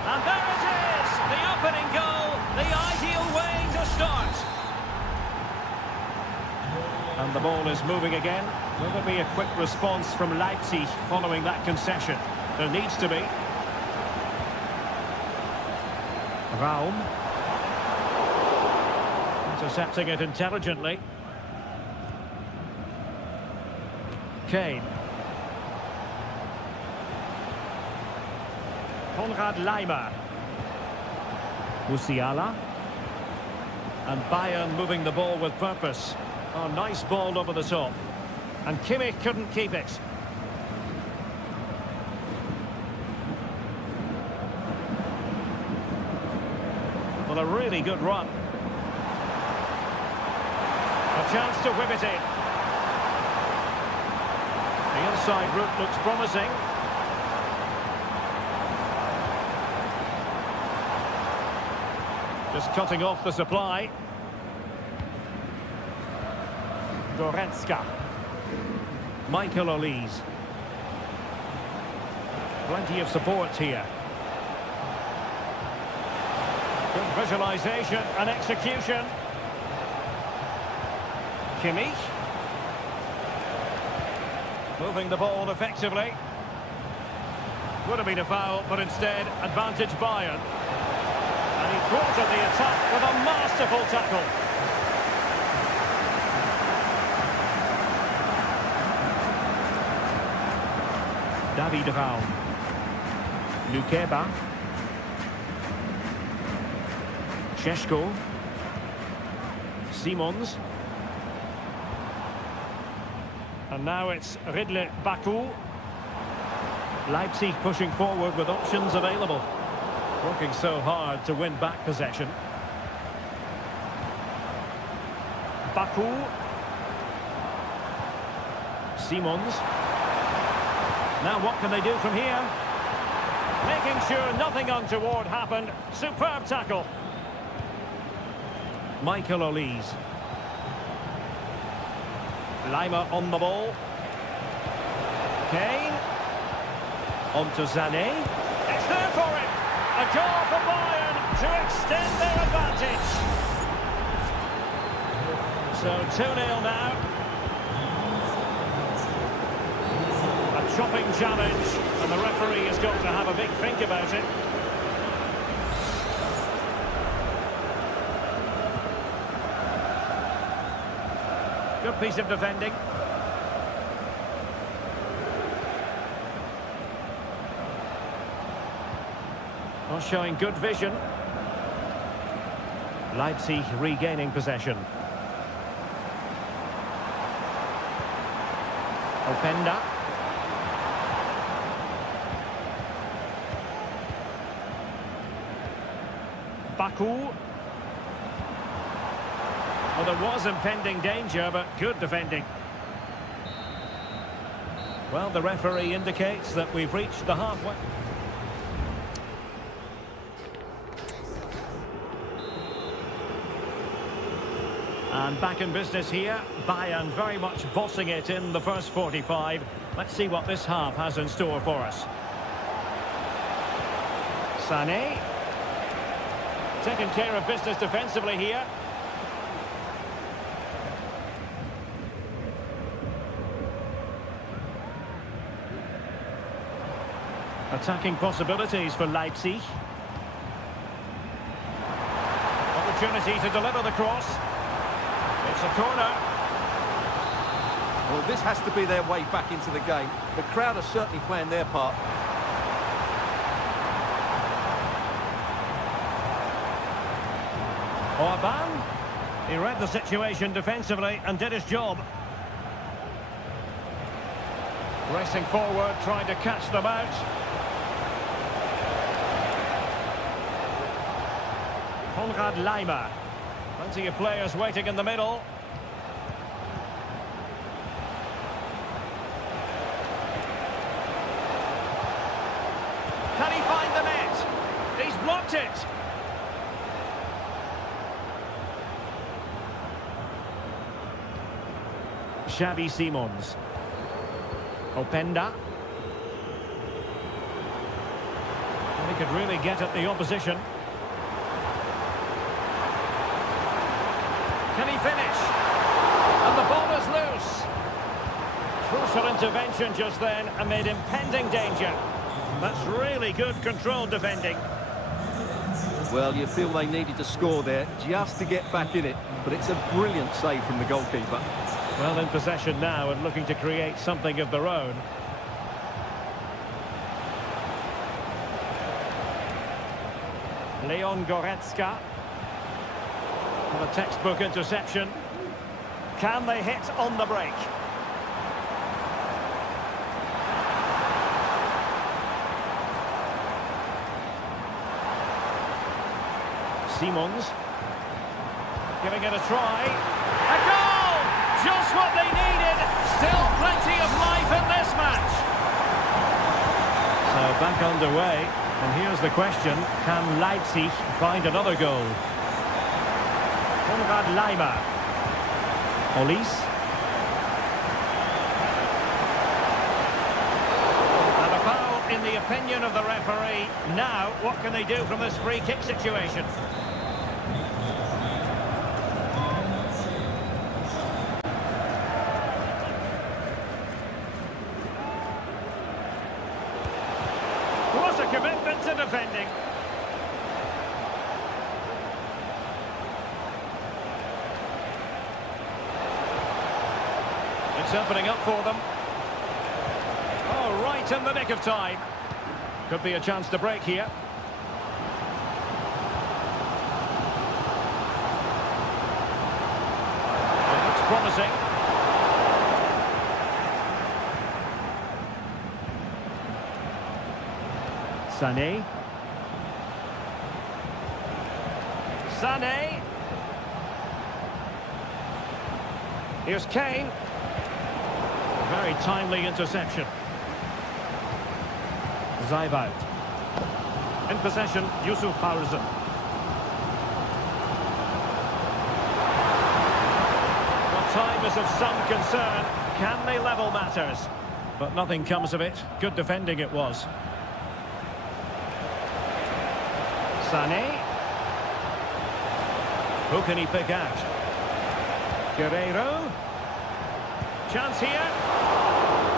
And there it is! The opening goal, the ideal way to start. And the ball is moving again. Will there be a quick response from Leipzig following that concession? There needs to be. Raum. Intercepting it intelligently. Kane. Konrad Laimer. Musiala. And Bayern moving the ball with purpose. Oh, nice ball over the top. And Kimmich couldn't keep it. Well, a really good run. A chance to whip it in. The inside route looks promising. Just cutting off the supply. Goretzka. Michael Olise. Plenty of support here. Good visualization and execution. Kimmich. Moving the ball effectively. Would have been a foul, but instead, advantage Bayern. And he thwarted the attack with a masterful tackle. David Raum. Lukeba. Šeško. Simons. And now it's Ridley Baku. Leipzig pushing forward with options available. Working so hard to win back possession. Baku. Simons. Now what can they do from here? Making sure nothing untoward happened. Superb tackle. Michael Olise. Laimer on the ball. Kane. On to Sané. It's there for him. A goal for Bayern to extend their advantage. So 2-0 now. A chopping challenge, and the referee has got to have a big think about it. Good piece of defending. Well, showing good vision. Leipzig regaining possession. Openda. Baku. Well, there was impending danger, but good defending. Well, the referee indicates that we've reached the halfway. And back in business here. Bayern very much bossing it in the first 45. Let's see what this half has in store for us. Sané. Taking care of business defensively here. Attacking possibilities for Leipzig. Opportunity to deliver the cross. It's a corner. Well, this has to be their way back into the game. The crowd are certainly playing their part. Orban. He read the situation defensively and did his job. Racing forward, trying to catch them out. Konrad Laimer. Plenty of players waiting in the middle. Can he find the net? He's blocked it. Xavi Simons. Openda. Well, he could really get at the opposition. Can he finish? And the ball is loose. Crucial intervention just then amid impending danger. That's really good controlled defending. Well, you feel they needed to score there just to get back in it, but it's a brilliant save from the goalkeeper. Well, in possession now and looking to create something of their own. Leon Goretzka. And a textbook interception. Can they hit on the break? Simons. Giving it a try. A goal! Just what they needed. Still plenty of life in this match. So back underway. And here's the question. Can Leipzig find another goal? Konrad Laimer. Olis. And a foul in the opinion of the referee. Now, what can they do from this free kick situation? What a commitment to defending. It's opening up for them. Oh, right in the nick of time. Could be a chance to break here. It looks promising. Sané. Sané. Here's Kane. Very timely interception. Zaibout. In possession, Yusuf Hausen. Well, time is of some concern. Can they level matters? But nothing comes of it. Good defending it was. Sané. Who can he pick out? Guerreiro. Chance here.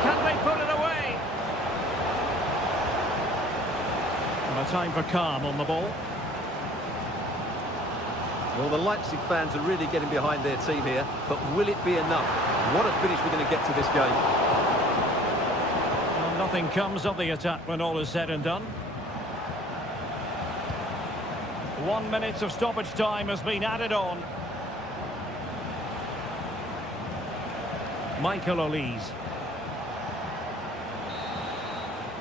Can they put it away? And a time for calm on the ball. Well, the Leipzig fans are really getting behind their team here, but will it be enough? What a finish we're going to get to this game. Well, nothing comes of the attack when all is said and done. 1 minute of stoppage time has been added on. Michael Olise.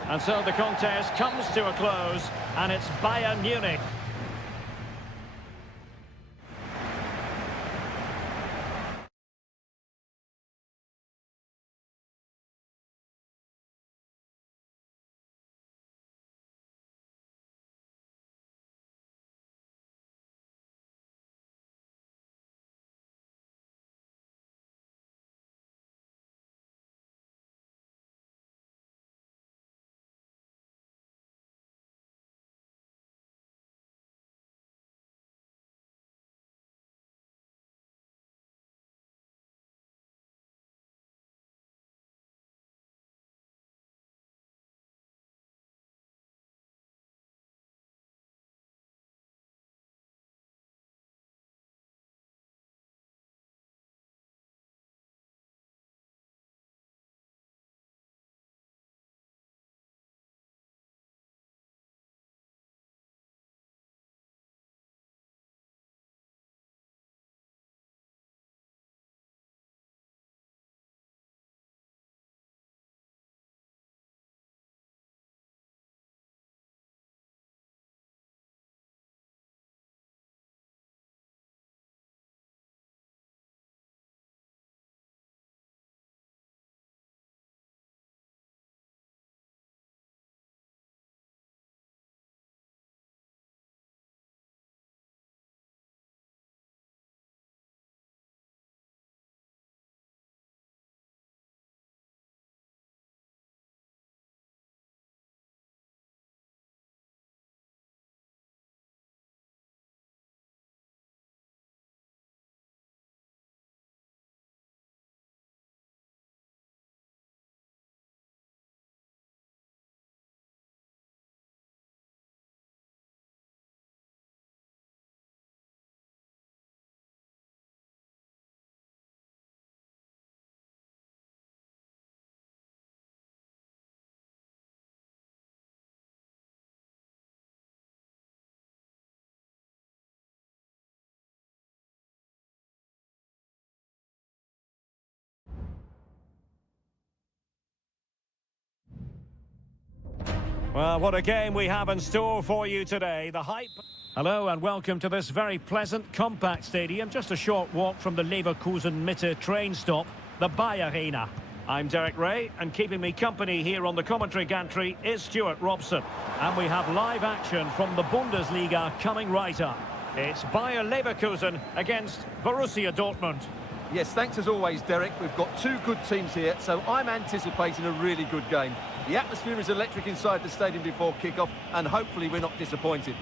And so the contest comes to a close, and it's Bayern Munich Well, what a game we have in store for you today. The hype... Hello and welcome to this very pleasant, compact stadium. Just a short walk from the Leverkusen Mitte train stop, the Bayer Arena. I'm Derek Ray, and keeping me company here on the commentary gantry is Stuart Robson. And we have live action from the Bundesliga coming right up. It's Bayer Leverkusen against Borussia Dortmund. Yes, thanks as always, Derek. We've got two good teams here, so I'm anticipating a really good game. The atmosphere is electric inside the stadium before kick-off, and hopefully we're not disappointed.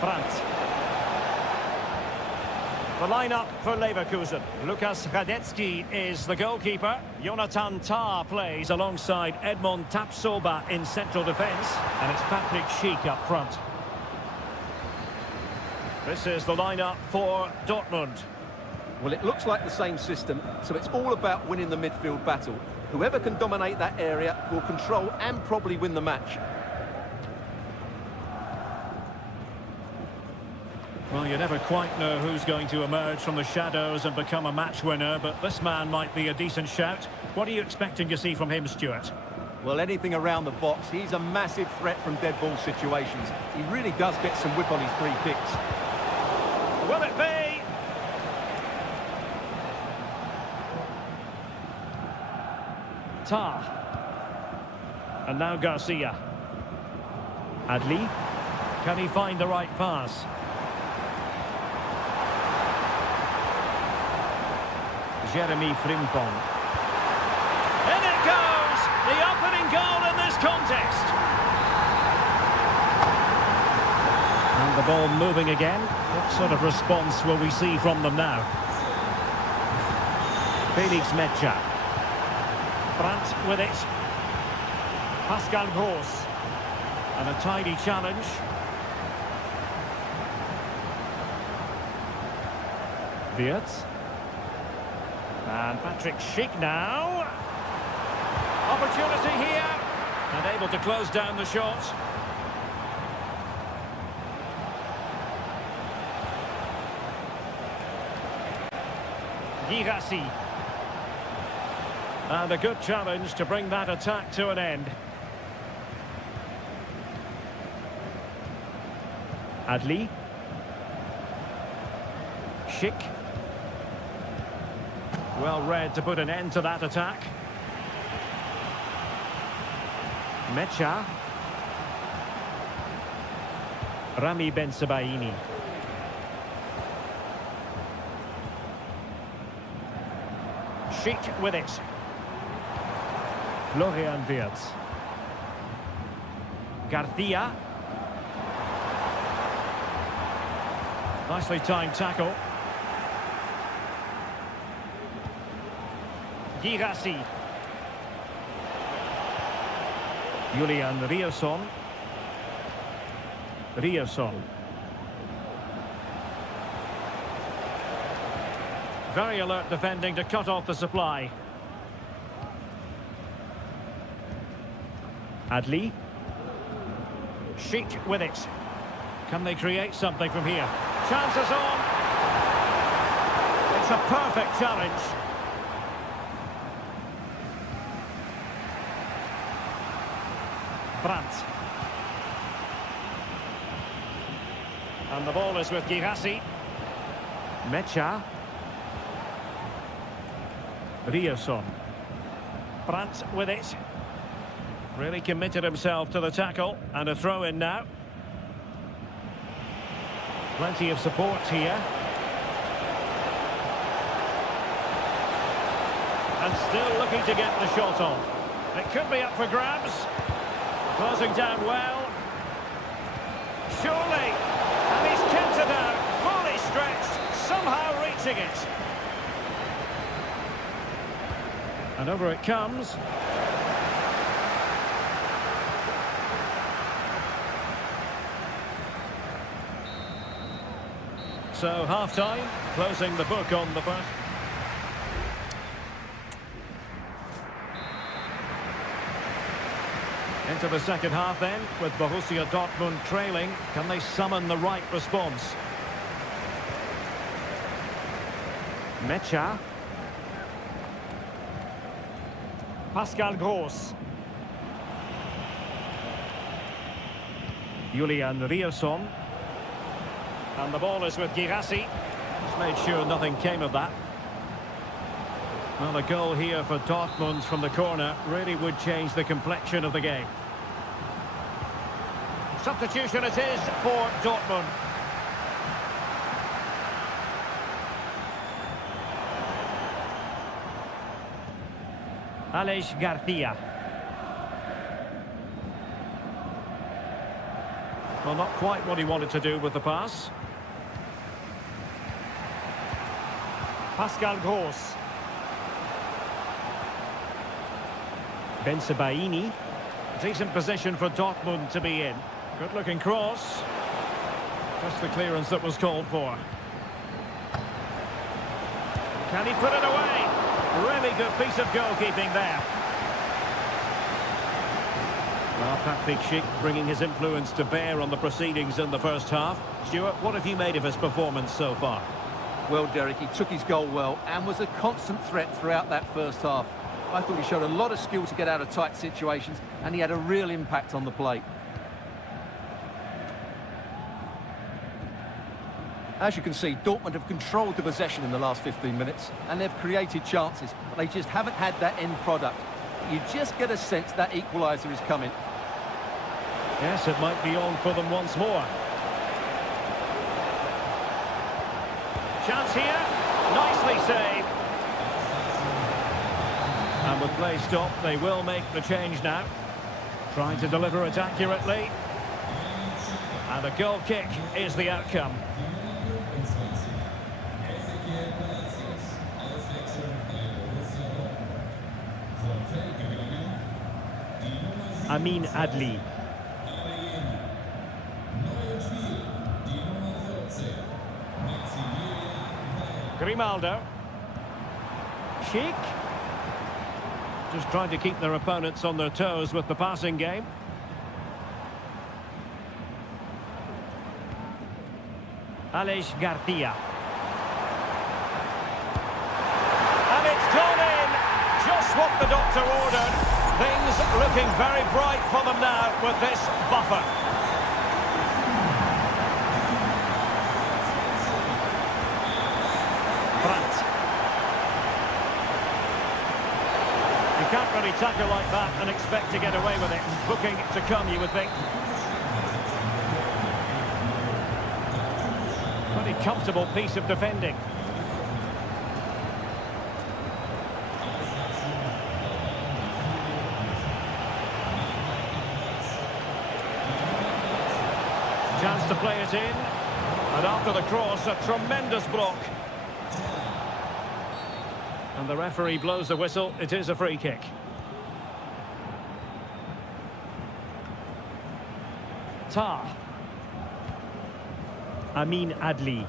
Brandt. The lineup for Leverkusen. Lukas Radetzky is the goalkeeper. Jonathan Tah plays alongside Edmond Tapsoba in central defence. And it's Patrick Schick up front. This is the lineup for Dortmund. Well, it looks like the same system, so it's all about winning the midfield battle. Whoever can dominate that area will control and probably win the match. Well, you never quite know who's going to emerge from the shadows and become a match winner, but this man might be a decent shout. What are you expecting to see from him, Stuart? Well, anything around the box. He's a massive threat from dead ball situations. He really does get some whip on his free kicks. Will it be? Tah. And now Garcia. Adli. Can he find the right pass? Jeremy Frimpong. In it goes! The opening goal in this contest. And the ball moving again. What sort of response will we see from them now? Felix Mecha. Brandt with it. Pascal Gross. And a tidy challenge. Wirtz. And Patrick Schick now. Opportunity here. And able to close down the shot. Girassi. And a good challenge to bring that attack to an end. Adli. Schick. Well read to put an end to that attack. Mecha. Rami Bensebaini. Schick with it. Florian Wirtz. Garcia. Nicely timed tackle. Girassi. Julian Rierson. Very alert defending to cut off the supply. Adli. Schick with it. Can they create something from here? Chances on. It's a perfect challenge. Brandt. And the ball is with Girassi. Mecha. Rierson. Brandt with it. Really committed himself to the tackle. And a throw in now. Plenty of support here. And still looking to get the shot off. It could be up for grabs. Closing down well. Surely. And he's kept it out. Fully stretched. Somehow reaching it. And over it comes. So half-time, closing the book on the first. Into the second half then, with Borussia Dortmund trailing. Can they summon the right response? Mecha. Pascal Gross. Julian Rierson. And the ball is with Girassi. Just made sure nothing came of that. Well, a goal here for Dortmund from the corner really would change the complexion of the game. Substitution it is for Dortmund. Aleix Garcia. Well, not quite what he wanted to do with the pass. Pascal Gross. Bensebaini. Decent position for Dortmund to be in. Good looking cross. Just the clearance that was called for. Can he put it away? Really good piece of goalkeeping there. Well, Patrick Schick bringing his influence to bear on the proceedings in the first half. Stuart, what have you made of his performance so far? Well, Derek, he took his goal well and was a constant threat throughout that first half. I thought he showed a lot of skill to get out of tight situations, and he had a real impact on the plate. As you can see, Dortmund have controlled the possession in the last 15 minutes, and they've created chances, but they just haven't had that end product. You just get a sense that equaliser is coming. Yes, it might be on for them once more. Chance here. Nicely saved. And with play stopped, they will make the change now. Trying to deliver it accurately. And a goal kick is the outcome. Amin Adli. Grimaldo. Schick. Just trying to keep their opponents on their toes with the passing game. Aleix Garcia. And it's gone in. Just what the doctor ordered. Things looking very bright for them now with this buffer. Brandt. You can't really tackle like that and expect to get away with it. Booking to come, you would think. Pretty comfortable piece of defending. Chance to play it in. And after the cross, a tremendous block. And the referee blows the whistle. It is a free kick. Tar. Amin Adli.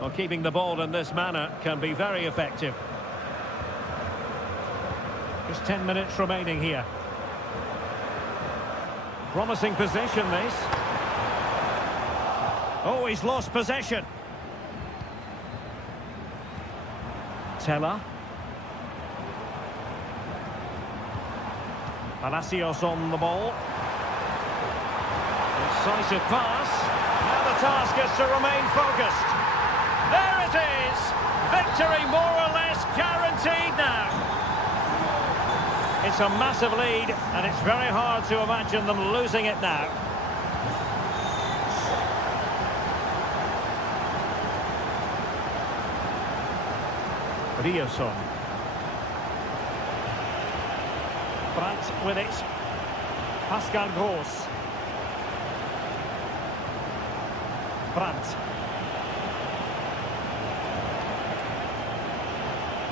Well, keeping the ball in this manner can be very effective. Just 10 minutes remaining here. Promising possession, this. Oh, he's lost possession. Teller. Palacios on the ball. Decisive pass. Now the task is to remain focused. There it is. Victory more or less guaranteed now. It's a massive lead, and it's very hard to imagine them losing it now. Rierson. Brandt with it. Pascal Gross. Brandt.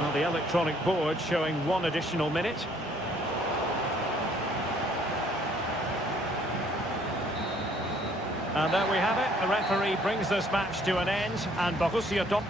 Well, the electronic board showing one additional minute. And there we have it. The referee brings this match to an end, and Borussia Dortmund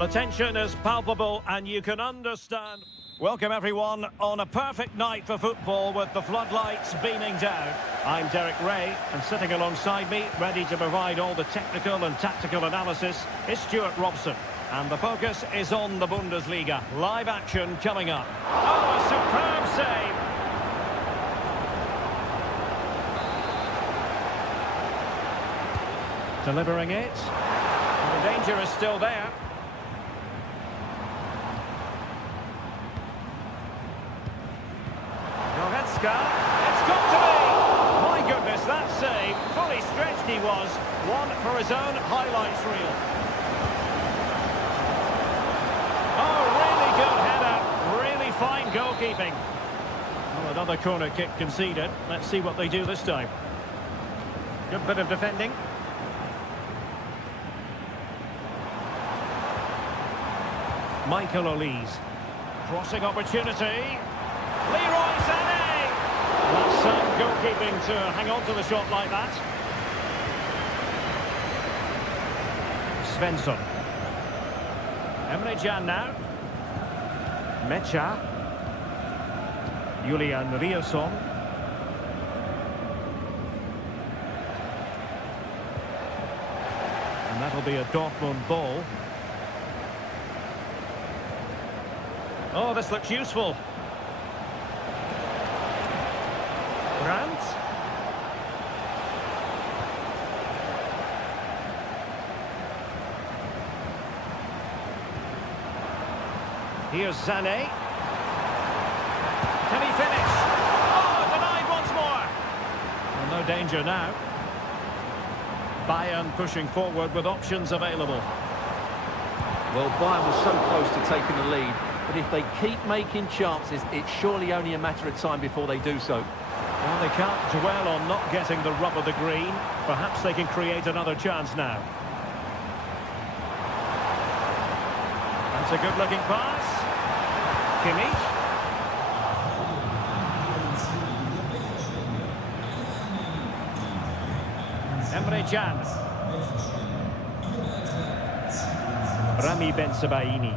The tension is palpable and you can understand. Welcome everyone on a perfect night for football with the floodlights beaming down. I'm Derek Ray, and sitting alongside me, ready to provide all the technical and tactical analysis, is Stuart Robson. And the focus is on the Bundesliga. Live action coming up. Oh, a superb save! Delivering it. The danger is still there. Goretzka. It's got to be! My goodness, that save. Fully stretched he was. One for his own highlights reel. Oh, really good header. Really fine goalkeeping. Well, another corner kick conceded. Let's see what they do this time. Good bit of defending. Michael Olise. Crossing opportunity. Leroy Sané! That's some goalkeeping to hang on to the shot like that. Svensson. Emre Can now. Mecha. Julian Riosson. And that'll be a Dortmund ball. Oh, this looks useful. Brandt. Here's Sané. Can he finish? Oh, denied once more. Well, no danger now. Bayern pushing forward with options available. Well, Bayern was so close to taking the lead, but if they keep making chances, it's surely only a matter of time before they do so. Well, they can't dwell on not getting the rub of the green. Perhaps they can create another chance now. That's a good-looking pass. Kimmich. Emre Can. Rami Bensebaini.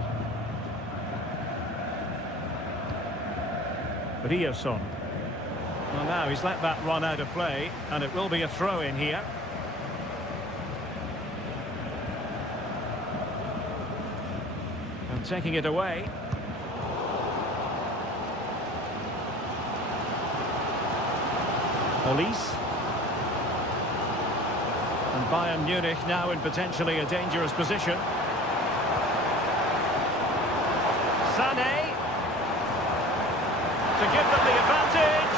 Riosson. Well, now he's let that run out of play, and it will be a throw-in here. And taking it away. Olise. And Bayern Munich now in potentially a dangerous position. Sané. To give them the advantage.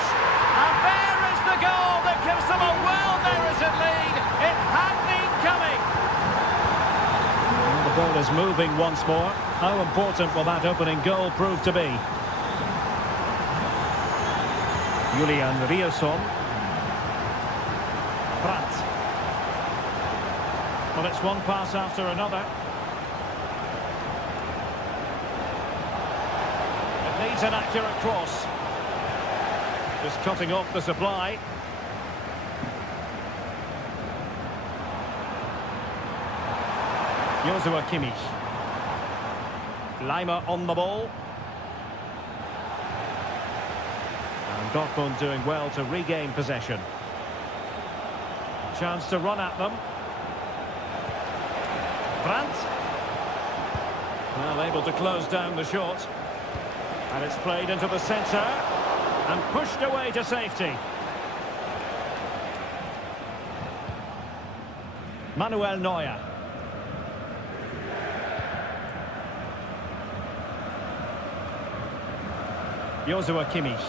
And there is the goal that gives them a well-merited lead. It had been coming. And the ball is moving once more. How important will that opening goal prove to be? Julian Riosson. Brandt. Well, it's one pass after another. It needs an accurate cross. Just cutting off the supply. Joshua Kimmich. Lima on the ball. And Dortmund doing well to regain possession. Chance to run at them. Brandt. Well, able to close down the shot. And it's played into the centre. And pushed away to safety. Manuel Neuer. Joshua Kimmich.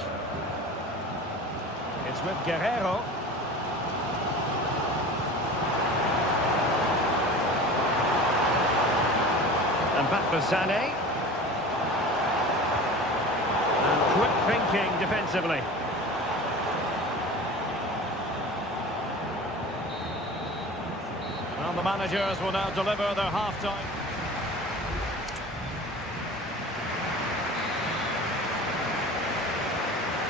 It's with Guerrero. And back for Sané. And quick thinking defensively. Well, the managers will now deliver their half-time.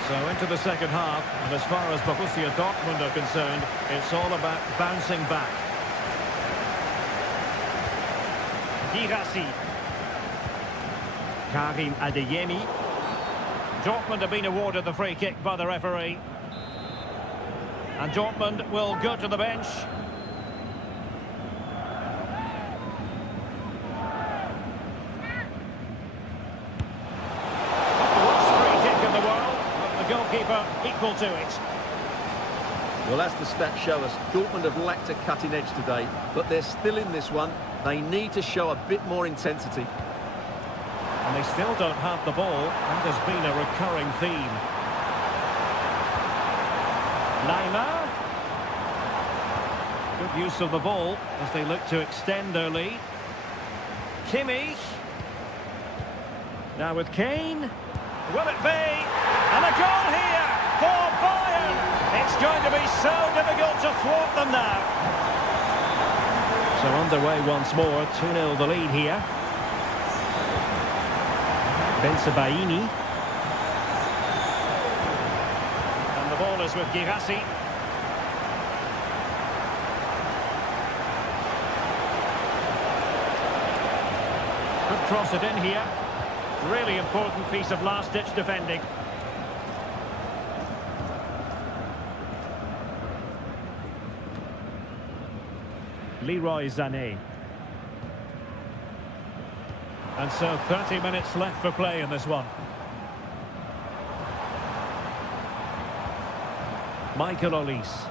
So into the second half, and as far as Borussia Dortmund are concerned, it's all about bouncing back. Girassi. Karim Adeyemi. Dortmund have been awarded the free kick by the referee. And Dortmund will go to the bench. Not the worst free kick in the world, but the goalkeeper equal to it. Well, as the stats show us, Dortmund have lacked a cutting edge today, but they're still in this one. They need to show a bit more intensity. And they still don't have the ball. That has been a recurring theme. Neymar. Good use of the ball as they look to extend their lead. Kimmich. Now with Kane. Will it be? And a goal here for Bayern. It's going to be so difficult to thwart them now. So underway once more. 2-0 the lead here. Bensebaini. And the ball is with Girassi. Could cross it in here. Really important piece of last-ditch defending. Leroy Sané. And so 30 minutes left for play in this one. Michael Olise.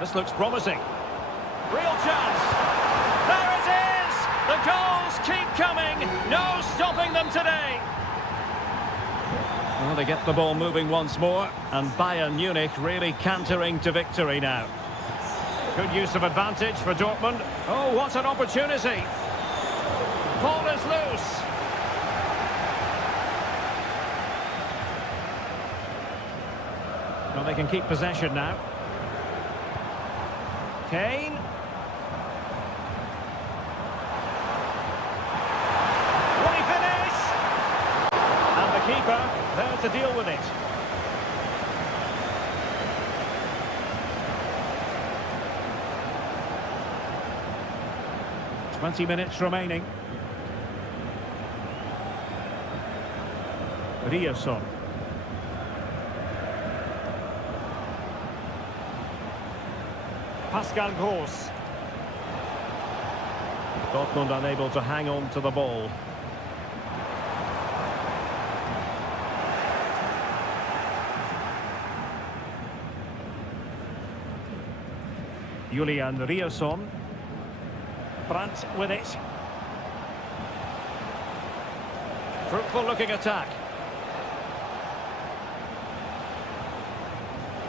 This looks promising. Real chance. There it is! The goals keep coming. No stopping them today. Well, they get the ball moving once more. And Bayern Munich really cantering to victory now. Good use of advantage for Dortmund. Oh, what an opportunity. Ball is loose. Well, they can keep possession now. Kane. Will he finish? And the keeper there to deal with it. Twenty minutes remaining. Rierson. Pascal Gross. Dortmund unable to hang on to the ball. Julian Rierson. Brandt with it. Fruitful looking attack.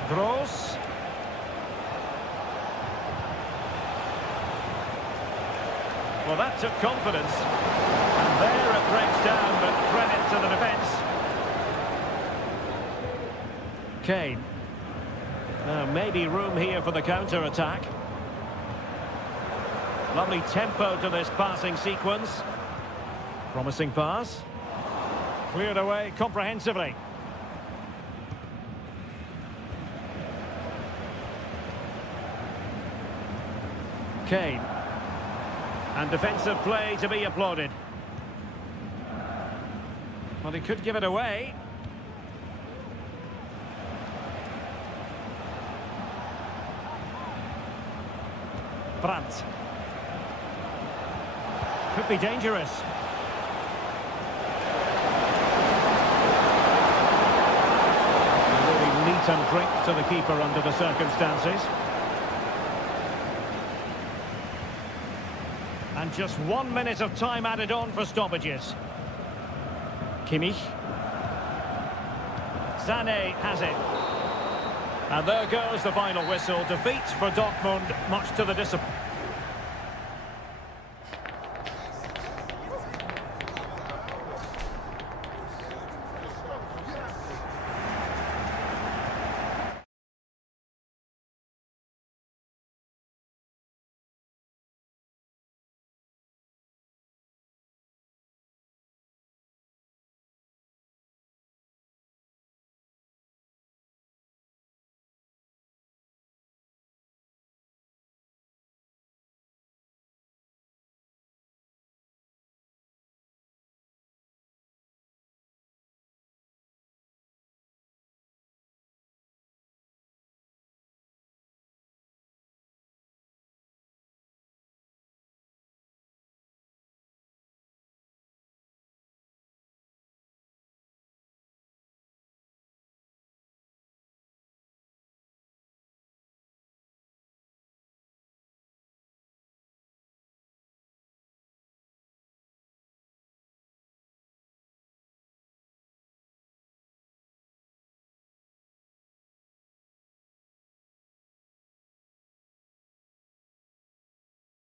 Gross. Well, that took confidence. And there it breaks down, but credit to the defence. Kane. Now, maybe room here for the counter-attack. Lovely tempo to this passing sequence. Promising pass. Cleared away comprehensively. Kane. And defensive play to be applauded. Well, he could give it away. Brandt. Could be dangerous. A really neat and drink to the keeper under the circumstances. And just 1 minute of time added on for stoppages. Kimmich. Sané has it. And there goes the final whistle. Defeat for Dortmund, much to the disappointment.